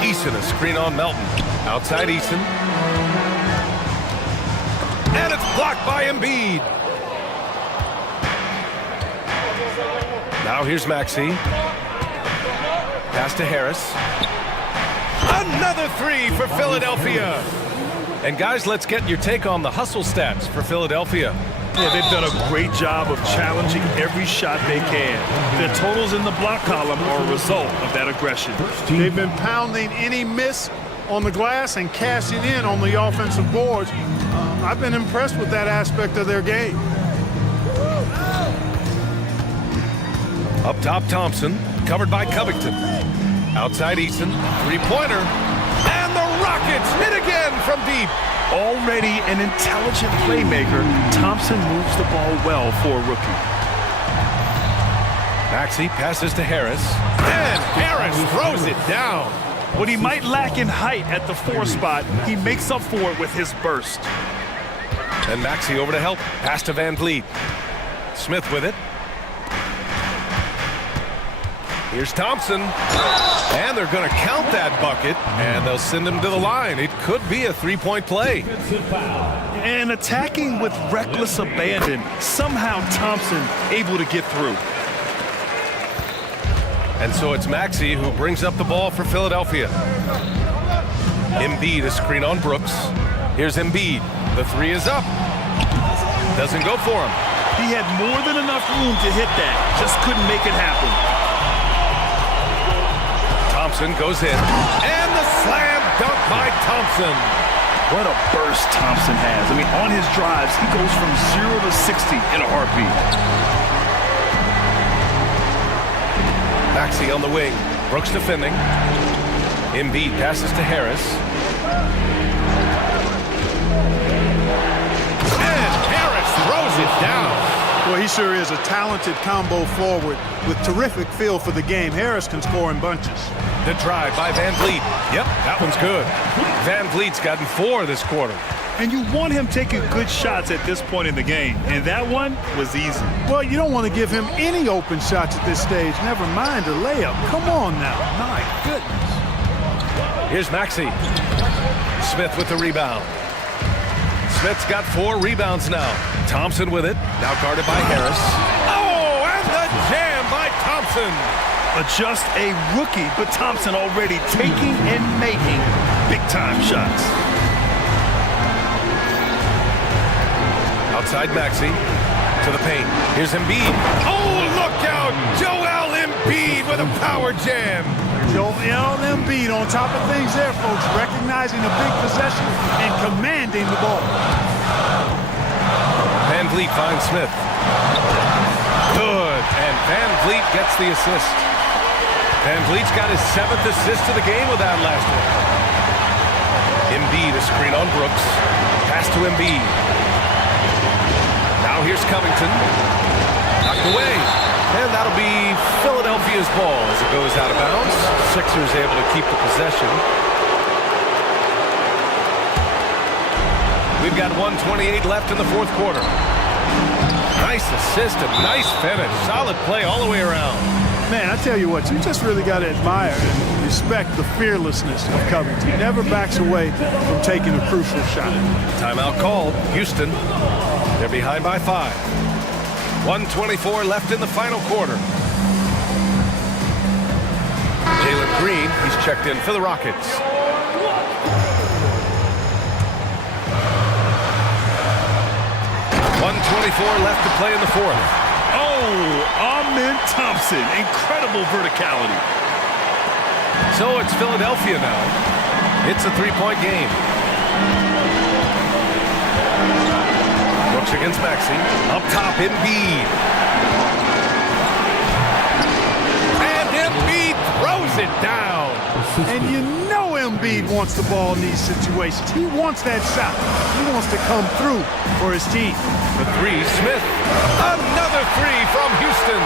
Eason a screen on Melton. Outside Eason. And it's blocked by Embiid. Now here's Maxey. Pass to Harris. Another 3 for Philadelphia. And guys, let's get your take on the hustle stats for Philadelphia. Yeah, they've done a great job of challenging every shot they can. Their totals in the block column are a result of that aggression. They've been pounding any miss on the glass and cashing in on the offensive boards. I've been impressed with that aspect of their game. Up top, Thompson, covered by Covington. Outside Eason, three-pointer. And the Rockets hit again from deep. Already an intelligent playmaker, Thompson moves the ball well for a rookie. Maxey passes to Harris. And Harris throws it down. What he might lack in height at the 4 spot, he makes up for it with his burst. And Maxey over to help. Pass to Van Vliet. Smith with it. Here's Thompson. And they're going to count that bucket, and they'll send him to the line. It could be a three-point play. And attacking with reckless abandon, somehow Thompson able to get through. And so it's Maxey who brings up the ball for Philadelphia. Embiid, a screen on Brooks. Here's Embiid. The three is up. Doesn't go for him. He had more than enough room to hit that. Just couldn't make it happen. Thompson goes in. And the slam dunk by Thompson. What a burst Thompson has. I mean, on his drives, he goes from 0 to 60 in a heartbeat. Maxey on the wing. Brooks defending. Embiid passes to Harris. And Harris throws it down. Well, he sure is a talented combo forward with terrific feel for the game. Harris can score in bunches. The drive by Van Vliet. Yep, that one's good. Van Vliet's gotten 4 this quarter. And you want him taking good shots at this point in the game. And that one was easy. Well, you don't want to give him any open shots at this stage. Never mind a layup. Come on now. My goodness. Here's Maxey. Smith with the rebound. Smith's got 4 rebounds now. Thompson with it. Now guarded by Harris. Oh, and the jam by Thompson. Just a rookie, but Thompson already taking and making big-time shots. Outside Maxey to the paint. Here's Embiid. Oh, look out! Joel Embiid with a power jam. Joel Embiid on top of things there, folks. Recognizing a big possession and commanding the ball. Van Vliet finds Smith. Good. And Van Vliet gets the assist. Van Vliet's got his 7th assist of the game with that last one. Embiid, a screen on Brooks. Pass to Embiid. Now here's Covington. Knocked away. And that'll be Philadelphia's ball as it goes out of bounds. Sixers able to keep the possession. We've got 1:28 left in the 4th quarter. Nice assist and nice finish. Solid play all the way around. Man, I tell you what, you just really got to admire and respect the fearlessness of Covington. He never backs away from taking a crucial shot. Timeout called. Houston, they're behind by 5. 1:24 left in the final quarter. Jalen Green, he's checked in for the Rockets. .24 left to play in the 4th. Amen Thompson, incredible verticality. So it's Philadelphia now. It's a 3-point game. Brooks against Maxey. Up top, Embiid. And Embiid throws it down. And you know Embiid wants the ball in these situations. He wants that shot. He wants to come through for his team. The 3, Smith. Another 3 from Houston.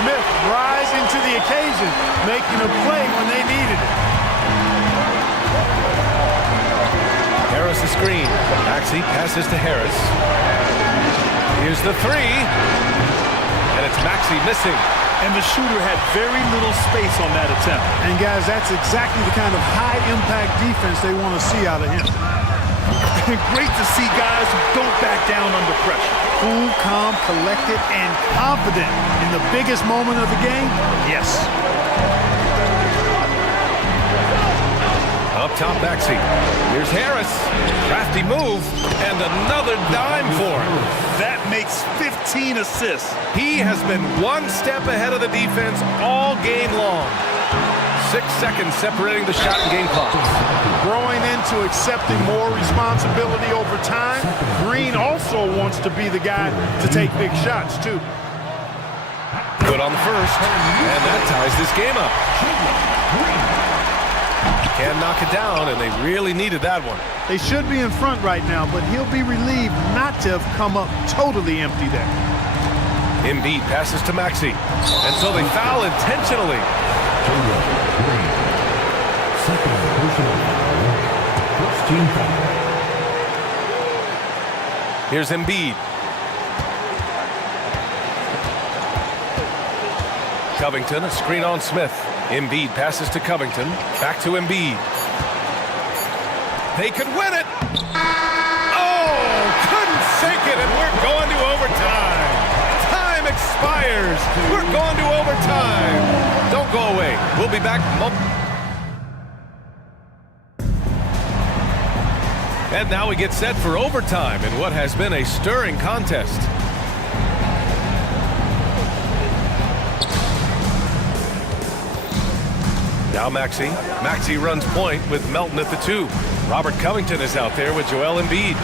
Smith rising to the occasion, making a play when they needed it. Harris a screen. Maxey passes to Harris. Here's the 3. And it's Maxey missing. And the shooter had very little space on that attempt. And guys, that's exactly the kind of high-impact defense they want to see out of him. Great to see guys who don't back down under pressure. Cool, calm, collected, and confident in the biggest moment of the game. Yes. Up top, Maxey. Here's Harris. Crafty move, and another dime for him. That makes 15 assists. He has been one step ahead of the defense all game long. 6 seconds separating the shot and game clock. Growing into accepting more responsibility over time, Green also wants to be the guy to take big shots, too. Good on the first, and that ties this game up. Can knock it down, and they really needed that one. They should be in front right now, but he'll be relieved not to have come up totally empty there. Embiid passes to Maxey, and so they foul intentionally. Second personal foul. First team foul. Here's Embiid. Covington, a screen on Smith. Embiid passes to Covington. Back to Embiid. They could win it. Oh, couldn't sink it, and we're going to overtime. Time expires. We're going to overtime. Don't go away. We'll be back. And now we get set for overtime in what has been a stirring contest. Now Maxey. Maxey runs point with Melton at the 2. Robert Covington is out there with Joel Embiid.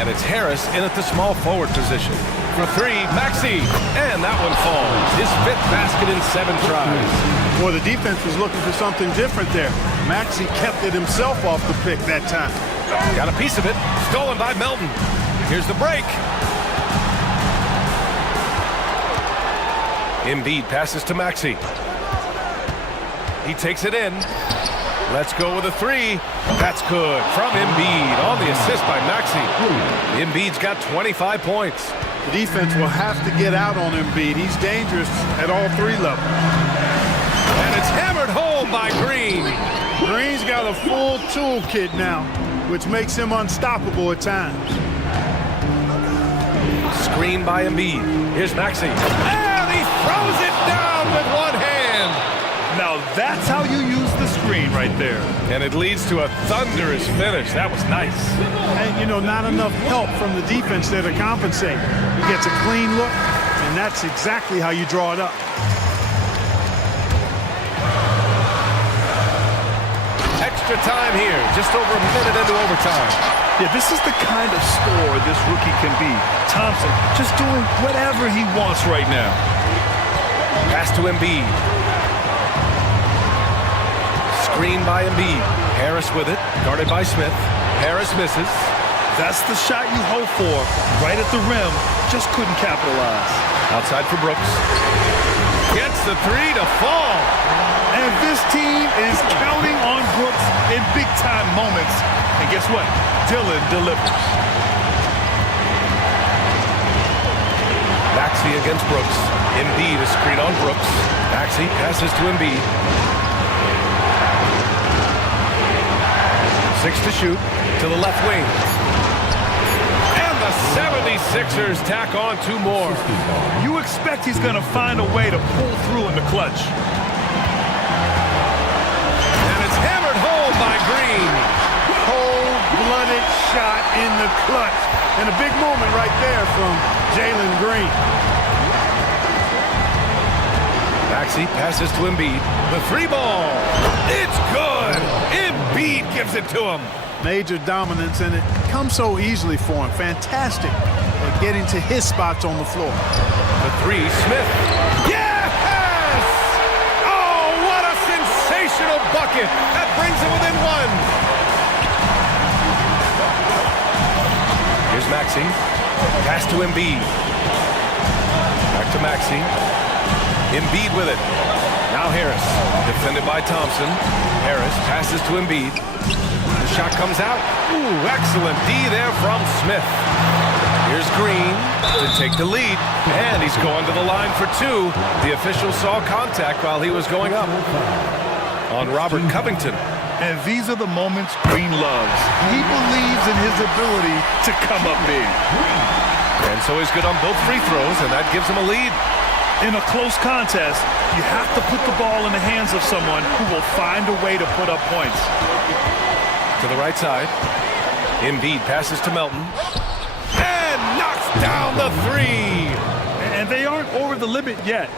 And it's Harris in at the small forward position. For 3, Maxey. And that one falls. His 5th basket in 7 tries. Well, the defense was looking for something different there. Maxey kept it himself off the pick that time. Got a piece of it. Stolen by Melton. Here's the break. Embiid passes to Maxey. He takes it in. Let's go with a 3. That's good from Embiid on the assist by Maxey. Embiid's got 25 points. The defense will have to get out on Embiid. He's dangerous at all 3 levels. And it's hammered home by Green. Green's got a full toolkit now, which makes him unstoppable at times. Screen by Embiid. Here's Maxey. And he throws it down with one hand. Now that's how you use the screen right there. And it leads to a thunderous finish. That was nice. And, you know, not enough help from the defense there to compensate. He gets a clean look, and that's exactly how you draw it up. Extra time here, just over a minute into overtime. Yeah, this is the kind of scorer this rookie can be. Thompson just doing whatever he wants right now. Pass to Embiid. Screen by Embiid. Harris with it, guarded by Smith. Harris misses. That's the shot you hope for. Right at the rim, just couldn't capitalize. Outside for Brooks. Gets the 3 to fall. And this team is counting on Brooks in big-time moments. And guess what? Dillon delivers. Maxey against Brooks. Embiid is screen on Brooks. Maxey passes to Embiid. 6 to shoot to the left wing. And the 76ers tack on 2 more. You expect he's going to find a way to pull through in the clutch. And it's hammered home by Green. Cold-blooded shot in the clutch. And a big moment right there from Jalen Green. Maxey passes to Embiid. The 3 ball. It's good. Embiid gives it to him. Major dominance, and it comes so easily for him. Fantastic at getting to his spots on the floor. The 3, Smith. Yes! Oh, what a sensational bucket. That brings him within 1. Here's Maxey. Pass to Embiid. Back to Maxey. Embiid with it. Now Harris, defended by Thompson. Harris passes to Embiid. The shot comes out. Ooh, excellent D there from Smith. Here's Green to take the lead. And he's going to the line for 2. The official saw contact while he was going up on Robert Covington. And these are the moments Green loves. He believes in his ability to come up big. And so he's good on both free throws, and that gives him a lead. In a close contest, you have to put the ball in the hands of someone who will find a way to put up points. To the right side. Embiid passes to Melton. And knocks down the 3. And they aren't over the limit yet.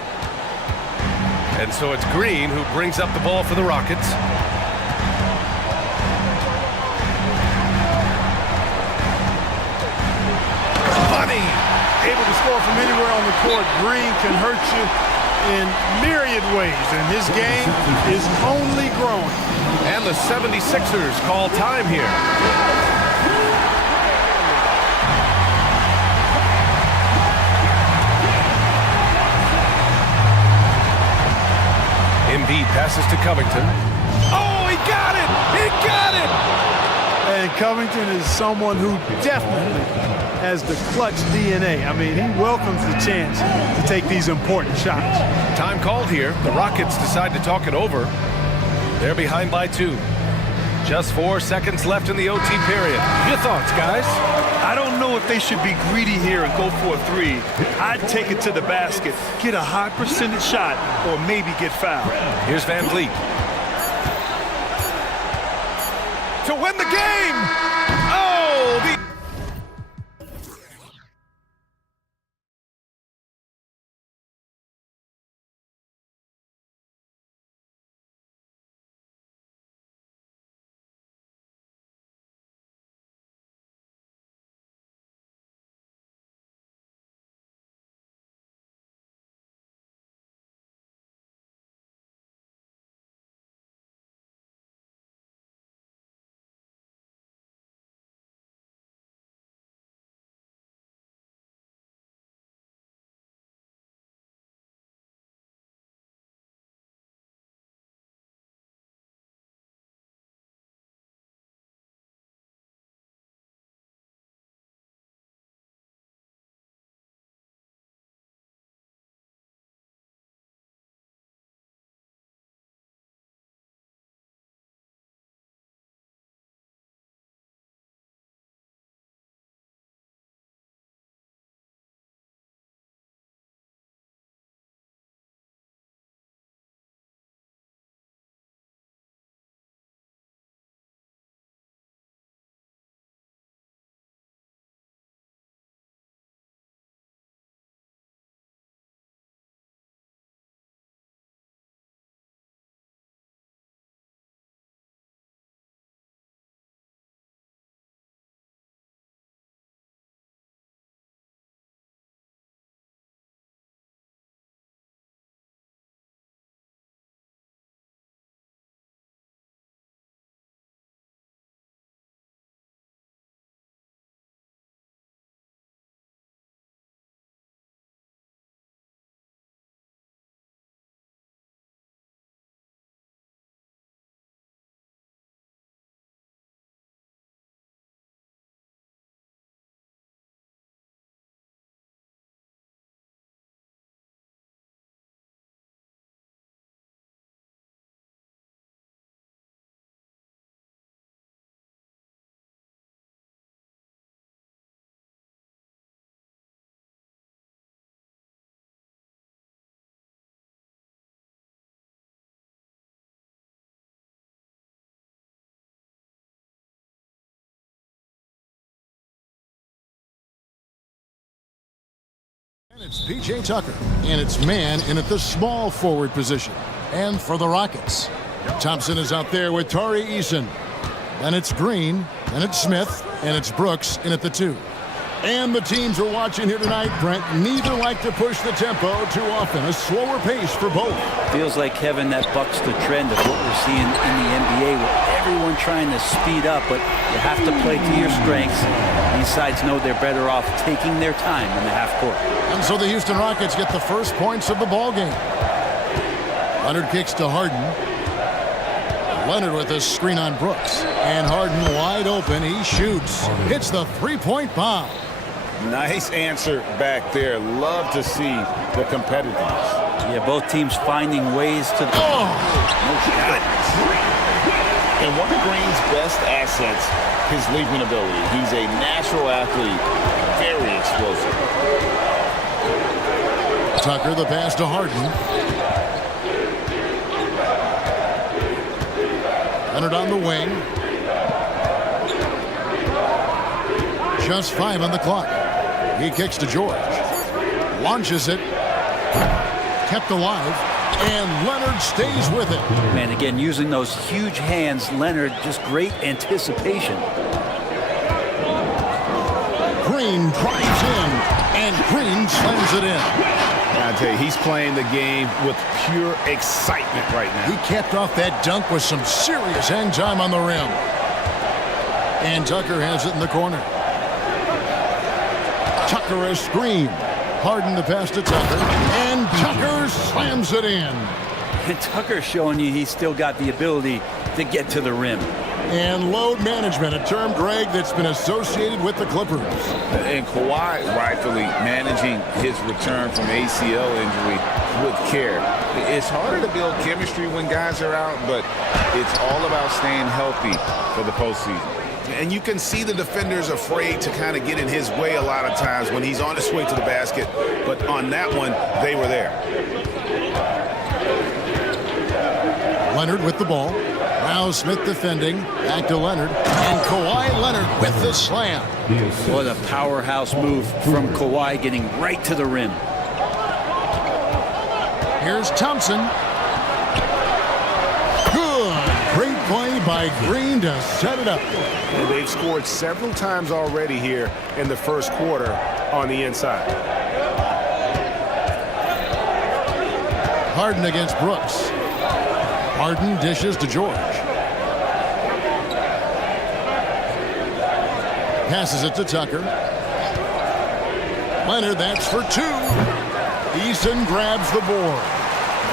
And so it's Green who brings up the ball for the Rockets. Bunny! Able to score from anywhere on the court. Green can hurt you in myriad ways, and his game is only growing. And the 76ers call time here. Embiid passes to Covington. Oh, he got it! He got it! And Covington is someone who definitely has the clutch DNA. I mean, he welcomes the chance to take these important shots. Time called here. The Rockets decide to talk it over. They're behind by 2. Just 4 seconds left in the OT period. Your thoughts, guys? I don't know if they should be greedy here and go for a 3. I'd take it to the basket, get a high percentage shot, or maybe get fouled. Here's Van Vliet. To win the game! Oh, the... And it's P.J. Tucker, and it's man in at the small forward position. And for the Rockets, Thompson is out there with Tari Eason. Then it's Green, then it's Smith, and it's Brooks in at the 2. And the teams we're watching here tonight, Brent, neither like to push the tempo too often. A slower pace for both. Feels like, Kevin, that bucks the trend of what we're seeing in the NBA, with everyone trying to speed up, but you have to play to your strengths. These sides know they're better off taking their time in the half court. And so the Houston Rockets get the first points of the ball game. Leonard kicks to Harden. Leonard with a screen on Brooks. And Harden wide open. He shoots. Hits the three-point bomb. Nice answer back there. Love to see the competitiveness. Yeah, both teams finding ways to... Oh! No shot. And one of Green's best assets, his leaping ability. He's a natural athlete. Very explosive. Tucker, the pass to Harden. Leonard on the wing. Just 5 on the clock. He kicks to George. Launches it. Kept alive. And Leonard stays with it. Man, again, using those huge hands, Leonard, just great anticipation. Green drives in. And Green slams it in. I tell you, he's playing the game with pure excitement right now. He capped off that dunk with some serious hang time on the rim. And Tucker has it in the corner. Tucker a screen. Harden the pass to Tucker. And Tucker slams it in. And Tucker showing you he's still got the ability to get to the rim. And load management, a term, Greg, that's been associated with the Clippers. And Kawhi rightfully managing his return from ACL injury with care. It's harder to build chemistry when guys are out, but it's all about staying healthy for the postseason. And you can see the defenders afraid to kind of get in his way a lot of times when he's on his way to the basket. But on that one, they were there. Leonard with the ball. Now Smith defending. Back to Leonard. And Kawhi Leonard with the slam. What a powerhouse move from Kawhi, getting right to the rim. Here's Thompson. Good. Great play by Green to set it up. And they've scored several times already here in the first quarter on the inside. Harden against Brooks. Harden dishes to George. Passes it to Tucker. Leonard, that's for two. Easton grabs the board.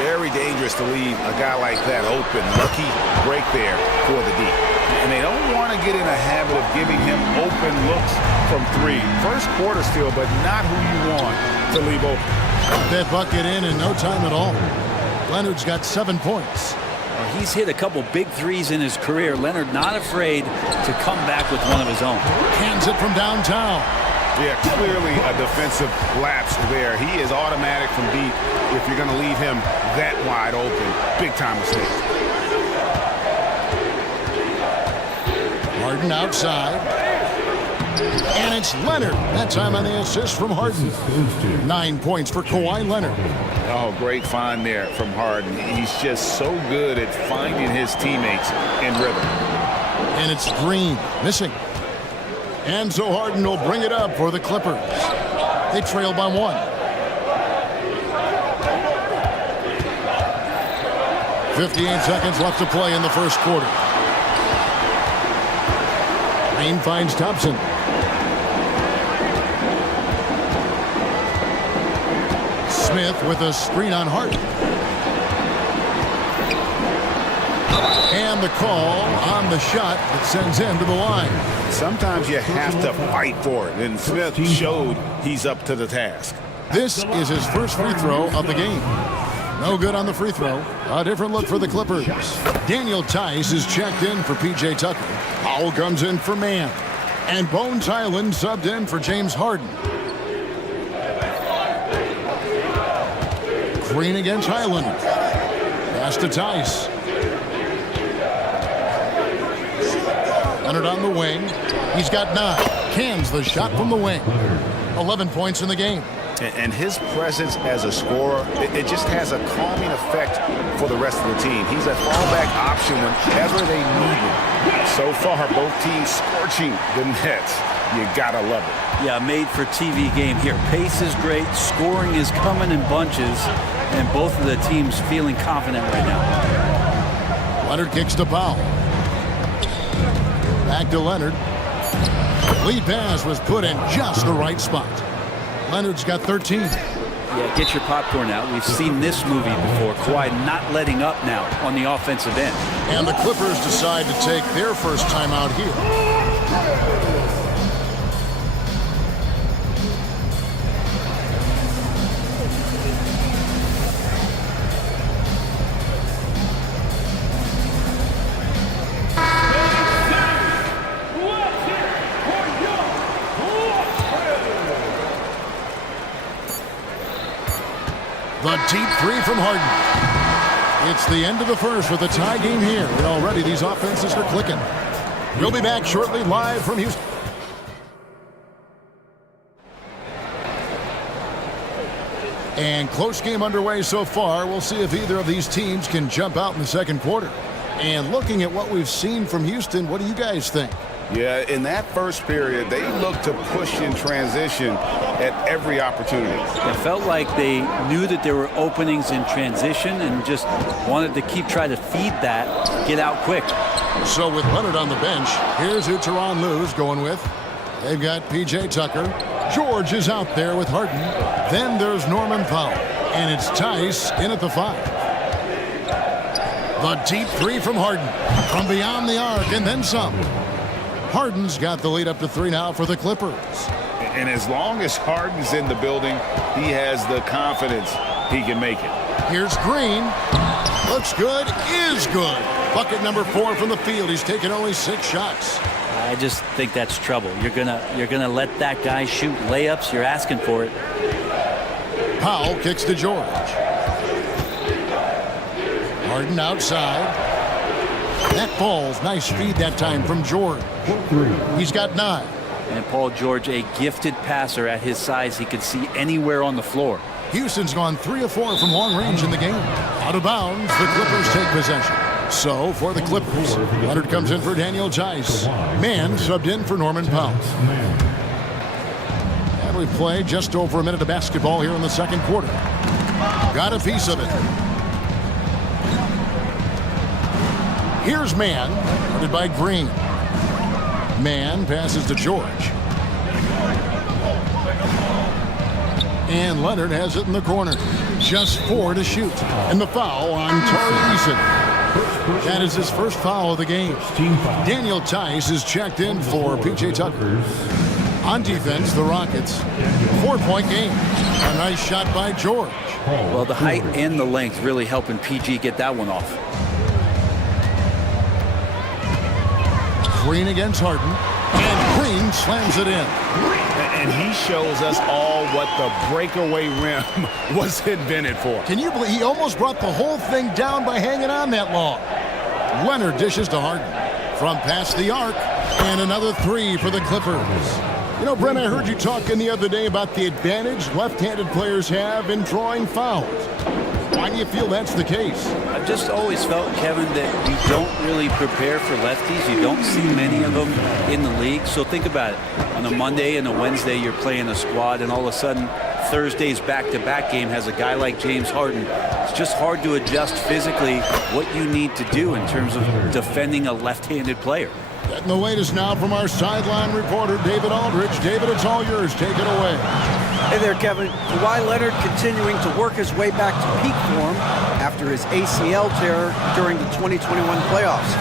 Very dangerous to leave a guy like that open. Lucky break there for the D. And they don't want to get in a habit of giving him open looks from three. First quarter still, but not who you want to leave open. That bucket in no time at all. Leonard's got 7 points. He's hit a couple big threes in his career. Leonard not afraid to come back with one of his own. Hands it from downtown. Yeah, clearly a defensive lapse there. He is automatic from deep if you're going to leave him that wide open. Big time mistake. Harden outside. And it's Leonard. That time on the assist from Harden. 9 points for Kawhi Leonard. Oh, great find there from Harden. He's just so good at finding his teammates in rhythm. And it's Green missing. And so Harden will bring it up for the Clippers. They trail by 1. .58 seconds left to play in the first quarter. Green finds Thompson. Smith with a screen on Harden. And the call on the shot that sends him to the line. Sometimes you have to fight for it, and Smith showed he's up to the task. This is his first free throw of the game. No good on the free throw. A different look for the Clippers. Daniel Tice is checked in for P.J. Tucker. Powell comes in for Mann. And Bones Highland subbed in for James Harden. Green against Highland. Pass to Tice. Leonard on the wing. He's got 9. Cans the shot from the wing. 11 points in the game. And his presence as a scorer, it just has a calming effect for the rest of the team. He's a fallback option whenever they need him. So far, both teams scorching the nets. You gotta love it. Yeah, made for TV game here. Pace is great. Scoring is coming in bunches. And both of the teams feeling confident right now. Leonard kicks to Powell. Back to Leonard. Lead pass was put in just the right spot. Leonard's got 13. Yeah, get your popcorn out. We've seen this movie before. Kawhi not letting up now on the offensive end. And the Clippers decide to take their first timeout here. The deep three from Harden. It's the end of the first with a tie game here. And already these offenses are clicking. We'll be back shortly live from Houston. And close game underway so far. We'll see if either of these teams can jump out in the second quarter. And looking at what we've seen from Houston, what do you guys think? Yeah, in that first period, they looked to push in transition at every opportunity. It felt like they knew that there were openings in transition and just wanted to keep trying to feed that, get out quick. So with Leonard on the bench, here's who Tyronn Lue's going with. They've got P.J. Tucker. George is out there with Harden. Then there's Norman Powell. And it's Tice in at the 5. The deep three from Harden. From beyond the arc and then some. Harden's got the lead up to 3 now for the Clippers. And as long as Harden's in the building, he has the confidence he can make it. Here's Green. Looks good, is good. Bucket number 4 from the field. He's taken only 6 shots. I just think that's trouble. You're gonna let that guy shoot layups. You're asking for it. Powell kicks to George. Harden outside. That falls. Nice feed that time from George. He's got 9. And Paul George, a gifted passer at his size. He can see anywhere on the floor. Houston's gone 3 of 4 from long range in the game. Out of bounds, the Clippers take possession. So, for the Clippers, Leonard comes in for Daniel Tice. Mann subbed in for Norman Powell. And we've played just over a minute of basketball here in the second quarter. Got a piece of it. Here's Mann, guarded by Green. Mann passes to George. And Leonard has it in the corner. Just 4 to shoot. And the foul on Tari Eason. That is his first foul of the game. Daniel Tice is checked in for P.J. Tucker. On defense, the Rockets. 4-point game. A nice shot by George. Well, the height and the length really helping PG get that one off. Green against Harden. And Green slams it in. And he shows us all what the breakaway rim was invented for. Can you believe he almost brought the whole thing down by hanging on that long? Leonard dishes to Harden from past the arc, and another 3 for the Clippers. You know, Brent, I heard you talking the other day about the advantage left-handed players have in drawing fouls. Why do you feel that's the case? I've just always felt, Kevin, that you don't really prepare for lefties. You don't see many of them in the league. So think about it. On a Monday and a Wednesday, you're playing a squad, and all of a sudden, Thursday's back-to-back game has a guy like James Harden. It's just hard to adjust physically what you need to do in terms of defending a left-handed player. Getting the latest now from our sideline reporter, David Aldridge. David, it's all yours. Take it away. Hey there, Kevin. Kawhi Leonard continuing to work his way back to peak form after his ACL tear during the 2021 playoffs.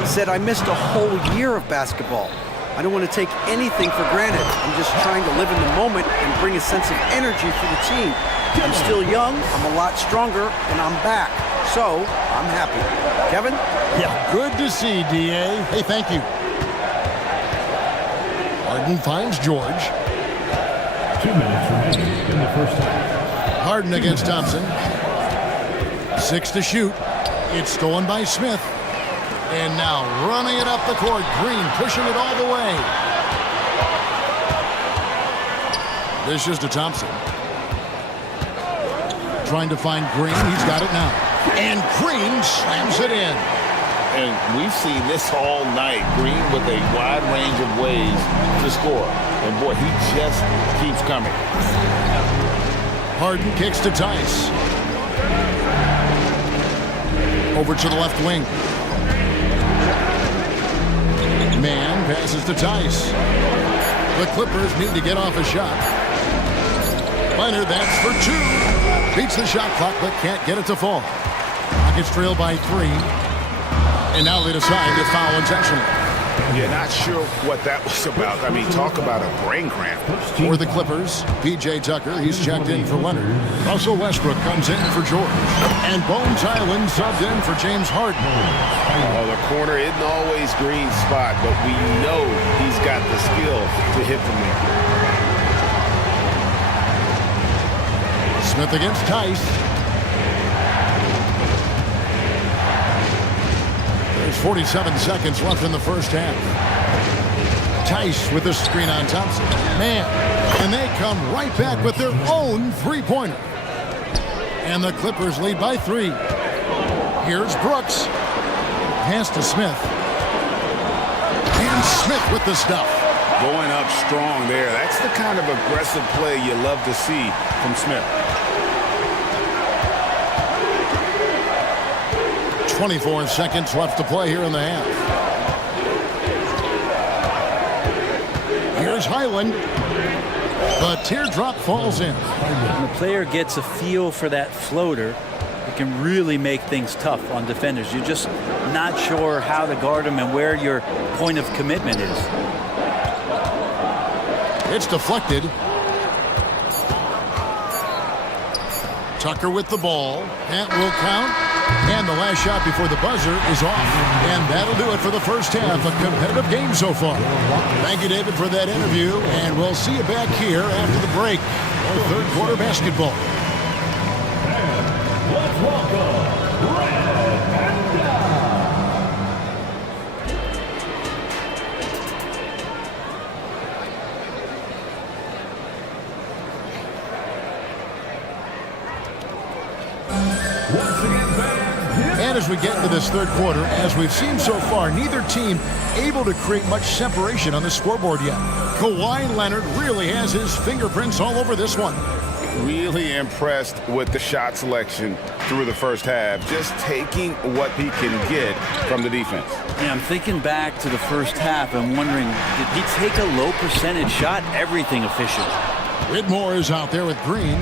He said, "I missed a whole year of basketball. I don't want to take anything for granted. I'm just trying to live in the moment and bring a sense of energy for the team. I'm still young, I'm a lot stronger, and I'm back. So, I'm happy." Kevin? Yeah, good to see, D.A. Hey, thank you. Harden finds George. 2 minutes remaining in the first half. Harden against Thompson. 6 to shoot. It's stolen by Smith. And now running it up the court. Green pushing it all the way. This is to Thompson. Trying to find Green. He's got it now. And Green slams it in. And we've seen this all night. Green with a wide range of ways to score. And boy, he just keeps coming. Harden kicks to Tice. Over to the left wing. Mann passes to Tice. The Clippers need to get off a shot. Leonard, that's for 2. Beats the shot clock, but can't get it to fall. Rockets trail by 3. And now they decide to foul intentionally. You're not sure what that was about. I mean, talk about a brain cramp. For the Clippers, P.J. Tucker, he's checked in for Leonard. Russell Westbrook comes in for George. And Bones Island subbed in for James Harden. Oh, the corner isn't always Green's spot, but we know he's got the skill to hit from there. Smith against Tice. There's 47 seconds left in the first half. Tice with the screen on Thompson. Man, and they come right back with their own three-pointer. And the Clippers lead by 3. Here's Brooks. Pass to Smith. And Smith with the stuff. Going up strong there. That's the kind of aggressive play you love to see from Smith. 24 seconds left to play here in the half. Here's Highland. The teardrop falls in. When the player gets a feel for that floater, it can really make things tough on defenders. You're just not sure how to guard them and where your point of commitment is. It's deflected. Tucker with the ball. That will count. And the last shot before the buzzer is off. And that'll do it for the first half. A competitive game so far. Thank you, David, for that interview. And we'll see you back here after the break. Our third quarter basketball. Let's welcome Red and Down. And as we get into this third quarter, as we've seen so far, neither team able to create much separation on the scoreboard yet. Kawhi Leonard really has his fingerprints all over this one. Really impressed with the shot selection through the first half, just taking what he can get from the defense. Yeah, I'm thinking back to the first half and wondering, did he take a low percentage shot? Everything efficient. Whitmore is out there with Green.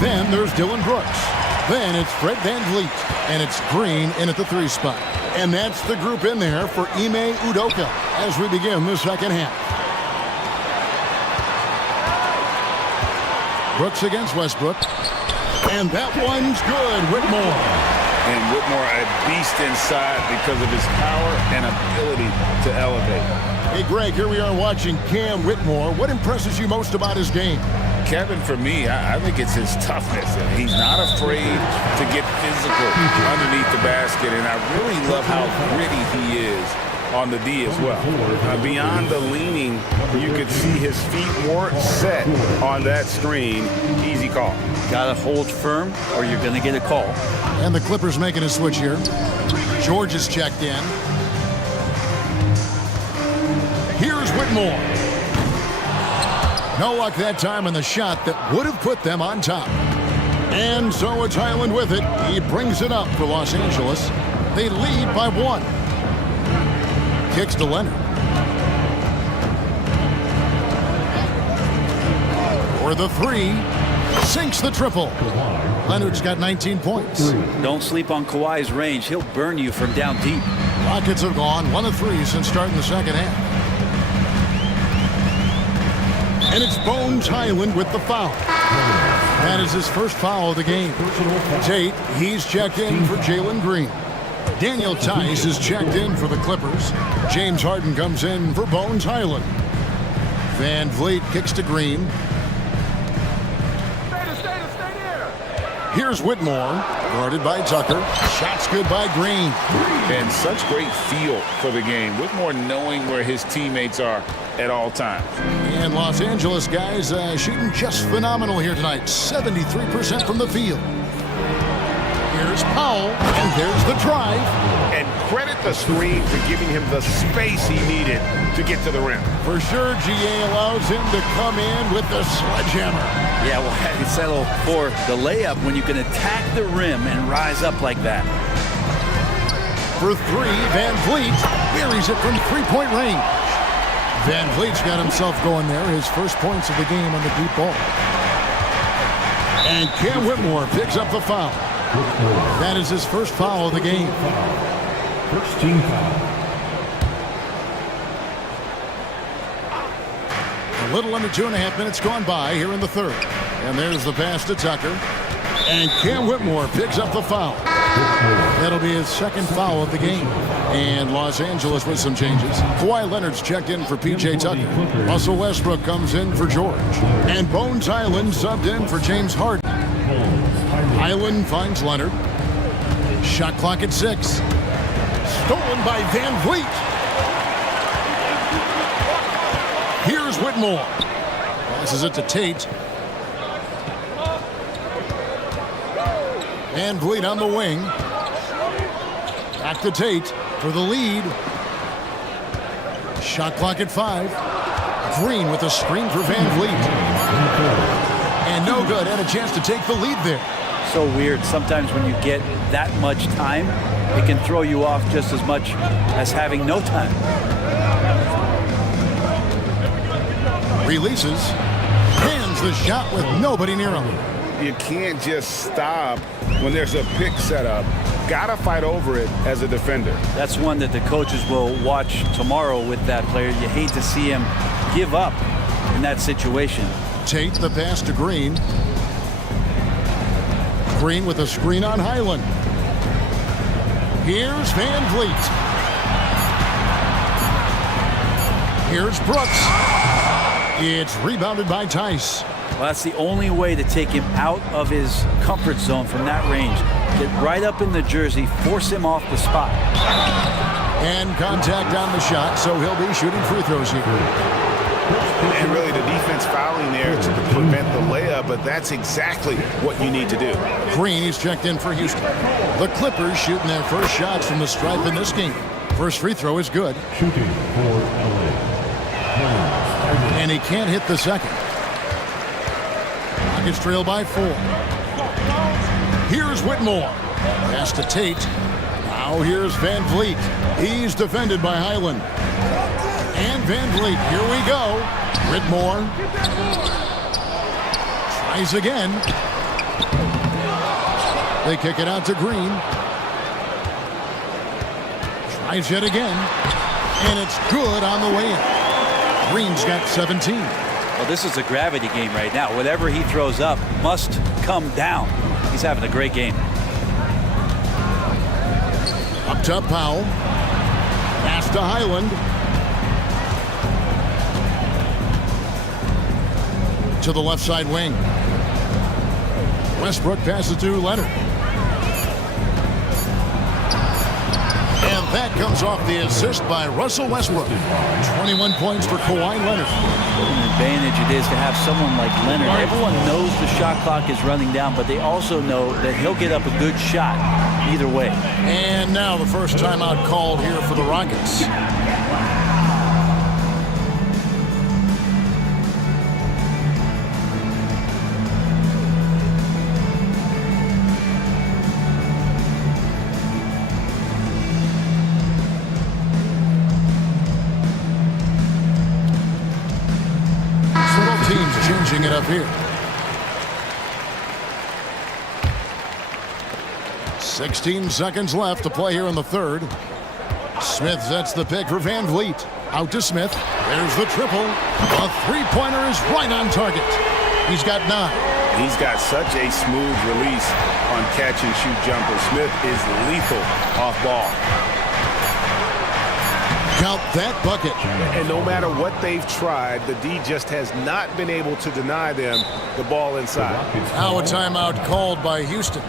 Then there's Dylan Brooks. Then it's Fred VanVleet, and it's Green in at the 3 spot. And that's the group in there for Ime Udoka as we begin the second half. Brooks against Westbrook. And that one's good, Whitmore. And Whitmore a beast inside because of his power and ability to elevate. Hey, Greg, here we are watching Cam Whitmore. What impresses you most about his game? Kevin, for me, I think it's his toughness. He's not afraid to get physical underneath the basket, and I really love how gritty he is on the D as well. Beyond the leaning, you could see his feet more set on that screen. Easy call. Got to hold firm or you're going to get a call. And the Clippers making a switch here. George is checked in. Here's Whitmore. No luck that time on the shot that would have put them on top. And so it's Highland with it. He brings it up for Los Angeles. They lead by 1. Kicks to Leonard. For the 3. Sinks the triple. Leonard's got 19 points. Don't sleep on Kawhi's range. He'll burn you from down deep. Rockets have gone 1 of 3 since starting the second half. And it's Bones Highland with the foul. That is his first foul of the game. Tate, he's checked in for Jalen Green. Daniel Tice is checked in for the Clippers. James Harden comes in for Bones Highland. VanVleet kicks to Green. Here's Whitmore, guarded by Tucker. Shots good by Green. And such great feel for the game. Whitmore knowing where his teammates are at all times. And Los Angeles guys shooting just phenomenal here tonight. 73% from the field. Here's Powell, and there's the drive. And credit the screen for giving him the space he needed to get to the rim. For sure, GA allows him to come in with the sledgehammer. Yeah, well, how do you settle for the layup when you can attack the rim and rise up like that? For 3, VanVleet buries it from 3-point range. VanVleet's got himself going there. His first points of the game on the deep ball. And Cam Whitmore picks up the foul. That is his first foul of the game. First team foul. A little under 2.5 minutes gone by here in the third. And there's the pass to Tucker. And Cam Whitmore picks up the foul. That'll be his second foul of the game. And Los Angeles with some changes. Kawhi Leonard's checked in for P.J. Tucker. Russell Westbrook comes in for George. And Bones Highland subbed in for James Harden. Highland finds Leonard. Shot clock at 6. Stolen by VanVleet. Here's Whitmore. Passes it to Tate. VanVleet on the wing. Back to Tate for the lead. Shot clock at 5. Green with a screen for VanVleet. And no good. Had a chance to take the lead there. So weird. Sometimes when you get that much time, it can throw you off just as much as having no time. Releases. Hands the shot with nobody near him. You can't just stop when there's a pick set up. Gotta fight over it as a defender. That's one that the coaches will watch tomorrow with that player. You hate to see him give up in that situation. Tate the pass to Green. Screen with a screen on Highland. Here's Van Vliet. Here's Brooks. It's rebounded by Tice. Well, that's the only way to take him out of his comfort zone from that range. Get right up in the jersey, force him off the spot. And contact on the shot, so he'll be shooting free throws here. And really the defense fouling there to prevent the layup, but that's exactly what you need to do. Green is checked in for Houston. The Clippers shooting their first shots from the stripe in this game. First free throw is good. Shooting for LA. And he can't hit the second. Rockets trail by 4. Here's Whitmore. Pass to Tate. Now here's Van Vliet. He's defended by Highland. And Van Vliet, here we go. Whitmore. Tries again. They kick it out to Green. Tries yet again. And it's good on the way in. Green's got 17. Well, this is a gravity game right now. Whatever he throws up must come down. He's having a great game. Up top, Powell. Pass to Highland. To the left side wing. Westbrook passes to Leonard. And that comes off the assist by Russell Westbrook. 21 points for Kawhi Leonard. What an advantage it is to have someone like Leonard. Everyone knows the shot clock is running down, but they also know that he'll get up a good shot either way. And now the first timeout called here for the Rockets. Changing it up here. 16 seconds left to play here in the third. Smith sets the pick for Van Vliet. Out to Smith. There's the triple. A three-pointer is right on target. He's got 9. He's got such a smooth release on catch-and-shoot jumper. Smith is lethal off ball. Count that bucket. And no matter what they've tried, the D just has not been able to deny them the ball inside. Now a timeout called by Houston.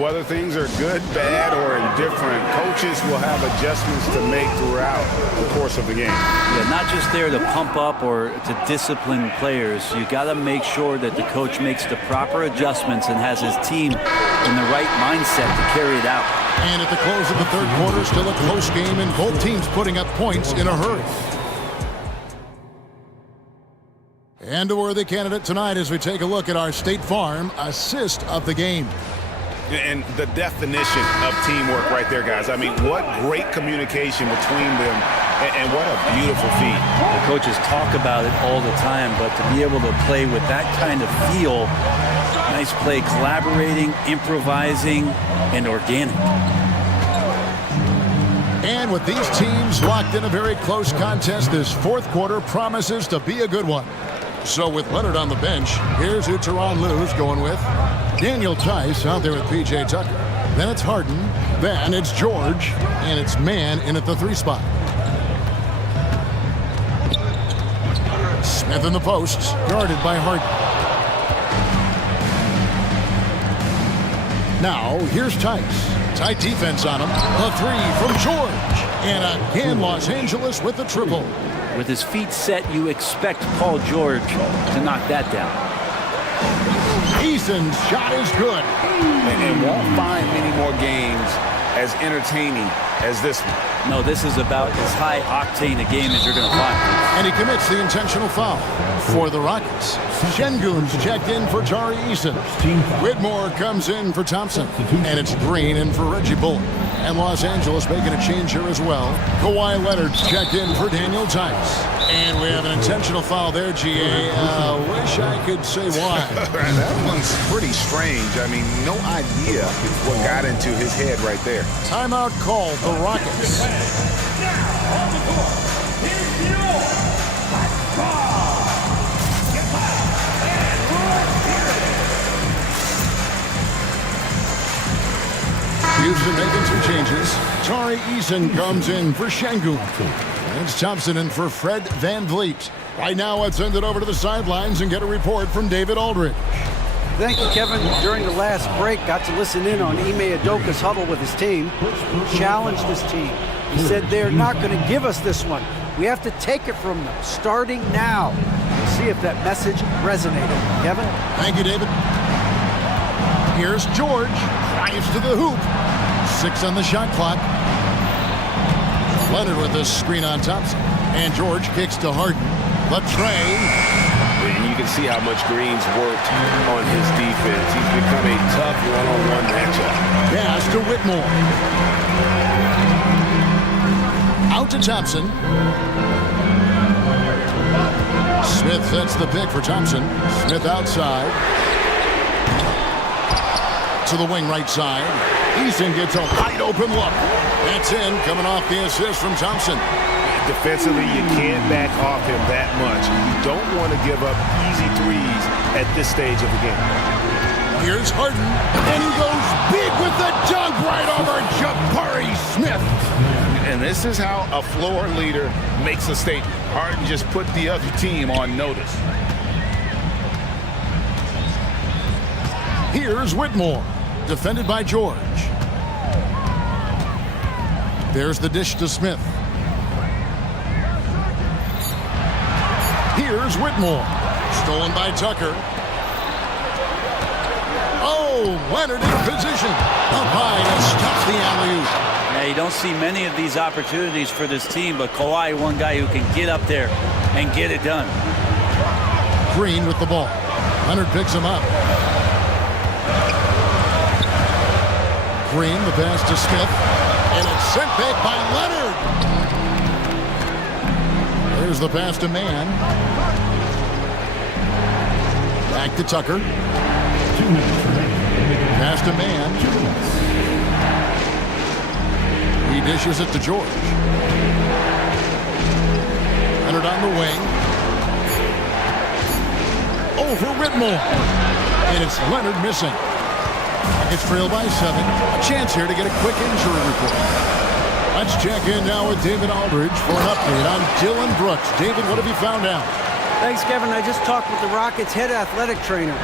Whether things are good, bad, or indifferent, coaches will have adjustments to make throughout the course of the game. Yeah, not just there to pump up or to discipline players. You got to make sure that the coach makes the proper adjustments and has his team in the right mindset to carry it out. And at the close of the third quarter, still a close game, and both teams putting up points in a hurry. And a worthy candidate tonight as we take a look at our State Farm assist of the game. And the definition of teamwork right there, guys. I mean, what great communication between them, and what a beautiful feat. The coaches talk about it all the time, but to be able to play with that kind of feel, nice play, collaborating, improvising, and organic. And with these teams locked in a very close contest, this fourth quarter promises to be a good one. So with Leonard on the bench, here's who Teron Lue's going with. Daniel Tice out there with P.J. Tucker. Then it's Harden. Then it's George. And it's Mann in at the 3 spot. Smith in the posts, guarded by Harden. Now, here's Tice. Tight defense on him. A 3 from George. And again, Los Angeles with the triple. With his feet set, you expect Paul George to knock that down. Eason's shot is good. And won't find many more games as entertaining as this one. No, this is about as high octane a game as you're going to find. And he commits the intentional foul for the Rockets. Şengün's checked in for Tari Eason. Whitmore comes in for Thompson. And it's Green in for Reggie Bullock. And Los Angeles making a change here as well. Kawhi Leonard's checked in for Daniel Tice. And we have an intentional foul there, GA. Wish I could say why. That one's pretty strange. I mean, no idea what got into his head right there. Timeout called the Rockets. Houston making some changes. Tari Eason comes in for Şengün. It's Thompson in for Fred Van Vliet. Right now, let's send it over to the sidelines and get a report from David Aldridge. Thank you, Kevin. During the last break, got to listen in on Ime Udoka's huddle with his team. He challenged his team. He said they're not going to give us this one. We have to take it from them, starting now. We'll see if that message resonated. Kevin? Thank you, David. Here's George. Drives to the hoop. 6 on the shot clock. Leonard with the screen on Thompson. And George kicks to Harden. The tray. And you can see how much Green's worked on his defense. He's become a tough one-on-one matchup. Pass to Whitmore. Out to Thompson. Smith sets the pick for Thompson. Smith outside. To the wing right side. Eason gets a wide open look. That's in, coming off the assist from Thompson. Defensively, you can't back off him that much. You don't want to give up easy threes at this stage of the game. Here's Harden, and he goes big with the dunk right over Jabari Smith. And this is how a floor leader makes a statement. Harden just put the other team on notice. Here's Whitmore, defended by George. There's the dish to Smith. Here's Whitmore, stolen by Tucker. Oh, Leonard in position. Up high to stop the alley-oop. Yeah, you don't see many of these opportunities for this team, but Kawhi, one guy who can get up there and get it done. Green with the ball. Leonard picks him up. Green, the pass to Smith. And it's sent back by Leonard. There's the pass to Mann. Back to Tucker. 2 minutes remaining. Pass to Mann. 2 minutes. He dishes it to George. Leonard on the wing. Over Whitmore. And it's Leonard missing. It's trailed by 7. A chance here to get a quick injury report. Let's check in now with David Aldridge for an update on Dylan Brooks. David, what have you found out? Thanks, Kevin. I just talked with the Rockets' head athletic trainer.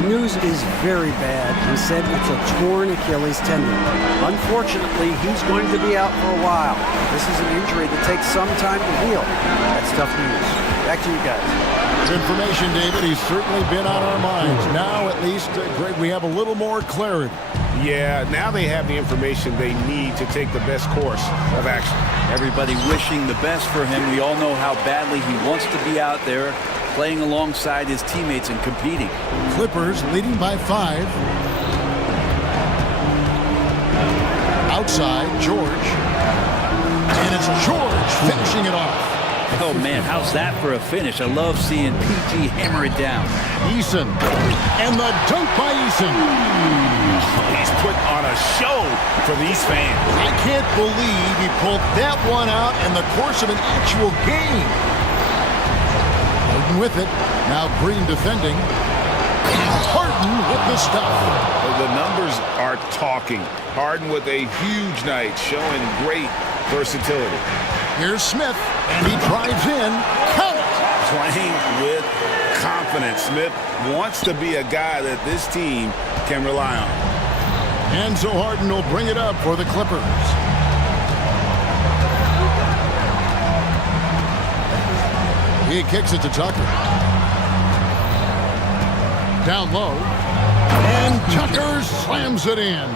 The news is very bad. He said it's a torn Achilles tendon. Unfortunately, he's going to be out for a while. This is an injury that takes some time to heal. That's tough news. Back to you guys. Good information, David. He's certainly been on our minds. Now, at least, Greg, we have a little more clarity. Yeah, now they have the information they need to take the best course of action. Everybody wishing the best for him. We all know how badly he wants to be out there, playing alongside his teammates and competing. Clippers leading by 5. Outside, George. And it's George finishing it off. Oh, man, how's that for a finish? I love seeing PG hammer it down. Eason. And the dunk by Eason. He's put on a show for these fans. I can't believe he pulled that one out in the course of an actual game. Harden with it. Now Green defending. And Harden with the stop. The numbers are talking. Harden with a huge night, showing great versatility. Here's Smith, and he drives in. Count it! Playing with confidence. Smith wants to be a guy that this team can rely on. And so Harden will bring it up for the Clippers. He kicks it to Tucker. Down low. And Tucker slams it in.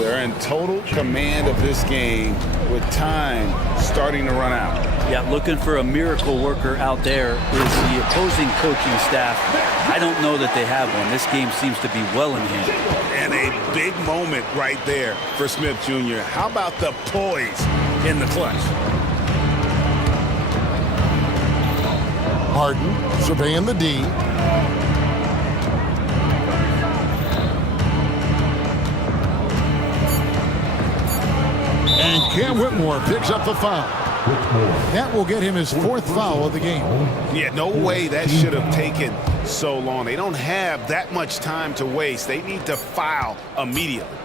They're in total command of this game with time starting to run out. Yeah, looking for a miracle worker out there is the opposing coaching staff. I don't know that they have one. This game seems to be well in hand. And a big moment right there for Smith Jr. How about the poise in the clutch? Harden surveying the D. And Cam Whitmore picks up the foul. That will get him his 4th foul of the game. Yeah, no way that should have taken so long. They don't have that much time to waste. They need to foul immediately.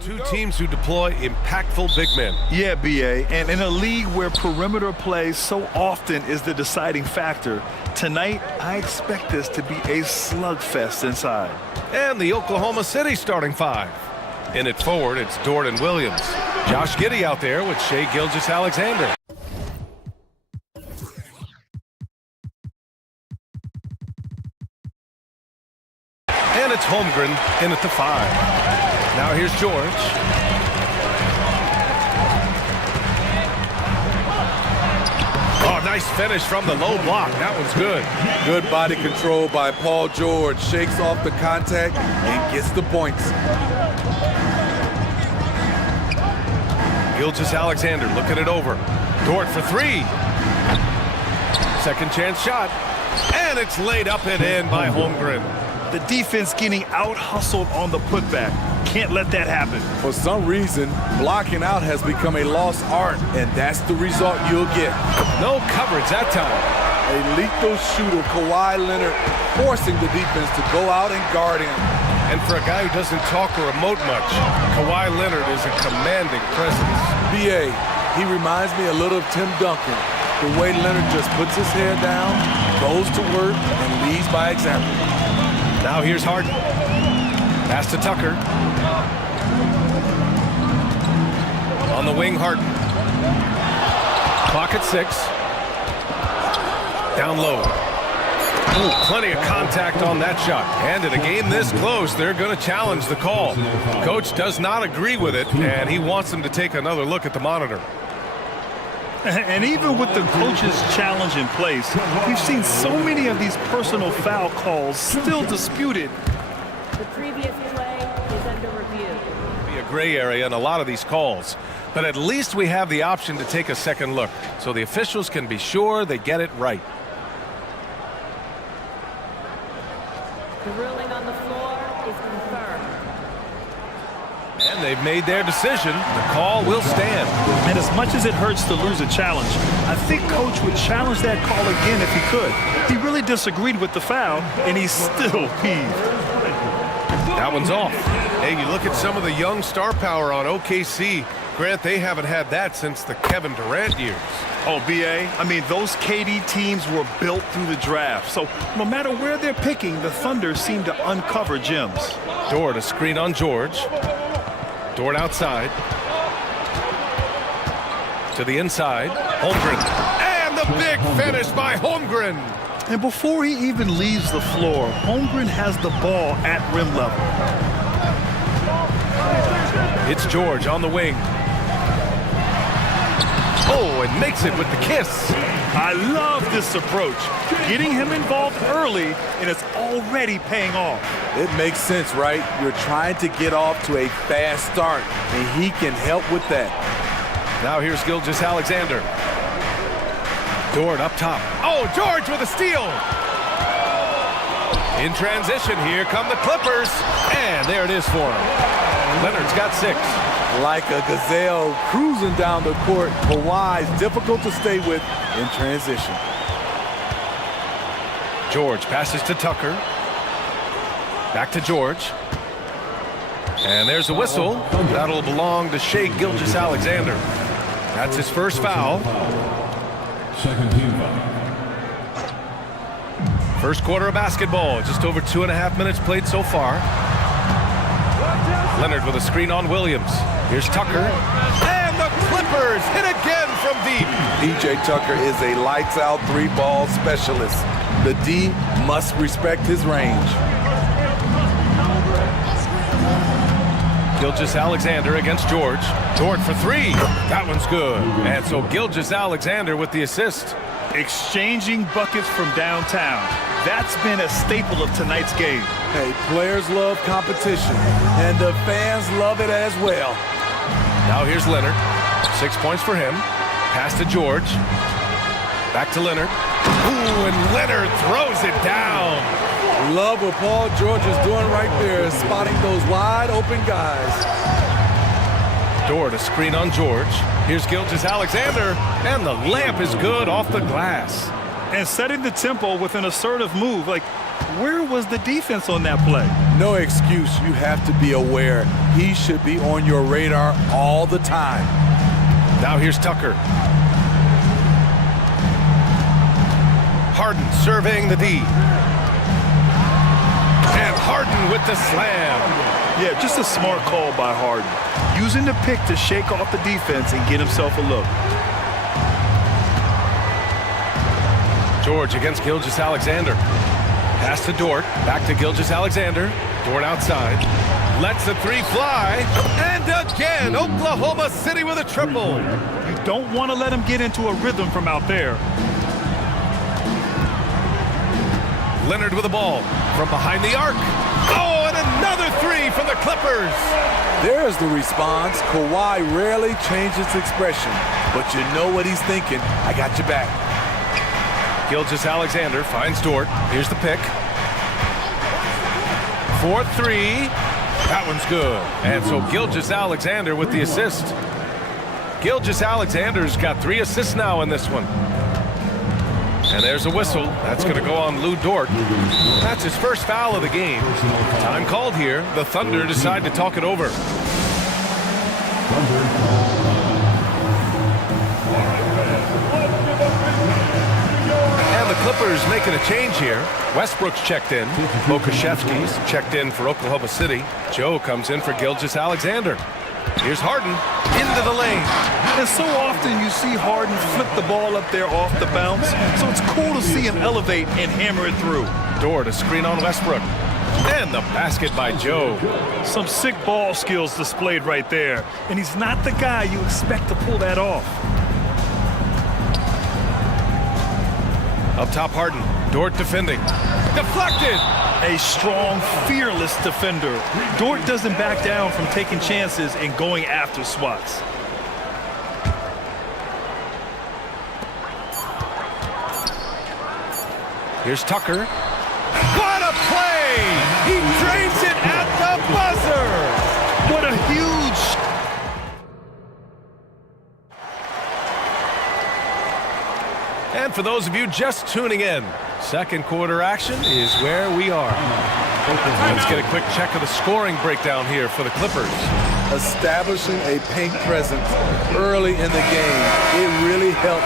Two teams who deploy impactful big men. Yeah, BA, and in a league where perimeter play so often is the deciding factor, tonight I expect this to be a slugfest inside. And the Oklahoma City starting five. In it forward, it's Dort and Williams. Josh Giddey out there with Shai Gilgeous-Alexander. And it's Holmgren in at the five. Now here's George. Oh, nice finish from the low block. That one's good. Good body control by Paul George. Shakes off the contact and gets the points. Gilgeous-Alexander looking it over. Dort for three. Second chance shot. And it's laid up and in by Holmgren. The defense getting out-hustled on the putback. Can't let that happen. For some reason, blocking out has become a lost art, and that's the result you'll get. No coverage that time. A lethal shooter, Kawhi Leonard, forcing the defense to go out and guard him. And for a guy who doesn't talk or emote much, Kawhi Leonard is a commanding presence. BA, he reminds me a little of Tim Duncan. The way Leonard just puts his head down, goes to work, and leads by example. Now here's Harden. Pass to Tucker. On the wing, Harden. Clock at 6. Down low. Ooh, plenty of contact on that shot. And in a game this close, they're going to challenge the call. Coach does not agree with it, and he wants them to take another look at the monitor. And even with the coach's challenge in place, we've seen so many of these personal foul calls still disputed. The previous play is under review. Be a gray area in a lot of these calls, but at least we have the option to take a second look, so the officials can be sure they get it right. The ruling on the floor is confirmed. And they've made their decision. The call will stand. And as much as it hurts to lose a challenge, I think Coach would challenge that call again if he could. He really disagreed with the foul, and he's still peeved. That one's off. Hey, you look at some of the young star power on OKC. Grant, they haven't had that since the Kevin Durant years. Oh, BA, I mean, those KD teams were built through the draft. So no matter where they're picking, the Thunder seem to uncover gems. Dort, a screen on George. Dort outside. To the inside. Holmgren. And the big finish by Holmgren. And before he even leaves the floor, Holmgren has the ball at rim level. It's George on the wing. Oh, and makes it with the kiss. I love this approach. Getting him involved early, and it's already paying off. It makes sense, right? You're trying to get off to a fast start, and he can help with that. Now here's Gilgeous-Alexander. Dort up top. Oh, George with a steal. In transition, here come the Clippers. And there it is for him. Leonard's got 6. Like a gazelle cruising down the court, Kawhi's difficult to stay with in transition. George passes to Tucker. Back to George. And there's a whistle. That'll belong to Shai Gilgeous-Alexander. That's his first foul. Second team foul. First quarter of basketball. Just over 2.5 minutes played so far. Leonard with a screen on Williams. Here's Tucker. And the Clippers hit again from deep. PJ Tucker is a lights-out three-ball specialist. The D must respect his range. Gilgeous-Alexander against George. Dort for 3. That one's good. And so Gilgeous-Alexander with the assist. Exchanging buckets from downtown. That's been a staple of tonight's game. Hey, players love competition, and the fans love it as well. Now here's Leonard. 6 points for him. Pass to George. Back to Leonard. Ooh, and Leonard throws it down. Love what Paul George is doing right there, spotting those wide open guys. Dort, a screen on George. Here's Gilgeous-Alexander, and the layup is good off the glass. And setting the tempo with an assertive move. Like, where was the defense on that play? No excuse. You have to be aware. He should be on your radar all the time. Now here's Tucker. Harden surveying the D. And Harden with the slam. Yeah, just a smart call by Harden. Using the pick to shake off the defense and get himself a look. George against Gilgeous-Alexander. Pass to Dort. Back to Gilgeous-Alexander. Dort outside. Lets the three fly. And again, Oklahoma City with a triple. You don't want to let him get into a rhythm from out there. Leonard with the ball from behind the arc. Oh, and another three from the Clippers. There's the response. Kawhi rarely changes expression, but you know what he's thinking. I got your back. Gilgeous-Alexander finds Dort. Here's the pick. 4-3. That one's good. And so Gilgeous-Alexander with the assist. Gilgeous-Alexander's got 3 assists now in this one. And there's a whistle. That's going to go on Lou Dort. That's his first foul of the game. Time called here. The Thunder decide to talk it over. And the Clippers making a change here. Westbrook's checked in. Okashevsky's checked in for Oklahoma City. Joe comes in for Gilgeous-Alexander. Here's Harden into the lane. And so often you see Harden flip the ball up there off the bounce. So it's cool to see him elevate and hammer it through. Dort, a screen on Westbrook. And the basket by Joe. Some sick ball skills displayed right there. And he's not the guy you expect to pull that off. Up top, Harden. Dort defending. Deflected! A strong, fearless defender. Dort doesn't back down from taking chances and going after swats. Here's Tucker. What a play! He drains it at the buzzer! What a huge... And for those of you just tuning in, second quarter action is where we are. Let's get a quick check of the scoring breakdown here for the Clippers. Establishing a paint presence early in the game, it really helps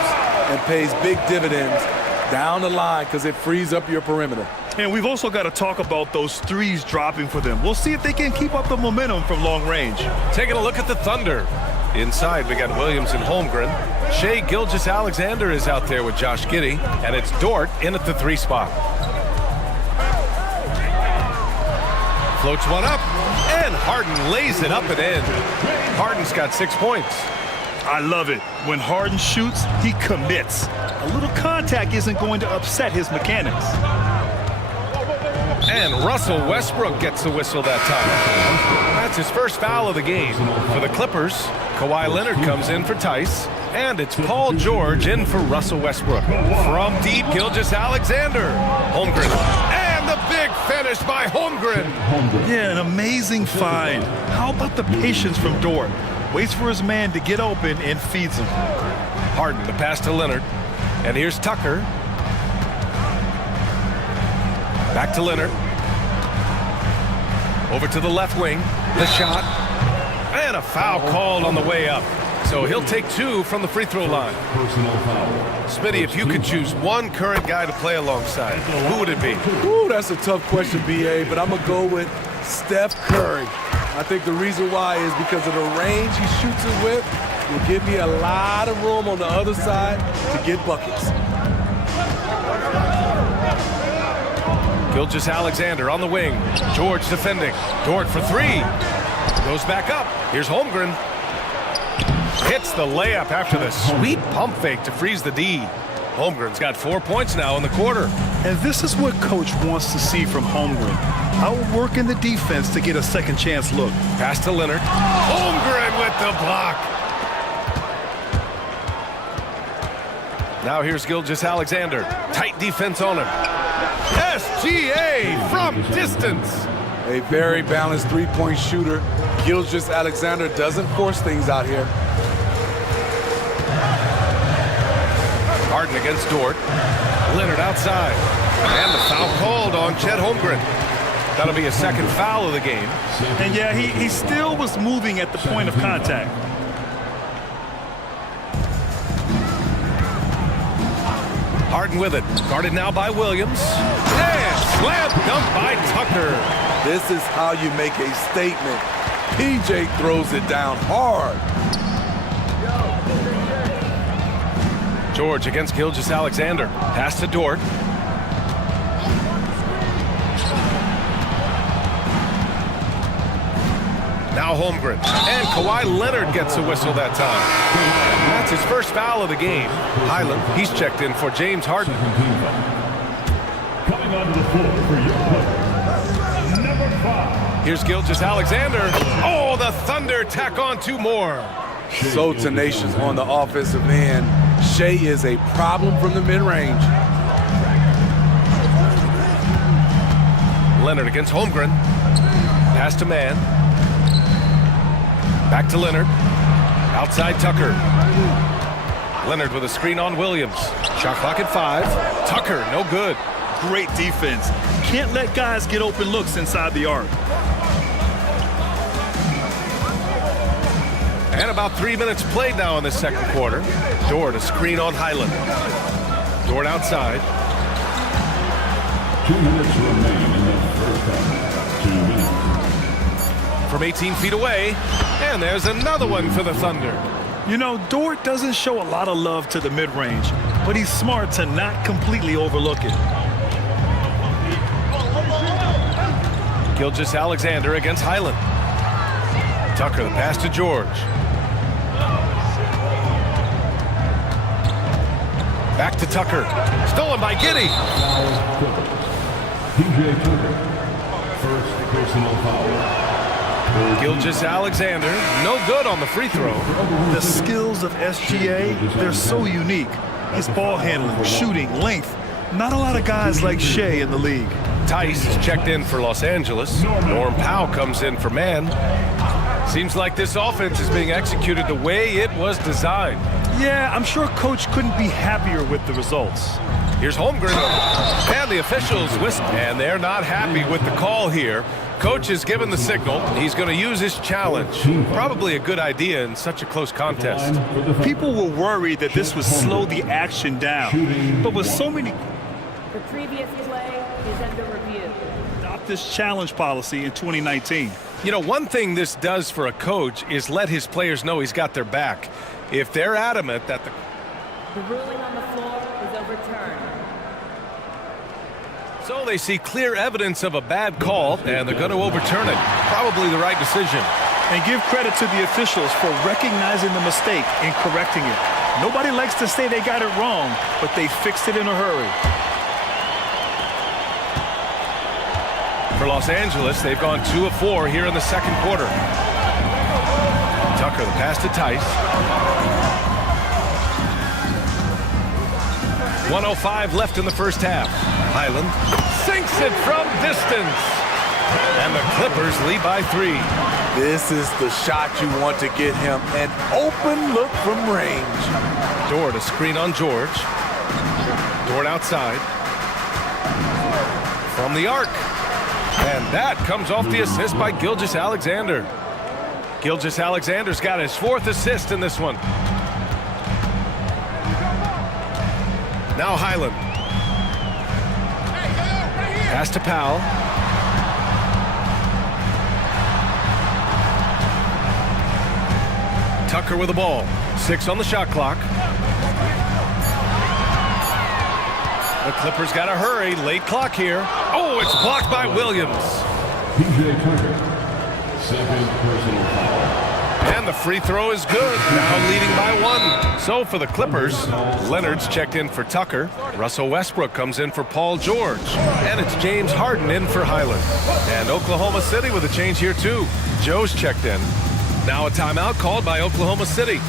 and pays big dividends down the line because it frees up your perimeter. And we've also got to talk about those threes dropping for them. We'll see if they can keep up the momentum from long range. Taking a look at the Thunder. Inside, we got Williams and Holmgren. Shai Gilgeous-Alexander is out there with Josh Giddey, and it's Dort in at the 3 spot. Floats one up, and Harden lays it up and in. Harden's got 6 points. I love it. When Harden shoots, he commits. A little contact isn't going to upset his mechanics. And Russell Westbrook gets the whistle that time. That's his first foul of the game. For the Clippers, Kawhi Leonard comes in for Tice. And it's Paul George in for Russell Westbrook. From deep, Gilgeous-Alexander. Holmgren. And the big finish by Holmgren. Yeah, an amazing find. How about the patience from Dort? Waits for his man to get open and feeds him. Harden, the pass to Leonard. And here's Tucker. Back to Leonard. Over to the left wing. The shot. And a foul called on the way up. So he'll take 2 from the free throw line. Smitty, if you could choose one current guy to play alongside, who would it be? Ooh, that's a tough question, BA, but I'm going to go with Steph Curry. I think the reason why is because of the range he shoots it with will give me a lot of room on the other side to get buckets. Gilgeous-Alexander on the wing. George defending. Dort for 3. Goes back up. Here's Holmgren. Hits the layup after the sweet pump fake to freeze the D. Holmgren's got 4 points now in the quarter. And this is what Coach wants to see from Holmgren. Outworking the defense to get a second chance look. Pass to Leonard. Holmgren with the block. Now here's Gilgeous-Alexander. Tight defense on him. SGA from distance. A very balanced three-point shooter. Gilgeous-Alexander doesn't force things out here. Harden against Dort. Leonard outside. And the foul called on Chet Holmgren. That'll be a second foul of the game. And yeah, he still was moving at the point of contact. Harden with it. Guarded now by Williams. And slam dunk by Tucker. This is how you make a statement. PJ throws it down hard. George against Gilgeous-Alexander. Pass to Dort. Now Holmgren. And Kawhi Leonard gets a whistle that time. That's his first foul of the game. Highland, he's checked in for James Harden. Coming onto the floor for your player, number 5. Here's Gilgeous-Alexander. Oh, the Thunder tack on 2 more. So tenacious on the offensive end. Shea is a problem from the mid-range. Leonard against Holmgren. Pass to Mann. Back to Leonard. Outside Tucker. Leonard with a screen on Williams. Shot clock at 5. Tucker, no good. Great defense. Can't let guys get open looks inside the arc. And about 3 minutes played now in the second quarter. Dort a screen on Highland. Dort outside. 2 minutes remain in the first half. 2 minutes. From 18 feet away. And there's another one for the Thunder. You know, Dort doesn't show a lot of love to the mid-range, but he's smart to not completely overlook it. Gilgeous-Alexander against Highland. Tucker, the pass to George. Back to Tucker. Stolen by Giddey. PJ Tucker, first personal foul. Gilgeous-Alexander, no good on the free throw. The skills of SGA, they're so unique. His ball handling, shooting, length. Not a lot of guys like Shea in the league. Tice is checked in for Los Angeles. Norm Powell comes in for Mann. Seems like this offense is being executed the way it was designed. Yeah, I'm sure Coach couldn't be happier with the results. Here's Holmgren. And the officials whistle. And they're not happy with the call here. Coach has given the signal. He's going to use his challenge. Probably a good idea in such a close contest. People were worried that this would slow the action down. But with so many... The previous play is under review. Adopt this challenge policy in 2019. You know, one thing this does for a coach is let his players know he's got their back. If they're adamant that The ruling on the floor is overturned. So they see clear evidence of a bad call, and they're going to overturn it. Probably the right decision. And give credit to the officials for recognizing the mistake and correcting it. Nobody likes to say they got it wrong, but they fixed it in a hurry. For Los Angeles, they've gone 2 of 4 here in the second quarter. Tucker, the pass to Tice. 1:05 left in the first half. Highland sinks it from distance. And the Clippers lead by 3. This is the shot you want to get him. An open look from range. Dort a screen on George. Dort outside. From the arc. And that comes off the assist by Gilgeous-Alexander. Gilgeous-Alexander's got his 4th assist in this one. Now Highland. Pass to Powell. Tucker with the ball. 6 on the shot clock. The Clippers got to hurry. Late clock here. Oh, it's blocked by Williams. PJ Tucker, second personal foul. And the free throw is good. Now leading by 1. So for the Clippers, Leonard's checked in for Tucker. Russell Westbrook comes in for Paul George. And it's James Harden in for Highland. And Oklahoma City with a change here too. Joe's checked in. Now a timeout called by Oklahoma City.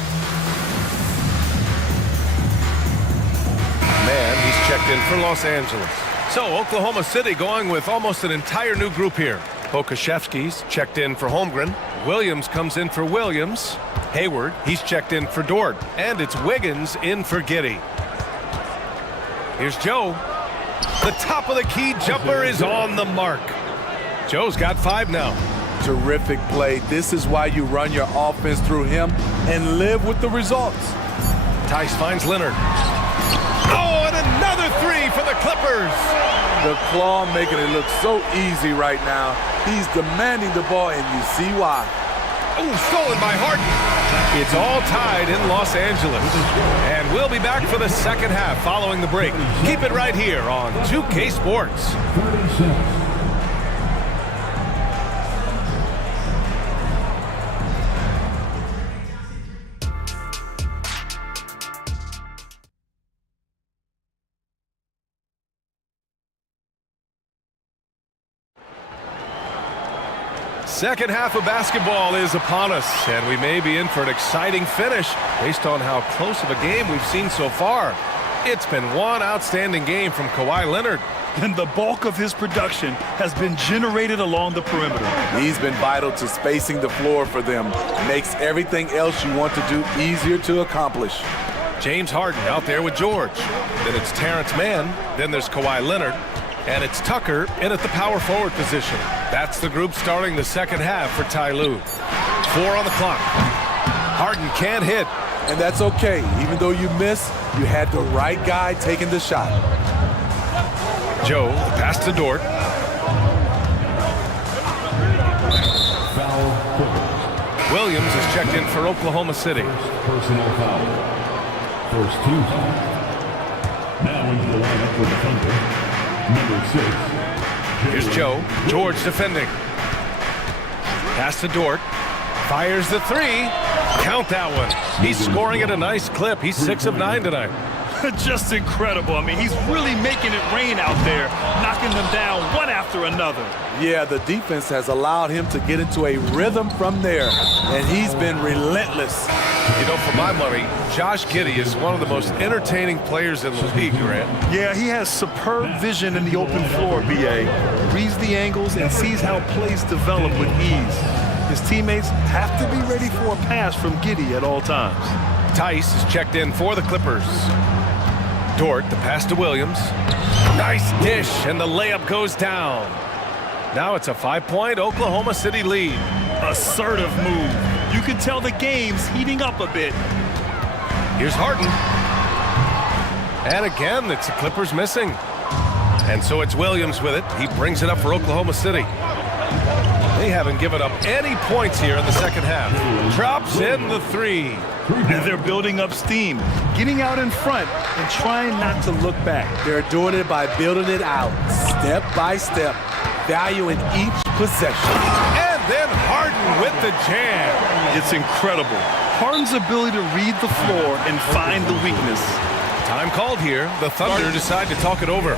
Man, he's checked in for Los Angeles. So Oklahoma City going with almost an entire new group here. Pokashevsky's checked in for Holmgren. Williams comes in for Williams. Hayward, he's checked in for Dort. And it's Wiggins in for Giddey. Here's Joe. The top of the key jumper is on the mark. Joe's got 5 now. Terrific play. This is why you run your offense through him and live with the results. Tice finds Leonard. Oh, and another 3 for the Clippers. The claw making it look so easy right now. He's demanding the ball, and you see why. Oh, stolen by Harden. It's all tied in Los Angeles. And we'll be back for the second half following the break. Keep it right here on 2K Sports. 36. Second half of basketball is upon us, and we may be in for an exciting finish based on how close of a game we've seen so far. It's been one outstanding game from Kawhi Leonard. And the bulk of his production has been generated along the perimeter. He's been vital to spacing the floor for them. Makes everything else you want to do easier to accomplish. James Harden out there with George. Then it's Terrence Mann. Then there's Kawhi Leonard. And it's Tucker in at the power forward position. That's the group starting the second half for Ty Lue. 4 on the clock. Harden can't hit. And that's okay. Even though you miss, you had the right guy taking the shot. Joe, the pass to Dort. Foul. Williams is checked in for Oklahoma City. Personal foul. First team foul. Now into the lineup for the Thunder. Number 6. Here's Joe. George defending. Pass to Dort. Fires the 3. Count that one. He's scoring at a nice clip. He's 6 of 9 tonight. Just incredible. I mean, he's really making it rain out there, knocking them down one after another. Yeah, the defense has allowed him to get into a rhythm from there, and he's been relentless. You know, for my money, Josh Giddey is one of the most entertaining players in the league, Grant. Yeah, he has superb vision in the open floor, B.A. Reads the angles and sees how plays develop with ease. His teammates have to be ready for a pass from Giddey at all times. Tice is checked in for the Clippers. Dort, the pass to Williams. Nice dish, and the layup goes down. Now it's a 5-point Oklahoma City lead. Assertive move. You can tell the game's heating up a bit. Here's Harden. And again, it's the Clippers missing. And so it's Williams with it. He brings it up for Oklahoma City. They haven't given up any points here in the second half. Drops in the 3. And they're building up steam, getting out in front and trying not to look back. They're doing it by building it out, step by step, valuing each possession. And then Harden with the jam. It's incredible. Harden's ability to read the floor and find the weakness. Time called here. The Thunder decide to talk it over.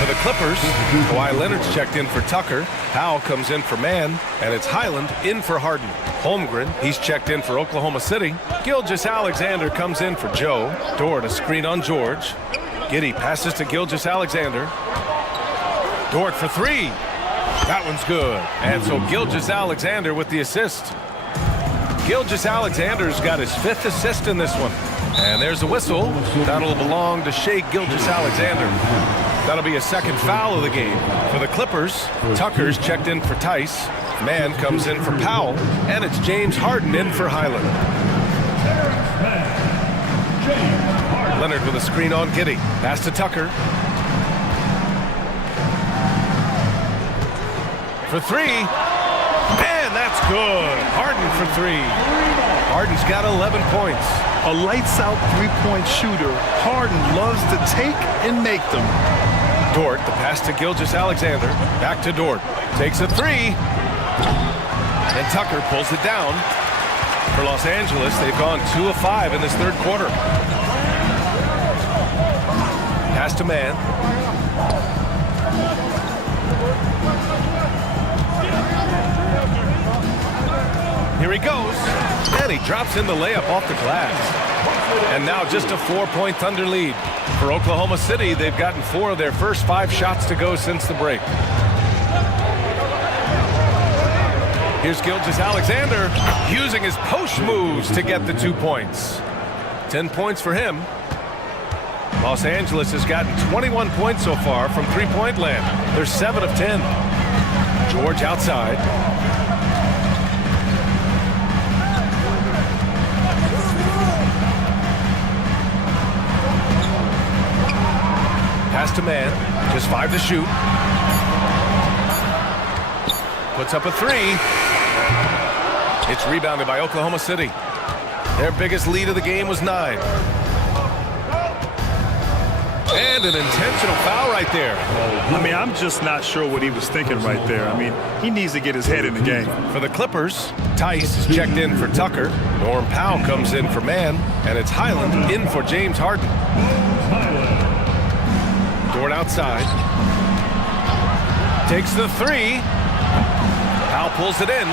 For the Clippers, Kawhi Leonard's checked in for Tucker. Powell comes in for Mann, and it's Highland in for Harden. Holmgren, he's checked in for Oklahoma City. Gilgeous-Alexander comes in for Joe. Dort, a screen on George. Giddey passes to Gilgeous-Alexander. Dort for 3. That one's good. And so Gilgeous-Alexander with the assist. Gilgeous-Alexander's got his 5th assist in this one. And there's a whistle. That'll belong to Shai Gilgeous-Alexander. That'll be a second foul of the game. For the Clippers, Tucker's checked in for Tice. Mann comes in for Powell. And it's James Harden in for Highland. Leonard with a screen on Giddey. Pass to Tucker. For 3. And that's good. Harden for 3. Harden's got 11 points. A lights-out three-point shooter. Harden loves to take and make them. Dort, the pass to Gilgeous-Alexander. Back to Dort. Takes a 3. And Tucker pulls it down. For Los Angeles, they've gone 2 of 5 in this third quarter. Pass to Mann. Here he goes. And he drops in the layup off the glass. And now just a 4-point Thunder lead. For Oklahoma City, they've gotten 4 of their first 5 shots to go since the break. Here's Gilgeous-Alexander using his post moves to get the 2 points. 10 points for him. Los Angeles has gotten 21 points so far from three-point land. They're 7 of 10. George outside. Pass to man, just 5 to shoot. Puts up a 3. It's rebounded by Oklahoma City. Their biggest lead of the game was 9. And an intentional foul right there. I mean, I'm just not sure what he was thinking right there. I mean, he needs to get his head in the game. For the Clippers, Tice is checked in for Tucker. Norm Powell comes in for Mann. And it's Highland in for James Harden. Dort outside. Takes the 3. Powell pulls it in.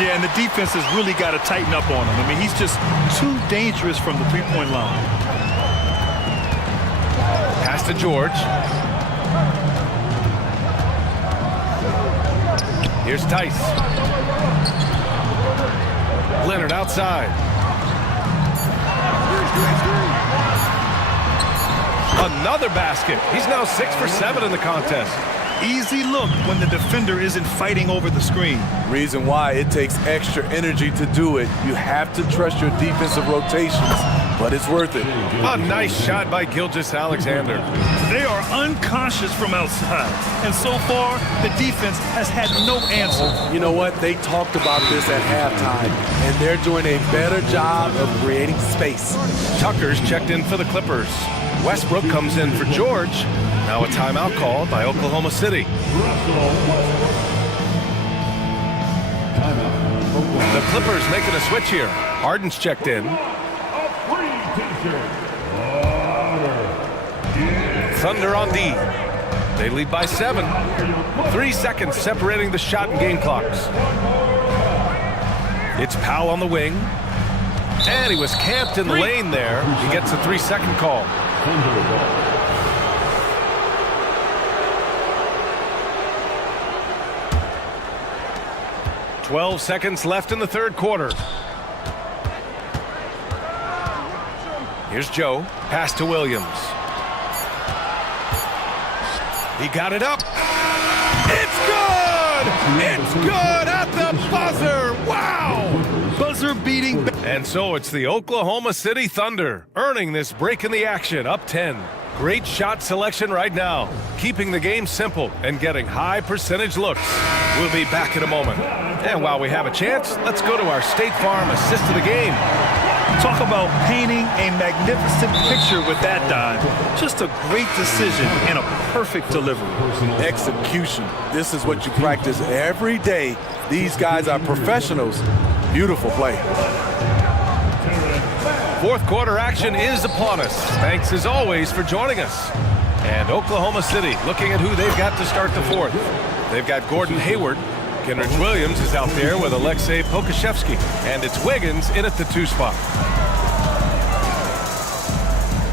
Yeah, and the defense has really got to tighten up on him. I mean, he's just too dangerous from the three-point line. Pass to George. Here's Tice. Leonard outside. Another basket. He's now 6 for 7 in the contest. Easy look when the defender isn't fighting over the screen. Reason why it takes extra energy to do it. You have to trust your defensive rotations, but it's worth it. A nice shot by Gilgeous-Alexander. They are unconscious from outside, and so far, the defense has had no answer. You know what? They talked about this at halftime, and they're doing a better job of creating space. Tucker's checked in for the Clippers. Westbrook comes in for George. Now a timeout called by Oklahoma City. The Clippers making a switch here. Harden's checked in. Thunder on D. They lead by 7. 3 seconds separating the shot and game clocks. It's Powell on the wing. And he was camped in the lane there. He gets a 3-second call. 12 seconds left in the third quarter. Here's Joe. Pass to Williams. He got it up. It's good! It's good at the buzzer! Wow! Buzzer beating. And so it's the Oklahoma City Thunder earning this break in the action, up 10. Great shot selection right now, keeping the game simple and getting high percentage looks. We'll be back in a moment. And while we have a chance, let's go to our State Farm assist of the game. Talk about painting a magnificent picture with that dive. Just a great decision and a perfect delivery. Execution. This is what you practice every day. These guys are professionals. Beautiful play. Fourth quarter action is upon us. Thanks as always for joining us. And Oklahoma City looking at who they've got to start the fourth. They've got Gordon Hayward. Kenrich Williams is out there with Alexei Pokashevsky. And it's Wiggins in at the 2 spot.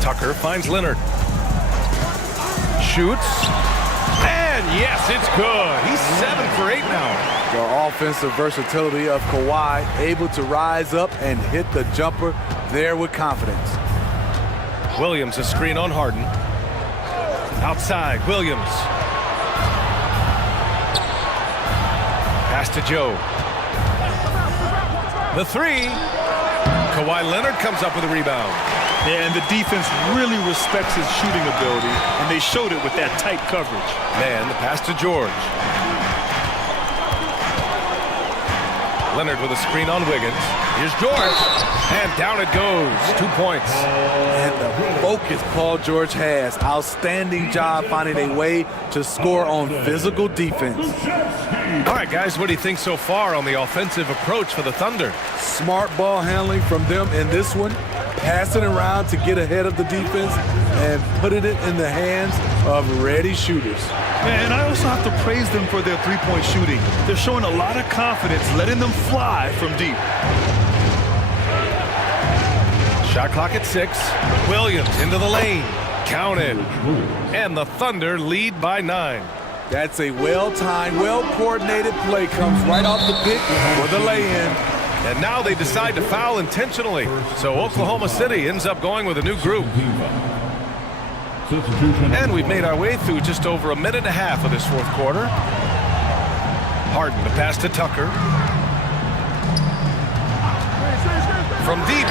Tucker finds Leonard. Shoots. And yes, it's good. He's 7 for 8 now. The offensive versatility of Kawhi, able to rise up and hit the jumper there with confidence. Williams a screen on Harden. Outside, Williams. Pass to Joe. The 3. Kawhi Leonard comes up with a rebound. Yeah, and the defense really respects his shooting ability, and they showed it with that tight coverage. Man, the pass to George. Leonard with a screen on Wiggins. Here's George. And down it goes. 2 points. And the focus Paul George has. Outstanding job finding a way to score on physical defense. All right, guys, what do you think so far on the offensive approach for the Thunder? Smart ball handling from them in this one. Passing around to get ahead of the defense and putting it in the hands of ready shooters. And I also have to praise them for their three-point shooting. They're showing a lot of confidence, letting them fly from deep. Shot clock at 6. Williams into the lane. Counted. And the Thunder lead by 9. That's a well-timed, well-coordinated play. Comes right off the pick for the lay-in. And now they decide to foul intentionally. So Oklahoma City ends up going with a new group. And we've made our way through just over a minute and a half of this fourth quarter. Harden, the pass to Tucker. From deep.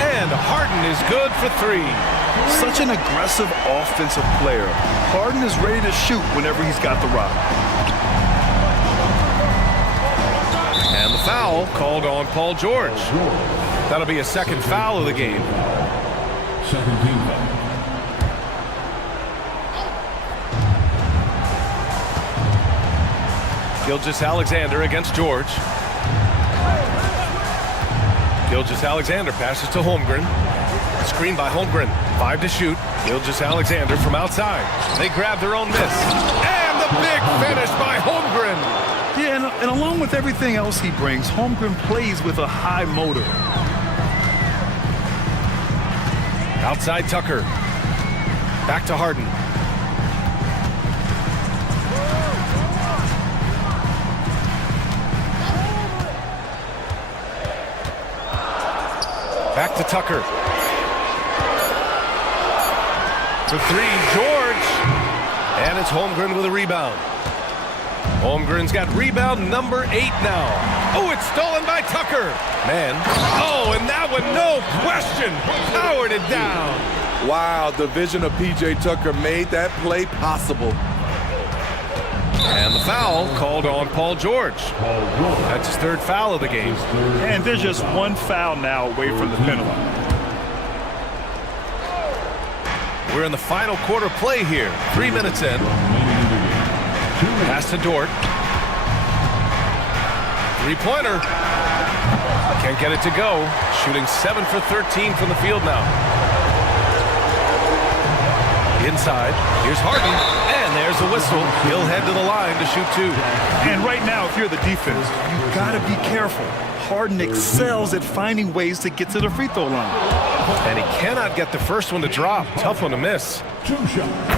And Harden is good for three. Such an aggressive offensive player. Harden is ready to shoot whenever he's got the rock. And the foul called on Paul George. That'll be a second foul of the game. Second team foul. Gilgeous-Alexander against George. Gilgeous-Alexander passes to Holmgren. Screen by Holmgren. 5 to shoot. Gilgeous-Alexander from outside. They grab their own miss. And the big finish by Holmgren. Yeah, and along with everything else he brings, Holmgren plays with a high motor. Outside Tucker. Back to Harden. Back to Tucker. For three, George. And it's Holmgren with a rebound. Holmgren's got rebound number 8 now. Oh, it's stolen by Tucker. Man. Oh, and that one, no question, powered it down. Wow, the vision of P.J. Tucker made that play possible. And the foul called on Paul George. That's his third foul of the game. And there's just one foul now away from the penalty. We're in the final quarter play here. 3 minutes in. Pass to Dort. Three-pointer. Can't get it to go. Shooting 7 for 13 from the field now. Inside. Here's Harden. And there's a whistle. He'll head to the line to shoot 2. And right now, if you're the defense, you've got to be careful. Harden excels at finding ways to get to the free throw line. And he cannot get the first one to drop. Tough one to miss.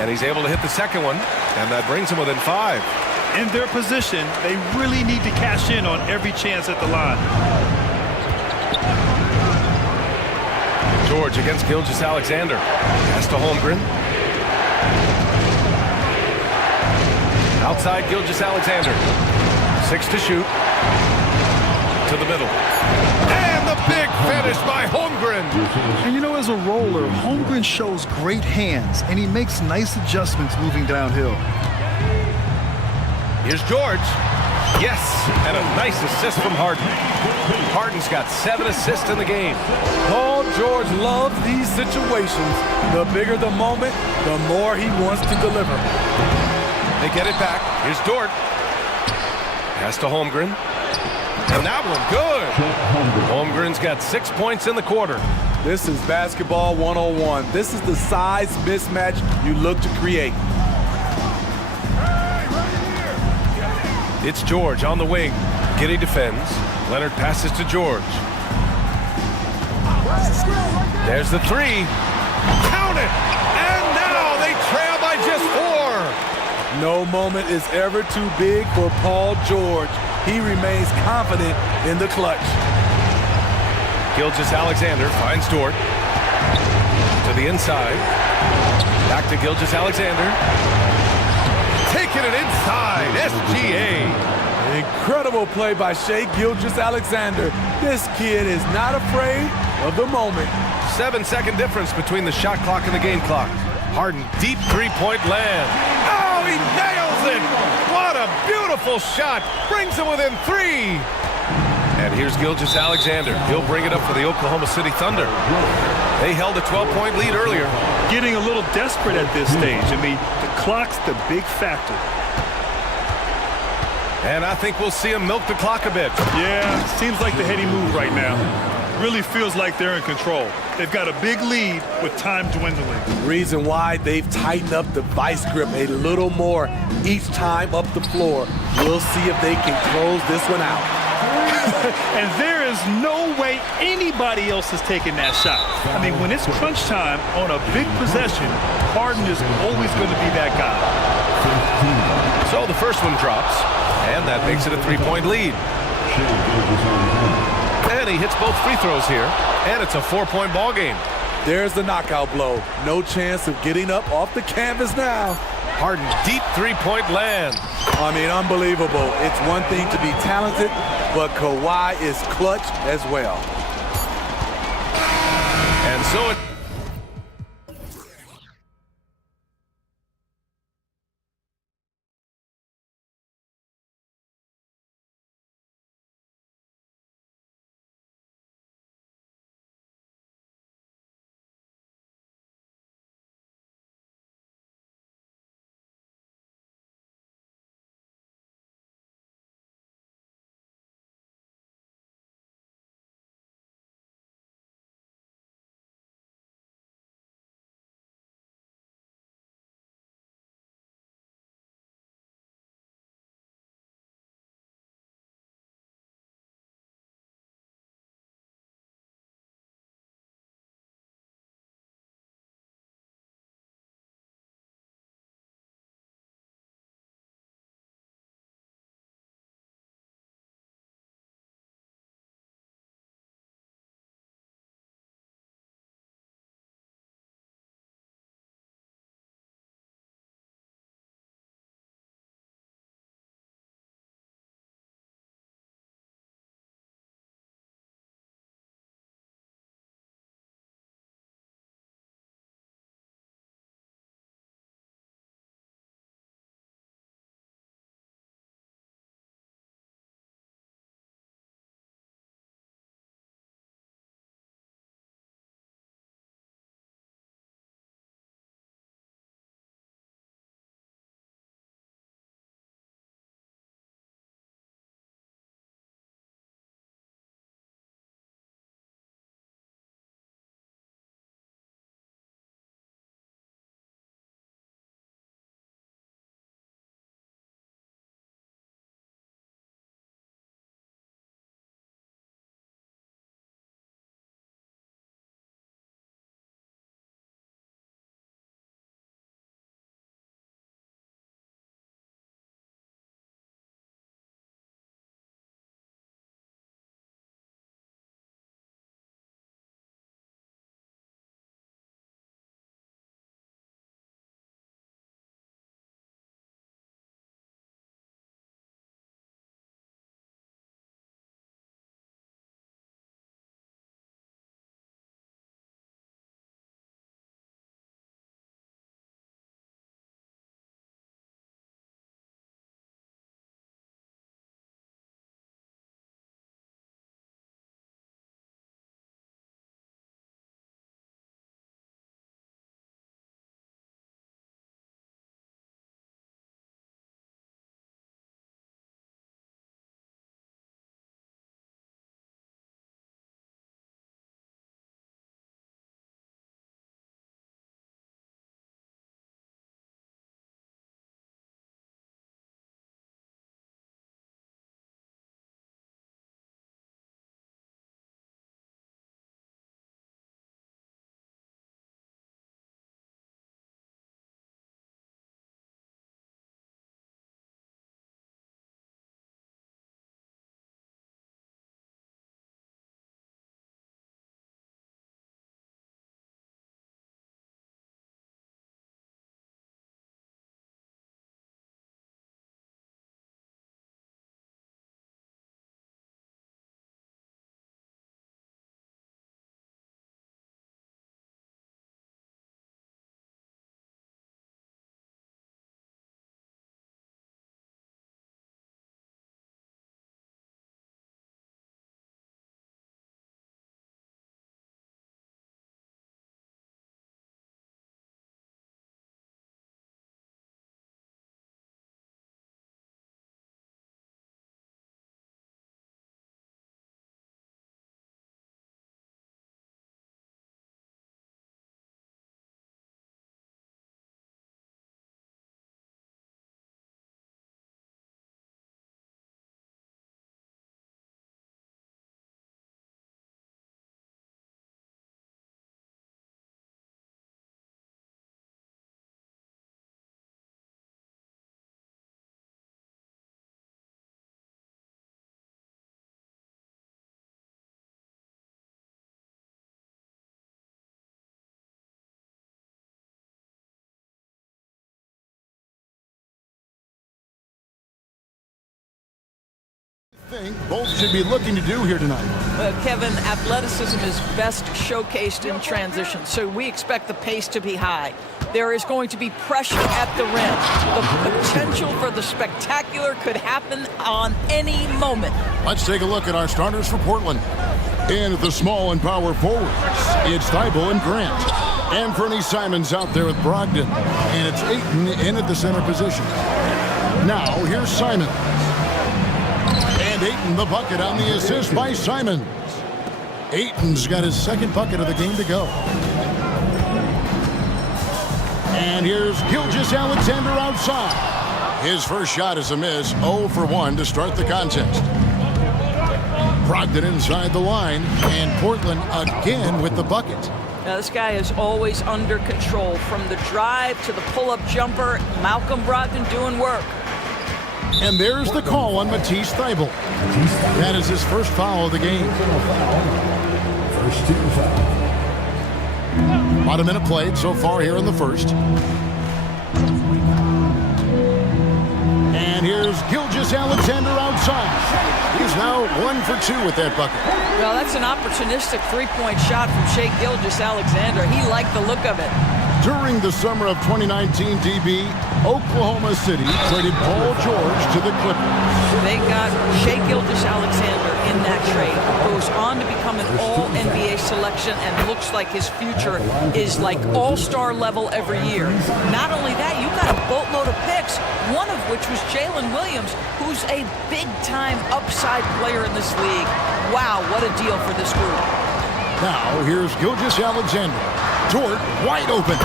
And he's able to hit the second one. And that brings him within 5. In their position, they really need to cash in on every chance at the line. George against Gilgeous-Alexander. Pass to Holmgren. Outside Gilgeous-Alexander. 6 to shoot. To the middle. And the big finish by Holmgren. And you know, as a roller, Holmgren shows great hands, and he makes nice adjustments moving downhill. Here's George. Yes, and a nice assist from Harden. Harden's got 7 assists in the game. Paul George loves these situations. The bigger the moment, the more he wants to deliver. They get it back. Here's Dort. Pass to Holmgren. And that one good. Holmgren's got 6 points in the quarter. This is basketball 101. This is the size mismatch you look to create. It's George on the wing. Giddey defends. Leonard passes to George. There's the 3. Count it! And now they trail by just 4. No moment is ever too big for Paul George. He remains confident in the clutch. Gilgeous-Alexander finds Dort. To the inside. Back to Gilgeous-Alexander. Taking it inside. SGA. Incredible play by Shai Gilgeous-Alexander. This kid is not afraid of the moment. 7-second difference between the shot clock and the game clock. Harden, deep three-point land. Oh, he nails it! What a beautiful shot! Brings him within 3. And here's Gilgeous-Alexander. He'll bring it up for the Oklahoma City Thunder. They held a 12-point lead earlier. Getting a little desperate at this stage. I mean, the clock's the big factor. And I think we'll see him milk the clock a bit. Yeah, seems like the heady move right now. Really feels like they're in control. They've got a big lead with time dwindling. Reason why they've tightened up the vice grip a little more each time up the floor. We'll see if they can close this one out. And there is no way anybody else is taking that shot. I mean, when it's crunch time on a big possession, Harden is always going to be that guy. So the first one drops, and that makes it a 3-point lead. And he hits both free throws here, and it's a 4-point ball game. There's the knockout blow. No chance of getting up off the canvas now. Harden, deep 3-point land. I mean, unbelievable. It's one thing to be talented, but Kawhi is clutch as well. And so it think both should be looking to do here tonight? Kevin, athleticism is best showcased in transition, so we expect the pace to be high. There is going to be pressure at the rim. The potential for the spectacular could happen on any moment. Let's take a look at our starters for Portland. In at the small and power forwards, it's Thibault and Grant. And Fernie Simons out there with Brogdon. And it's Ayton in at the center position. Now, here's Simons. And Ayton the bucket on the assist by Simons. Ayton's got his second bucket of the game to go. And here's Gilgeous-Alexander outside. His first shot is a miss, 0 for 1 to start the contest. Brogdon inside the line, and Portland again with the bucket. Now, this guy is always under control. From the drive to the pull-up jumper, Malcolm Brogdon doing work. And there's the call on Matisse Thybulle. That is his first foul of the game. First team foul. About a minute played so far here in the first. And here's Gilgeous-Alexander outside. He's now 1 for 2 with that bucket. Well, that's an opportunistic three-point shot from Shai Gilgeous-Alexander. He liked the look of it. During the summer of 2019, DB, Oklahoma City traded Paul George to the Clippers. They got Shai Gilgeous-Alexander in that trade. Goes on to become an all-NBA selection and looks like his future is like all-star level every year. Not only that, you got a boatload of picks, one of which was Jalen Williams, who's a big-time upside player in this league. Wow, what a deal for this group. Now, here's Gilgeous-Alexander. Dort wide open.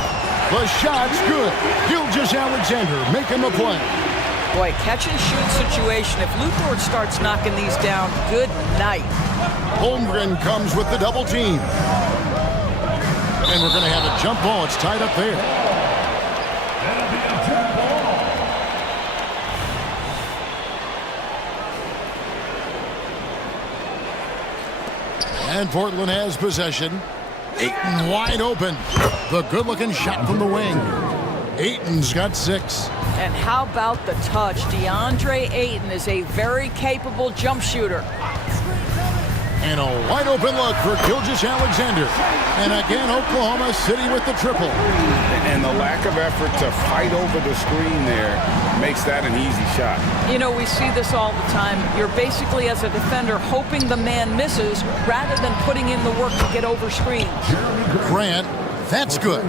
The shot's good. Gilgeous-Alexander making the play. Boy, catch and shoot situation. If Lou Dort starts knocking these down, good night. Holmgren comes with the double team. And we're going to have a jump ball. It's tied up there. And Portland has possession. Ayton wide open. The good-looking shot from the wing. Ayton's got 6. And how about the touch? DeAndre Ayton is a very capable jump shooter. And a wide open look for Gilgeous-Alexander. And again, Oklahoma City with the triple. And the lack of effort to fight over the screen there makes that an easy shot. You know, we see this all the time. You're basically, as a defender, hoping the man misses rather than putting in the work to get over screens. Grant, that's good.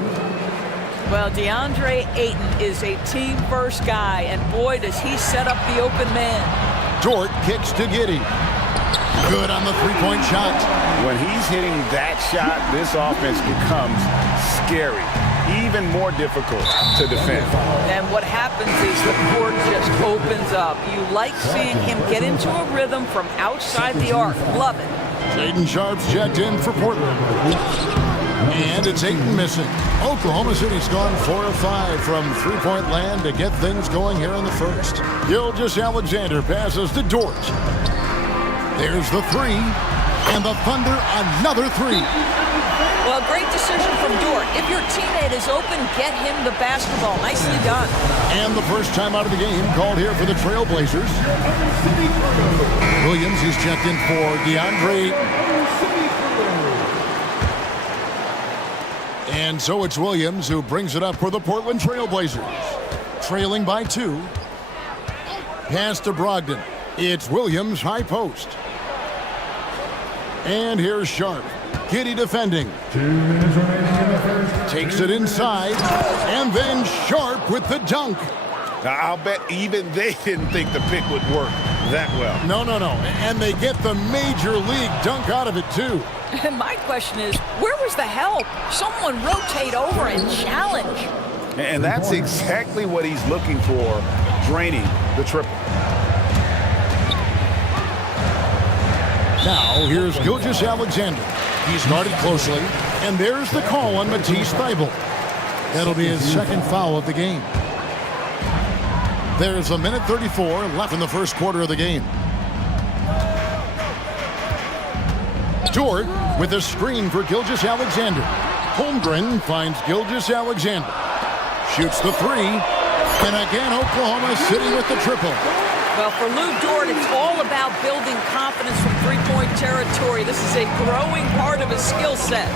Well, DeAndre Ayton is a team-first guy, and boy, does he set up the open man. Dort kicks to Giddey. Good on the three-point shot. When he's hitting that shot, this offense becomes scary, even more difficult to defend. And what happens is the court just opens up. You like seeing him get into a rhythm from outside the arc. Love it. Jaden Sharp's checked in for Portland. And it's Ayton missing. Oklahoma City's gone 4 of 5 from three-point land to get things going here in the first. Gilgeous-Alexander passes to Dort. There's the 3. And the Thunder another 3. Well, great decision from Dort. If your teammate is open, get him the basketball. Nicely done. And the first time out of the game called here for the Trailblazers. Williams is checked in for DeAndre. And so it's Williams who brings it up for the Portland Trailblazers. Trailing by 2. Pass to Brogdon. It's Williams, high post. And here's Sharp. Giddey defending. 2 minutes remaining in the first. Takes it inside. And then Sharp with the dunk. Now, I'll bet even they didn't think the pick would work that well. No. And they get the major league dunk out of it, too. And my question is, where was the help? Someone rotate over and challenge. And that's exactly what he's looking for, draining the triple. Now, here's Gilgeous-Alexander. He's guarded closely. And there's the call on Matisse Thybulle. That'll be his second foul of the game. There's a minute 34 left in the first quarter of the game. Dort with a screen for Gilgeous-Alexander. Holmgren finds Gilgeous-Alexander. Shoots the 3. And again, Oklahoma City with the triple. Well, for Lou Dort, it's all about building confidence from three-point territory. This is a growing part of his skill set.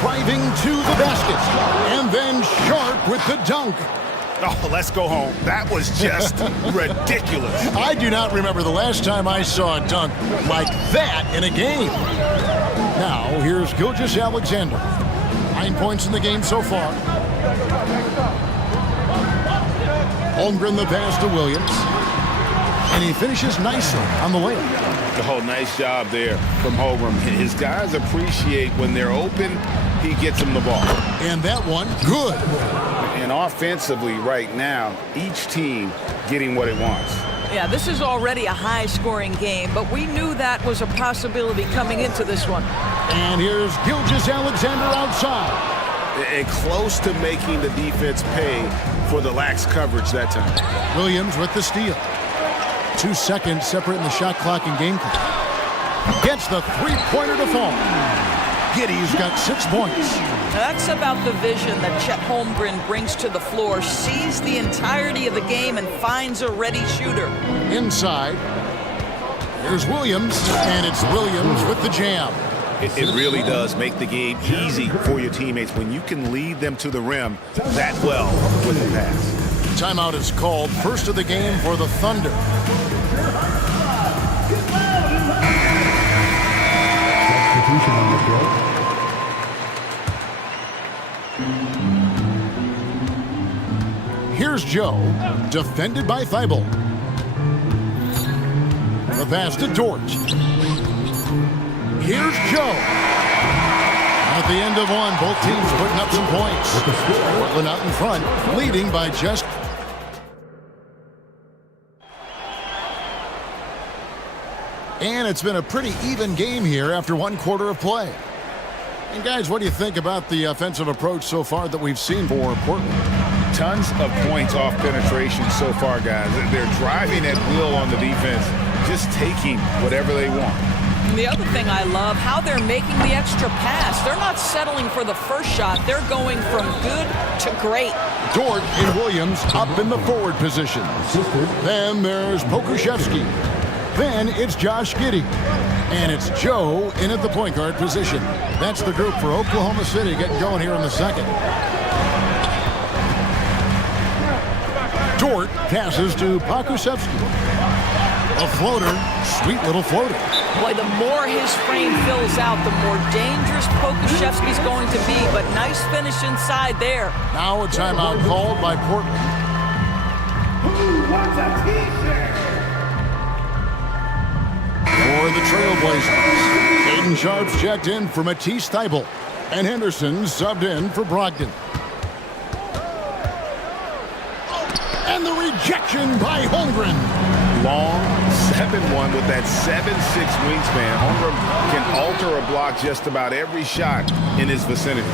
Driving to the basket, and then sharp with the dunk. Oh, let's go home. That was just ridiculous. I do not remember the last time I saw a dunk like that in a game. Now, here's Gilgeous-Alexander. 9 points in the game so far. Holmgren the pass to Williams. And he finishes nicely on the layup. Oh, nice job there from Holmgren. His guys appreciate when they're open, he gets them the ball. And that one, good. And offensively right now, each team getting what it wants. Yeah, this is already a high-scoring game, but we knew that was a possibility coming into this one. And here's Gilgeous-Alexander outside. And close to making the defense pay for the lax coverage that time. Williams with the steal. 2 seconds separating the shot clock and game clock. Gets the three-pointer to fall. Giddey's got 6 points. That's about the vision that Chet Holmgren brings to the floor. Sees the entirety of the game and finds a ready shooter. Inside. Here's Williams, and it's Williams with the jam. It really does make the game easy for your teammates when you can lead them to the rim that well with the pass. Timeout is called. First of the game for the Thunder. Here's Joe, defended by Thibault. The pass to Dort. Here's Joe. At the end of one, both teams putting up some points. Portland out in front, leading by just... And it's been a pretty even game here after 1 quarter of play. And guys, what do you think about the offensive approach so far that we've seen for Portland? Tons of points off penetration so far, guys. They're driving at will on the defense, just taking whatever they want. The other thing I love, how they're making the extra pass. They're not settling for the first shot. They're going from good to great. Dort and Williams up in the forward position. Then there's Pokuševski. Then it's Josh Giddey. And it's Joe in at the point guard position. That's the group for Oklahoma City getting going here in the second. Dort passes to Pokuševski. A floater, sweet little floater. Boy, the more his frame fills out, the more dangerous Pokuševski's going to be, but nice finish inside there. Now a timeout called by Portland. Who wants a t-shirt? For the Trailblazers, Aiden Sharp's checked in for Matisse Thybulle, and Henderson subbed in for Brogdon. And the rejection by Holmgren. Long 7-1 with that 7'6" wingspan. Holmgren can alter a block just about every shot in his vicinity.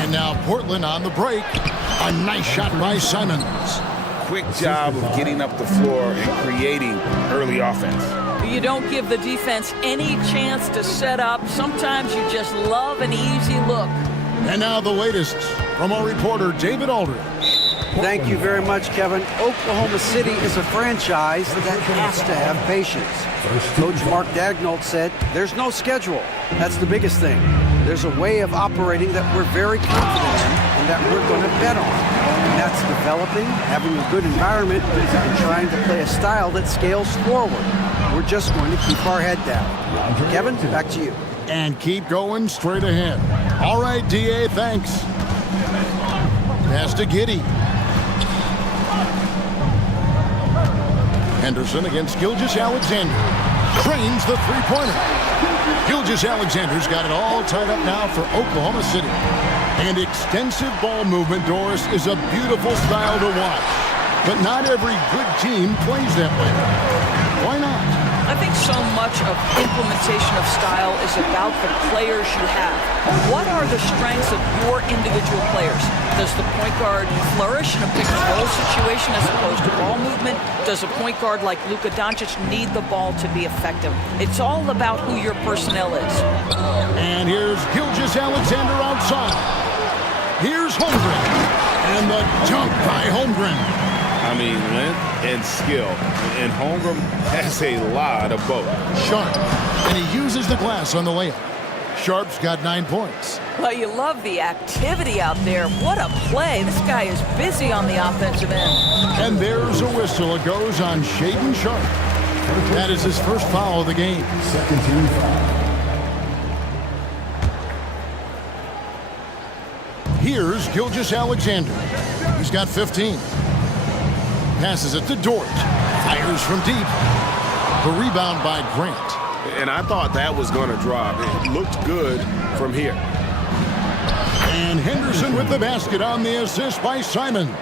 And now Portland on the break. A nice shot by Simons. Quick job of getting up the floor and creating early offense. You don't give the defense any chance to set up. Sometimes you just love an easy look. And now the latest from our reporter, David Aldridge. Thank you very much, Kevin. Oklahoma City is a franchise that has to have patience. Coach Mark Daigneault said, there's no schedule. That's the biggest thing. There's a way of operating that we're very confident in and that we're going to bet on. And that's developing, having a good environment, and trying to play a style that scales forward. We're just going to keep our head down. Kevin, back to you. And keep going straight ahead. All right, D.A., thanks. Pass to Giddey. Henderson against Gilgeous-Alexander. Trains the three-pointer. Gilgeous-Alexander's got it all tied up now for Oklahoma City. And extensive ball movement, Doris, is a beautiful style to watch. But not every good team plays that way. Why not? I think so much of implementation of style is about the players you have. What are the strengths of your individual players? Does the point guard flourish in a pick-and-roll situation as opposed to ball movement? Does a point guard like Luka Doncic need the ball to be effective? It's all about who your personnel is. And here's Gilgeous-Alexander outside. Here's Holmgren. And the dunk by Holmgren. I mean, length and skill. And Holmgren has a lot of both. Sharp, and he uses the glass on the layup. Sharp's got 9 points. Well, you love the activity out there. What a play. This guy is busy on the offensive end. And there's a whistle. It goes on Shaden Sharp. That is his first foul of the game. Second team foul. Here's Gilgeous-Alexander. He's got 15. Passes it to Dort. Fires from deep. The rebound by Grant. And I thought that was going to drop. It looked good from here. And Henderson with the basket on the assist by Simons.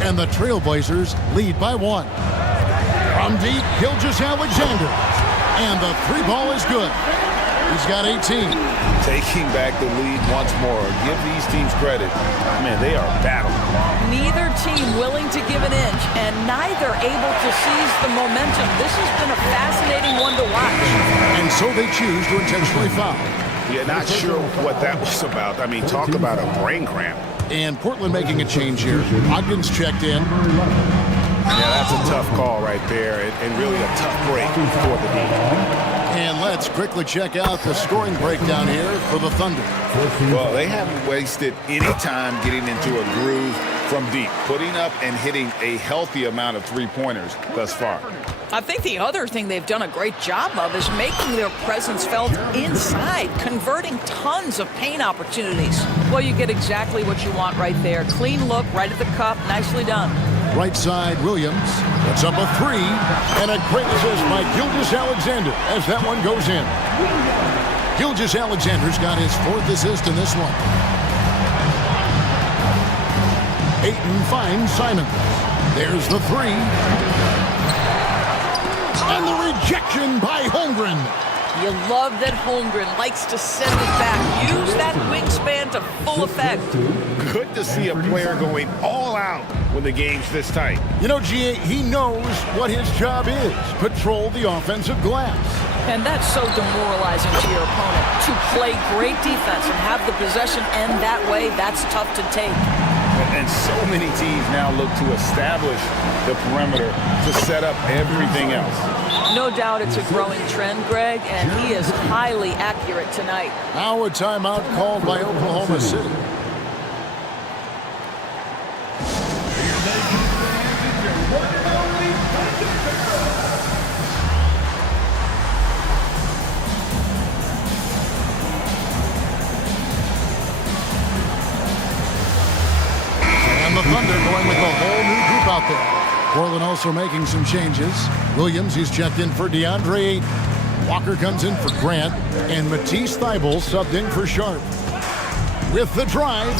And the Trailblazers lead by 1. From deep, Gilgeous-Alexander. And the 3 ball is good. He's got 18. Taking back the lead once more. Give these teams credit. Man, they are battling. Neither team willing to give an inch, and neither able to seize the momentum. This has been a fascinating one to watch. And so they choose to intentionally foul. Yeah, not sure what that was about. I mean, talk about a brain cramp. And Portland making a change here. Ogden's checked in. Yeah, that's a tough call right there, and really a tough break for the team. And let's quickly check out the scoring breakdown here for the Thunder. Well, they haven't wasted any time getting into a groove from deep, putting up and hitting a healthy amount of three-pointers thus far. I think the other thing they've done a great job of is making their presence felt inside, converting tons of paint opportunities. Well, you get exactly what you want right there. Clean look, right at the cup, nicely done. Right side, Williams puts up a 3, and a great assist by Gilgeous-Alexander as that one goes in. Gilgeous-Alexander's got his 4th assist in this one. Ayton finds Simons. There's the 3. And the rejection by Holmgren. You love that Holmgren likes to send it back. Use that wingspan to full effect. Good to see a player going all out when the game's this tight. You know, GA, he knows what his job is. Patrol the offensive glass. And that's so demoralizing to your opponent. To play great defense and have the possession end that way, that's tough to take. And so many teams now look to establish the perimeter to set up everything else. No doubt it's a growing trend, Greg, and he is highly accurate tonight. Now a timeout called by Oklahoma City. And the Thunder going with a whole new group out there. Portland also making some changes. Williams, he's checked in for DeAndre Ayton. Walker comes in for Grant. And Matisse Thybulle subbed in for Sharp. With the drive.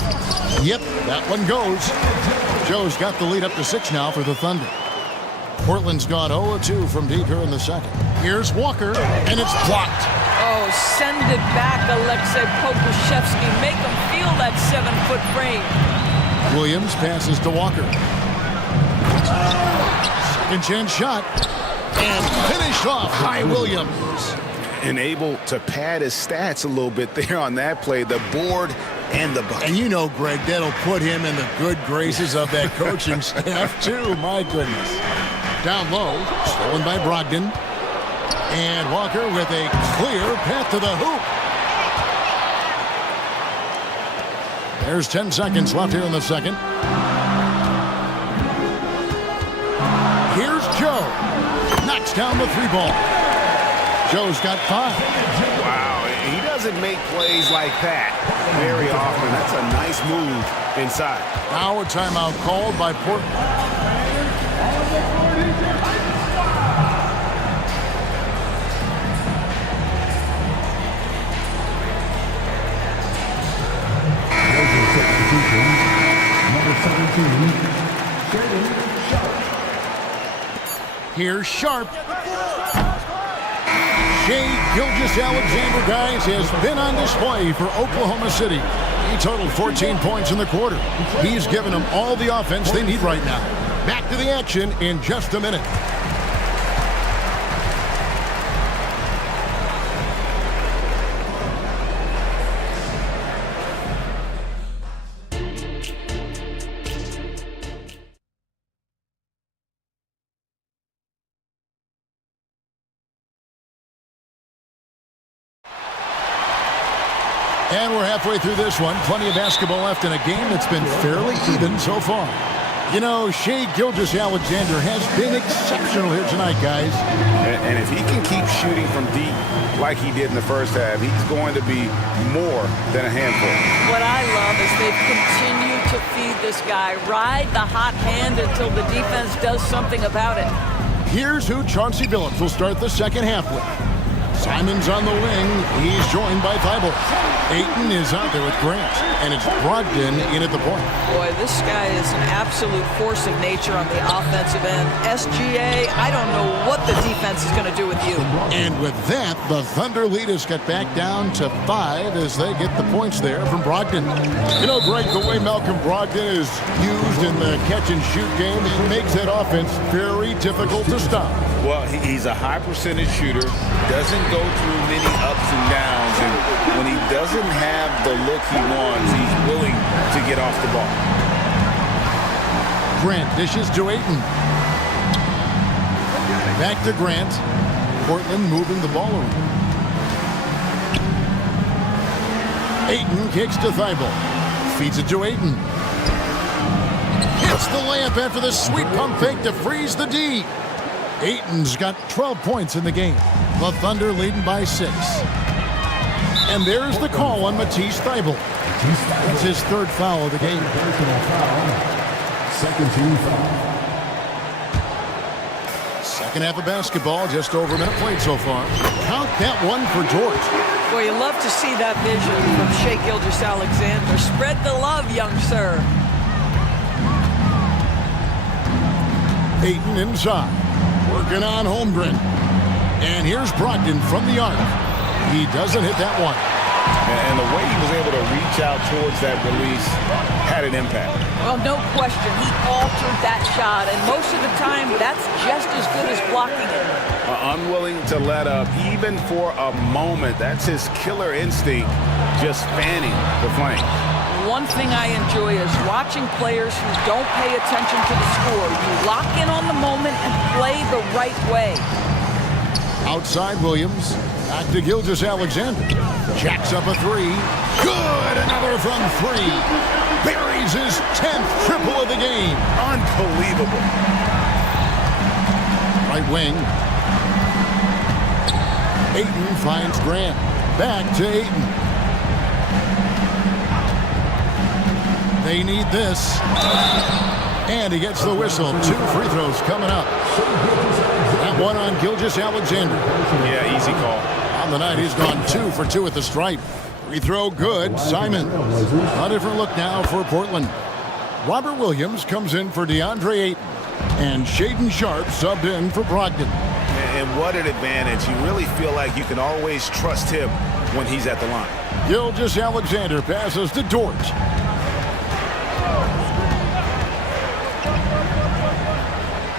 Yep, that one goes. Joe's got the lead up to 6 now for the Thunder. Portland's gone 0-2 from deep here in the second. Here's Walker, and it's blocked. Oh, send it back, Alexei Pokusevski. Make him feel that 7-foot frame. Williams passes to Walker. Second chance shot. And finished off by Williams. And able to pad his stats a little bit there on that play. The board and the bucket. And you know, Greg, that'll put him in the good graces of that coaching staff, too. My goodness. Down low, stolen by Brogdon. And Walker with a clear path to the hoop. There's 10 seconds left here in the second. Here's Joe. Knocks down the 3 ball. Joe's got 5. Wow, he doesn't make plays like that very often. That's a nice move inside. Now a timeout called by Portland. Number 17, Here's Sharp. Shai Gilgeous-Alexander, guys, has been on display for Oklahoma City. He totaled 14 points in the quarter. He's given them all the offense they need right now. Back to the action in just a minute. And we're halfway through this one. Plenty of basketball left in a game that's been fairly even so far. You know, Shai Gilgeous-Alexander has been exceptional here tonight, guys. And if he can keep shooting from deep like he did in the first half, he's going to be more than a handful. What I love is they've continued to feed this guy. Ride the hot hand until the defense does something about it. Here's who Chauncey Billups will start the second half with. Simon's on the wing. He's joined by Thibault. Ayton is out there with Grant, and it's Brogdon in at the point. Boy, this guy is an absolute force of nature on the offensive end. SGA, I don't know what the defense is going to do with you. And with that, the Thunder lead has got back down to 5 as they get the points there from Brogdon. You know, Greg, the way Malcolm Brogdon is used in the catch-and-shoot game, it makes that offense very difficult to stop. Well, he's a high percentage shooter, doesn't go through many ups and downs, and when he doesn't have the look he wants, he's willing to get off the ball. Grant dishes to Ayton. Back to Grant. Portland moving the ball around. Ayton kicks to Thibault. Feeds it to Ayton. Hits the layup after the sweet pump fake to freeze the D. Ayton's got 12 points in the game. The Thunder leading by 6. And there's the call on Matisse Thybulle. That's his third foul of the game. Second team foul. Second half of basketball, just over a minute played so far. Count that one for George. Boy, you love to see that vision from Shai Gilgeous-Alexander. Spread the love, young sir. Ayton inside. Working on Holmgren. And here's Brogdon from the arc. He doesn't hit that one. And the way he was able to reach out towards that release had an impact. Well, no question. He altered that shot, and most of the time, that's just as good as blocking it. Unwilling to let up, even for a moment. That's his killer instinct, just fanning the flame. One thing I enjoy is watching players who don't pay attention to the score. You lock in on the moment and play the right way. Outside Williams. Back to Gilgeous-Alexander. Jacks up a 3. Good! Another from 3. Buries his 10th triple of the game. Unbelievable. Right wing. Ayton finds Grant. Back to Ayton. They need this. And he gets the whistle. 2 free throws coming up. That one on Gilgeous-Alexander. Yeah, easy call. On the night, he's gone 2 for 2 at the stripe. Free throw good. Simon. A different look now for Portland. Robert Williams comes in for DeAndre Ayton. And Shaedon Sharpe subbed in for Brogdon. And what an advantage. You really feel like you can always trust him when he's at the line. Gilgeous-Alexander passes to Dort.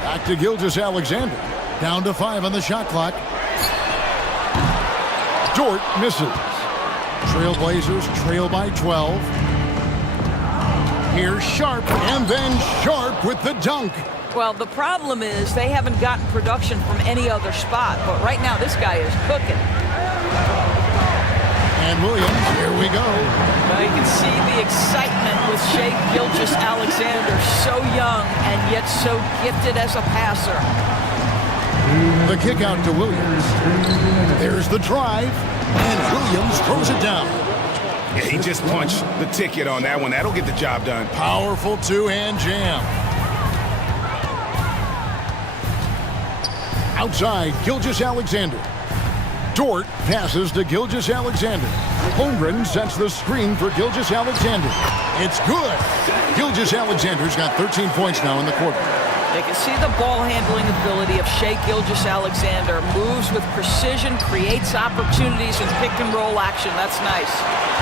Back to Gilgeous-Alexander. Down to 5 on the shot clock. Dort misses. Trailblazers trail by 12. Here's Sharpe, and then Sharpe with the dunk. Well, the problem is they haven't gotten production from any other spot, but right now this guy is cooking. And Williams, here we go. Well, you can see the excitement with Shai Gilgeous-Alexander, so young and yet so gifted as a passer. The kick out to Williams. There's the drive, and Williams throws it down. Yeah, he just punched the ticket on that one. That'll get the job done. Powerful two-hand jam. Outside, Gilgeous-Alexander. Dort passes to Gilgeous-Alexander. Holmgren sets the screen for Gilgeous-Alexander. It's good. Gilgeous-Alexander's got 13 points now in the quarter. They can see the ball handling ability of Shai Gilgeous-Alexander. Moves with precision, creates opportunities in pick and roll action. That's nice.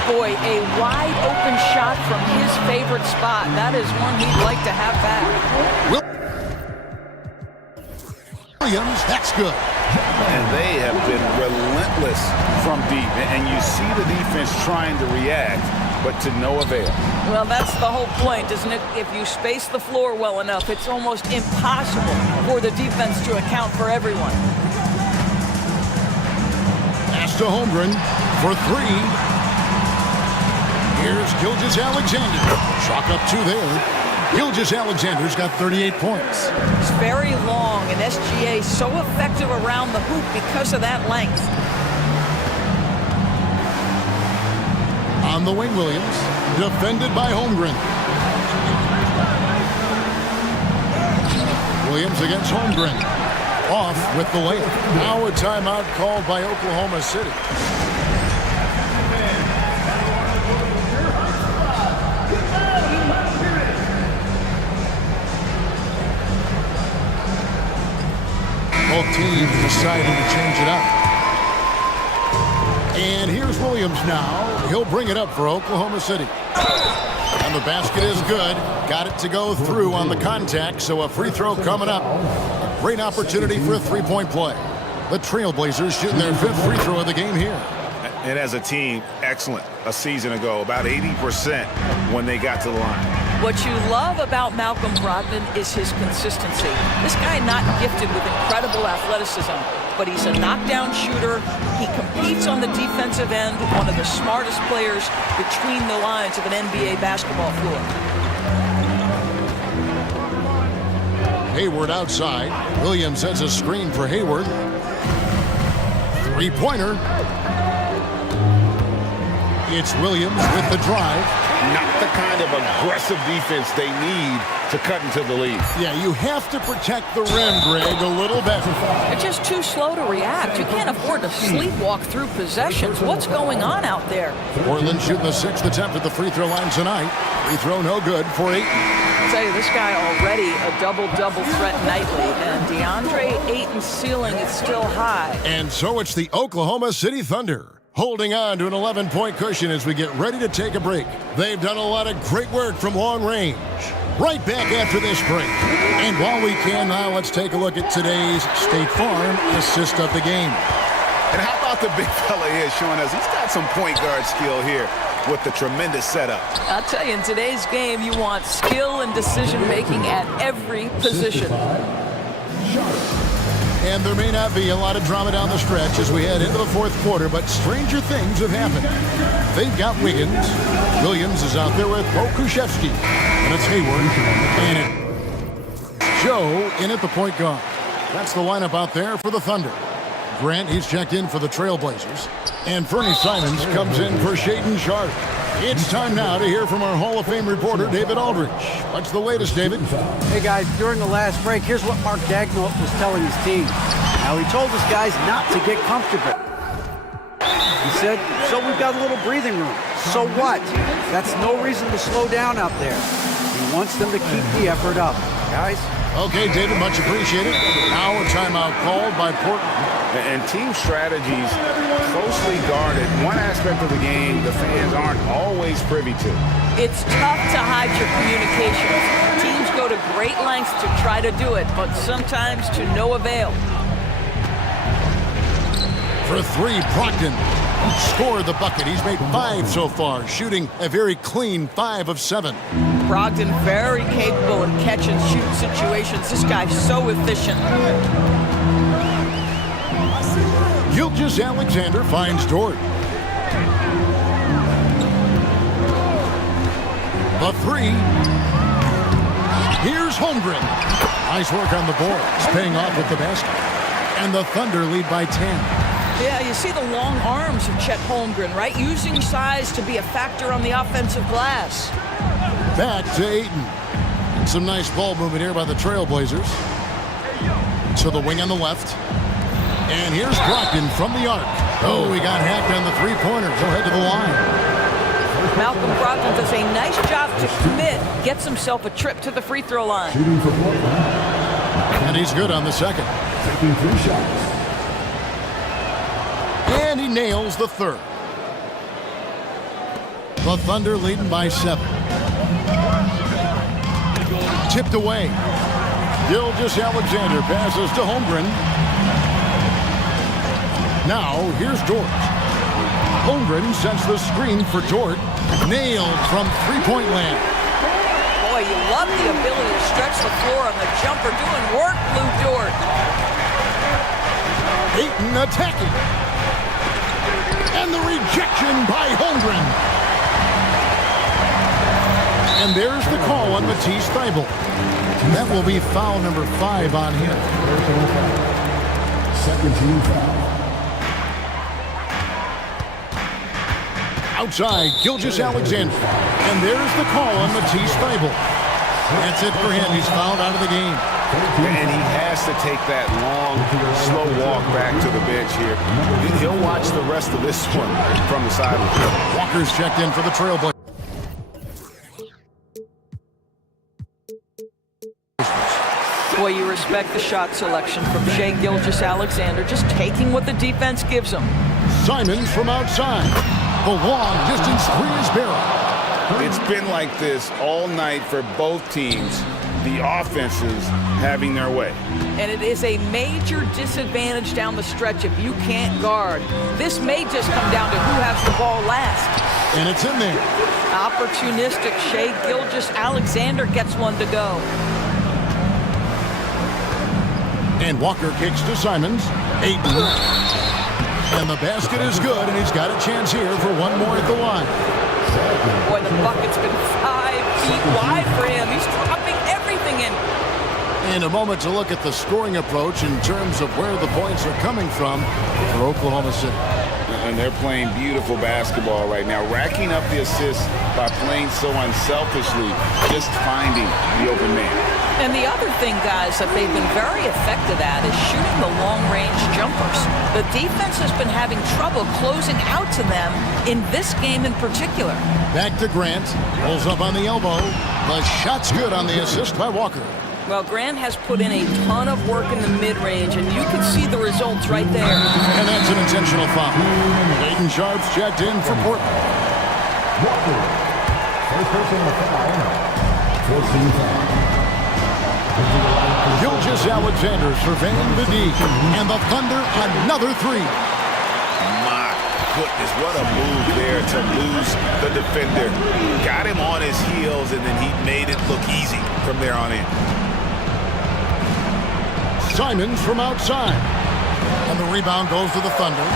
Boy, a wide open shot from his favorite spot. That is one he'd like to have back. Williams, that's good. And they have been relentless from deep. And you see the defense trying to react, but to no avail. Well, that's the whole point, isn't it? If you space the floor well enough, it's almost impossible for the defense to account for everyone. Pass to Holmgren for 3. Here's Gilgeous-Alexander. Chalk up 2 there. Gilgeous-Alexander's got 38 points. It's very long, and SGA so effective around the hoop because of that length. On the wing, Williams. Defended by Holmgren. Williams against Holmgren. Off with the layup. Now a timeout called by Oklahoma City. Both teams decided to change it up. And here's Williams now. He'll bring it up for Oklahoma City. And the basket is good. Got it to go through on the contact, so a free throw coming up. A great opportunity for a three-point play. The Trailblazers shooting their 5th free throw of the game here. And as a team, excellent. A season ago, about 80% when they got to the line. What you love about Malcolm Brogdon is his consistency. This guy not gifted with incredible athleticism, but he's a knockdown shooter. He competes on the defensive end, one of the smartest players between the lines of an NBA basketball floor. Hayward outside. Williams sends a screen for Hayward. Three-pointer. It's Williams with the drive. Not the kind of aggressive defense they need to cut into the lead. Yeah, you have to protect the rim, Greg, a little better. They're just too slow to react. You can't afford to sleepwalk through possessions. What's going on out there? Portland shooting the 6th attempt at the free throw line tonight. Free throw no good for Ayton. I'll tell you, this guy already a double-double threat nightly, and DeAndre Ayton's ceiling is still high. And so it's the Oklahoma City Thunder holding on to an 11-point cushion as we get ready to take a break. They've done a lot of great work from long range. Right back after this break. And while we can now, let's take a look at today's State Farm assist of the game. And how about the big fella here showing us he's got some point guard skill here with the tremendous setup. I'll tell you, in today's game, you want skill and decision-making at every position. And there may not be a lot of drama down the stretch as we head into the 4th quarter, but stranger things have happened. They've got Wiggins. Williams is out there with Pokuševski. And it's Hayward. And it's Joe in at the point guard. That's the lineup out there for the Thunder. Grant, he's checked in for the Trailblazers. And Fernie Simons comes in for Shaedon Sharpe. It's time now to hear from our Hall of Fame reporter, David Aldridge. What's the latest, David? Hey, guys, during the last break, here's what Mark Dagnall was telling his team. Now, he told his guys not to get comfortable. He said, so we've got a little breathing room. So what? That's no reason to slow down out there. He wants them to keep the effort up. Guys? Okay, David, much appreciated. Now a timeout called by Portland. And team strategies closely guarded. One aspect of the game the fans aren't always privy to. It's tough to hide your communications. Teams go to great lengths to try to do it, but sometimes to no avail. For 3, Brogdon scored the bucket. He's made 5 so far, shooting a very clean 5 of 7. Brogdon very capable in catch-and-shoot situations. This guy's so efficient. Gilgeous-Alexander finds Dort. The 3. Here's Holmgren. Nice work on the boards, paying off with the basket. And the Thunder lead by 10. Yeah, you see the long arms of Chet Holmgren, right? Using size to be a factor on the offensive glass. Back to Ayton. And some nice ball movement here by the Trailblazers. To the wing on the left. And here's Brogdon from the arc. Oh, he got hacked on the three-pointer. He'll head to the line. Malcolm Brogdon does a nice job to commit, gets himself a trip to the free throw line. And he's good on the second. Taking 3 shots. And he nails the 3rd. The Thunder leading by 7. Tipped away. Gilgeous-Alexander passes to Holmgren. Now, here's Dort. Holmgren sets the screen for Dort. Nailed from three-point land. Boy, you love the ability to stretch the floor on the jumper. Doing work, Lou Dort. Ayton attacking. And the rejection by Holmgren. And there's the call on Matisse Thybulle. That will be foul number 5 on him. Second team foul. Outside, Gilgeous-Alexander. And there's the call on Matisse Thybulle. That's it for him. He's fouled out of the game. And he has to take that long, slow walk back to the bench here. He'll watch the rest of this one from the sideline. Walker's checked in for the Trailblazers. Boy, you respect the shot selection from Shai Gilgeous-Alexander, just taking what the defense gives him. Simons from outside. The long-distance three is barrel. It's been like this all night for both teams. The offenses having their way. And it is a major disadvantage down the stretch if you can't guard. This may just come down to who has the ball last. And it's in there. Opportunistic Shai Gilgeous-Alexander gets one to go. And Walker kicks to Simons. 8. And the basket is good, and he's got a chance here for one more at the line. Boy, the bucket's been 5 feet wide for him. He's dropping everything in. In a moment to look at the scoring approach in terms of where the points are coming from for Oklahoma City. And they're playing beautiful basketball right now, racking up the assists by playing so unselfishly, just finding the open man. And the other thing, guys, that they've been very effective at is shooting the long-range jumpers. The defense has been having trouble closing out to them in this game in particular. Back to Grant. Rolls up on the elbow. The shot's good on the assist by Walker. Well, Grant has put in a ton of work in the mid-range, and you can see the results right there. And that's an intentional foul. Aiden Sharp's checked in for Portland. Walker. First person to foul. First team foul. Gilgeous-Alexander surveying the D. And the Thunder another 3. My goodness, what a move there to lose the defender. Got him on his heels, and then he made it look easy from there on in. Simons from outside. And the rebound goes to the Thunder.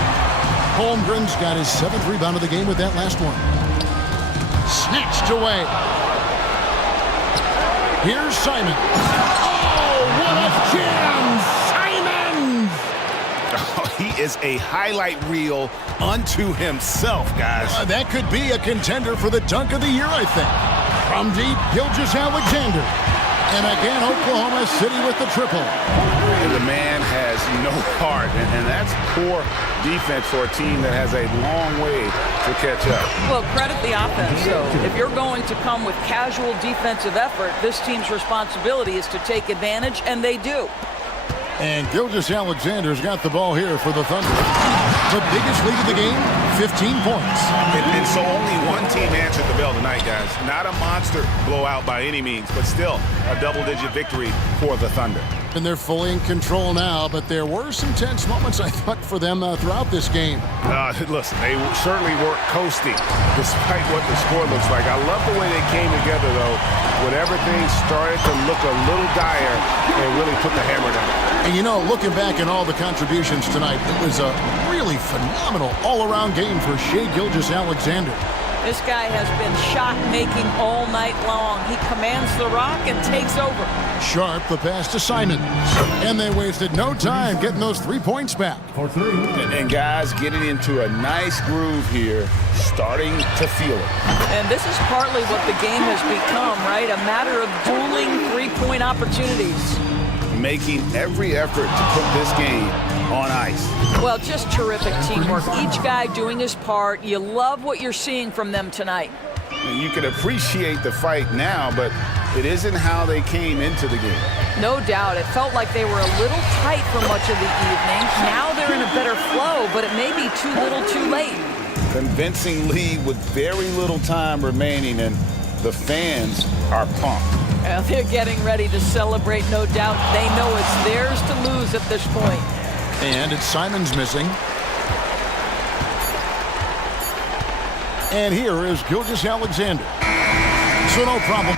Holmgren's got his 7th rebound of the game with that last one. Snatched away. Here's Simon. Oh, what a jam! Simon! Oh, he is a highlight reel unto himself, guys. That could be a contender for the dunk of the year, I think. From deep, Gilgeous-Alexander. And again, Oklahoma City with the triple. And the man has no heart, and that's poor defense for a team that has a long way to catch up. Well, credit the offense, though. If you're going to come with casual defensive effort, this team's responsibility is to take advantage, and they do. And Gilgeous-Alexander's got the ball here for the Thunder. The biggest lead of the game, 15 points. And so only one team answered the bell tonight, guys. Not a monster blowout by any means, but still a double-digit victory for the Thunder. And they're fully in control now, but there were some tense moments, I thought, for them throughout this game. Listen, they certainly weren't coasting, despite what the score looks like. I love the way they came together, though, when everything started to look a little dire and really put the hammer down. And, you know, looking back at all the contributions tonight, it was a really phenomenal all-around game for Shai Gilgeous-Alexander. This guy has been shot-making all night long. He commands the rock and takes over. Sharp, the pass to Simon. And they wasted no time getting those 3 points back. And guys getting into a nice groove here, starting to feel it. And this is partly what the game has become, right? A matter of dueling three-point opportunities. Making every effort to put this game on ice. Well, just terrific teamwork. Each guy doing his part. You love what you're seeing from them tonight. You can appreciate the fight now, but it isn't how they came into the game. No doubt. It felt like they were a little tight for much of the evening. Now they're in a better flow, but it may be too little too late. Convincing lead with very little time remaining, and the fans are pumped. Well, they're getting ready to celebrate, no doubt. They know it's theirs to lose at this point. And it's Simons missing. And here is Gilgeous-Alexander. So no problem.